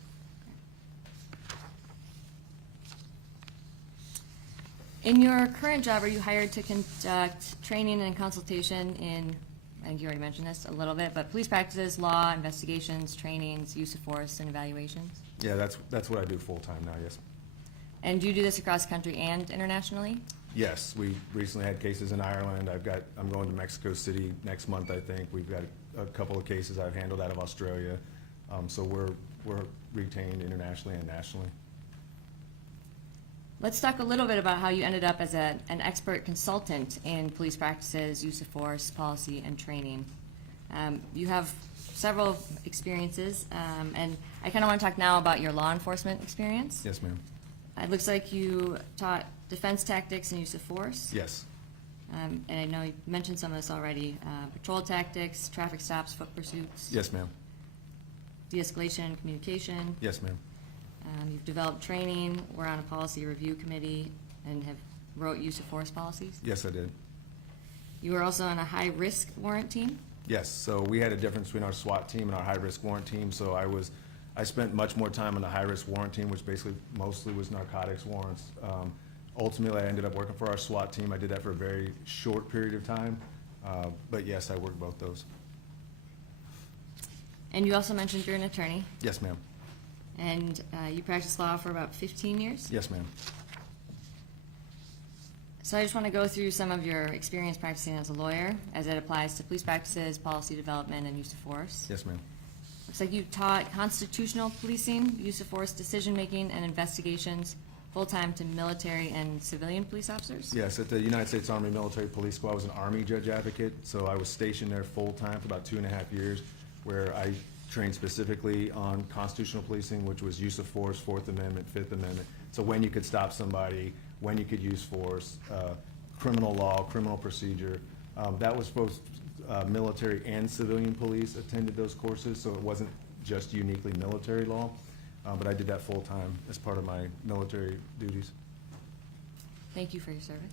In your current job, are you hired to conduct training and consultation in, I think you already mentioned this a little bit, but police practices, law, investigations, trainings, use of force, and evaluations? Yeah, that's what I do full-time now, yes. And do you do this across country and internationally? Yes, we recently had cases in Ireland. I'm going to Mexico City next month, I think. We've got a couple of cases I've handled out of Australia. So we're retained internationally and nationally. Let's talk a little bit about how you ended up as an expert consultant in police practices, use of force, policy, and training. You have several experiences, and I kind of want to talk now about your law enforcement experience. Yes, ma'am. It looks like you taught defense tactics and use of force. Yes. And I know you mentioned some of this already. Patrol tactics, traffic stops, foot pursuits. Yes, ma'am. De-escalation and communication. Yes, ma'am. You've developed training, we're on a policy review committee, and have wrote use of force policies. Yes, I did. You were also on a high-risk warrant team. Yes, so we had a difference between our SWAT team and our high-risk warrant team. So I spent much more time on the high-risk warrant team, which basically mostly was narcotics warrants. Ultimately, I ended up working for our SWAT team. I did that for a very short period of time. But yes, I worked both those. And you also mentioned you're an attorney. Yes, ma'am. And you practiced law for about 15 years? Yes, ma'am. So I just want to go through some of your experience practicing as a lawyer as it applies to police practices, policy development, and use of force. Yes, ma'am. Looks like you taught constitutional policing, use of force decision-making, and investigations full-time to military and civilian police officers? Yes, at the United States Army Military Police School, I was an Army judge advocate, so I was stationed there full-time for about 2.5 years, where I trained specifically on constitutional policing, which was use of force, Fourth Amendment, Fifth Amendment. So when you could stop somebody, when you could use force, criminal law, criminal procedure. That was both military and civilian police attended those courses, so it wasn't just uniquely military law. But I did that full-time as part of my military duties. Thank you for your service.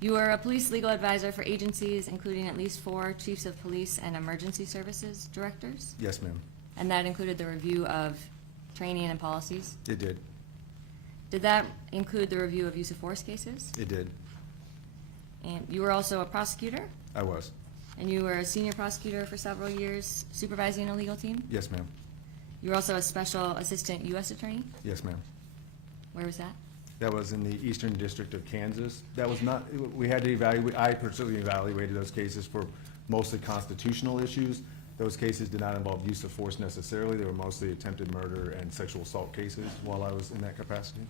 You were a police legal advisor for agencies, including at least 4 chiefs of police and emergency services directors? Yes, ma'am. And that included the review of training and policies? It did. Did that include the review of use of force cases? It did. And you were also a prosecutor? I was. And you were a senior prosecutor for several years, supervising a legal team? Yes, ma'am. You were also a special assistant U.S. attorney? Yes, ma'am. Where was that? That was in the Eastern District of Kansas. That was not, we had to evaluate, I personally evaluated those cases for mostly constitutional issues. Those cases did not involve use of force necessarily. They were mostly attempted murder and sexual assault cases while I was in that capacity.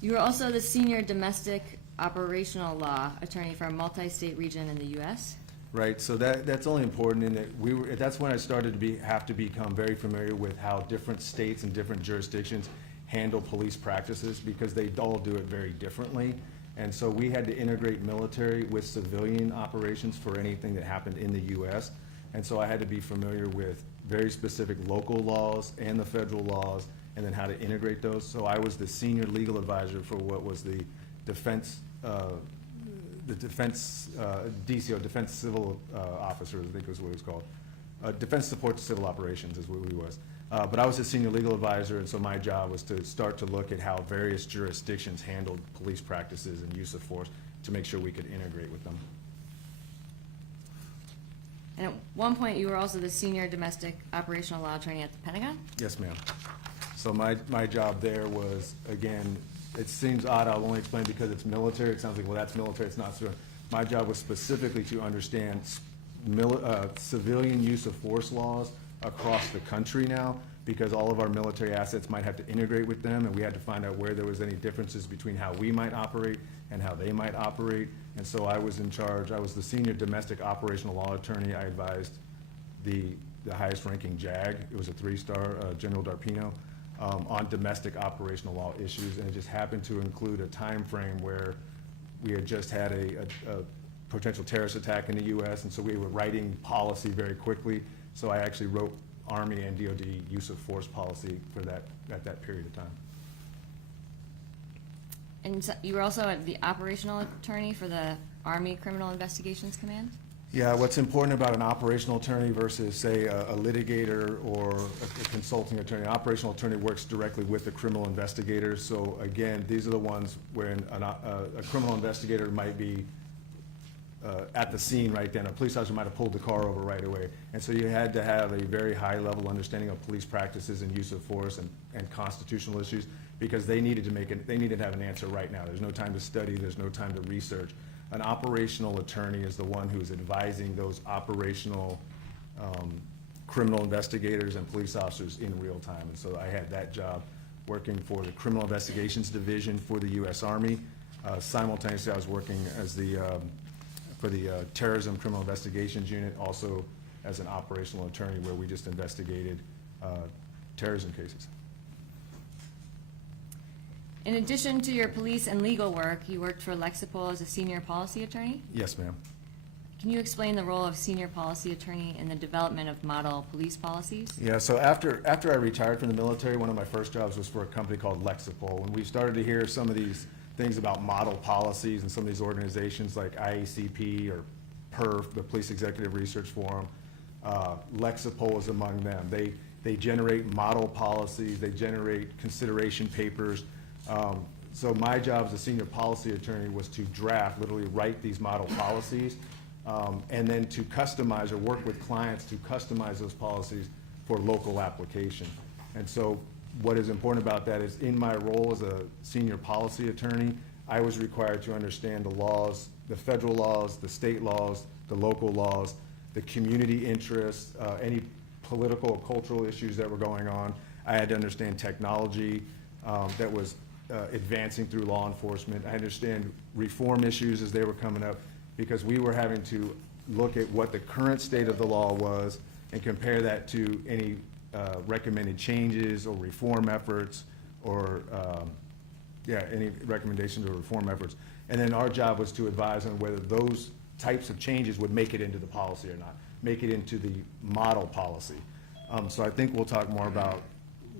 You were also the senior domestic operational law attorney for a multi-state region in the U.S.? Right, so that's only important in that that's when I started to have to become very familiar with how different states and different jurisdictions handle police practices, because they all do it very differently. And so we had to integrate military with civilian operations for anything that happened in the U.S. And so I had to be familiar with very specific local laws and the federal laws, and then how to integrate those. So I was the senior legal advisor for what was the defense, DCO, Defense Civil Officers, I think was what it was called. Defense Support to Civil Operations is what we was. But I was a senior legal advisor, and so my job was to start to look at how various jurisdictions handled police practices and use of force to make sure we could integrate with them. And at one point, you were also the senior domestic operational law attorney at the Pentagon? Yes, ma'am. So my job there was, again, it seems odd, I'll only explain because it's military. It sounds like, well, that's military, it's not civilian. My job was specifically to understand civilian use of force laws across the country now, because all of our military assets might have to integrate with them, and we had to find out where there was any differences between how we might operate and how they might operate. And so I was in charge, I was the senior domestic operational law attorney. I advised the highest ranking JAG, it was a 3-star, General Darpino, on domestic operational law issues. And it just happened to include a time frame where we had just had a potential terrorist attack in the US, and so we were writing policy very quickly. So I actually wrote Army and DoD use of force policy for that, at that period of time. And so you were also the operational attorney for the Army Criminal Investigations Command? Yeah, what's important about an operational attorney versus, say, a litigator or a consulting attorney? An operational attorney works directly with the criminal investigators. So again, these are the ones where a criminal investigator might be at the scene right then. A police officer might have pulled the car over right away. And so you had to have a very high level understanding of police practices and use of force and constitutional issues, because they needed to have an answer right now. There's no time to study, there's no time to research. An operational attorney is the one who's advising those operational criminal investigators and police officers in real time. And so I had that job working for the Criminal Investigations Division for the U.S. Army. Simultaneously, I was working as for the Terrorism Criminal Investigations Unit, also as an operational attorney, where we just investigated terrorism cases. In addition to your police and legal work, you worked for Lexipol as a senior policy attorney? Yes, ma'am. Can you explain the role of senior policy attorney in the development of model police policies? Yeah, so after I retired from the military, one of my first jobs was for a company called Lexipol. When we started to hear some of these things about model policies and some of these organizations like IACP or PERF, the Police Executive Research Forum, Lexipol is among them. They generate model policies, they generate consideration papers. So my job as a senior policy attorney was to draft, literally write these model policies, and then to customize or work with clients to customize those policies for local application. And so what is important about that is, in my role as a senior policy attorney, I was required to understand the laws, the federal laws, the state laws, the local laws, the community interests, any political or cultural issues that were going on. I had to understand technology that was advancing through law enforcement. I understand reform issues as they were coming up, because we were having to look at what the current state of the law was and compare that to any recommended changes or reform efforts or any recommendations or reform efforts. And then our job was to advise on whether those types of changes would make it into the policy or not, make it into the model policy. So I think we'll talk more about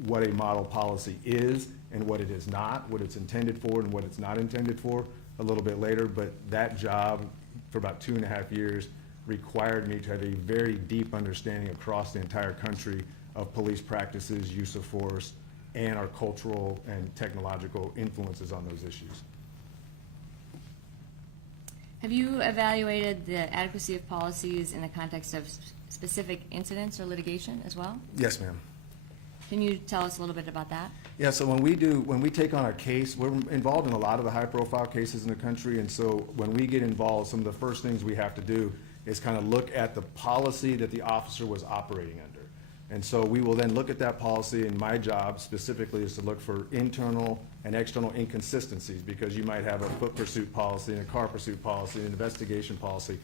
what a model policy is and what it is not, what it's intended for and what it's not intended for a little bit later. But that job for about 2.5 years required me to have a very deep understanding across the entire country of police practices, use of force, and our cultural and technological influences on those issues. Have you evaluated the adequacy of policies in the context of specific incidents or litigation as well? Yes, ma'am. Can you tell us a little bit about that? Yeah, so when we take on a case, we're involved in a lot of the high-profile cases in the country, and so when we get involved, some of the first things we have to do is kind of look at the policy that the officer was operating under. And so we will then look at that policy, and my job specifically is to look for internal and external inconsistencies, because you might have a foot pursuit policy and a car pursuit policy and an investigation policy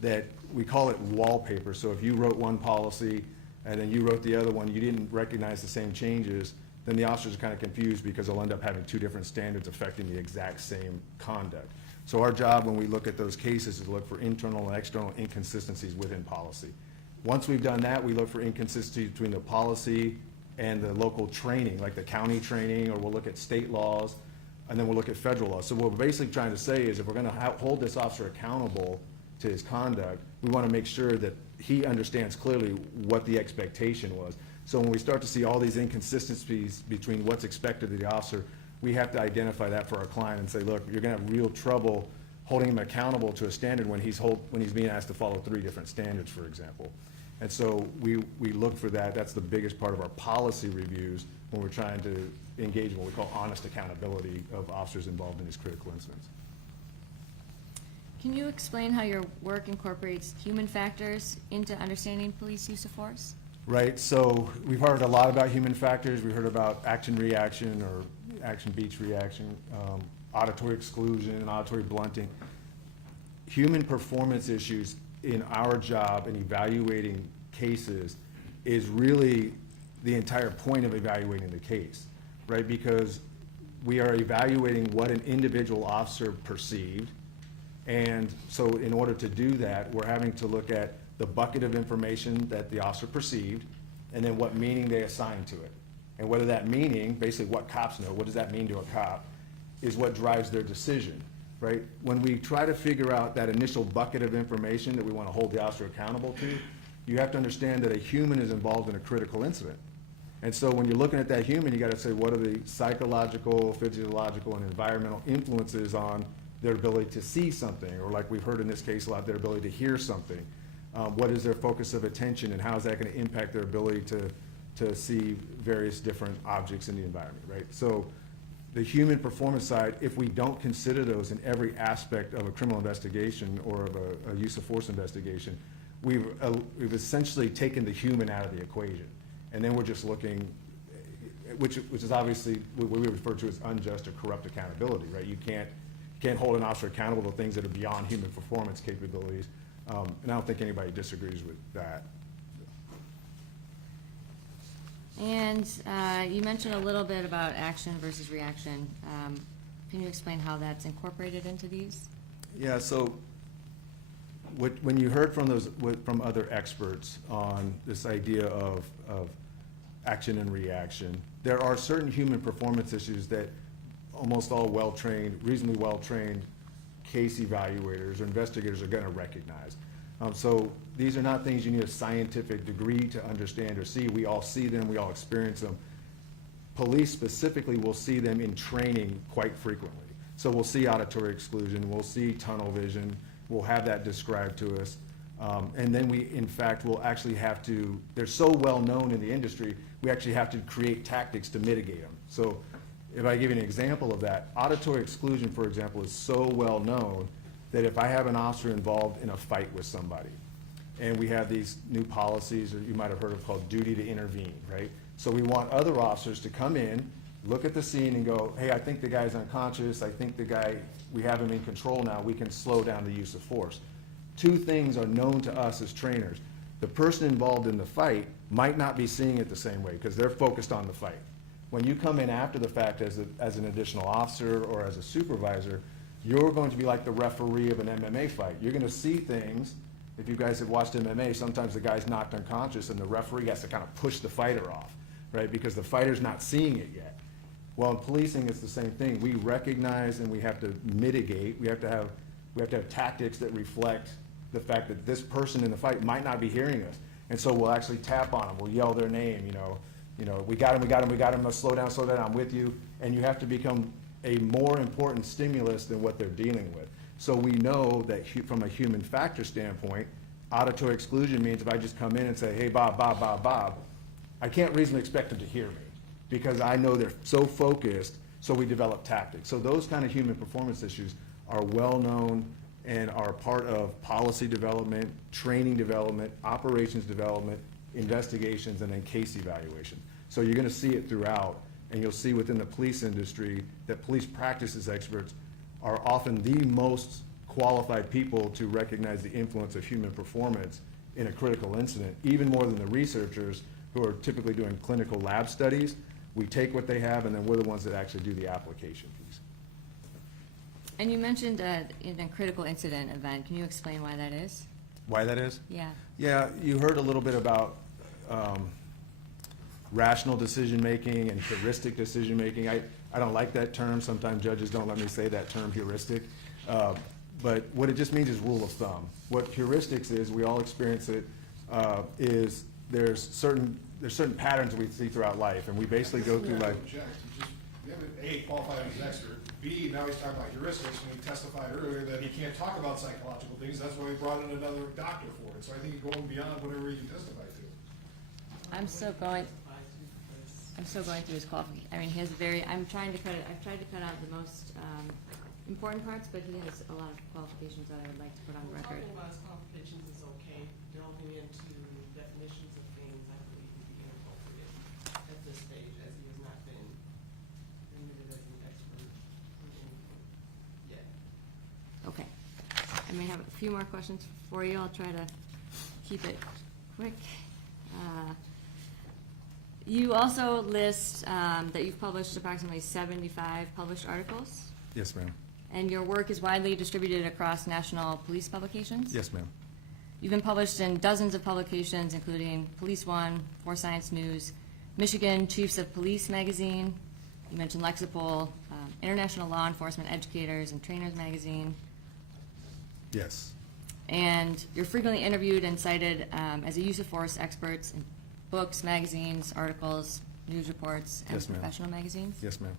that we call it wallpaper. So if you wrote one policy and then you wrote the other one, you didn't recognize the same changes, then the officers are kind of confused because they'll end up having two different standards affecting the exact same conduct. So our job when we look at those cases is to look for internal and external inconsistencies within policy. Once we've done that, we look for inconsistencies between the policy and the local training, like the county training, or we'll look at state laws, and then we'll look at federal laws. So what we're basically trying to say is, if we're going to hold this officer accountable to his conduct, we want to make sure that he understands clearly what the expectation was. So when we start to see all these inconsistencies between what's expected of the officer, we have to identify that for our client and say, look, you're going to have real trouble holding him accountable to a standard when he's being asked to follow 3 different standards, for example. And so we look for that. That's the biggest part of our policy reviews when we're trying to engage in what we call honest accountability of officers involved in these critical incidents. Can you explain how your work incorporates human factors into understanding police use of force? right? So we've heard a lot about human factors. We heard about action-reaction or action-beats reaction, auditory exclusion, and auditory blunting. Human performance issues in our job in evaluating cases is really the entire point of evaluating the case, right? Because we are evaluating what an individual officer perceived. And so in order to do that, we're having to look at the bucket of information that the officer perceived, and then what meaning they assign to it. And whether that meaning, basically what cops know, what does that mean to a cop, is what drives their decision, right? When we try to figure out that initial bucket of information that we want to hold the officer accountable to, you have to understand that a human is involved in a critical incident. And so when you're looking at that human, you got to say, what are the psychological, physiological, and environmental influences on their ability to see something, or like we've heard in this case a lot, their ability to hear something. What is their focus of attention, and how is that going to impact their ability to see various different objects in the environment, right? So the human performance side, if we don't consider those in every aspect of a criminal investigation or of a use of force investigation, we've essentially taken the human out of the equation. And then we're just looking, which is obviously what we refer to as unjust or corrupt accountability, right? You can't hold an officer accountable to things that are beyond human performance capabilities. And I don't think anybody disagrees with that. And you mentioned a little bit about action versus reaction. Can you explain how that's incorporated into these? Yeah, so when you heard from other experts on this idea of action and reaction, there are certain human performance issues that almost all well-trained, reasonably well-trained case evaluators or investigators are going to recognize. So these are not things you need a scientific degree to understand or see. We all see them, we all experience them. Police specifically will see them in training quite frequently. So we'll see auditory exclusion, we'll see tunnel vision, we'll have that described to us. And then we, in fact, will actually have to, they're so well known in the industry, we actually have to create tactics to mitigate them. So if I give you an example of that, auditory exclusion, for example, is so well known that if I have an officer involved in a fight with somebody, and we have these new policies, or you might have heard of called duty to intervene, right? So we want other officers to come in, look at the scene and go, hey, I think the guy's unconscious, I think the guy, we have him in control now, we can slow down the use of force. Two things are known to us as trainers. The person involved in the fight might not be seeing it the same way because they're focused on the fight. When you come in after the fact as an additional officer or as a supervisor, you're going to be like the referee of an MMA fight. You're going to see things. If you guys have watched MMA, sometimes the guy's knocked unconscious and the referee has to kind of push the fighter off, right? Because the fighter's not seeing it yet. Well, in policing, it's the same thing. We recognize and we have to mitigate. We have to have tactics that reflect the fact that this person in the fight might not be hearing us. And so we'll actually tap on them. We'll yell their name, you know, we got him, let's slow down, I'm with you. And you have to become a more important stimulus than what they're dealing with. So we know that from a human factor standpoint, auditory exclusion means if I just come in and say, hey, Bob, I can't reasonably expect them to hear me because I know they're so focused, so we develop tactics. So those kind of human performance issues are well known and are part of policy development, training development, operations development, investigations, and then case evaluation. So you're going to see it throughout, and you'll see within the police industry that police practices experts are often the most qualified people to recognize the influence of human performance in a critical incident, even more than the researchers who are typically doing clinical lab studies. We take what they have, and then we're the ones that actually do the application piece. And you mentioned in a critical incident event. Can you explain why that is? Why that is? Yeah. Yeah, you heard a little bit about rational decision-making and heuristic decision-making. I don't like that term. Sometimes judges don't let me say that term, heuristic. But what it just means is rule of thumb. What heuristics is, we all experience it, is there's certain patterns we see throughout life, and we basically go through life. You haven't A, qualified as an expert. B, now he's talking about heuristics when he testified earlier that he can't talk about psychological things. That's why he brought in another doctor for it. So I think you're going beyond whatever he can testify to. I'm still going through his qualification. I mean, he has I've tried to cut out the most important parts, but he has a lot of qualifications that I would like to put on record. Talking about his qualifications is okay. Delving into definitions of things, I believe have a few more questions for you. I'll try to keep it quick. You also list that you've published approximately 75 published articles, Yes, ma'am. and your work is widely distributed across national police publications. Yes, ma'am. You've been published in dozens of publications, including Police One, For Science News, Michigan Chiefs of Police Magazine. You mentioned Lexipol, International Law Enforcement Educators and Trainers Magazine. Yes. And you're frequently interviewed and cited as a use of force expert in books, magazines, articles, news reports, and Yes, ma'am. professional magazines. Yes, ma'am.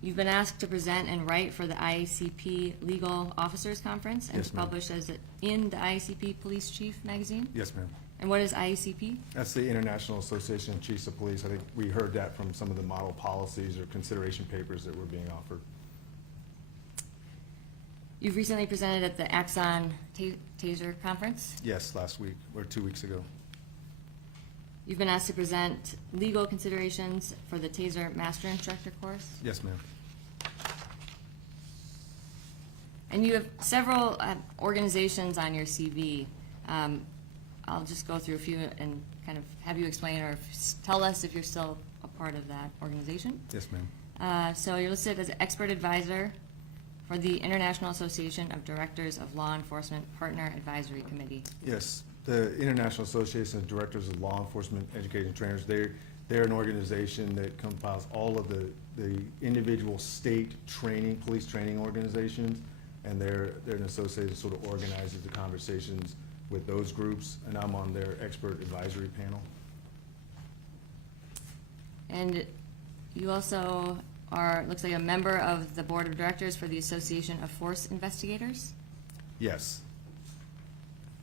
You've been asked to present and write for the IACP Legal Officers Conference and Yes, to ma'am. publish in the IACP Police Chief magazine. Yes, ma'am. And what is IACP? That's the International Association of Chiefs of Police. I think we heard that from some of the model policies or consideration papers that were being offered. You've recently presented at the Axon Taser Conference. Yes, last week, or 2 weeks ago. You've been asked to present legal considerations for the Taser Master Instructor course. Yes, ma'am. And you have several organizations on your CV. I'll just go through a few and kind of have you explain or tell us if you're still a part of that organization. Yes, ma'am. So you're listed as an expert advisor for the International Association of Directors of Law Enforcement Partner Advisory Committee. Yes, the International Association of Directors of Law Enforcement Education Trainers, they're an organization that compiles all of the individual state training, police training organizations, and they're an association that sort of organizes the conversations with those groups, and I'm on their expert advisory panel. And you also are, looks like a member of the Board of Directors for the Association of Force Investigators, Yes,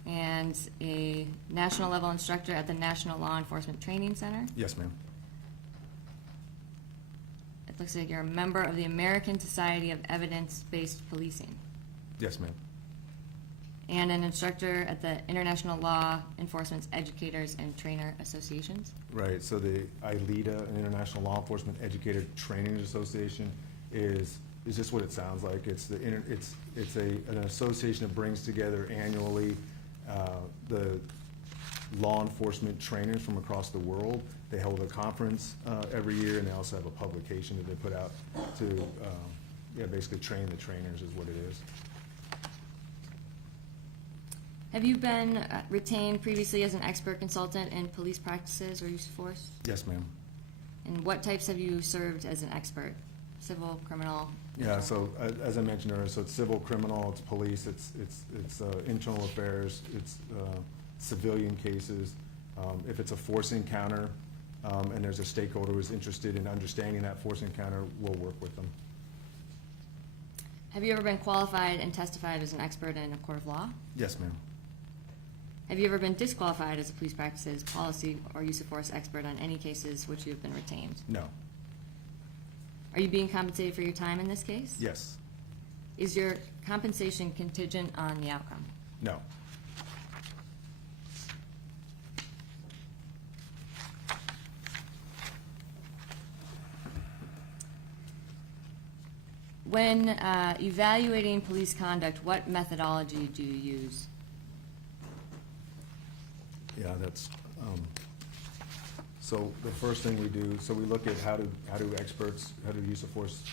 and a national level instructor at the National Law Enforcement Training Center. yes, ma'am. It looks like you're a member of the American Society of Evidence-Based Policing, Yes, ma'am. and an instructor at the International Law Enforcement Educators and Trainer Associations. Right, so the ILETA, an International Law Enforcement Educator Training Association, is just what it sounds like. It's an association that brings together annually the law enforcement trainers from across the world. They hold a conference every year, and they also have a publication that they put out to basically train the trainers is what it is. Have you been retained previously as an expert consultant in police practices or use of force? Yes, ma'am. And what types have you served as an expert? Civil, criminal? Yeah, so as I mentioned earlier, so it's civil, criminal, it's police, it's internal affairs, it's civilian cases. If it's a force encounter and there's a stakeholder who's interested in understanding that force encounter, we'll work with them. Have you ever been qualified and testified as an expert in a court of law? Yes, ma'am. Have you ever been disqualified as a police practices, policy, or use of force expert on any cases which you have been retained? No. Are you being compensated for your time in this case? Yes. Is your compensation contingent on the outcome? No. When evaluating police conduct, what methodology do you use? Yeah, that's, so the first thing we do, so we look at how do use of force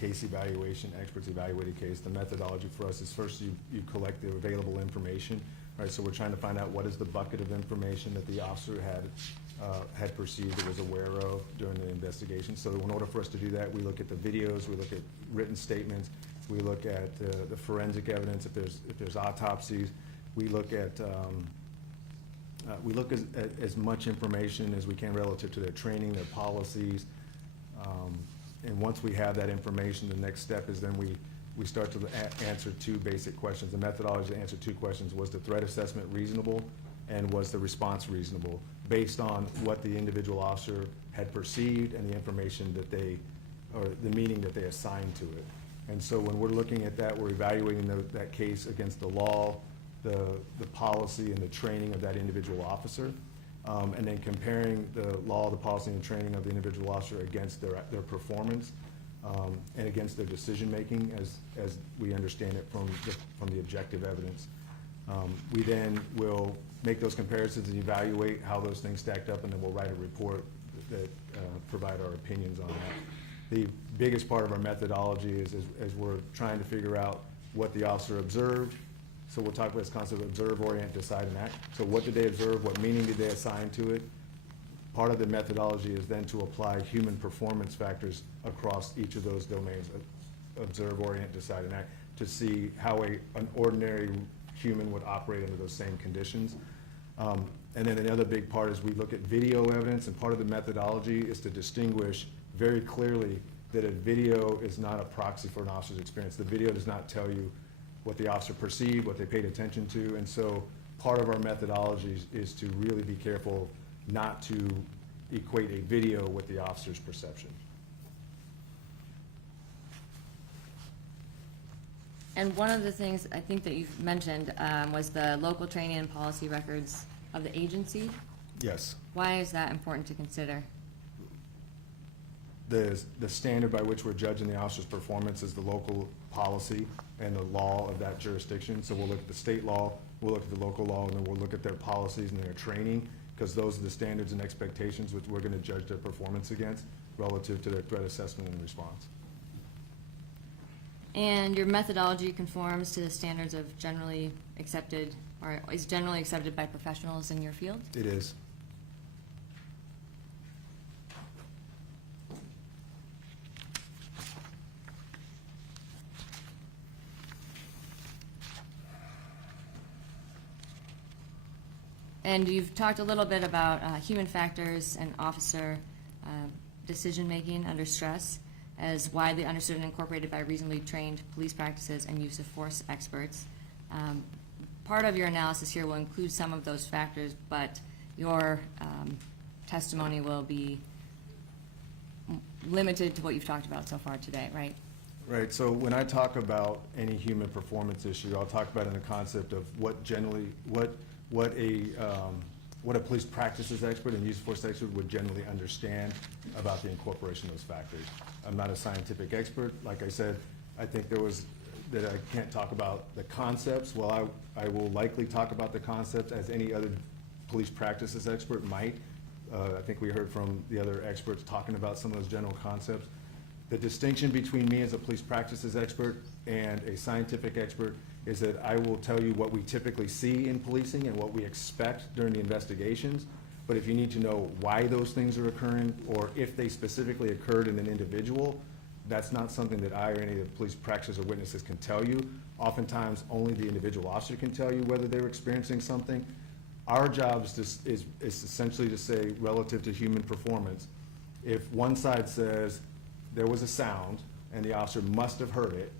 case evaluation, experts evaluate a case. The methodology for us is first you collect the available information, right? So we're trying to find out what is the bucket of information that the officer had perceived or was aware of during the investigation. So in order for us to do that, we look at the videos, we look at written statements, we look at the forensic evidence, if there's autopsies, we look at as much information as we can relative to their training, their policies. And once we have that information, the next step is then we start to answer two basic questions. The methodology to answer two questions: was the threat assessment reasonable, and was the response reasonable, based on what the individual officer had perceived and the information that or the meaning that they assigned to it. And so when we're looking at that, we're evaluating that case against the law, the policy, and the training of that individual officer, and then comparing the law, the policy, and the training of the individual officer against their performance. and against their decision-making as we understand it from the objective evidence. We then will make those comparisons and evaluate how those things stacked up, and then we'll write a report that provide our opinions on that. The biggest part of our methodology is as we're trying to figure out what the officer observed. So we'll talk about this concept of observe, orient, decide, and act. So what did they observe? What meaning did they assign to it? Part of the methodology is then to apply human performance factors across each of those domains, observe, orient, decide, and act, to see how an ordinary human would operate under those same conditions. And then another big part is we look at video evidence, and part of the methodology is to distinguish very clearly that a video is not a proxy for an officer's experience. The video does not tell you what the officer perceived, what they paid attention to, and so part of our methodology is to really be careful not to equate a video with the officer's perception. And one of the things I think that you've mentioned was the local training and policy records of the agency. Yes. Why is that important to consider? The standard by which we're judging the officer's performance is the local policy and the law of that jurisdiction. So we'll look at the state law, we'll look at the local law, and then we'll look at their policies and their training, because those are the standards and expectations which we're going to judge their performance against relative to their threat assessment and response. And your methodology conforms to the standards of generally accepted, or is generally accepted by professionals in your field? It is. And you've talked a little bit about human factors and officer decision-making under stress as widely understood and incorporated by reasonably trained police practices and use of force experts. Part of your analysis here will include some of those factors, but your testimony will be limited to what you've talked about so far today, right? Right, so when I talk about any human performance issue, I'll talk about it in the concept of what a police practices expert and use of force expert would generally understand about the incorporation of those factors. I'm not a scientific expert. Like I said, I think that I can't talk about the concepts. Well, I will likely talk about the concepts as any other police practices expert might. I think we heard from the other experts talking about some of those general concepts. The distinction between me as a police practices expert and a scientific expert is that I will tell you what we typically see in policing and what we expect during the investigations. But if you need to know why those things are occurring, or if they specifically occurred in an individual, that's not something that I or any of the police practitioners or witnesses can tell you. Oftentimes, only the individual officer can tell you whether they're experiencing something. Our job is essentially to say, relative to human performance, if one side says there was a sound and the officer must have heard it,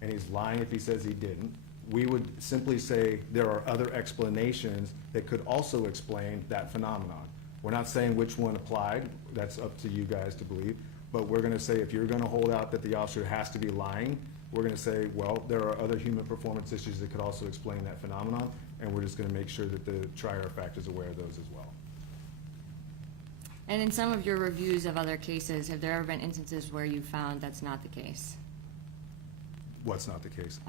and he's lying if he says he didn't, we would simply say there are other explanations that could also explain that phenomenon. We're not saying which one applied, that's up to you guys to believe, but we're gonna say if you're gonna hold out that the officer has to be lying, we're gonna say, well, there are other human performance issues that could also explain that phenomenon, and we're just gonna make sure that the trier of fact is aware of those as well. And in some of your reviews of other cases, have there ever been instances where you found that's not the case? What's not the case?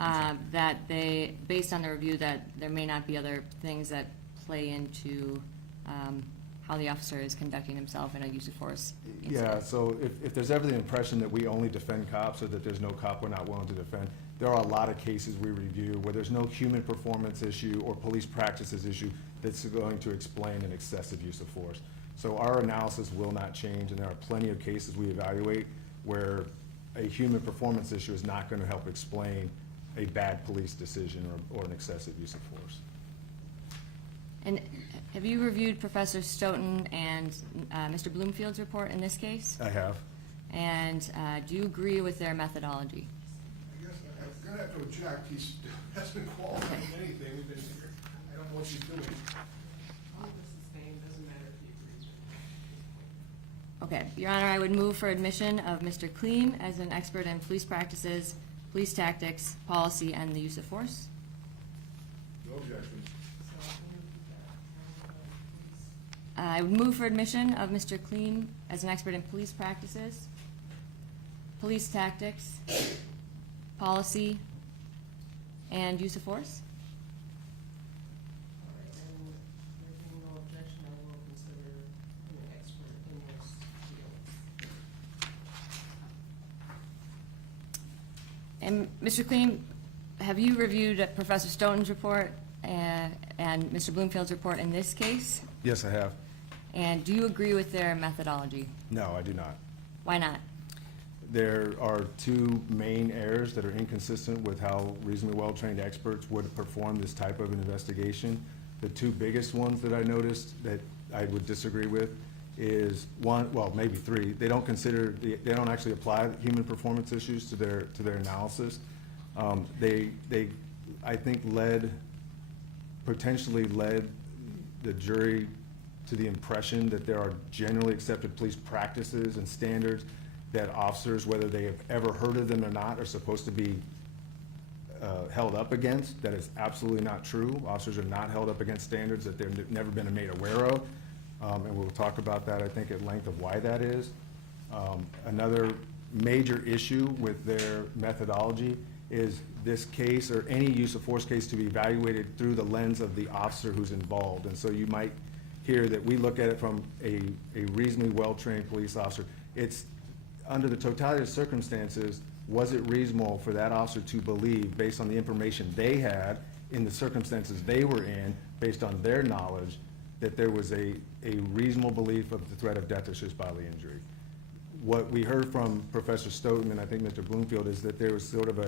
That they, based on the review, that there may not be other things that play into how the officer is conducting himself in a use of force incident. Yeah, so if there's ever the impression that we only defend cops or that there's no cop we're not willing to defend, there are a lot of cases we review where there's no human performance issue or police practices issue that's going to explain an excessive use of force. So our analysis will not change, and there are plenty of cases we evaluate where a human performance issue is not going to help explain a bad police decision or an excessive use of force. And have you reviewed Professor Stoughton and Mr. Bloomfield's report in this case? I have. And do you agree with their methodology? I guess I'm gonna have to object. He hasn't been qualified in anything. We've been here. I don't know what she's doing. All of this is same, doesn't matter if you agree. Okay, Your Honor, I would move for admission of Mr. Kleen as an expert in police practices, police tactics, policy, and the use of force. No objection. I would move for admission of Mr. Kleen as an expert in police practices, police tactics, policy, and use of force? All right, and there being no objection, I will consider an expert in those fields. And Mr. Clean, have you reviewed Professor Stoughton's report and Mr. Bloomfield's report in this case? Yes, I have. And do you agree with their methodology? No, I do not. Why not? There are two main errors that are inconsistent with how reasonably well-trained experts would perform this type of an investigation. The two biggest ones that I noticed that I would disagree with is one, well, maybe three. They don't actually apply human performance issues to their analysis. They I think potentially led the jury to the impression that there are generally accepted police practices and standards that officers, whether they have ever heard of them or not, are supposed to be held up against. That is absolutely not true. Officers are not held up against standards that they've never been made aware of. And we'll talk about that, I think, at length of why that is. Another major issue with their methodology is this case, or any use of force case, to be evaluated through the lens of the officer who's involved. And so you might hear that we look at it from a reasonably well-trained police officer. It's under the totality of circumstances, was it reasonable for that officer to believe, based on the information they had in the circumstances they were in, based on their knowledge, that there was a reasonable belief of the threat of death or serious bodily injury? What we heard from Professor Stoughton and I think Mr. Bloomfield is that there was sort of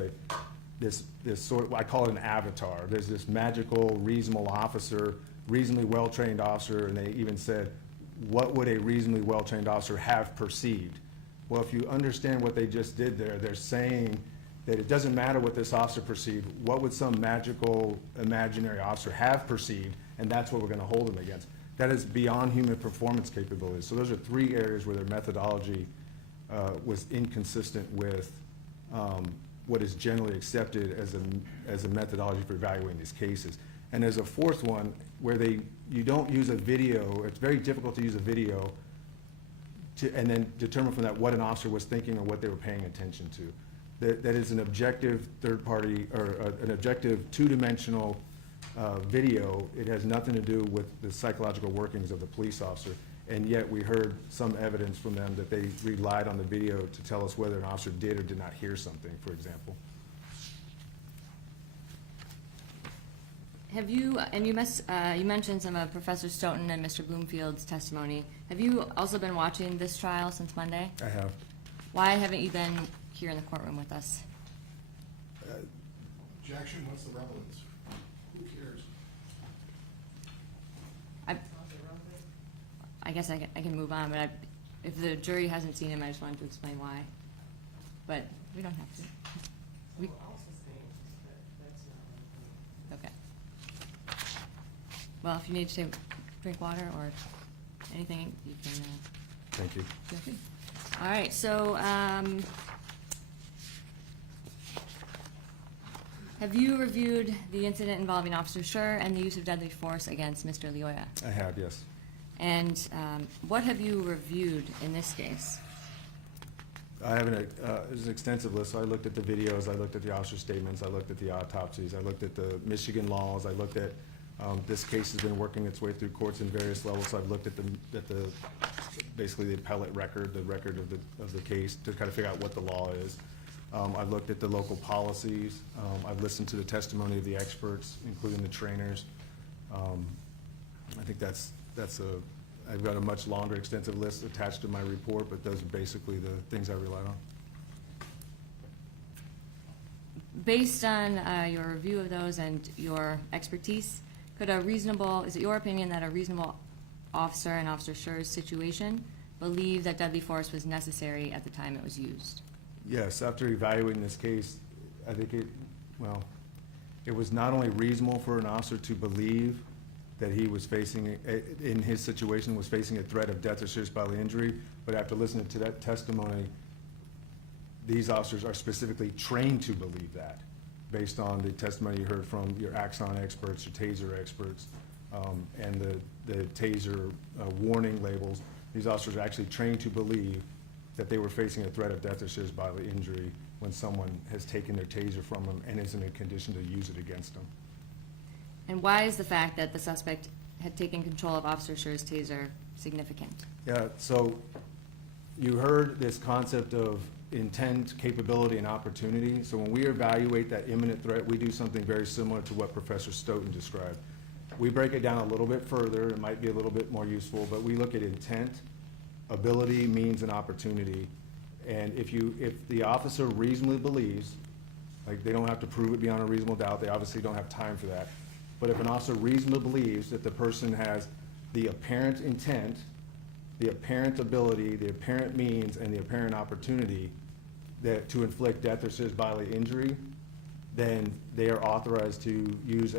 this sort of, I call it an avatar. There's this magical, reasonable officer, reasonably well-trained officer, and they even said, what would a reasonably well-trained officer have perceived? Well, if you understand what they just did there, they're saying that it doesn't matter what this officer perceived. What would some magical, imaginary officer have perceived? And that's what we're going to hold them against. That is beyond human performance capabilities. So those are three areas where their methodology was inconsistent with what is generally accepted as a methodology for evaluating these cases. And there's a fourth one where you don't use a video. It's very difficult to use a video and then determine from that what an officer was thinking or what they were paying attention to. That is an objective third-party, or an objective two-dimensional video. It has nothing to do with the psychological workings of the police officer. And yet we heard some evidence from them that they relied on the video to tell us whether an officer did or did not hear something, for example. Have you, and you mentioned some of Professor Stoughton and Mr. Bloomfield's testimony. Have you also been watching this trial since Monday? I have. Why haven't you been here in the courtroom with us? Objection, what's the relevance? Who cares? I guess I can move on, but if the jury hasn't seen him, I just wanted to explain why. But we don't have to. We, okay. Well, if you need to drink water or anything, you can. Thank you. Feel free. All right. So, have you reviewed the incident involving Officer Schurr and the use of deadly force against Mr. Lioya? I have, yes. And what have you reviewed in this case? I have there's an extensive list. So I looked at the videos, I looked at the officer statements, I looked at the autopsies, I looked at the Michigan laws, I looked at, this case has been working its way through courts in various levels, so I've looked at the basically the appellate record, the record of the case to kind of figure out what the law is. I've looked at the local policies, I've listened to the testimony of the experts, including the trainers. I think I've got a much longer, extensive list attached to my report, but those are basically the things I relied on. Based on your review of those and your expertise, is it your opinion that a reasonable officer in Officer Schurr's situation believed that deadly force was necessary at the time it was used? Yes, after evaluating this case, I think it was not only reasonable for an officer to believe that he was facing, in his situation, was facing a threat of death or serious bodily injury, but after listening to that testimony, these officers are specifically trained to believe that, based on the testimony you heard from your Axon experts, your Taser experts, and the Taser warning labels. These officers are actually trained to believe that they were facing a threat of death or serious bodily injury when someone has taken their taser from them and is in a condition to use it against them. And why is the fact that the suspect had taken control of Officer Schurr's taser significant? Yeah, so you heard this concept of intent, capability, and opportunity. So when we evaluate that imminent threat, we do something very similar to what Professor Stoughton described. We break it down a little bit further. It might be a little bit more useful, but we look at intent, ability, means, and opportunity. And if the officer reasonably believes, like they don't have to prove it beyond a reasonable doubt, they obviously don't have time for that. But if an officer reasonably believes that the person has the apparent intent, the apparent ability, the apparent means, and the apparent opportunity to inflict death or serious bodily injury, then they are authorized to use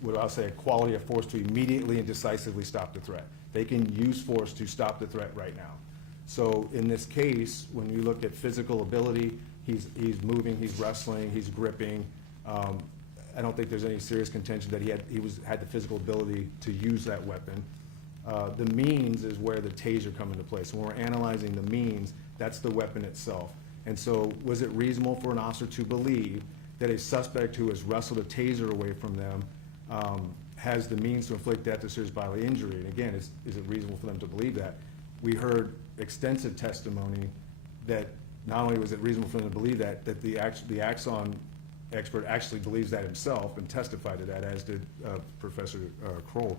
what I'll say, a quality of force to immediately and decisively stop the threat. They can use force to stop the threat right now. So in this case, when you look at physical ability, he's moving, he's wrestling, he's gripping. I don't think there's any serious contention that he had the physical ability to use that weapon. The means is where the taser come into play. So when we're analyzing the means, that's the weapon itself. And so was it reasonable for an officer to believe that a suspect who has wrestled a taser away from them has the means to inflict death or serious bodily injury? And again, is it reasonable for them to believe that? We heard extensive testimony that not only was it reasonable for them to believe that the Axon expert actually believes that himself and testified to that, as did Professor Kroll.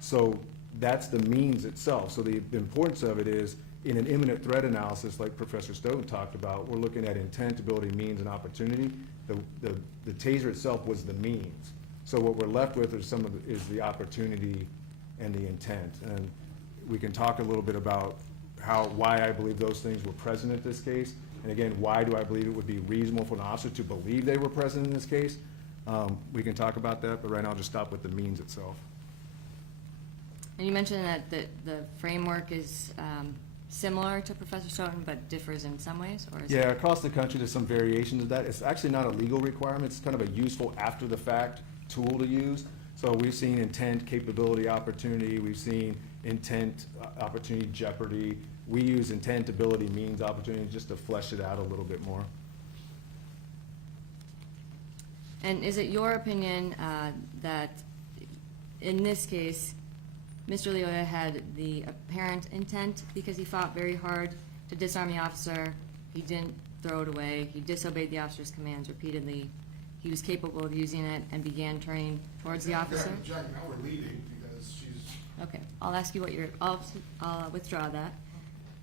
So that's the means itself. So the importance of it is, in an imminent threat analysis like Professor Stoughton talked about, we're looking at intent, ability, means, and opportunity. The taser itself was the means. So what we're left with is the opportunity and the intent. And we can talk a little bit about why I believe those things were present in this case. And again, why do I believe it would be reasonable for an officer to believe they were present in this case? We can talk about that, but right now I'll just stop with the means itself. And you mentioned that the framework is similar to Professor Stoughton, but differs in some ways, or is Yeah, across the country, there's some variations of that. It's actually not a legal requirement. It's kind of a useful after-the-fact tool to use. So we've seen intent, capability, opportunity. We've seen intent, opportunity, jeopardy. We use intent, ability, means, opportunity, just to flesh it out a little bit more. And is it your opinion that in this case, Mr. Leoya had the apparent intent because he fought very hard to disarm the officer, he didn't throw it away, he disobeyed the officer's commands repeatedly, he was capable of using it and began turning towards the officer? Jack, now we're leading because she's... Okay, I'll ask you I'll withdraw that.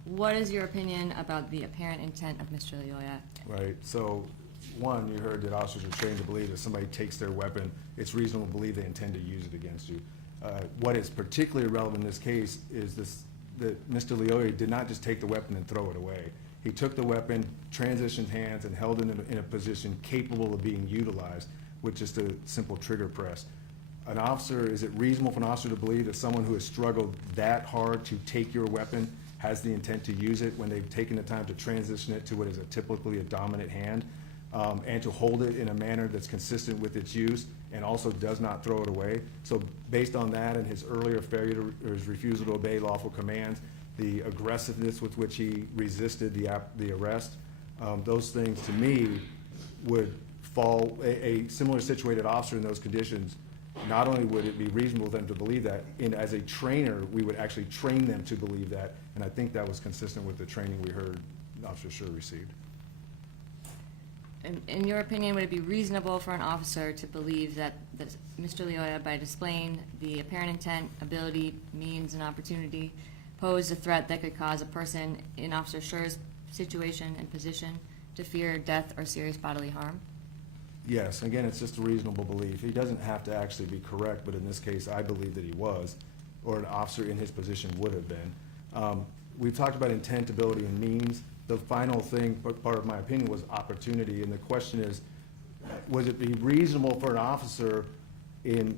What is your opinion about the apparent intent of Mr. Leoya? Right, so one, you heard that officers are trained to believe that somebody takes their weapon, it's reasonable to believe they intend to use it against you. What is particularly relevant in this case is that Mr. Leoya did not just take the weapon and throw it away. He took the weapon, transitioned hands, and held it in a position capable of being utilized with just a simple trigger press. Is it reasonable for an officer to believe that someone who has struggled that hard to take your weapon has the intent to use it when they've taken the time to transition it to what is typically a dominant hand, and to hold it in a manner that's consistent with its use and also does not throw it away? So based on that and his earlier failure or his refusal to obey lawful commands, the aggressiveness with which he resisted the arrest, those things to me would fall, a similar situated officer in those conditions, not only would it be reasonable for them to believe that, as a trainer, we would actually train them to believe that, and I think that was consistent with the training we heard Officer Schurr received. In your opinion, would it be reasonable for an officer to believe that Mr. Leoya, by displaying the apparent intent, ability, means, and opportunity, posed a threat that could cause a person in Officer Schurr's situation and position to fear death or serious bodily harm? Yes, again, it's just a reasonable belief. He doesn't have to actually be correct, but in this case, I believe that he was, or an officer in his position would have been. We've talked about intent, ability, and means. The final thing, part of my opinion, was opportunity, and the question is, would it be reasonable for an officer in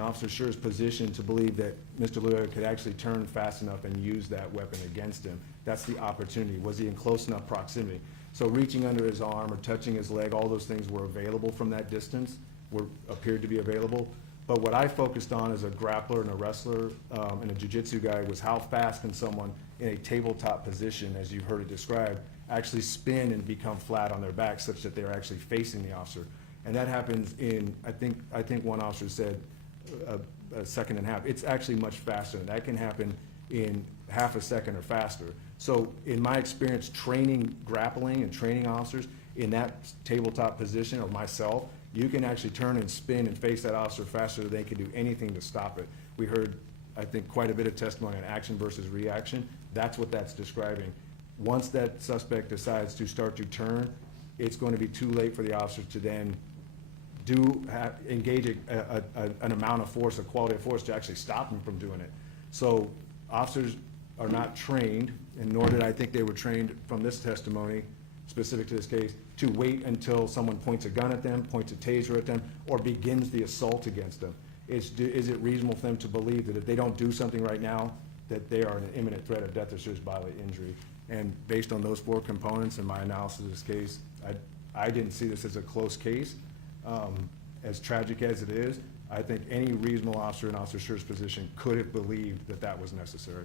Officer Schurr's position to believe that Mr. Leoya could actually turn fast enough and use that weapon against him? That's the opportunity. Was he in close enough proximity? So reaching under his arm or touching his leg, all those things were available from that distance, appeared to be available. But what I focused on as a grappler and a wrestler and a jiu-jitsu guy was how fast can someone in a tabletop position, as you've heard it described, actually spin and become flat on their back such that they're actually facing the officer. And that happens in, I think one officer said a second and a half. It's actually much faster, and that can happen in half a second or faster. So in my experience training grappling and training officers in that tabletop position, or myself, you can actually turn and spin and face that officer faster than they can do anything to stop it. We heard, I think, quite a bit of testimony on action versus reaction. That's what that's describing. Once that suspect decides to start to turn, it's going to be too late for the officer to then engage an amount of force, a quality of force to actually stop him from doing it. So officers are not trained, and nor did I think they were trained from this testimony, specific to this case, to wait until someone points a gun at them, points a taser at them, or begins the assault against them. Is it reasonable for them to believe that if they don't do something right now, that they are an imminent threat of death or serious bodily injury? And based on those 4 components in my analysis of this case, I didn't see this as a close case. As tragic as it is, I think any reasonable officer in Officer Schurr's position could have believed that that was necessary.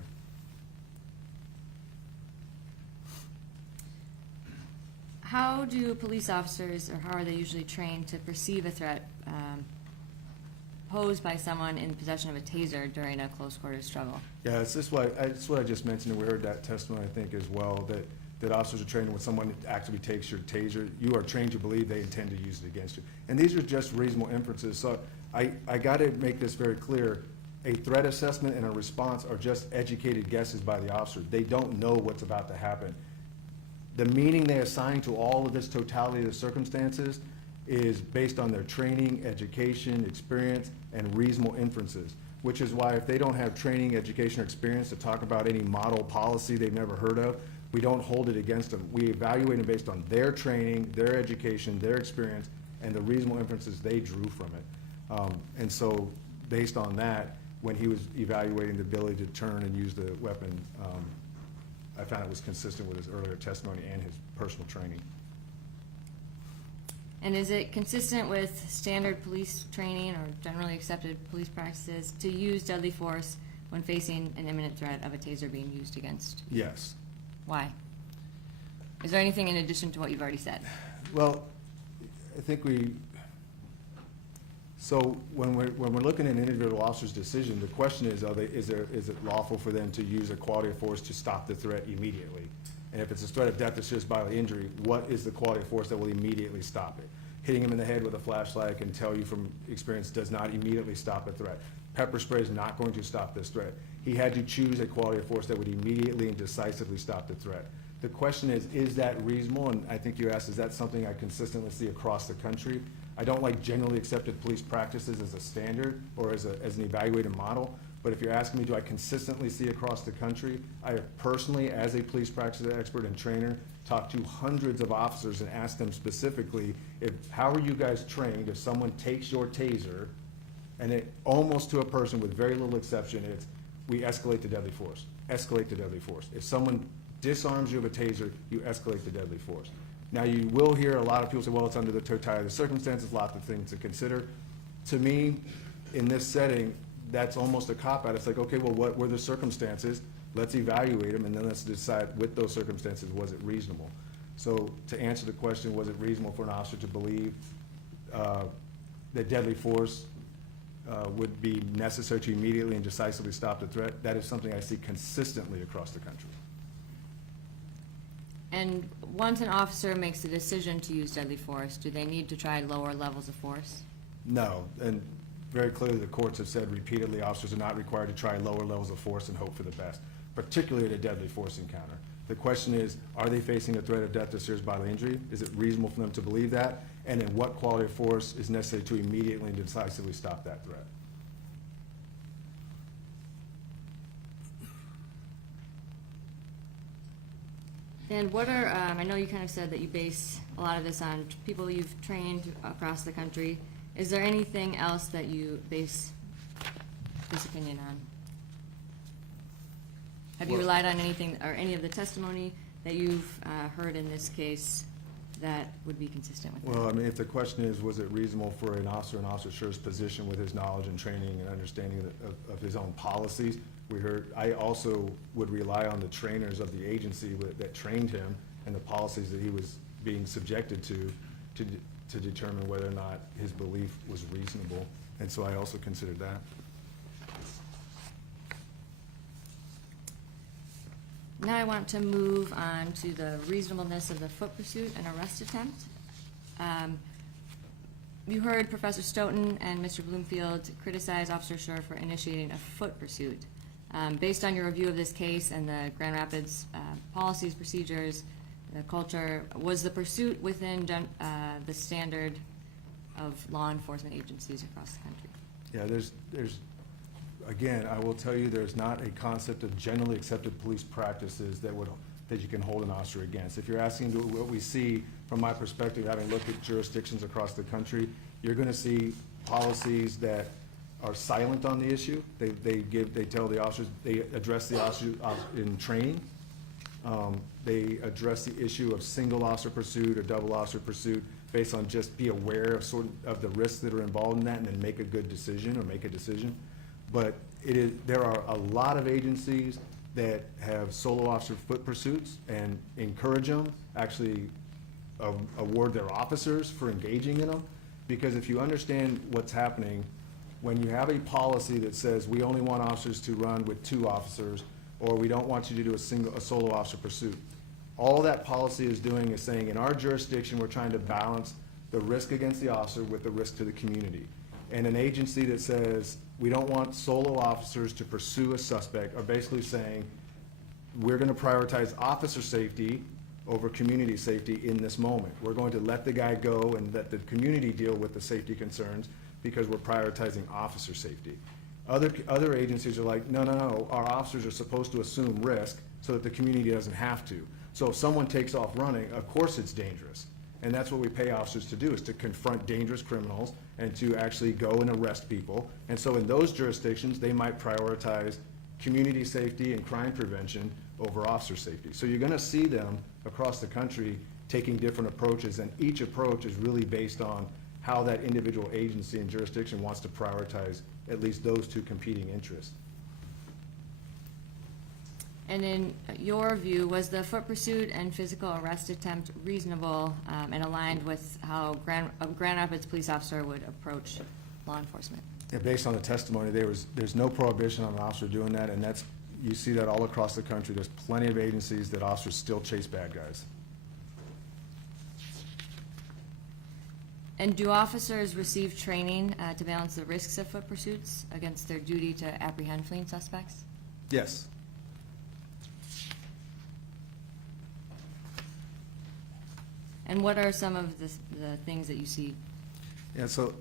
How do police officers, or how are they usually trained to perceive a threat posed by someone in possession of a taser during a close quarters struggle? Yeah, it's what I just mentioned, and we heard that testimony, I think, as well, that officers are trained when someone actively takes your taser, you are trained to believe they intend to use it against you. And these are just reasonable inferences. So I got to make this very clear. A threat assessment and a response are just educated guesses by the officer. They don't know what's about to happen. The meaning they assign to all of this totality of the circumstances is based on their training, education, experience, and reasonable inferences, which is why if they don't have training, education, or experience to talk about any model policy they've never heard of, we don't hold it against them. We evaluate them based on their training, their education, their experience, and the reasonable inferences they drew from it. And so based on that, when he was evaluating the ability to turn and use the weapon, I found it was consistent with his earlier testimony and his personal training. And is it consistent with standard police training or generally accepted police practices to use deadly force when facing an imminent threat of a taser being used against you? Yes. Why? Is there anything in addition to what you've already said? Well, I think so when we're looking at an individual officer's decision, the question is, is it lawful for them to use a quality of force to stop the threat immediately? And if it's a threat of death or serious bodily injury, what is the quality of force that will immediately stop it? Hitting him in the head with a flashlight, I can tell you from experience, does not immediately stop a threat. Pepper spray is not going to stop this threat. He had to choose a quality of force that would immediately and decisively stop the threat. The question is that reasonable? And I think you asked, is that something I consistently see across the country? I don't like generally accepted police practices as a standard or as an evaluated model, but if you're asking me, do I consistently see across the country? I have personally, as a police practice expert and trainer, talked to hundreds of officers and asked them specifically, how are you guys trained if someone takes your taser, and it almost to a person with very little exception, it's we escalate to deadly force, escalate to deadly force. If someone disarms you of a taser, you escalate to deadly force. Now, you will hear a lot of people say, well, it's under the totality of the circumstances, lots of things to consider. To me, in this setting, that's almost a cop-out. It's like, okay, well, what were the circumstances? Let's evaluate them, and then let's decide with those circumstances, was it reasonable? So to answer the question, was it reasonable for an officer to believe that deadly force would be necessary to immediately and decisively stop the threat? That is something I see consistently across the country. And once an officer makes the decision to use deadly force, do they need to try lower levels of force? No, and very clearly the courts have said repeatedly officers are not required to try lower levels of force and hope for the best, particularly at a deadly force encounter. The question is, are they facing a threat of death or serious bodily injury? Is it reasonable for them to believe that? And then what quality of force is necessary to immediately and decisively stop that threat? And what are, I know you kind of said that you base a lot of this on people you've trained across the country. Is there anything else that you base this opinion on? Have you relied on anything, or any of the testimony that you've heard in this case that would be consistent with that. Well, I mean, if the question is, was it reasonable for an officer in Officer Schur's position with his knowledge and training and understanding of his own policies? I also would rely on the trainers of the agency that trained him and the policies that he was being subjected to determine whether or not his belief was reasonable. And so I also considered that. Now I want to move on to the reasonableness of the foot pursuit and arrest attempt. You heard Professor Stoughton and Mr. Bloomfield criticize Officer Schurr for initiating a foot pursuit. Based on your review of this case and the Grand Rapids policies, procedures, the culture, was the pursuit within the standard of law enforcement agencies across the country? Yeah, again, I will tell you, there's not a concept of generally accepted police practices that you can hold an officer against. If you're asking what we see from my perspective, having looked at jurisdictions across the country, you're gonna see policies that are silent on the issue. They tell the officers, they address the officers in training. They address the issue of single officer pursuit or double officer pursuit based on just be aware of the risks that are involved in that and then make a good decision or make a decision. But there are a lot of agencies that have solo officer foot pursuits and encourage them, actually award their officers for engaging in them. Because if you understand what's happening, when you have a policy that says we only want officers to run with 2 officers, or we don't want you to do a solo officer pursuit, all that policy is doing is saying in our jurisdiction we're trying to balance the risk against the officer with the risk to the community. And an agency that says we don't want solo officers to pursue a suspect are basically saying we're going to prioritize officer safety over community safety in this moment. We're going to let the guy go and let the community deal with the safety concerns because we're prioritizing officer safety. Other agencies are like, no, our officers are supposed to assume risk so that the community doesn't have to. So if someone takes off running, of course it's dangerous. And that's what we pay officers to do, is to confront dangerous criminals and to actually go and arrest people. And so in those jurisdictions, they might prioritize community safety and crime prevention over officer safety. So you're gonna see them across the country taking different approaches, and each approach is really based on how that individual agency and jurisdiction wants to prioritize at least those 2 competing interests. And in your view, was the foot pursuit and physical arrest attempt reasonable and aligned with how a Grand Rapids police officer would approach law enforcement? Yeah, based on the testimony, there's no prohibition on an officer doing that, and you see that all across the country. There's plenty of agencies that officers still chase bad guys. And do officers receive training to balance the risks of foot pursuits against their duty to apprehend fleeing suspects? Yes. And what are some of the things that you see? Yeah, so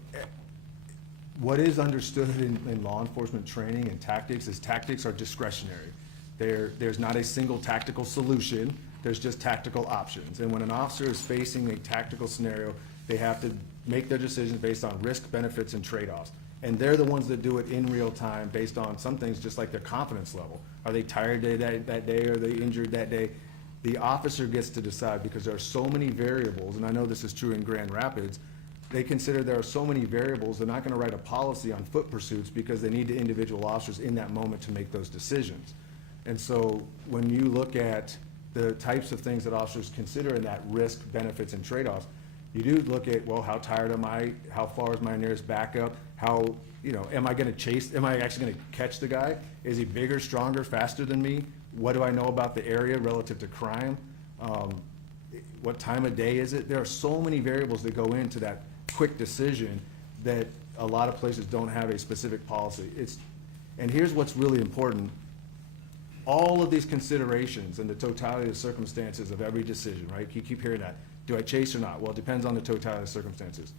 what is understood in law enforcement training and tactics is tactics are discretionary. There's not a single tactical solution, there's just tactical options. And when an officer is facing a tactical scenario, they have to make their decisions based on risk, benefits, and trade-offs. And they're the ones that do it in real time based on some things just like their confidence level. Are they tired that day? Are they injured that day? The officer gets to decide because there are so many variables, and I know this is true in Grand Rapids. They consider there are so many variables, they're not going to write a policy on foot pursuits because they need the individual officers in that moment to make those decisions. And so when you look at the types of things that officers consider in that risk, benefits, and trade-offs, you do look at, well, how tired am I? How far is my nearest backup? Am I going to chase? Am I actually going to catch the guy? Is he bigger, stronger, faster than me? What do I know about the area relative to crime? What time of day is it? There are so many variables that go into that quick decision that a lot of places don't have a specific policy. And here's what's really important. All of these considerations and the totality of the circumstances of every decision, right? You keep hearing that. Do I chase or not? Well, it depends on the totality of the circumstances.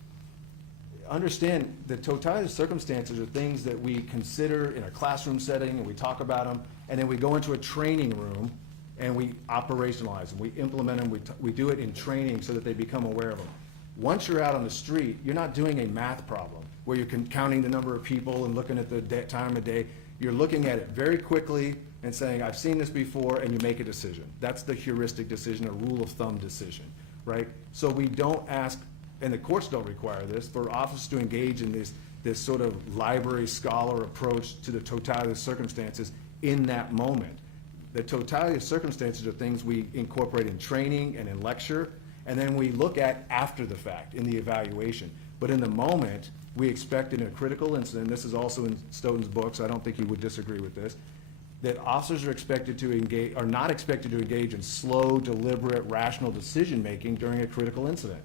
Understand the totality of circumstances are things that we consider in a classroom setting and we talk about them, and then we go into a training room and we operationalize them, we implement them, we do it in training so that they become aware of them. Once you're out on the street, you're not doing a math problem where you're counting the number of people and looking at the time of day. You're looking at it very quickly and saying, I've seen this before, and you make a decision. That's the heuristic decision, a rule of thumb decision, right? So we don't ask, and the courts don't require this, for officers to engage in this sort of library scholar approach to the totality of circumstances in that moment. The totality of circumstances are things we incorporate in training and in lecture, and then we look at after the fact in the evaluation. But in the moment, we expect in a critical incident, this is also in Stoughton's book, so I don't think he would disagree with this, that officers are expected to engage, are not expected to engage in slow, deliberate, rational decision-making during a critical incident.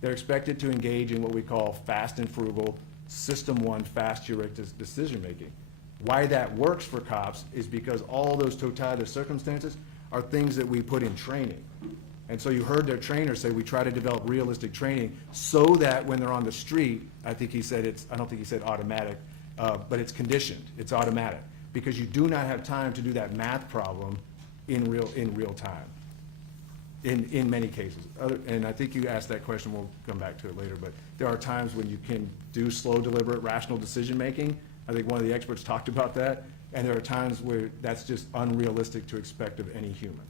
They're expected to engage in what we call fast and frugal, system one, fast, heuristic decision-making. Why that works for cops is because all those totality of circumstances are things that we put in training. And so you heard their trainer say, we try to develop realistic training so that when they're on the street, I think he said I don't think he said automatic, but it's conditioned, it's automatic. Because you do not have time to do that math problem in real time, in many cases. And I think you asked that question, we'll come back to it later, but there are times when you can do slow, deliberate, rational decision-making. I think one of the experts talked about that, and there are times where that's just unrealistic to expect of any human.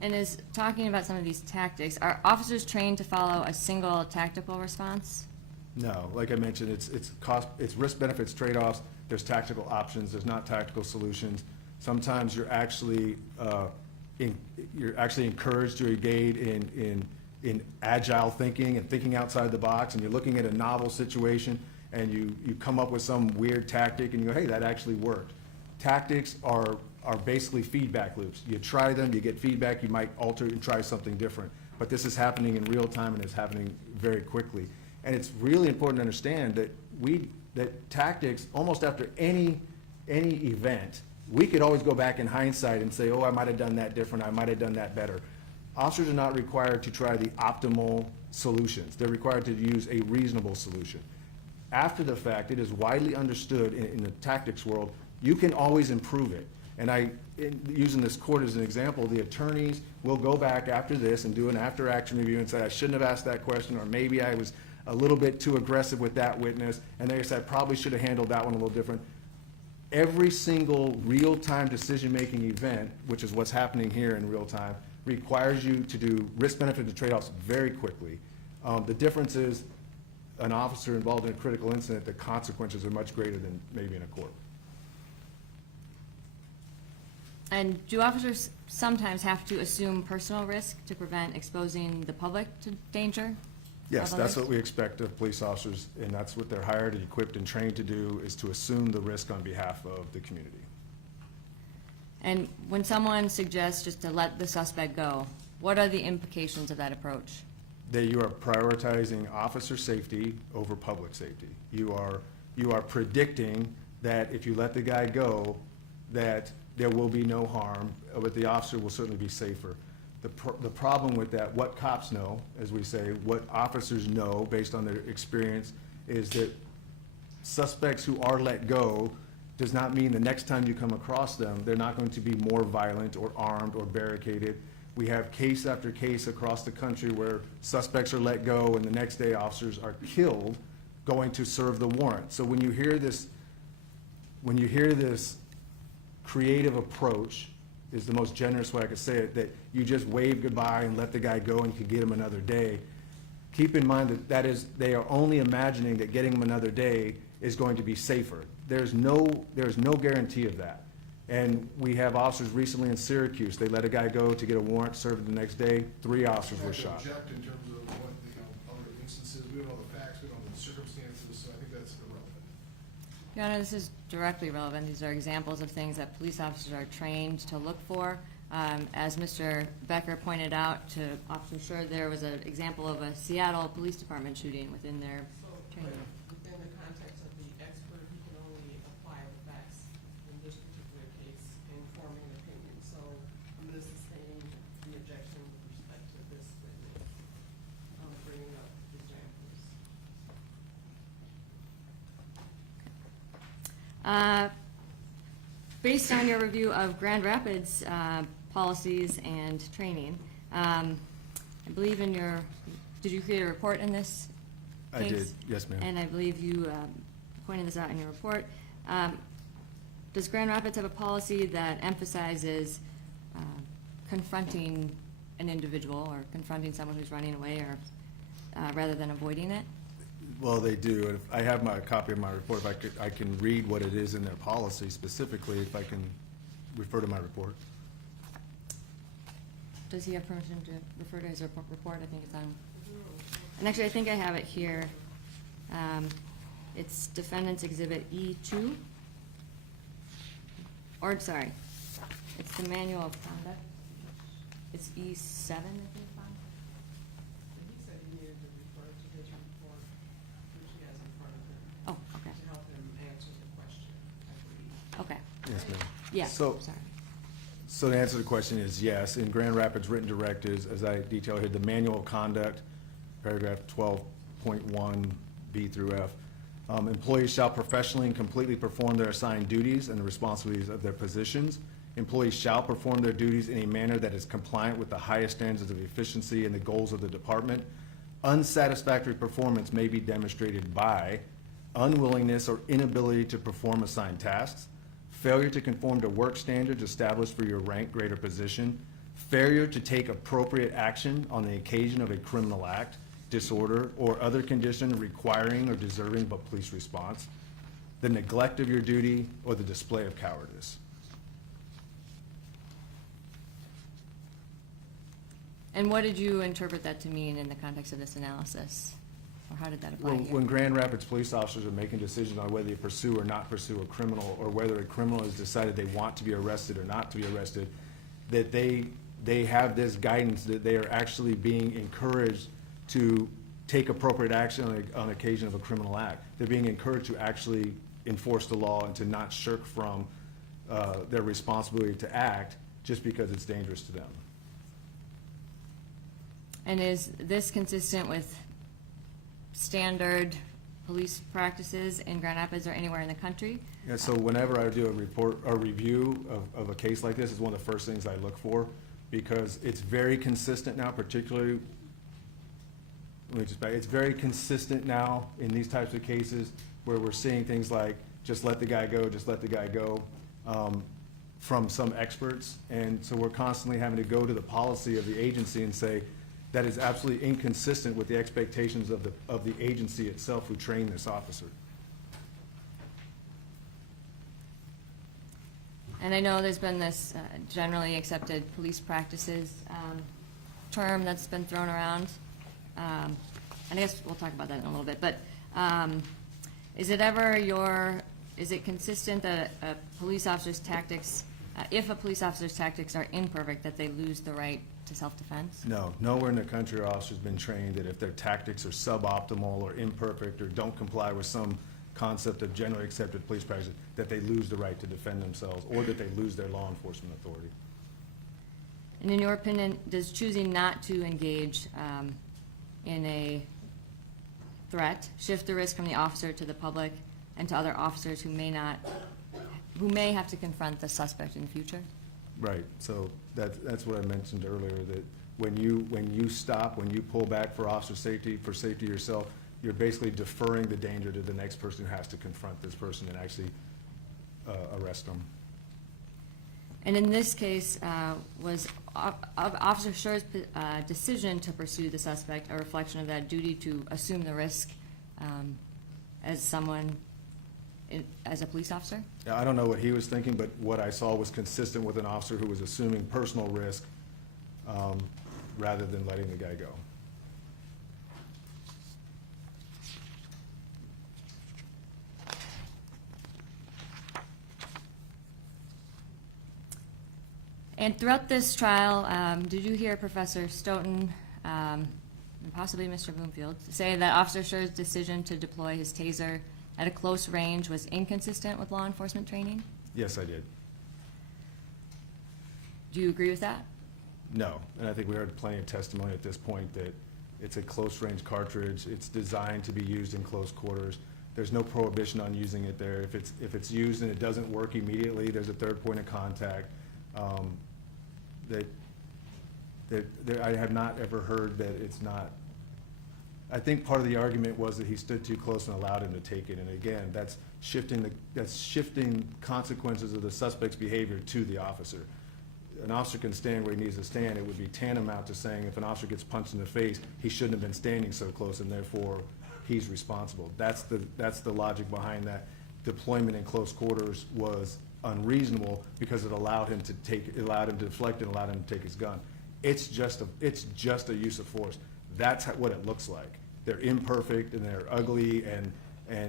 And is talking about some of these tactics, are officers trained to follow a single tactical response? No, like I mentioned, it's risk benefits trade-offs, there's tactical options, there's not tactical solutions. Sometimes you're actually encouraged to engage in agile thinking and thinking outside the box, and you're looking at a novel situation and you come up with some weird tactic and you go, hey, that actually worked. Tactics are basically feedback loops. You try them, you get feedback, you might alter and try something different. But this is happening in real time and it's happening very quickly. And it's really important to understand that tactics, almost after any event, we could always go back in hindsight and say, oh, I might have done that different, I might have done that better. Officers are not required to try the optimal solutions. They're required to use a reasonable solution. After the fact, it is widely understood in the tactics world, you can always improve it. And using this court as an example, the attorneys will go back after this and do an after-action review and say, I shouldn't have asked that question, or maybe I was a little bit too aggressive with that witness, and they said, I probably should have handled that one a little different. Every single real-time decision-making event, which is what's happening here in real time, requires you to do risk-benefit and trade-offs very quickly. The difference is an officer involved in a critical incident, the consequences are much greater than maybe in a court. And do officers sometimes have to assume personal risk to prevent exposing the public to danger? Yes, that's what we expect of police officers, and that's what they're hired and equipped and trained to do, is to assume the risk on behalf of the community. And when someone suggests just to let the suspect go, what are the implications of that approach? That you are prioritizing officer safety over public safety. You are predicting that if you let the guy go, that there will be no harm, but the officer will certainly be safer. The problem with that, what cops know, as we say, what officers know based on their experience, is that suspects who are let go does not mean the next time you come across them, they're not going to be more violent or armed or barricaded. We have case after case across the country where suspects are let go and the next day officers are killed going to serve the warrant. So when you hear this creative approach, is the most generous way I could say it, that you just wave goodbye and let the guy go and you can get him another day. Keep in mind that they are only imagining that getting him another day is going to be safer. There's no guarantee of that. And we have officers recently in Syracuse, they let a guy go to get a warrant, served the next day, 3 officers were shot. Object in terms of what, other instances, we don't know the facts, we don't know the circumstances, so I think that's irrelevant. Your Honor, this is directly relevant. These are examples of things that police officers are trained to look for. As Mr. Becker pointed out to Officer Schurr, there was an example of a Seattle Police Department shooting within their training. Within the context of the expert, he can only apply the facts in this particular case in forming an opinion. So I'm going to sustain the objection with respect to this witness, bringing up examples. Based on your review of Grand Rapids policies and training, I believe in your, did you create a report in this case? I did, yes, ma'am. And I believe you pointed this out in your report. Does Grand Rapids have a policy that emphasizes confronting an individual or confronting someone who's running away or, rather than avoiding it? Well, they do. If I have my copy of my report. If I can read what it is in their policy specifically, if I can refer to my report. Does he have permission to refer to his report? I think it's on, and actually, I think I have it here. It's Defendant's Exhibit E2. Or, sorry, it's the Manual of Conduct. It's E7, I think it's on. He said he needed to refer to his report, which he has in front of him. Oh, okay. To help him answer the question, I believe. Okay. Yes, ma'am. Yeah, So- sorry. So the answer to the question is yes. In Grand Rapids written directives, as I detail here, the Manual of Conduct, paragraph 12.1 B through F, employees shall professionally and completely perform their assigned duties and the responsibilities of their positions. Employees shall perform their duties in a manner that is compliant with the highest standards of efficiency and the goals of the department. Unsatisfactory performance may be demonstrated by unwillingness or inability to perform assigned tasks, failure to conform to work standards established for your rank, grade, or position, failure to take appropriate action on the occasion of a criminal act, disorder, or other condition requiring or deserving of a police response, the neglect of your duty, or the display of cowardice. And what did you interpret that to mean in the context of this analysis? Or how did that apply here? When Grand Rapids police officers are making decisions on whether they pursue or not pursue a criminal, or whether a criminal has decided they want to be arrested or not to be arrested, that they have this guidance that they are actually being encouraged to take appropriate action on occasion of a criminal act. They're being encouraged to actually enforce the law and to not shirk from their responsibility to act just because it's dangerous to them. And is this consistent with standard police practices in Grand Rapids or anywhere in the country? Yeah, so whenever I do a report, a review of a case like this, is one of the first things I look for, because it's very consistent now, particularly, it's very consistent now in these types of cases where we're seeing things like, just let the guy go, just let the guy go, from some experts. And so we're constantly having to go to the policy of the agency and say, that is absolutely inconsistent with the expectations of the agency itself who trained this officer. And I know there's been this generally accepted police practices term that's been thrown around. And I guess we'll talk about that in a little bit. But is it consistent that a police officer's tactics, if a police officer's tactics are imperfect, that they lose the right to self-defense? No, nowhere in the country are officers been trained that if their tactics are suboptimal or imperfect or don't comply with some concept of generally accepted police practice, that they lose the right to defend themselves or that they lose their law enforcement authority. And in your opinion, does choosing not to engage in a threat shift the risk from the officer to the public and to other officers who may have to confront the suspect in the future? Right, so that's what I mentioned earlier, that when you stop, when you pull back for officer safety, for safety yourself, you're basically deferring the danger to the next person who has to confront this person and actually arrest them. And in this case, was Officer Schurr's decision to pursue the suspect a reflection of that duty to assume the risk as a police officer? I don't know what he was thinking, but what I saw was consistent with an officer who was assuming personal risk rather than letting the guy go. And throughout this trial, did you hear Professor Stoughton and possibly Mr. Bloomfield say that Officer Schurr's decision to deploy his taser at a close range was inconsistent with law enforcement training? Yes, I did. Do you agree with that? No, and I think we heard plenty of testimony at this point that it's a close-range cartridge. It's designed to be used in close quarters. There's no prohibition on using it there. If it's used and it doesn't work immediately, there's a third point of contact. I have not ever heard that it's not. I think part of the argument was that he stood too close and allowed him to take it. And again, that's shifting consequences of the suspect's behavior to the officer. an officer can stand where he needs to stand, it would be tantamount to saying if an officer gets punched in the face, he shouldn't have been standing so close and therefore he's responsible. That's the logic behind that. Deployment in close quarters was unreasonable because it allowed him to deflect and allowed him to take his gun. It's just a use of force. That's what it looks like. They're imperfect and they're ugly, and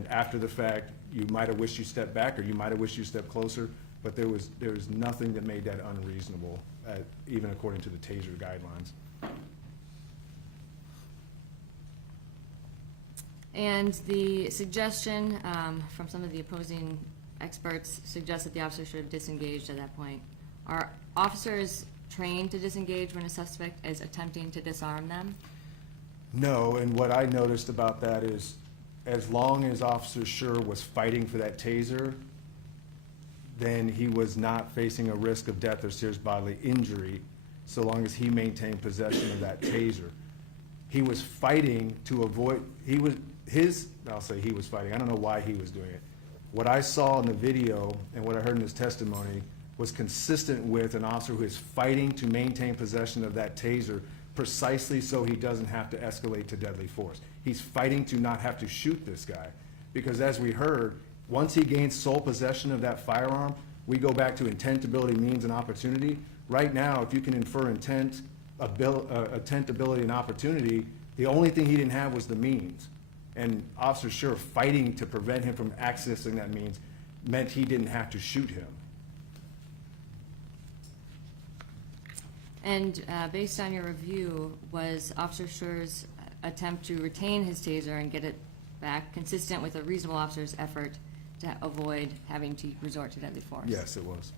after the fact, you might have wished you stepped back or you might have wished you stepped closer, but there was nothing that made that unreasonable, even according to the Taser guidelines. And the suggestion from some of the opposing experts suggests that the officer should have disengaged at that point. Are officers trained to disengage when a suspect is attempting to disarm them? No, and what I noticed about that is, as long as Officer Schurr was fighting for that Taser, then he was not facing a risk of death or serious bodily injury, so long as he maintained possession of that Taser. He was fighting to avoid, I'll say he was fighting, I don't know why he was doing it. What I saw in the video and what I heard in his testimony was consistent with an officer who is fighting to maintain possession of that Taser precisely so he doesn't have to escalate to deadly force. He's fighting to not have to shoot this guy. Because as we heard, once he gains sole possession of that firearm, we go back to intent, ability, means, and opportunity. Right now, if you can infer intent, ability, and opportunity, the only thing he didn't have was the means. And Officer Schurr fighting to prevent him from accessing that means meant he didn't have to shoot him. And based on your review, was Officer Schurr's attempt to retain his Taser and get it back consistent with a reasonable officer's effort to avoid having to resort to deadly force? Yes, it was.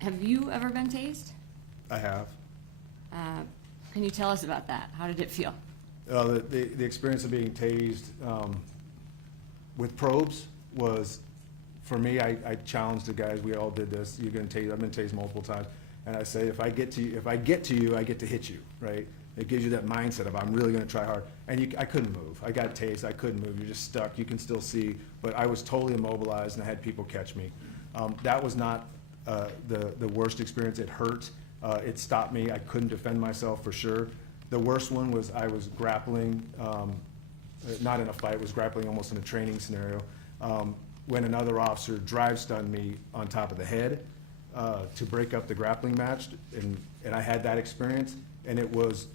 Have you ever been tased? I have. Can you tell us about that? How did it feel? The experience of being tased with probes was, for me, I challenged the guys. We all did this. You're going to tase. I've been tased multiple times, and I say, if I get to you, I get to hit you, right? It gives you that mindset of I'm really going to try hard. And I couldn't move. I got tased. I couldn't move. You're just stuck. You can still see, but I was totally immobilized, and I had people catch me. That was not the worst experience. It hurt. It stopped me. I couldn't defend myself for sure. The worst one was I was grappling, not in a fight, was grappling almost in a training scenario, when another officer drive-stunned me on top of the head to break up the grappling match, and I had that experience, and it was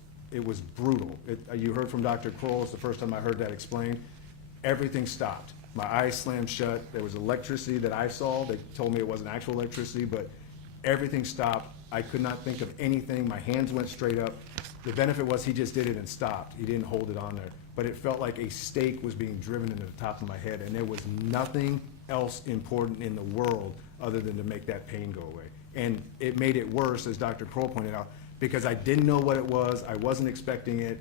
brutal. You heard from Dr. Kroll, it's the first time I heard that explained. Everything stopped. My eyes slammed shut. There was electricity that I saw. They told me it wasn't actual electricity, but everything stopped. I could not think of anything. My hands went straight up. The benefit was he just did it and stopped. He didn't hold it on there. But it felt like a stake was being driven into the top of my head, and there was nothing else important in the world other than to make that pain go away. And it made it worse, as Dr. Kroll pointed out, because I didn't know what it was, I wasn't expecting it,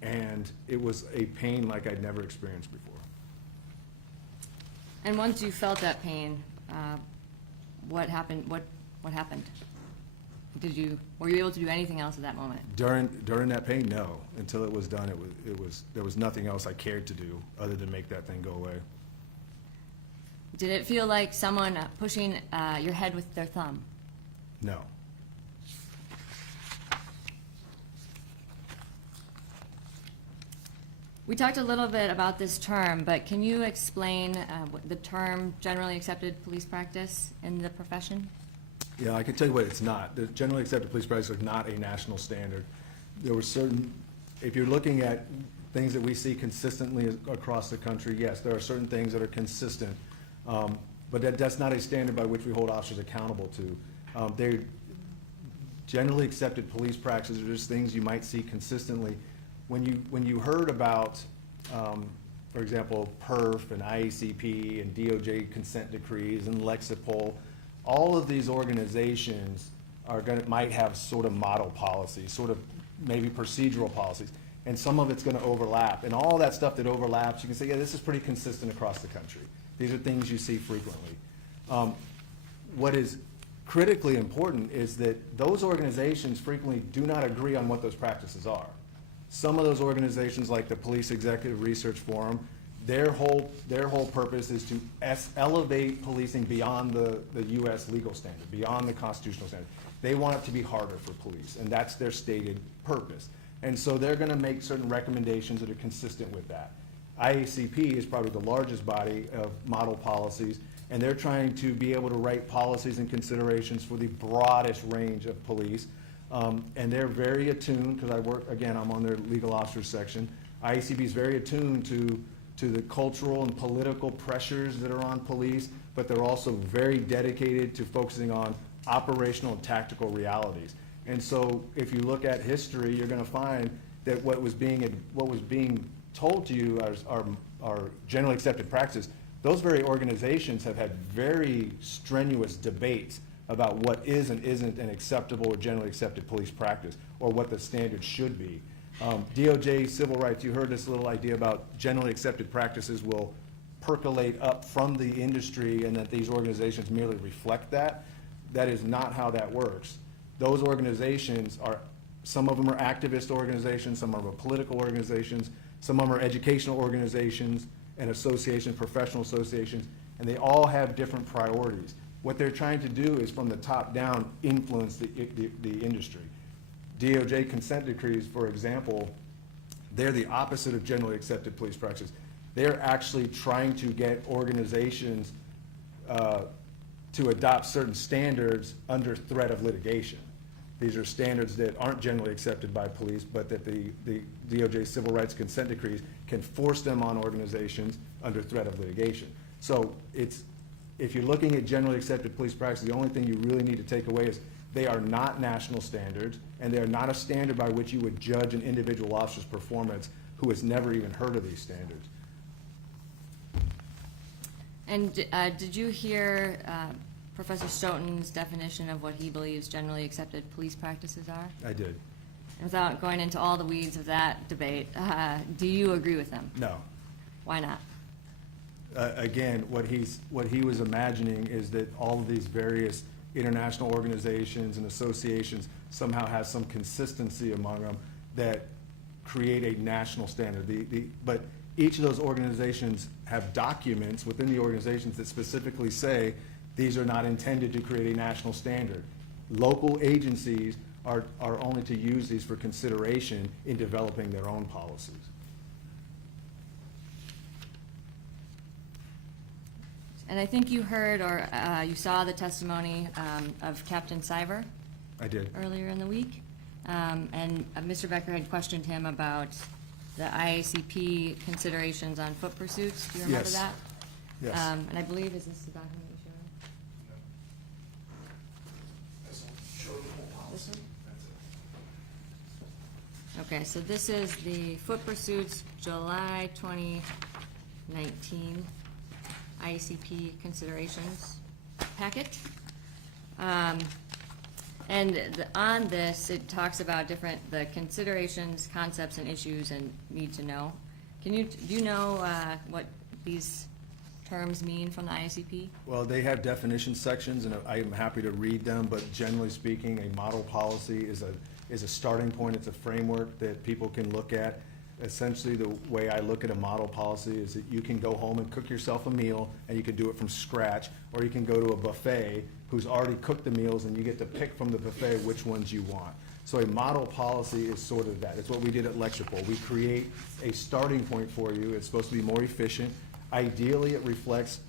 and it was a pain like I'd never experienced before. And once you felt that pain, what happened? What happened? Were you able to do anything else at that moment? During that pain, no. Until it was done, there was nothing else I cared to do other than make that thing go away. Did it feel like someone pushing your head with their thumb? No. We talked a little bit about this term, but can you explain the term generally accepted police practice in the profession? Yeah, I can tell you what it's not. The generally accepted police practice is not a national standard. There were certain, if you're looking at things that we see consistently across the country, yes, there are certain things that are consistent, but that's not a standard by which we hold officers accountable to. They're generally accepted police practices are just things you might see consistently. When you heard about, for example, PERF and IACP and DOJ consent decrees and Lexipol, all of these organizations might have sort of model policies, sort of maybe procedural policies, and some of it's going to overlap. And all that stuff that overlaps, you can say, yeah, this is pretty consistent across the country. These are things you see frequently. What is critically important is that those organizations frequently do not agree on what those practices are. Some of those organizations, like the Police Executive Research Forum, Their whole purpose is to elevate policing beyond the US legal standard, beyond the constitutional standard. They want it to be harder for police, and that's their stated purpose. And so they're gonna make certain recommendations that are consistent with that. IACP is probably the largest body of model policies, and they're trying to be able to write policies and considerations for the broadest range of police. And they're very attuned, because I'm on their legal officers section. IACP is very attuned to the cultural and political pressures that are on police, but they're also very dedicated to focusing on operational and tactical realities. And so if you look at history, you're gonna find that what was being told to you are generally accepted practices. Those very organizations have had very strenuous debates about what is and isn't an acceptable or generally accepted police practice, or what the standards should be. DOJ civil rights, you heard this little idea about generally accepted practices will percolate up from the industry and that these organizations merely reflect that. That is not how that works. Those organizations some of them are activist organizations, some of them are political organizations, some of them are educational organizations and associations, professional associations, and they all have different priorities. What they're trying to do is from the top down influence the industry. DOJ consent decrees, for example, they're the opposite of generally accepted police practices. They're actually trying to get organizations to adopt certain standards under threat of litigation. These are standards that aren't generally accepted by police, but that the DOJ civil rights consent decrees can force them on organizations under threat of litigation. So if you're looking at generally accepted police practices, the only thing you really need to take away is they are not national standards, and they are not a standard by which you would judge an individual officer's performance who has never even heard of these standards. And did you hear Professor Stoughton's definition of what he believes generally accepted police practices are? I did. And without going into all the weeds of that debate, do you agree with them? No. Why not? Again, what he was imagining is that all of these various international organizations and associations somehow has some consistency among them that create a national standard. But each of those organizations have documents within the organizations that specifically say these are not intended to create a national standard. Local agencies are only to use these for consideration in developing their own policies. And I think you heard or you saw the testimony of Captain Siver I did. earlier in the week. And Mr. Becker had questioned him about the IACP considerations on foot pursuits. Do you remember Yes. that? Yes. And I believe, is this the document you showed? This one? Okay, so this is the foot pursuits July 2019 IACP considerations packet. On this, it talks about the considerations, concepts, and issues and need to know. Do you know what these terms mean from the IACP? Well, they have definition sections, and I am happy to read them, but generally speaking, a model policy is a starting point. It's a framework that people can look at. Essentially, the way I look at a model policy is that you can go home and cook yourself a meal, and you can do it from scratch, or you can go to a buffet who's already cooked the meals, and you get to pick from the buffet which ones you want. So a model policy is sort of that. It's what we did at Electrical. We create a starting point for you. It's supposed to be more efficient. Ideally, it reflects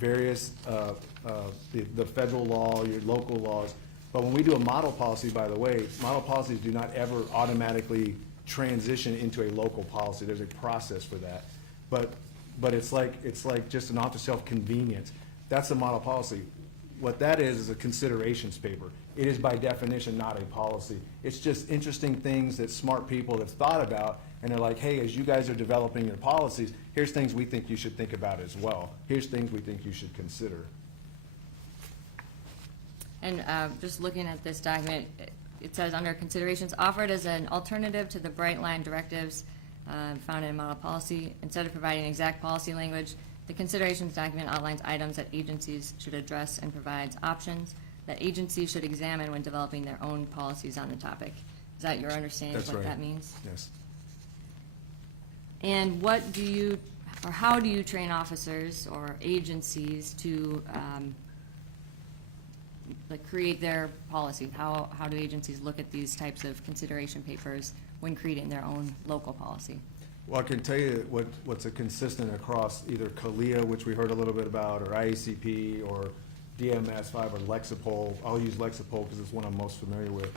various, the federal law, your local laws. But when we do a model policy, by the way, model policies do not ever automatically transition into a local policy. There's a process for that. But it's like just an off-the-shelf convenience. That's a model policy. What that is a considerations paper. It is by definition not a policy. It's just interesting things that smart people have thought about, and they're like, hey, as you guys are developing your policies, here's things we think you should think about as well. Here's things we think you should consider. And just looking at this document, it says under considerations offered as an alternative to the bright line directives found in a model policy, instead of providing exact policy language, the considerations document outlines items that agencies should address and provides options that agencies should examine when developing their own policies on the topic. Is that your understanding of That's what right. that means? Yes. And or how do you train officers or agencies to, like, create their policy? How do agencies look at these types of consideration papers when creating their own local policy? Well, I can tell you what's a consistent across either CALIA, which we heard a little bit about, or IACP, or DMS5, or Lexipol. I'll use Lexipol because it's one I'm most familiar with.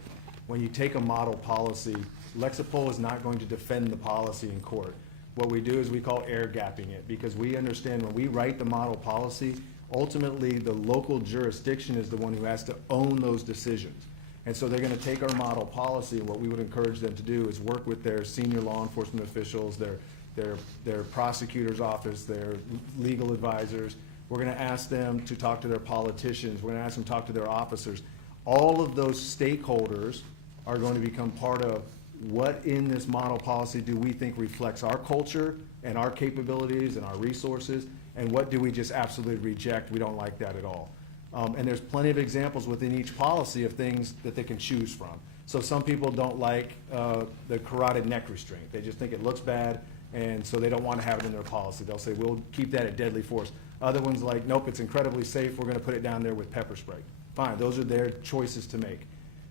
When you take a model policy, Lexipol is not going to defend the policy in court. What we do is we call air gapping it, because we understand when we write the model policy, ultimately the local jurisdiction is the one who has to own those decisions. And so they're gonna take our model policy, and what we would encourage them to do is work with their senior law enforcement officials, their prosecutor's office, their legal advisors. We're gonna ask them to talk to their politicians. We're gonna ask them to talk to their officers. All of those stakeholders are going to become part of what in this model policy do we think reflects our culture and our capabilities and our resources, and what do we just absolutely reject? We don't like that at all. And there's plenty of examples within each policy of things that they can choose from. So some people don't like the carotid neck restraint. They just think it looks bad, and so they don't want to have it in their policy. They'll say, we'll keep that at deadly force. Other ones like, nope, it's incredibly safe, we're going to put it down there with pepper spray. Fine, those are their choices to make.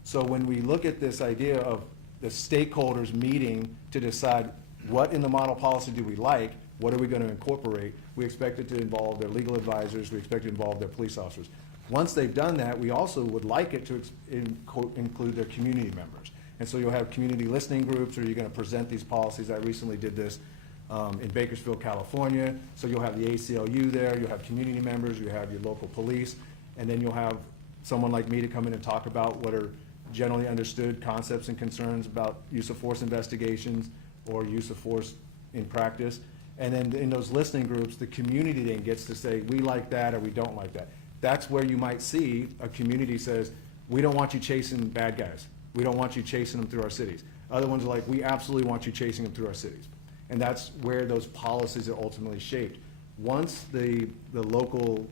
So when we look at this idea of the stakeholders meeting to decide what in the model policy do we like, what are we going to incorporate, we expect it to involve their legal advisors, we expect it to involve their police officers. Once they've done that, we also would like it to include their community members. And so you'll have community listening groups, or you're going to present these policies. I recently did this in Bakersfield, California. So you'll have the ACLU there, you'll have community members, you have your local police, and then you'll have someone like me to come in and talk about what are generally understood concepts and concerns about use of force investigations or use of force in practice. And then in those listening groups, the community then gets to say, we like that or we don't like that. That's where you might see a community says, we don't want you chasing bad guys. We don't want you chasing them through our cities. Other ones are like, we absolutely want you chasing them through our cities. And that's where those policies are ultimately shaped. Once the local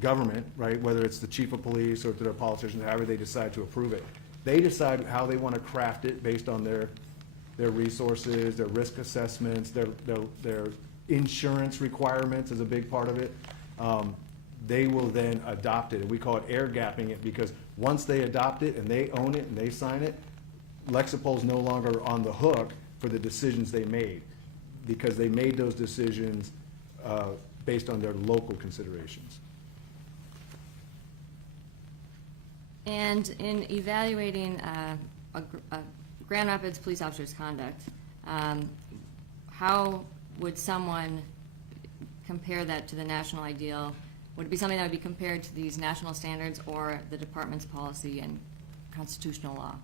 government, right, whether it's the chief of police or their politicians, however they decide to approve it, they decide how they want to craft it based on their resources, their risk assessments, their insurance requirements is a big part of it. They will then adopt it, and we call it air gapping it, because once they adopt it and they own it and they sign it, Lexipol's no longer on the hook for the decisions they made, because they made those decisions based on their local considerations. And in evaluating a Grand Rapids police officer's conduct, how would someone compare that to the national ideal? Would it be something that would be compared to these national standards or the department's policy and constitutional law?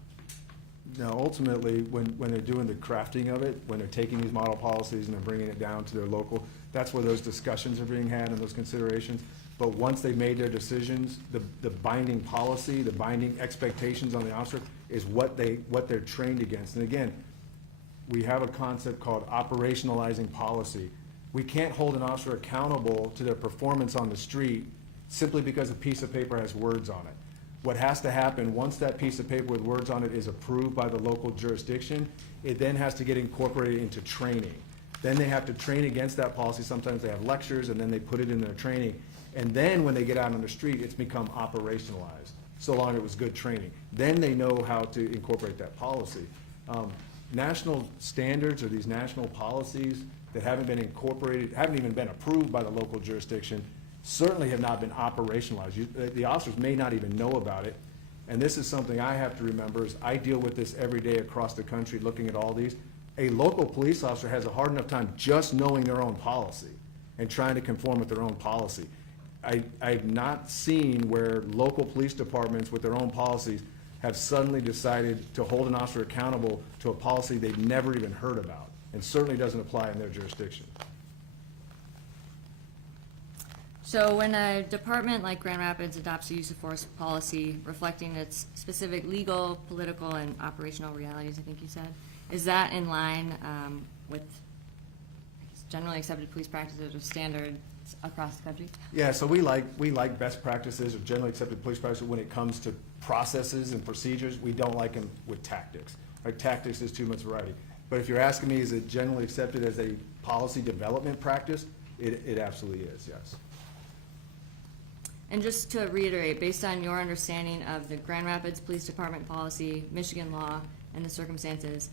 Now, ultimately, when they're doing the crafting of it, when they're taking these model policies and they're bringing it down to their local, that's where those discussions are being had and those considerations. But once they've made their decisions, the binding policy, the binding expectations on the officer is what they're trained against. And again, we have a concept called operationalizing policy. We can't hold an officer accountable to their performance on the street simply because a piece of paper has words on it. What has to happen, once that piece of paper with words on it is approved by the local jurisdiction, it then has to get incorporated into training. Then they have to train against that policy. Sometimes they have lectures, and then they put it in their training. And then when they get out on the street, it's become operationalized, so long it was good training. Then they know how to incorporate that policy. National standards or these national policies that haven't been incorporated, haven't even been approved by the local jurisdiction, certainly have not been operationalized. The officers may not even know about it. And this is something I have to remember, is I deal with this every day across the country looking at all these. A local police officer has a hard enough time just knowing their own policy and trying to conform with their own policy. I've not seen where local police departments with their own policies have suddenly decided to hold an officer accountable to a policy they've never even heard about, and certainly doesn't apply in their jurisdiction. So when a department like Grand Rapids adopts a use of force policy reflecting its specific legal, political, and operational realities, I think you said, is that in line with generally accepted police practices or standards across the country? Yeah, so we like best practices or generally accepted police practices when it comes to processes and procedures. We don't like them with tactics. Like, tactics is too much variety. But if you're asking me, is it generally accepted as a policy development practice? It absolutely is, yes. And just to reiterate, based on your understanding of the Grand Rapids Police Department policy, Michigan law, and the circumstances,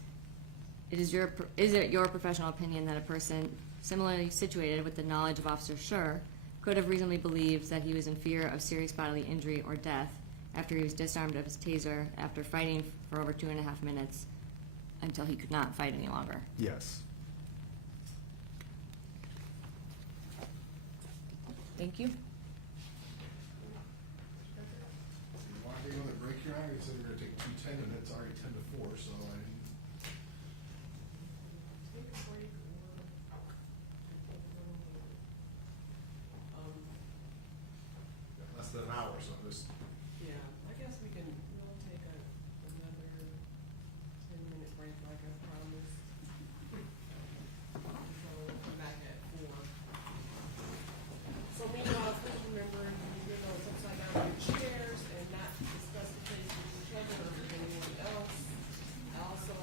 is it your professional opinion that a person similarly situated with the knowledge of Officer Schurr could have reasonably believed that he was in fear of serious bodily injury or death after he was disarmed of his taser after fighting for over 2.5 minutes until he could not fight any longer? Yes. Thank you. You want to take another break here? I said we're gonna take 2:10, and it's already 10 to 4, so I. Less than an hour, so just. Yeah, I guess we'll take another 10-minute break like I promised. So we'll come back at 4. So meanwhile, please remember, your notes upside down in your chairs and not discuss the case with each other or with anyone else. I also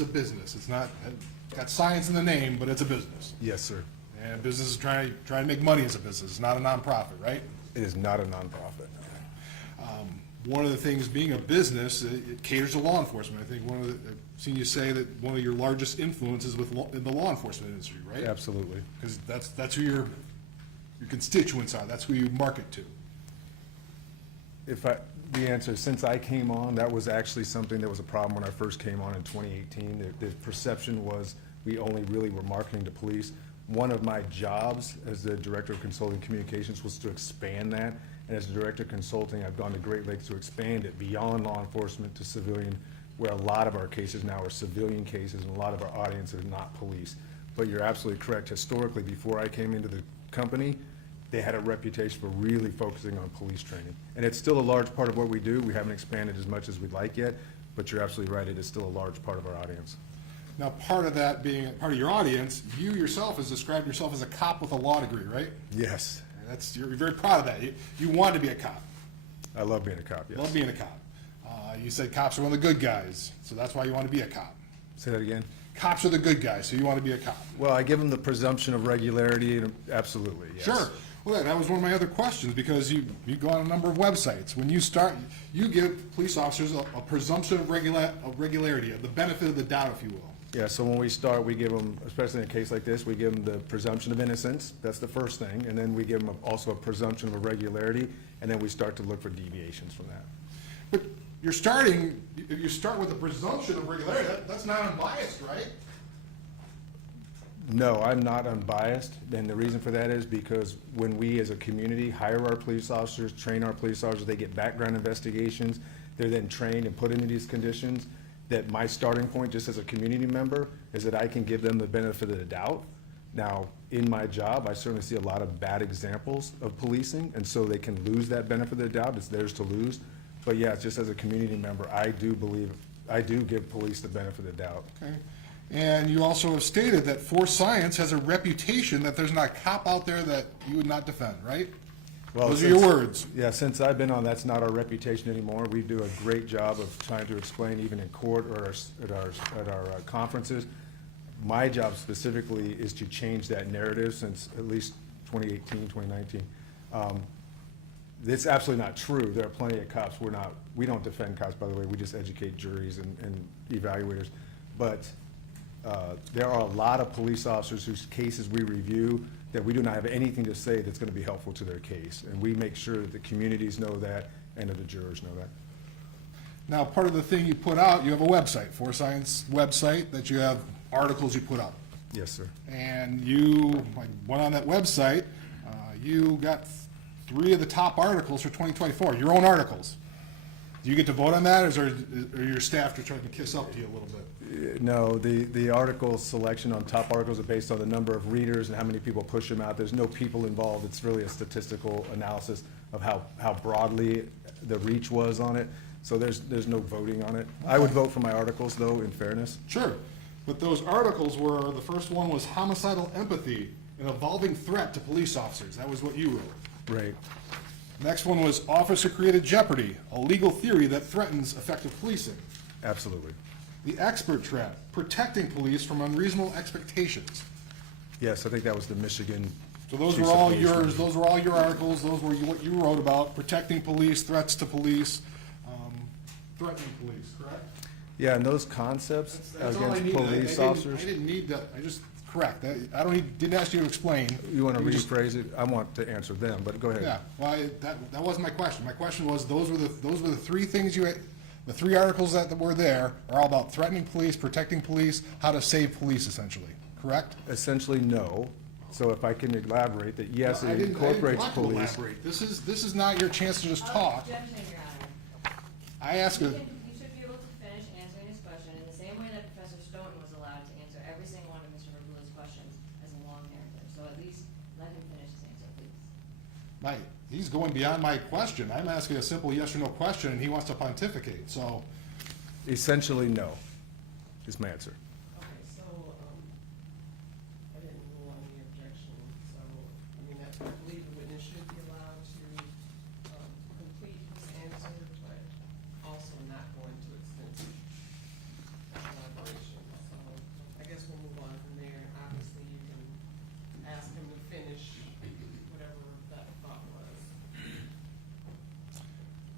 is a business. It's not, got science in the name, but it's a business. Yes, sir. And business is trying to make money as a business. It's not a nonprofit, right? It is not a nonprofit. One of the things, being a business, it caters to law enforcement. I think I've seen you say that one of your largest influences in the law enforcement industry, right? Absolutely. Because that's who your constituents are. That's who you market to. The answer, since I came on, that was actually something that was a problem when I first came on in 2018. The perception was we only really were marketing to police. One of my jobs as the Director of Consulting Communications was to expand that. And as the Director of Consulting, I've gone to great lengths to expand it beyond law enforcement to civilian, where a lot of our cases now are civilian cases and a lot of our audience are not police. But you're absolutely correct. Historically, before I came into the company, they had a reputation for really focusing on police training. And it's still a large part of what we do. We haven't expanded as much as we'd like yet, but you're absolutely right. It is still a large part of our audience. Now, part of that being part of your audience, you yourself has described yourself as a cop with a law degree, right? Yes. And you're very proud of that. You want to be a cop. I love being a cop, yes. Love being a cop. You said cops are one of the good guys, so that's why you want to be a cop. Say that again? Cops are the good guys, so you want to be a cop. Well, I give them the presumption of regularity, and absolutely, yes. Sure. Well, that was one of my other questions, because you go on a number of websites. When you start, you give police officers a presumption of regularity, of the benefit of the doubt, if you will. Yeah, so when we start, we give them, especially in a case like this, we give them the presumption of innocence. That's the first thing. And then we give them also a presumption of irregularity, and then we start to look for deviations from that. But if you start with a presumption of regularity, that's not unbiased, right? No, I'm not unbiased, and the reason for that is because when we as a community hire our police officers, train our police officers, they get background investigations, they're then trained and put into these conditions, that my starting point just as a community member is that I can give them the benefit of the doubt. Now, in my job, I certainly see a lot of bad examples of policing, and so they can lose that benefit of the doubt. It's theirs to lose. But yeah, just as a community member, I do give police the benefit of the doubt. Okay. And you also have stated that Force Science has a reputation that there's not a cop out there that you would not defend, right? Well, those are your words. Yeah, since I've been on, that's not our reputation anymore. We do a great job of trying to explain, even in court or at our conferences. My job specifically is to change that narrative since at least 2018, 2019. It's absolutely not true. There are plenty of cops. We don't defend cops, by the way. We just educate juries and evaluators. But there are a lot of police officers whose cases we review that we do not have anything to say that's going to be helpful to their case. And we make sure that the communities know that and that the jurors know that. Now, part of the thing you put out, you have a website, Force Science website, that you have articles you put up. Yes, sir. And you went on that website, you got 3 of the top articles for 2024, your own articles. Do you get to vote on that, or your staff just trying to kiss up to you a little bit? No, the article selection on top articles are based on the number of readers and how many people push them out. There's no people involved. It's really a statistical analysis of how broadly the reach was on it. So there's no voting on it. I would vote for my articles, though, in fairness. Sure, but those articles were, the first one was homicidal empathy, an evolving threat to police officers. That was what you wrote. Right. Next one was officer-created jeopardy, a legal theory that threatens effective policing. Absolutely. The expert trap, protecting police from unreasonable expectations. Yes, I think that was the Michigan. So those Chiefs were of all Police yours, review. those were all your articles, those were what you wrote about, protecting police, threats to police, threatening police, correct? Yeah, and those concepts That's all I against needed. police I officers. didn't need that, correct. I didn't ask you to explain. You want to You just- rephrase it? I want to answer them, but go ahead. Yeah, well, that wasn't my question. My question was, those were the 3 things the 3 articles that were there are all about threatening police, protecting police, how to save police, essentially, correct? Essentially, no. So if I can elaborate that, yes, I it didn't incorporates want to police. elaborate. This is not your chance to just talk. Objection, Your Honor. I ask You a, should be able to finish answering his question in the same way that Professor Stoughton was allowed to answer every single one of Mr. Regula's questions as a long narrative. So at least let him finish his answer, please. he's going beyond my question. I'm asking a simple yes or no question, and he wants to pontificate, so. Essentially, no, is my answer. Okay, so, I didn't rule on the objection, so, I believe the witness should be allowed to, complete his answer, but also not go into extensive elaboration.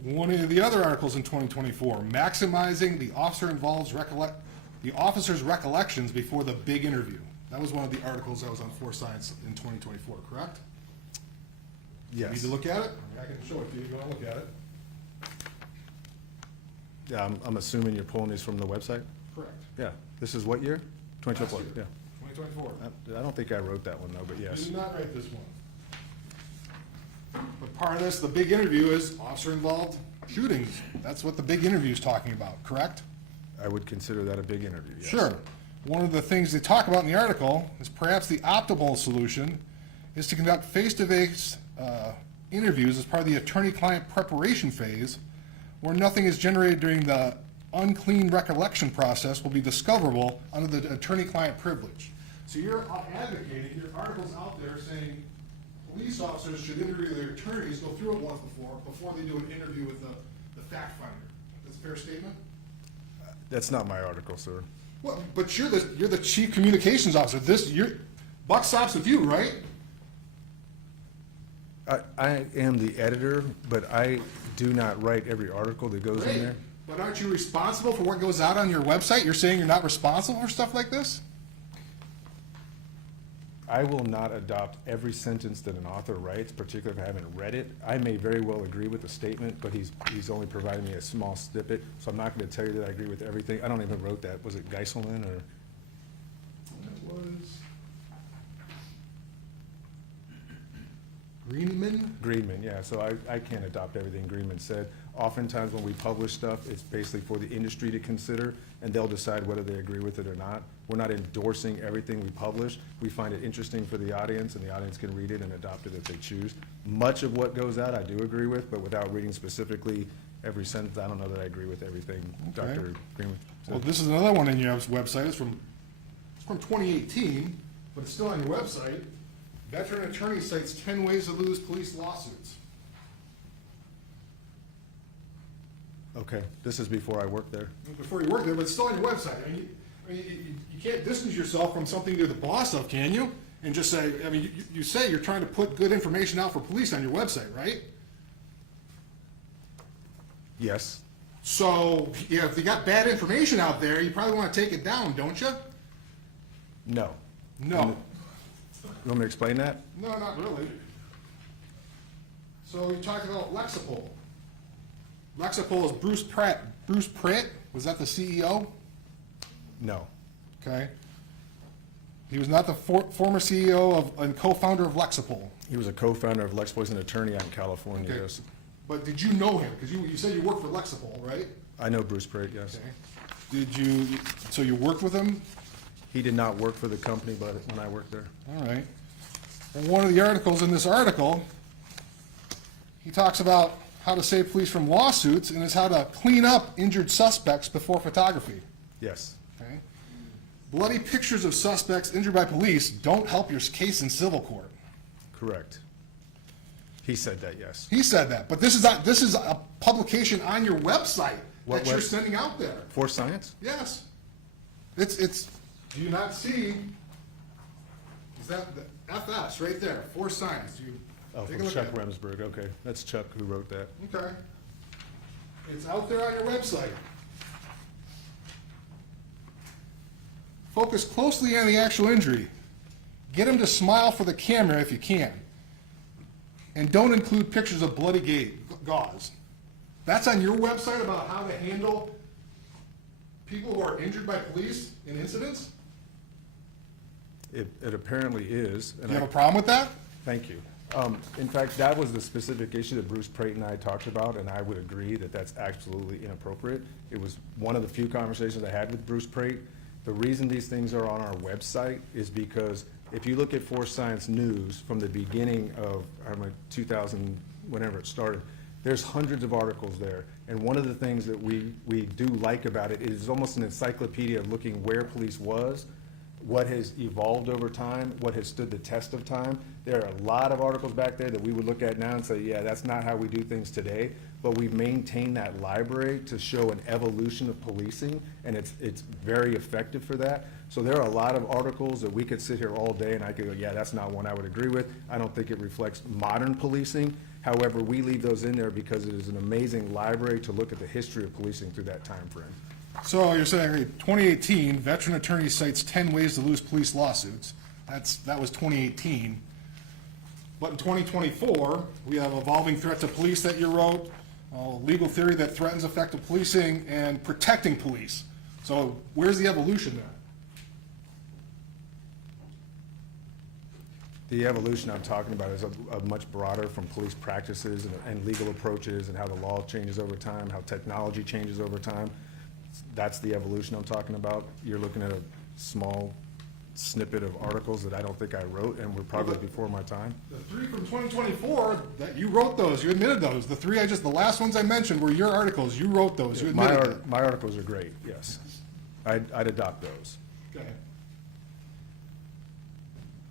One of the other articles in 2024, maximizing the officer's recollections before the big interview. That was one of the articles that was on Force Science in 2024, correct? You need Yes. to look at it? I can show it to you if you want to look at it. Yeah, I'm assuming you're pulling these from the website? Correct. Yeah. This is what year? 2024, Last year, yeah. 2024. I don't think I wrote that one though, but You yes. did not write this one. But part of this, the big interview is officer-involved shootings. That's what the big interview is talking about, correct? I would consider that a big interview, yes. Sure. One of the things they talk about in the article is perhaps the optimal solution is to conduct face-to-face interviews as part of the attorney-client preparation phase, where nothing is generated during the unclean recollection process will be discoverable under the attorney-client privilege. So you're advocating, your article's out there saying police officers should interview their attorneys, go through it once before they do an interview with the fact finder. That's a fair statement? That's not my article, sir. Well, but you're the chief communications officer. Buck stops with you, right? I am the editor, but I do not write every article that goes in Great. there. But aren't you responsible for what goes out on your website? You're saying you're not responsible for stuff like this? I will not adopt every sentence that an author writes, particularly if I haven't read it. I may very well agree with the statement, but he's only providing me a small snippet, so I'm not gonna tell you that I agree with everything. I don't even wrote that. Was it Geiselman or? That was Greenman? Greenman, yeah, so I can't adopt everything Greenman said. Oftentimes when we publish stuff, it's basically for the industry to consider, and they'll decide whether they agree with it or not. We're not endorsing everything we publish. We find it interesting for the audience, and the audience can read it and adopt it if they choose. Much of what goes out, I do agree with, but without reading specifically every sentence, I don't know that I agree with everything Okay. Dr. Greenman said. Well, this is another one in your website. It's from 2018, but it's still on your website. Veteran attorney cites 10 ways to lose police lawsuits. Okay, this is before I worked there. Before you worked there, but it's still on your website. I mean, you can't distance yourself from something you're the boss of, can you? And just say, I mean, you say you're trying to put good information out for police on your website, right? Yes. So, yeah, if you got bad information out there, you probably want to take it down, don't you? No. No. You want me to explain that? No, not really. So you talked about Lexipol. Lexipol is Bruce Pratt. Bruce Pratt, was that the CEO? No. Okay. He was not the former CEO of and co-founder of Lexipol. He was a co-founder of Lexipol, he's an attorney out in California, Okay. yes. But did you know him? Because you said you worked for Lexipol, right? I know Bruce Pratt, yes. Okay. So you worked with him? He did not work for the company, but when I worked there. All right. And one of the articles in this article, he talks about how to save police from lawsuits and is how to clean up injured suspects before photography. Yes. Okay. Bloody pictures of suspects injured by police don't help your case in civil court. Correct. He said that, yes. He said that, but this is a publication on your website What that you're web- sending out there. For science? Yes. It's, do you not see, is that the FS right there, for science? You Oh, take a from look Chuck at it. Remsburg, okay. That's Chuck who wrote that. Okay. It's out there on your website. Focus closely on the actual injury. Get him to smile for the camera if you can. And don't include pictures of bloody gauze. That's on your website about how to handle people who are injured by police in incidents? It apparently is. Do you have a problem with that? Thank you. In fact, that was the specific issue that Bruce Prate and I talked about, and I would agree that that's absolutely inappropriate. It was one of the few conversations I had with Bruce Prate. The reason these things are on our website is because if you look at Force Science News from the beginning of 2000, whenever it started, there's hundreds of articles there. And one of the things that we do like about it is almost an encyclopedia of looking where police was, what has evolved over time, what has stood the test of time. There are a lot of articles back there that we would look at now and say, yeah, that's not how we do things today, but we've maintained that library to show an evolution of policing, and it's very effective for that. So there are a lot of articles that we could sit here all day and I could go, yeah, that's not one I would agree with. I don't think it reflects modern policing. However, we leave those in there because it is an amazing library to look at the history of policing through that time frame. So you're saying 2018, veteran attorney cites 10 ways to lose police lawsuits. That was 2018. But in 2024, we have evolving threat to police that you wrote, legal theory that threatens effective policing, and protecting police. So where's the evolution there? The evolution I'm talking about is a much broader from police practices and legal approaches and how the law changes over time, how technology changes over time. That's the evolution I'm talking about. You're looking at a small snippet of articles that I don't think I wrote and were probably before my time. The three from 2024, that you wrote those, you admitted those. The three the last ones I mentioned were your articles. You wrote those, you admitted them. My articles are great, yes. I'd adopt those. Okay.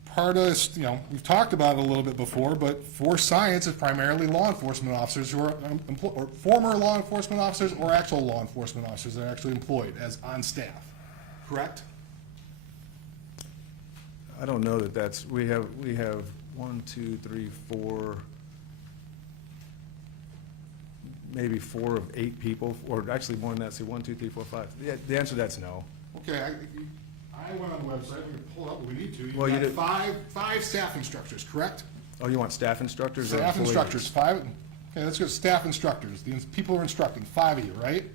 Part of this, we've talked about it a little bit before, but Force Science is primarily law enforcement officers who are or former law enforcement officers or actual law enforcement officers that are actually employed as on staff, correct? I don't know that that's, we have 1, 2, 3, 4, maybe 4 of 8 people, or actually more than that, say 1, 2, 3, 4, 5. The answer to that's no. Okay, I went on the website, we can pull it up if we need to. Well, you You've got did- five staff instructors, correct? Oh, you want staff instructors or Staff employees? instructors, 5, okay, let's go staff instructors, the people who are instructing, 5 of you, right?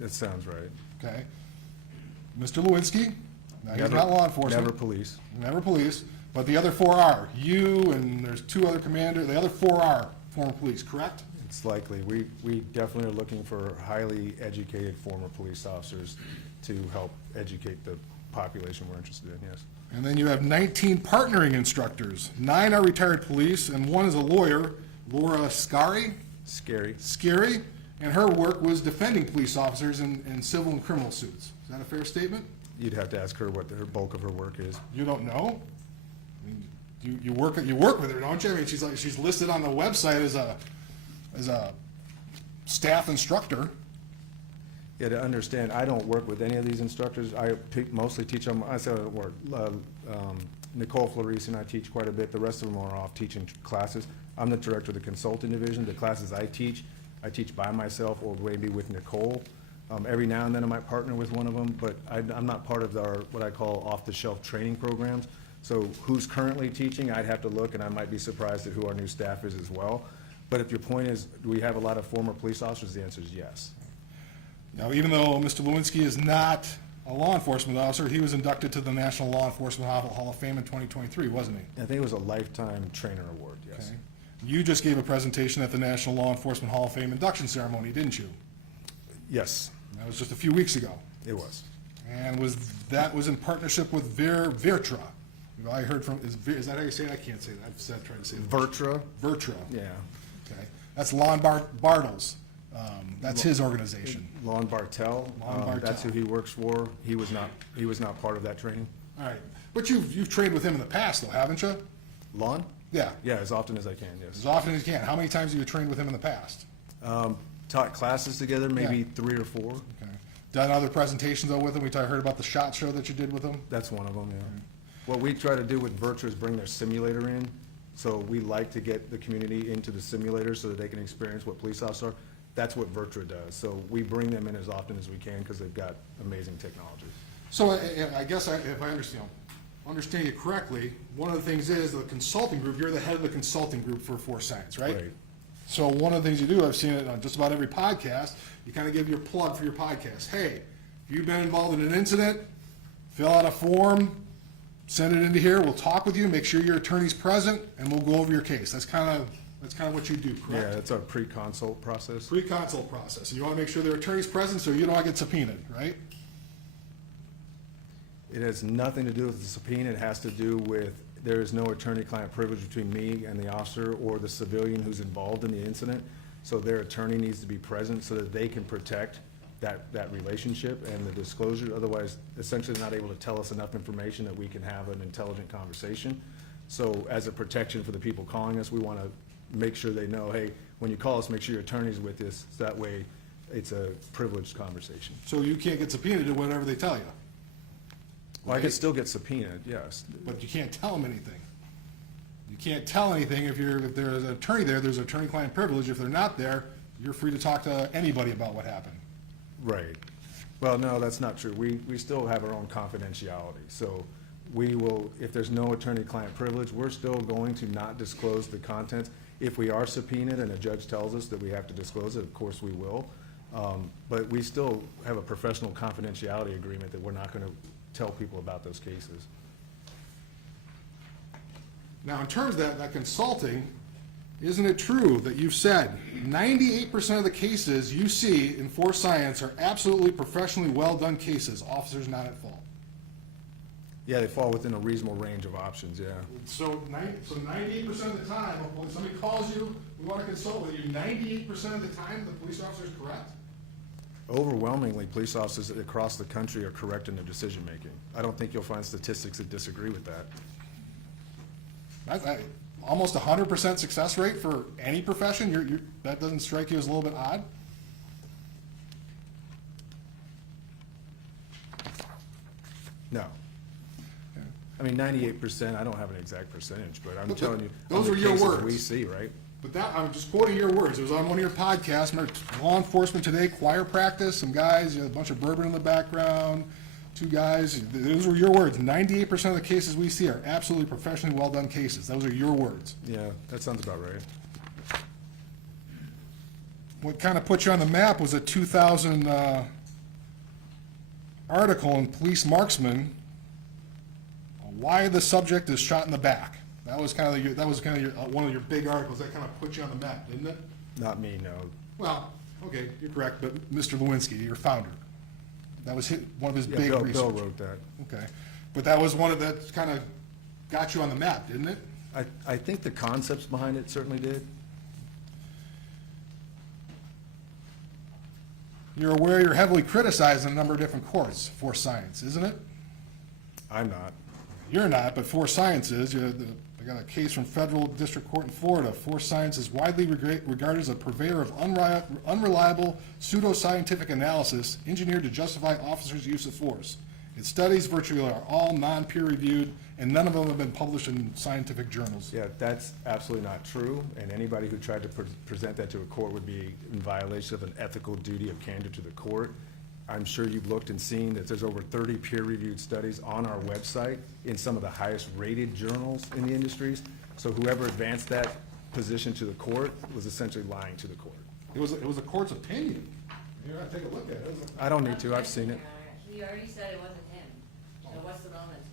That sounds right. Okay. Mr. Lewinsky, now he's Never- not law enforcement. Never police. Never police, but the other 4 are. You and there's 2 other commanders, the other 4 are former police, correct? It's likely. We definitely are looking for highly educated former police officers to help educate the population we're interested in, yes. And then you have 19 partnering instructors. 9 are retired police, and 1 is a lawyer, Laura Scary, and her work was defending police officers in civil and criminal suits. Is that a fair statement? You'd have to ask her what the bulk of her work is. You don't know? I mean, you work with her, don't you? I mean, she's listed on the website as a staff instructor. Yeah, to understand, I don't work with any of these instructors. I mostly teach them, I said, Nicole Florese and I teach quite a bit. The rest of them are off teaching classes. I'm the director of the consulting division. The classes I teach by myself or maybe with Nicole. Every now and then I might partner with one of them, but I'm not part of our, what I call off-the-shelf training programs. So who's currently teaching, I'd have to look, and I might be surprised at who our new staff is as well. But if your point is, do we have a lot of former police officers, the answer is yes. Now, even though Mr. Lewinsky is not a law enforcement officer, he was inducted to the National Law Enforcement Hall of Fame in 2023, wasn't he? I think it was a lifetime trainer award, yes. Okay. You just gave a presentation at the National Law Enforcement Hall of Fame induction ceremony, didn't you? Yes, That was just a few weeks ago. it was. And that was in partnership with Vertra. I heard from, is that how you say it? I can't say that. I've tried to say it. Vertra? Vertra. Yeah. Okay. That's Lon Bartels. That's his organization. Lon Bartel, Lon that's who Bartel. he works for. He was not part of that training. All right. But you've trained with him in the past, though, haven't you? Lon? Yeah. Yeah, as often as I can, yes. As often as you can. How many times have you trained with him in the past? Taught classes together, maybe Yeah. 3 or 4. Okay. Done other presentations, though, with him? I heard about the SHOT Show that you did with him? That's one of them, yeah. What we try to do with Vertra is bring their simulator in. So we like to get the community into the simulator so that they can experience what police officers are. That's what Vertra does. So we bring them in as often as we can because they've got amazing technology. So I guess if I understand you correctly, one of the things is the consulting group, you're the head of the consulting group for Force Science, right? Right. So one of the things you do, I've seen it on just about every podcast, you kind of give your plug for your podcast. Hey, if you've been involved in an incident, fill out a form, send it into here, we'll talk with you, make sure your attorney's present, and we'll go over your case. That's kind of what you do, correct? Yeah, that's our pre-consult process. Pre-consult process. And you want to make sure their attorney's present so you don't get subpoenaed, right? It has nothing to do with the subpoena. It has to do with, there is no attorney-client privilege between me and the officer or the civilian who's involved in the incident. So their attorney needs to be present so that they can protect that relationship and the disclosure. Otherwise, essentially not able to tell us enough information that we can have an intelligent conversation. So as a protection for the people calling us, we want to make sure they know, hey, when you call us, make sure your attorney's with us. So that way, it's a privileged conversation. So you can't get subpoenaed to whatever they tell you. Well, I can still get subpoenaed, yes. But you can't tell them anything. You can't tell anything if there's an attorney there, there's attorney-client privilege. If they're not there, you're free to talk to anybody about what happened. Right. Well, no, that's not true. We still have our own confidentiality. So we will, if there's no attorney-client privilege, we're still going to not disclose the contents. If we are subpoenaed and a judge tells us that we have to disclose it, of course we will. But we still have a professional confidentiality agreement that we're not going to tell people about those cases. Now, in terms of that consulting, isn't it true that you've said 98% of the cases you see in Force Science are absolutely professionally well-done cases, officers not at fault? Yeah, they fall within a reasonable range of options, yeah. So 98% of the time, when somebody calls you, we want to consult with you, 98% of the time, the police officer is correct? Overwhelmingly, police officers across the country are correct in their decision-making. I don't think you'll find statistics that disagree with that. That's almost 100% success rate for any profession? That doesn't strike you as a little bit odd? No. I mean, 98%, I don't have an exact percentage, but I'm But telling you, those on are the your cases words. we see, right? But that, I'm just quoting your words. It was on one of your podcasts, remember, Law Enforcement Today, choir practice, some guys, a bunch of bourbon in the background, two guys. Those were your words. 98% of the cases we see are absolutely professionally well-done cases. Those are your words. Yeah, that sounds about right. What kind of put you on the map was a 2000 article in Police Marksman, why the subject is shot in the back. That was kind of one of your big articles that kind of put you on the map, didn't it? Not me, no. Well, okay, you're correct, but Mr. Lewinsky, your founder, that was one of his Yeah, big Bill research. wrote that. Okay, but that was one of that kind of got you on the map, didn't it? I think the concepts behind it certainly did. You're aware you're heavily criticized in a number of different courts for science, isn't it? I'm not. You're not, but Force Science is. I got a case from Federal District Court in Florida. Force Science is widely regarded as a purveyor of unreliable pseudoscientific analysis engineered to justify officers' use of force. Its studies virtually are all non-peer reviewed, and none of them have been published in scientific journals. Yeah, that's absolutely not true, and anybody who tried to present that to a court would be in violation of an ethical duty of candor to the court. I'm sure you've looked and seen that there's over 30 peer-reviewed studies on our website in some of the highest-rated journals in the industries. So whoever advanced that position to the court was essentially lying to the court. It was a court's opinion. You gotta take a look at it. I don't need to, I've seen it. He already said it wasn't him, so what's the relevance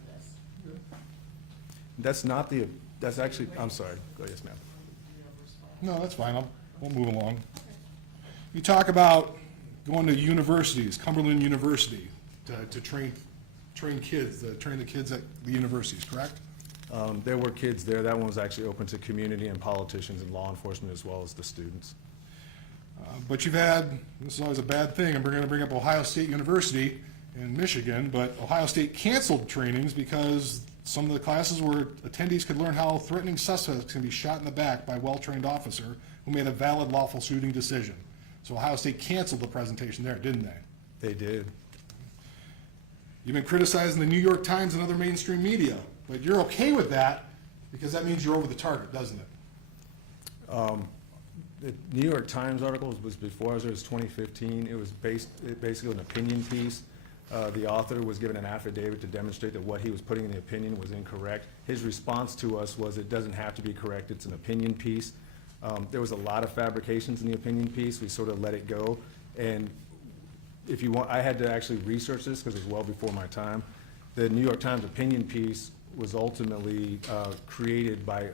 of this? That's actually, I'm sorry, go, yes, ma'am. No, that's fine. We'll move along. You talk about going to universities, Cumberland University, to train kids, train the kids at the universities, correct? There were kids there. That one was actually open to community and politicians and law enforcement as well as the students. But you've had, this is always a bad thing, I'm going to bring up Ohio State University in Michigan, but Ohio State canceled trainings because some of the classes where attendees could learn how threatening suspects can be shot in the back by a well-trained officer who made a valid, lawful shooting decision. So Ohio State canceled the presentation there, didn't they? They did. You've been criticizing the New York Times and other mainstream media, but you're okay with that because that means you're over the target, doesn't it? The New York Times article was before I was there, it was 2015. It was basically an opinion piece. The author was given an affidavit to demonstrate that what he was putting in the opinion was incorrect. His response to us was it doesn't have to be correct, it's an opinion piece. There was a lot of fabrications in the opinion piece. We sort of let it go. And if you want, I had to actually research this because it was well before my time. The New York Times opinion piece was ultimately created by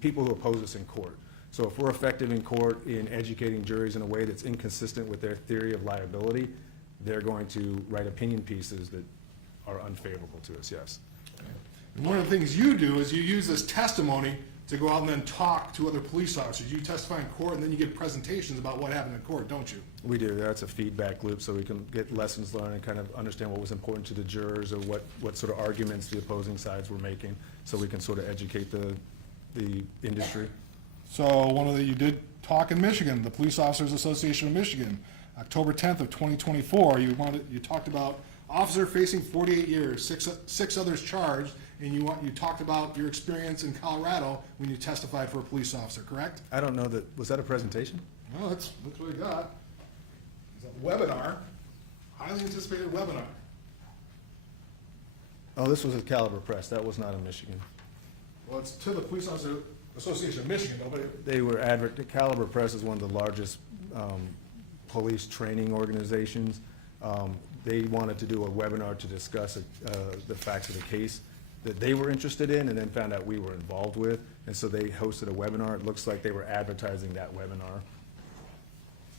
people who oppose us in court. So if we're effective in court in educating juries in a way that's inconsistent with their theory of liability, they're going to write opinion pieces that are unfavorable to us, yes. And one of the things you do is you use this testimony to go out and then talk to other police officers. You testify in court and then you give presentations about what happened in court, don't you? We do. That's a feedback loop so we can get lessons learned and kind of understand what was important to the jurors or what sort of arguments the opposing sides were making so we can sort of educate the industry. So you did talk in Michigan, the Police Officers Association of Michigan, October 10th of 2024. You talked about officer facing 48 years, six others charged, and you talked about your experience in Colorado when you testified for a police officer, correct? I don't know that, was that a presentation? No, that's what we got. It's a webinar, highly anticipated webinar. Oh, this was at Caliber Press, that was not in Michigan. Well, it's to the Police Officer Association of Michigan, nobody, They were Caliber Press is one of the largest police training organizations. They wanted to do a webinar to discuss the facts of the case that they were interested in and then found out we were involved with. And so they hosted a webinar. It looks like they were advertising that webinar.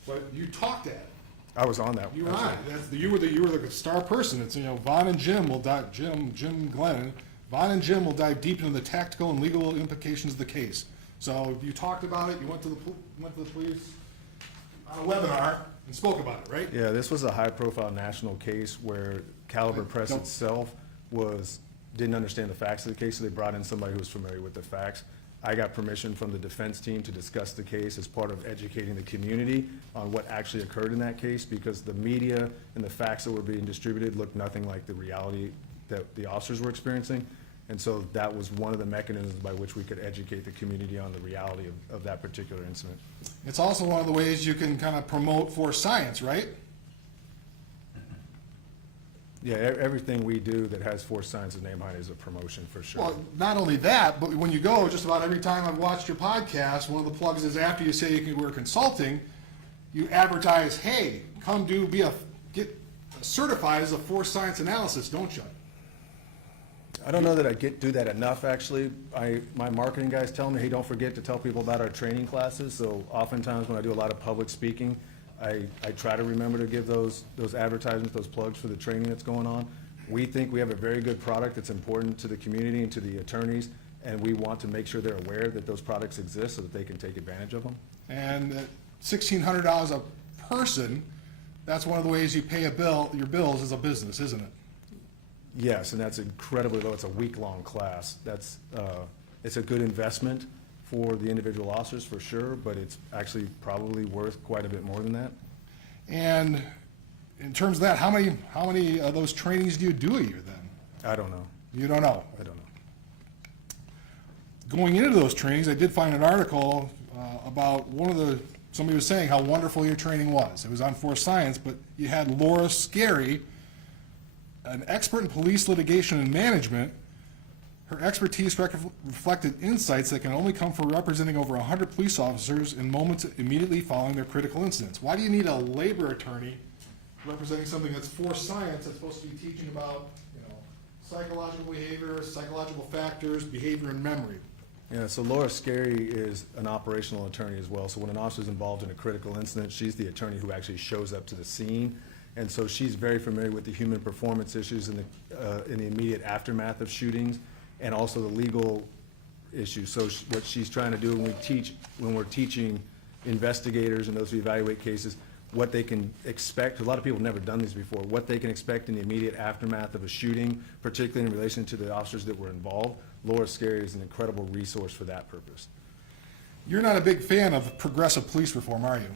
but you talked at it. I was on that. You were on it. You were the star person. It's, Vaughn and Jim will dive, Jim Glennon, Vaughn and Jim will dive deep into the tactical and legal implications of the case. So you talked about it, you went to the police on a webinar and spoke about it, right? Yeah, this was a high-profile national case where Caliber Press Don't- itself didn't understand the facts of the case, so they brought in somebody who was familiar with the facts. I got permission from the defense team to discuss the case as part of educating the community on what actually occurred in that case, because the media and the facts that were being distributed looked nothing like the reality that the officers were experiencing. And so that was one of the mechanisms by which we could educate the community on the reality of that particular incident. It's also one of the ways you can kind of promote for science, right? Yeah, everything we do that has Force Science's name behind it is a promotion for sure. Well, not only that, but when you go, just about every time I've watched your podcast, one of the plugs is after you say you were consulting, you advertise, hey, come get certified as a force science analysis, don't you? I don't know that I do that enough, actually. My marketing guys tell me, hey, don't forget to tell people about our training classes. So oftentimes when I do a lot of public speaking, I try to remember to give those advertisements, those plugs for the training that's going on. We think we have a very good product that's important to the community and to the attorneys, and we want to make sure they're aware that those products exist so that they can take advantage of them. And at $1,600 a person, that's one of the ways you pay your bills as a business, isn't it? Yes, and that's incredibly low. It's a week-long class. It's a good investment for the individual officers for sure, but it's actually probably worth quite a bit more than that. And in terms of that, how many of those trainings do you do a year then? I don't know. You don't know? I don't know. Going into those trainings, I did find an article about somebody was saying how wonderful your training was. It was on Force Science, but you had Laura Scarry, an expert in police litigation and management. Her expertise reflected insights that can only come from representing over 100 police officers in moments immediately following their critical incidents. Why do you need a labor attorney representing something that's Force Science that's supposed to be teaching about, psychological behavior, psychological factors, behavior, and memory? Yeah, so Laura Scarry is an operational attorney as well. So when an officer is involved in a critical incident, she's the attorney who actually shows up to the scene. And so she's very familiar with the human performance issues in the immediate aftermath of shootings, and also the legal issues. So what she's trying to do when we're teaching investigators and those who evaluate cases, what they can expect, a lot of people have never done these before, what they can expect in the immediate aftermath of a shooting, particularly in relation to the officers that were involved. Laura Scarry is an incredible resource for that purpose. You're not a big fan of progressive police reform, are you?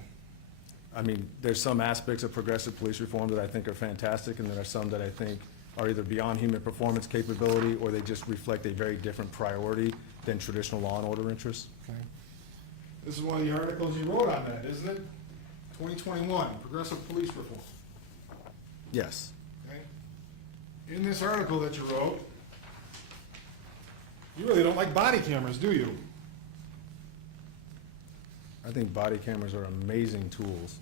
I mean, there's some aspects of progressive police reform that I think are fantastic, and there are some that I think are either beyond human performance capability, or they just reflect a very different priority than traditional law and order interests. Okay. This is one of the articles you wrote on that, isn't it? 2021, progressive police reform. Yes. Okay. In this article that you wrote, you really don't like body cameras, do you? I think body cameras are amazing tools.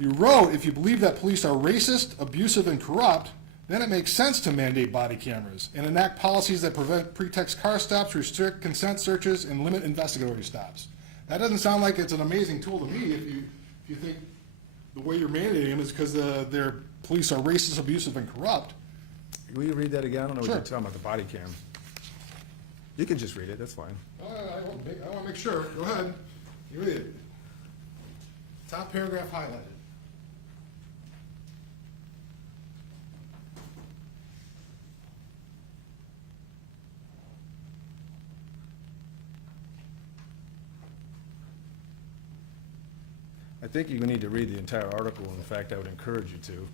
You wrote, if you believe that police are racist, abusive, and corrupt, then it makes sense to mandate body cameras and enact policies that prevent pretext car stops, restrict consent searches, and limit investigatory stops. That doesn't sound like it's an amazing tool to me if you think the way you're mandating them is because their police are racist, abusive, and corrupt. Will you read that again? I don't know Sure. what you're talking about, the body cam. You can just read it, that's fine. I want to make sure. Go ahead. You read it. Top paragraph highlighted. I think you need to read the entire article. In fact, I would encourage you to.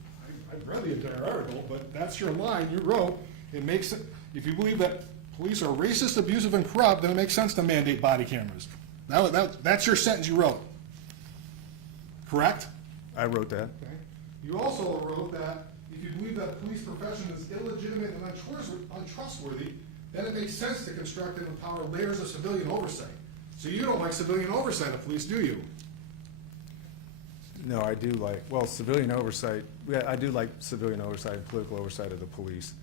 I've read the entire article, but that's your line you wrote. It makes it, if you believe that police are racist, abusive, and corrupt, then it makes sense to mandate body cameras. That's your sentence you wrote. Correct? I wrote that. Okay. You also wrote that if you believe that the police profession is illegitimate and untrustworthy, then it makes sense to construct and empower layers of civilian oversight. So you don't like civilian oversight of police, do you? No, I do like, well, civilian oversight, yeah, I do like civilian oversight and political oversight of the police.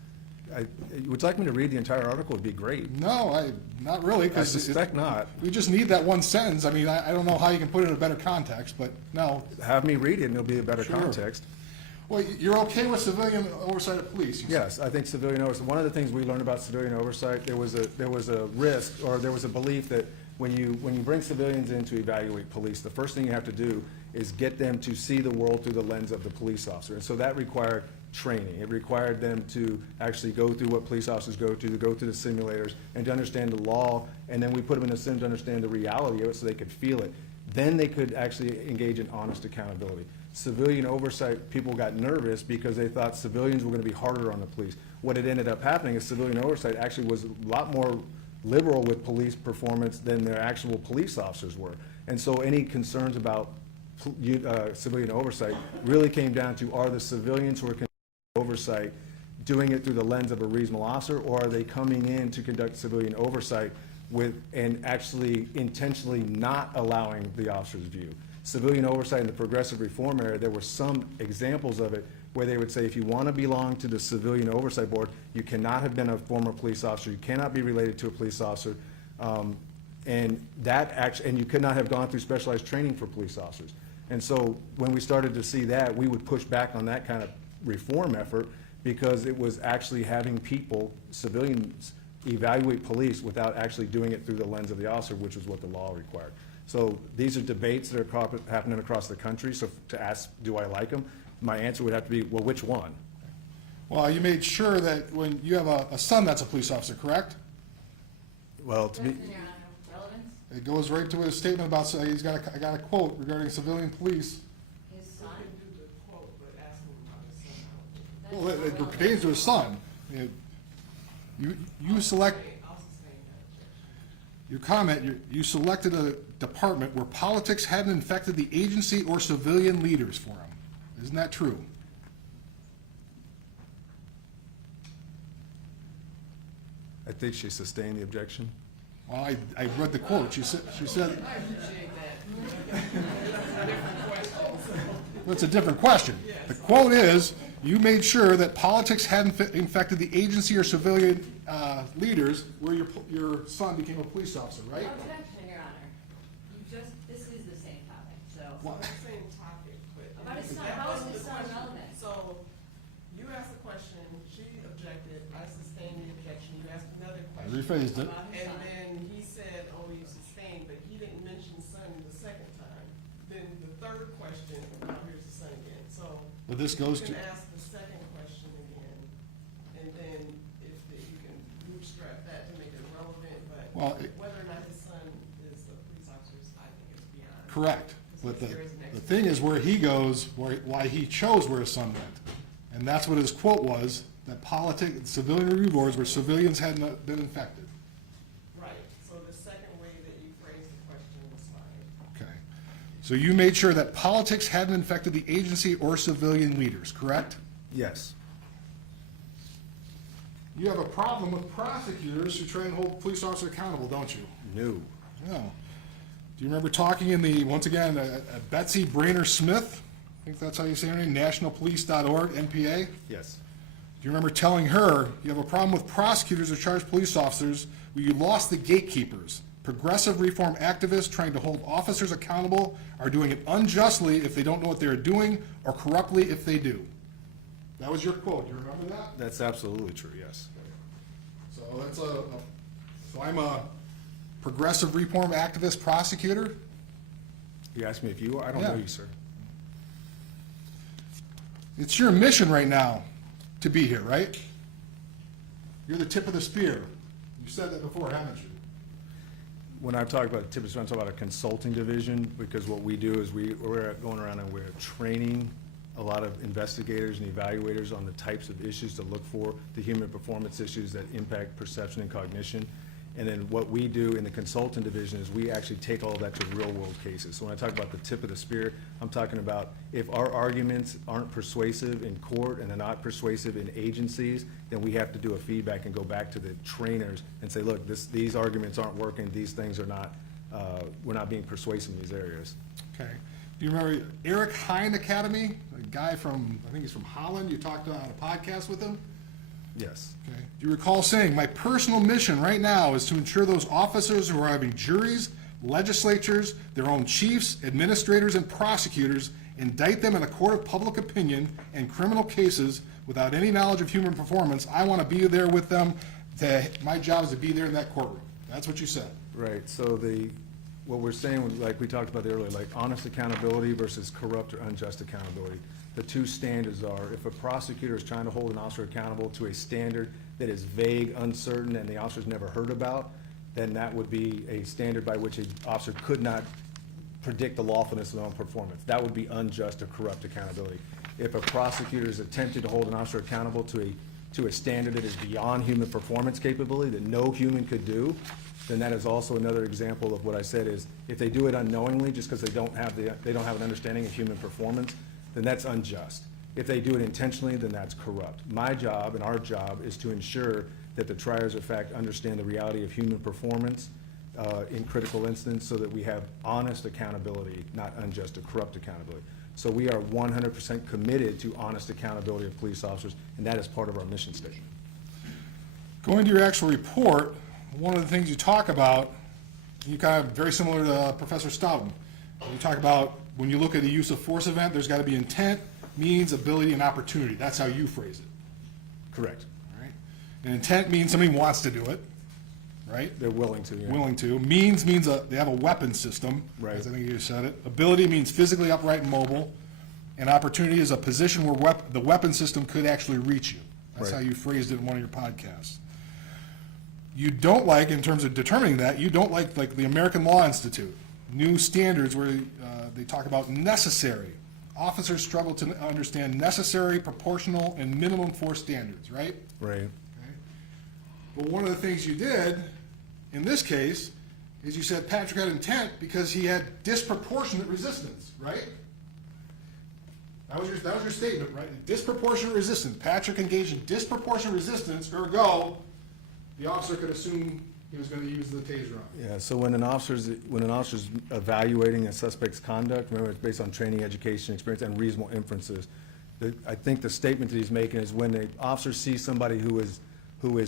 Would you like me to read the entire article? It'd be great. No, not really. I suspect not. We just need that one sentence. I mean, I don't know how you can put it in a better context, but no. Have me read it and it'll be a better Sure. context. Well, you're okay with civilian oversight of police? You said. Yes, I think civilian oversight, one of the things we learned about civilian oversight, there was a risk, or there was a belief that when you bring civilians in to evaluate police, the first thing you have to do is get them to see the world through the lens of the police officer. And so that required training. It required them to actually go through what police officers go through the simulators, and to understand the law, and then we put them in a sim to understand the reality of it so they could feel it. Then they could actually engage in honest accountability. Civilian oversight, people got nervous because they thought civilians were going to be harder on the police. What had ended up happening is civilian oversight actually was a lot more liberal with police performance than their actual police officers were. And so any concerns about civilian oversight really came down to, are the civilians who are conducting oversight doing it through the lens of a reasonable officer, or are they coming in to conduct civilian oversight and actually intentionally not allowing the officer's view? Civilian oversight in the progressive reform area, there were some examples of it where they would say, if you want to belong to the civilian oversight board, you cannot have been a former police officer, you cannot be related to a police officer, and you could not have gone through specialized training for police officers. And so when we started to see that, we would push back on that kind of reform effort, because it was actually having people, civilians, evaluate police without actually doing it through the lens of the officer, which is what the law required. So these are debates that are happening across the country. So to ask, do I like them? My answer would have to be, well, which one? Well, you made sure that when you have a son that's a police officer, correct? Well, to be, It goes right to his statement about, I got a quote regarding civilian police. His son? You can do the quote, but ask him about his son. Well, it pertains to his son. You select, I'll sustain that objection. your comment, you selected a department where politics hadn't infected the agency or civilian leaders for him. Isn't that true? I think she sustained the objection. Well, I read the quote. She said, I appreciate that. Different questions. well, it's a different question. The quote is, you made sure that politics hadn't infected the agency or civilian leaders where your son became a police officer, right? Objection, Your Honor. This is the same topic, so. What? It's the same topic, but. About his son, that how is wasn't his the son question. relevant? So, you asked a question, she objected, I sustained the objection, you asked another question. rephrased it. About his And son. then he said, oh, you sustained, but he didn't mention son the second time. Then the third question, now here's the son again, so. But this goes to, You can ask the second question again, and then you can bootstrap that to make it relevant, Well, but whether or not his son is a police officer, I think is beyond. correct. But There is an the thing is where he goes, why he chose where his son went. And that's what his quote was, that civilian review boards where civilians had not been infected. Right, so the second way that you phrased the question was fine. Okay. So you made sure that politics hadn't infected the agency or civilian leaders, correct? Yes. You have a problem with prosecutors who try and hold police officers accountable, don't you? No. No. Do you remember talking in once again, Betsy Brainer Smith? I think that's how you say her name, nationalpolice.org, NPA? Yes. Do you remember telling her you have a problem with prosecutors who charge police officers where you lost the gatekeepers? Progressive reform activists trying to hold officers accountable are doing it unjustly if they don't know what they're doing, or corruptly if they do. That was your quote. Do you remember that? That's absolutely true, yes. So so I'm a progressive reform activist prosecutor. You asked me if you are? I don't Yeah. know you, sir. It's your mission right now to be here, right? You're the tip of the spear. You said that before, haven't you? When I talk about tips, I'm talking about a consulting division, because what we do is we're going around and we're training a lot of investigators and evaluators on the types of issues to look for, the human performance issues that impact perception and cognition. And then what we do in the consultant division is we actually take all of that to real-world cases. So when I talk about the tip of the spear, I'm talking about if our arguments aren't persuasive in court and they're not persuasive in agencies, then we have to do a feedback and go back to the trainers and say, look, these arguments aren't working, these things are not, we're not being persuasive in these areas. Okay. Do you remember Eric Hine Academy? A guy from, I think he's from Holland. You talked on a podcast with him? Yes. Okay. Do you recall saying, my personal mission right now is to ensure those officers who are having juries, legislatures, their own chiefs, administrators, and prosecutors indict them in a court of public opinion and criminal cases without any knowledge of human performance. I want to be there with them. My job is to be there in that courtroom. That's what you said. Right, so what we're saying, like we talked about earlier, like honest accountability versus corrupt or unjust accountability. The two standards are, if a prosecutor is trying to hold an officer accountable to a standard that is vague, uncertain, and the officer's never heard about, then that would be a standard by which an officer could not predict the lawfulness of their own performance. That would be unjust or corrupt accountability. If a prosecutor is attempting to hold an officer accountable to a standard that is beyond human performance capability, that no human could do, then that is also another example of what I said is, if they do it unknowingly, just because they don't have an understanding of human performance, then that's unjust. If they do it intentionally, then that's corrupt. My job and our job is to ensure that the triers of fact understand the reality of human performance in critical instances so that we have honest accountability, not unjust or corrupt accountability. So we are 100% committed to honest accountability of police officers, and that is part of our mission statement. Going to your actual report, one of the things you talk about, you kind of very similar to Professor Stoughton. You talk about when you look at a use of force event, there's got to be intent, means, ability, and opportunity. That's how you phrase it. Correct. All right. And intent means somebody wants to do it, right? They're willing to, yeah. Willing to. Means they have a weapon system, Right. as I think you just said it. Ability means physically upright and mobile. And opportunity is a position where the weapon system could actually reach you. That's Right. how you phrased it in one of your podcasts. You don't like, in terms of determining that, you don't like the American Law Institute, new standards where they talk about necessary. Officers struggle to understand necessary, proportional, and minimum force standards, right? Right. Okay. But one of the things you did in this case is you said Patrick had intent because he had disproportionate resistance, right? That was your statement, right? Disproportionate resistance. Patrick engaged in disproportionate resistance, ergo, the officer could assume he was going to use the taser on him. Yeah, so when an officer's evaluating a suspect's conduct, remember, it's based on training, education, experience, and reasonable inferences. I think the statement that he's making is when the officer sees somebody who is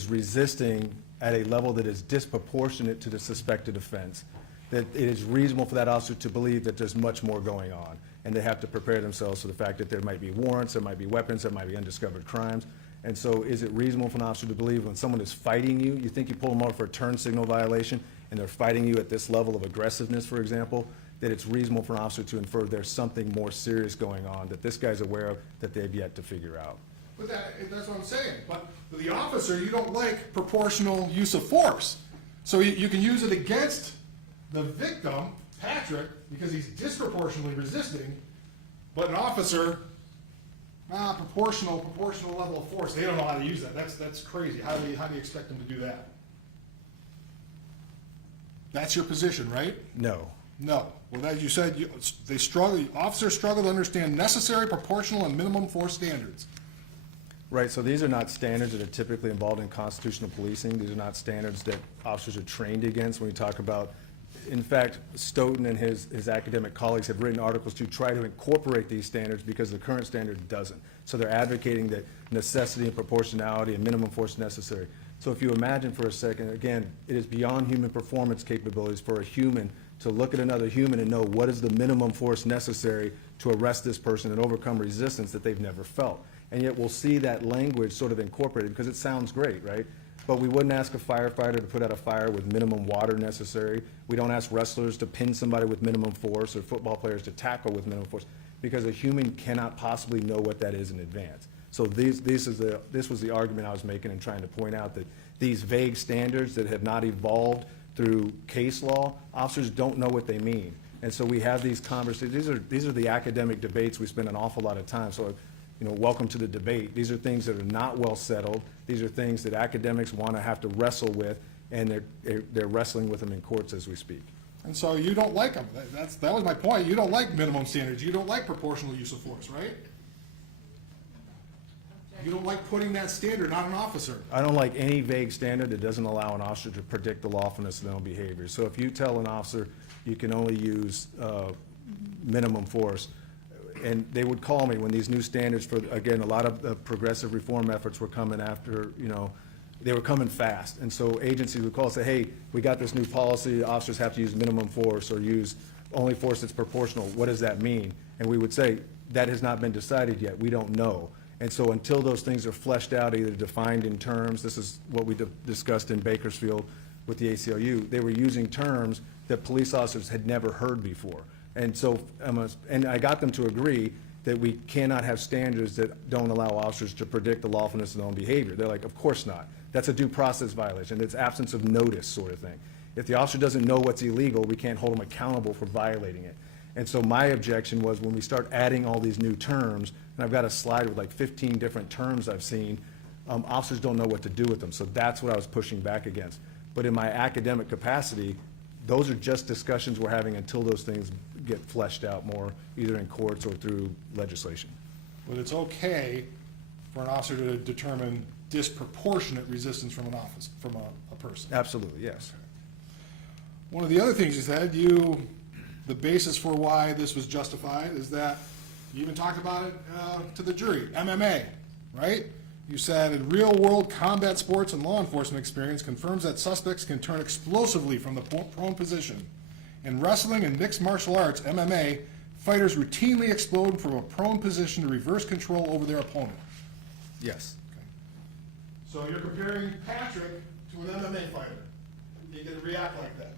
resisting at a level that is disproportionate to the suspected offense, that it is reasonable for that officer to believe that there's much more going on, and they have to prepare themselves for the fact that there might be warrants, there might be weapons, there might be undiscovered crimes. And so is it reasonable for an officer to believe when someone is fighting you, you think you pull them over for a turn signal violation, and they're fighting you at this level of aggressiveness, for example, that it's reasonable for an officer to infer there's something more serious going on that this guy's aware of that they've yet to figure out. But that's what I'm saying. But for the officer, you don't like proportional use of force. So you can use it against the victim, Patrick, because he's disproportionately resisting, but an officer, proportional level of force. They don't know how to use that. That's crazy. How do you expect them to do that? That's your position, right? No. No. Well, as you said, officers struggle to understand necessary, proportional, and minimum force standards. Right, so these are not standards that are typically involved in constitutional policing. These are not standards that officers are trained against when we talk about. In fact, Stoughton and his academic colleagues have written articles to try to incorporate these standards because the current standard doesn't. So they're advocating that necessity and proportionality and minimum force necessary. So if you imagine for a second, again, it is beyond human performance capabilities for a human to look at another human and know what is the minimum force necessary to arrest this person and overcome resistance that they've never felt. And yet we'll see that language sort of incorporated because it sounds great, right? But we wouldn't ask a firefighter to put out a fire with minimum water necessary. We don't ask wrestlers to pin somebody with minimum force or football players to tackle with minimum force because a human cannot possibly know what that is in advance. So this was the argument I was making and trying to point out that these vague standards that have not evolved through case law, officers don't know what they mean. And so we have these conversations. These are the academic debates we spend an awful lot of time. So, welcome to the debate. These are things that are not well settled. These are things that academics want to have to wrestle with, and they're wrestling with them in courts as we speak. And so you don't like them. That was my point. You don't like minimum standards. You don't like proportional use of force, right? You don't like putting that standard on an officer. I don't like any vague standard that doesn't allow an officer to predict the lawfulness of their own behavior. So if you tell an officer you can only use minimum force, and they would call me when these new standards for, again, a lot of the progressive reform efforts were coming after, they were coming fast. And so agencies would call and say, hey, we got this new policy, officers have to use minimum force or use only force that's proportional. What does that mean? And we would say, that has not been decided yet. We don't know. And so until those things are fleshed out, either defined in terms, this is what we discussed in Bakersfield with the ACLU, they were using terms that police officers had never heard before. And so, and I got them to agree that we cannot have standards that don't allow officers to predict the lawfulness of their own behavior. They're like, of course not. That's a due process violation. It's absence of notice sort of thing. If the officer doesn't know what's illegal, we can't hold him accountable for violating it. And so my objection was when we start adding all these new terms, and I've got a slide with like 15 different terms I've seen, officers don't know what to do with them. So that's what I was pushing back against. But in my academic capacity, those are just discussions we're having until those things get fleshed out more, either in courts or through legislation. But it's okay for an officer to determine disproportionate resistance from a person. Absolutely, yes. One of the other things you said, the basis for why this was justified is that you even talked about it to the jury, MMA, right? You said, in real-world combat sports and law enforcement experience confirms that suspects can turn explosively from the prone position. In wrestling and mixed martial arts, MMA, fighters routinely explode from a prone position to reverse control over their opponent. Yes. Okay. So you're comparing Patrick to an MMA fighter. You gonna react like that?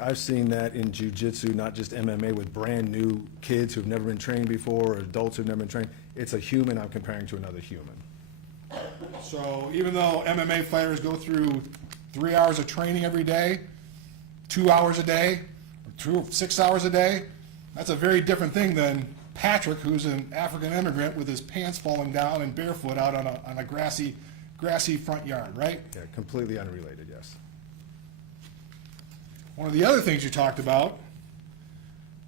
I've seen that in jiu-jitsu, not just MMA, with brand-new kids who've never been trained before, or adults who've never been trained. It's a human I'm comparing to another human. So even though MMA fighters go through 3 hours of training every day, 2 hours a day, 6 hours a day, that's a very different thing than Patrick, who's an African immigrant with his pants falling down and barefoot out on a grassy front yard, right? Yeah, completely unrelated, yes. One of the other things you talked about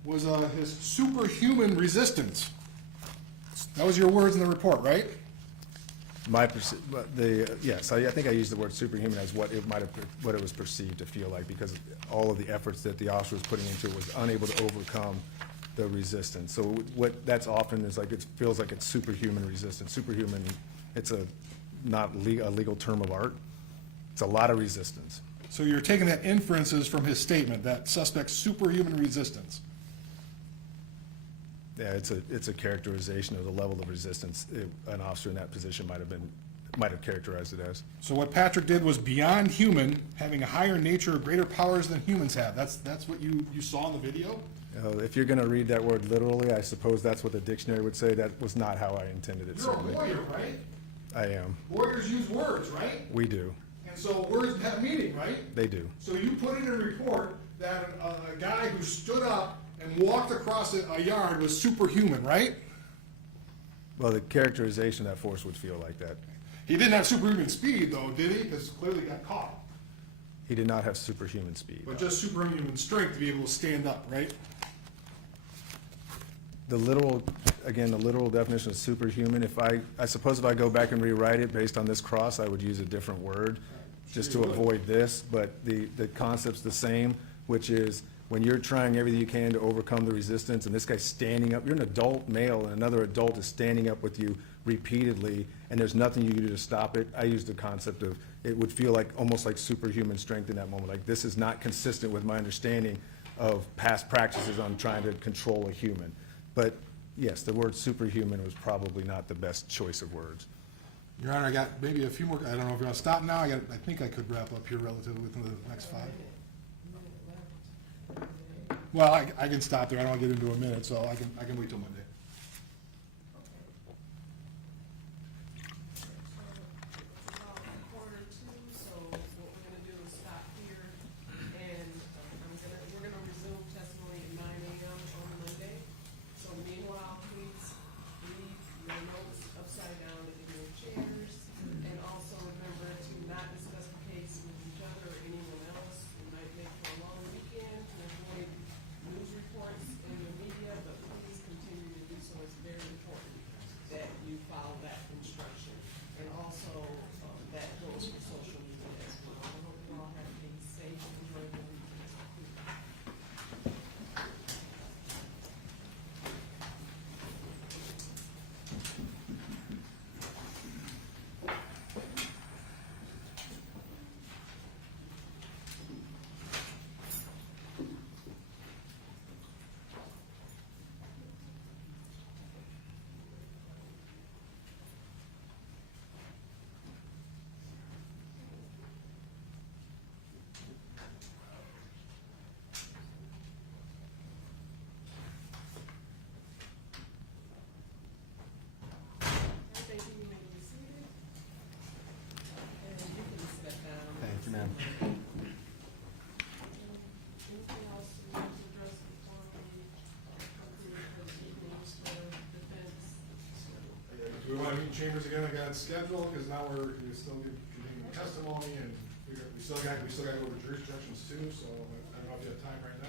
was his superhuman resistance. That was your words in the report, right? Yes, I think I used the word superhuman as what it was perceived to feel like, because all of the efforts that the officer was putting into it was unable to overcome the resistance. So what that's often is like, it feels like it's superhuman resistance. Superhuman, it's not a legal term of art. It's a lot of resistance. So you're taking that inferences from his statement, that suspect's superhuman resistance. Yeah, it's a characterization of the level of resistance an officer in that position might have characterized it as. So what Patrick did was beyond human, having a higher nature, greater powers than humans have. That's what you saw in the video? If you're going to read that word literally, I suppose that's what the dictionary would say. That was not how I intended it, You're a certainly. lawyer, right? I am. Lawyers use words, right? We do. And so words have meaning, right? They do. So you put in a report that a guy who stood up and walked across a yard was superhuman, right? Well, the characterization of that force would feel like that. He didn't have superhuman speed, though, did he? Because clearly got caught. He did not have superhuman speed. But just superhuman strength to be able to stand up, right? The literal definition of superhuman, I suppose if I go back and rewrite it based on this cross, I would use a different word just to avoid this, but the concept's the same, which is when you're trying everything you can to overcome the resistance, and this guy's standing up, you're an adult male, and another adult is standing up with you repeatedly, and there's nothing you can do to stop it. I use the concept of, it would feel like, almost like superhuman strength in that moment. Like, this is not consistent with my understanding of past practices on trying to control a human. But yes, the word superhuman was probably not the best choice of words. Your Honor, I got maybe a few more. I don't know if you want to stop now. I think I could wrap up here relatively within the next 5. Well, I can stop there. I don't want to get into a minute, so I can wait till Monday. So what we're gonna do is stop here, and we're gonna resume testimony chambers again, I got scheduled, because now we're still continuing testimony, and we still got to go over jury instructions too, so I don't know if you have time right now.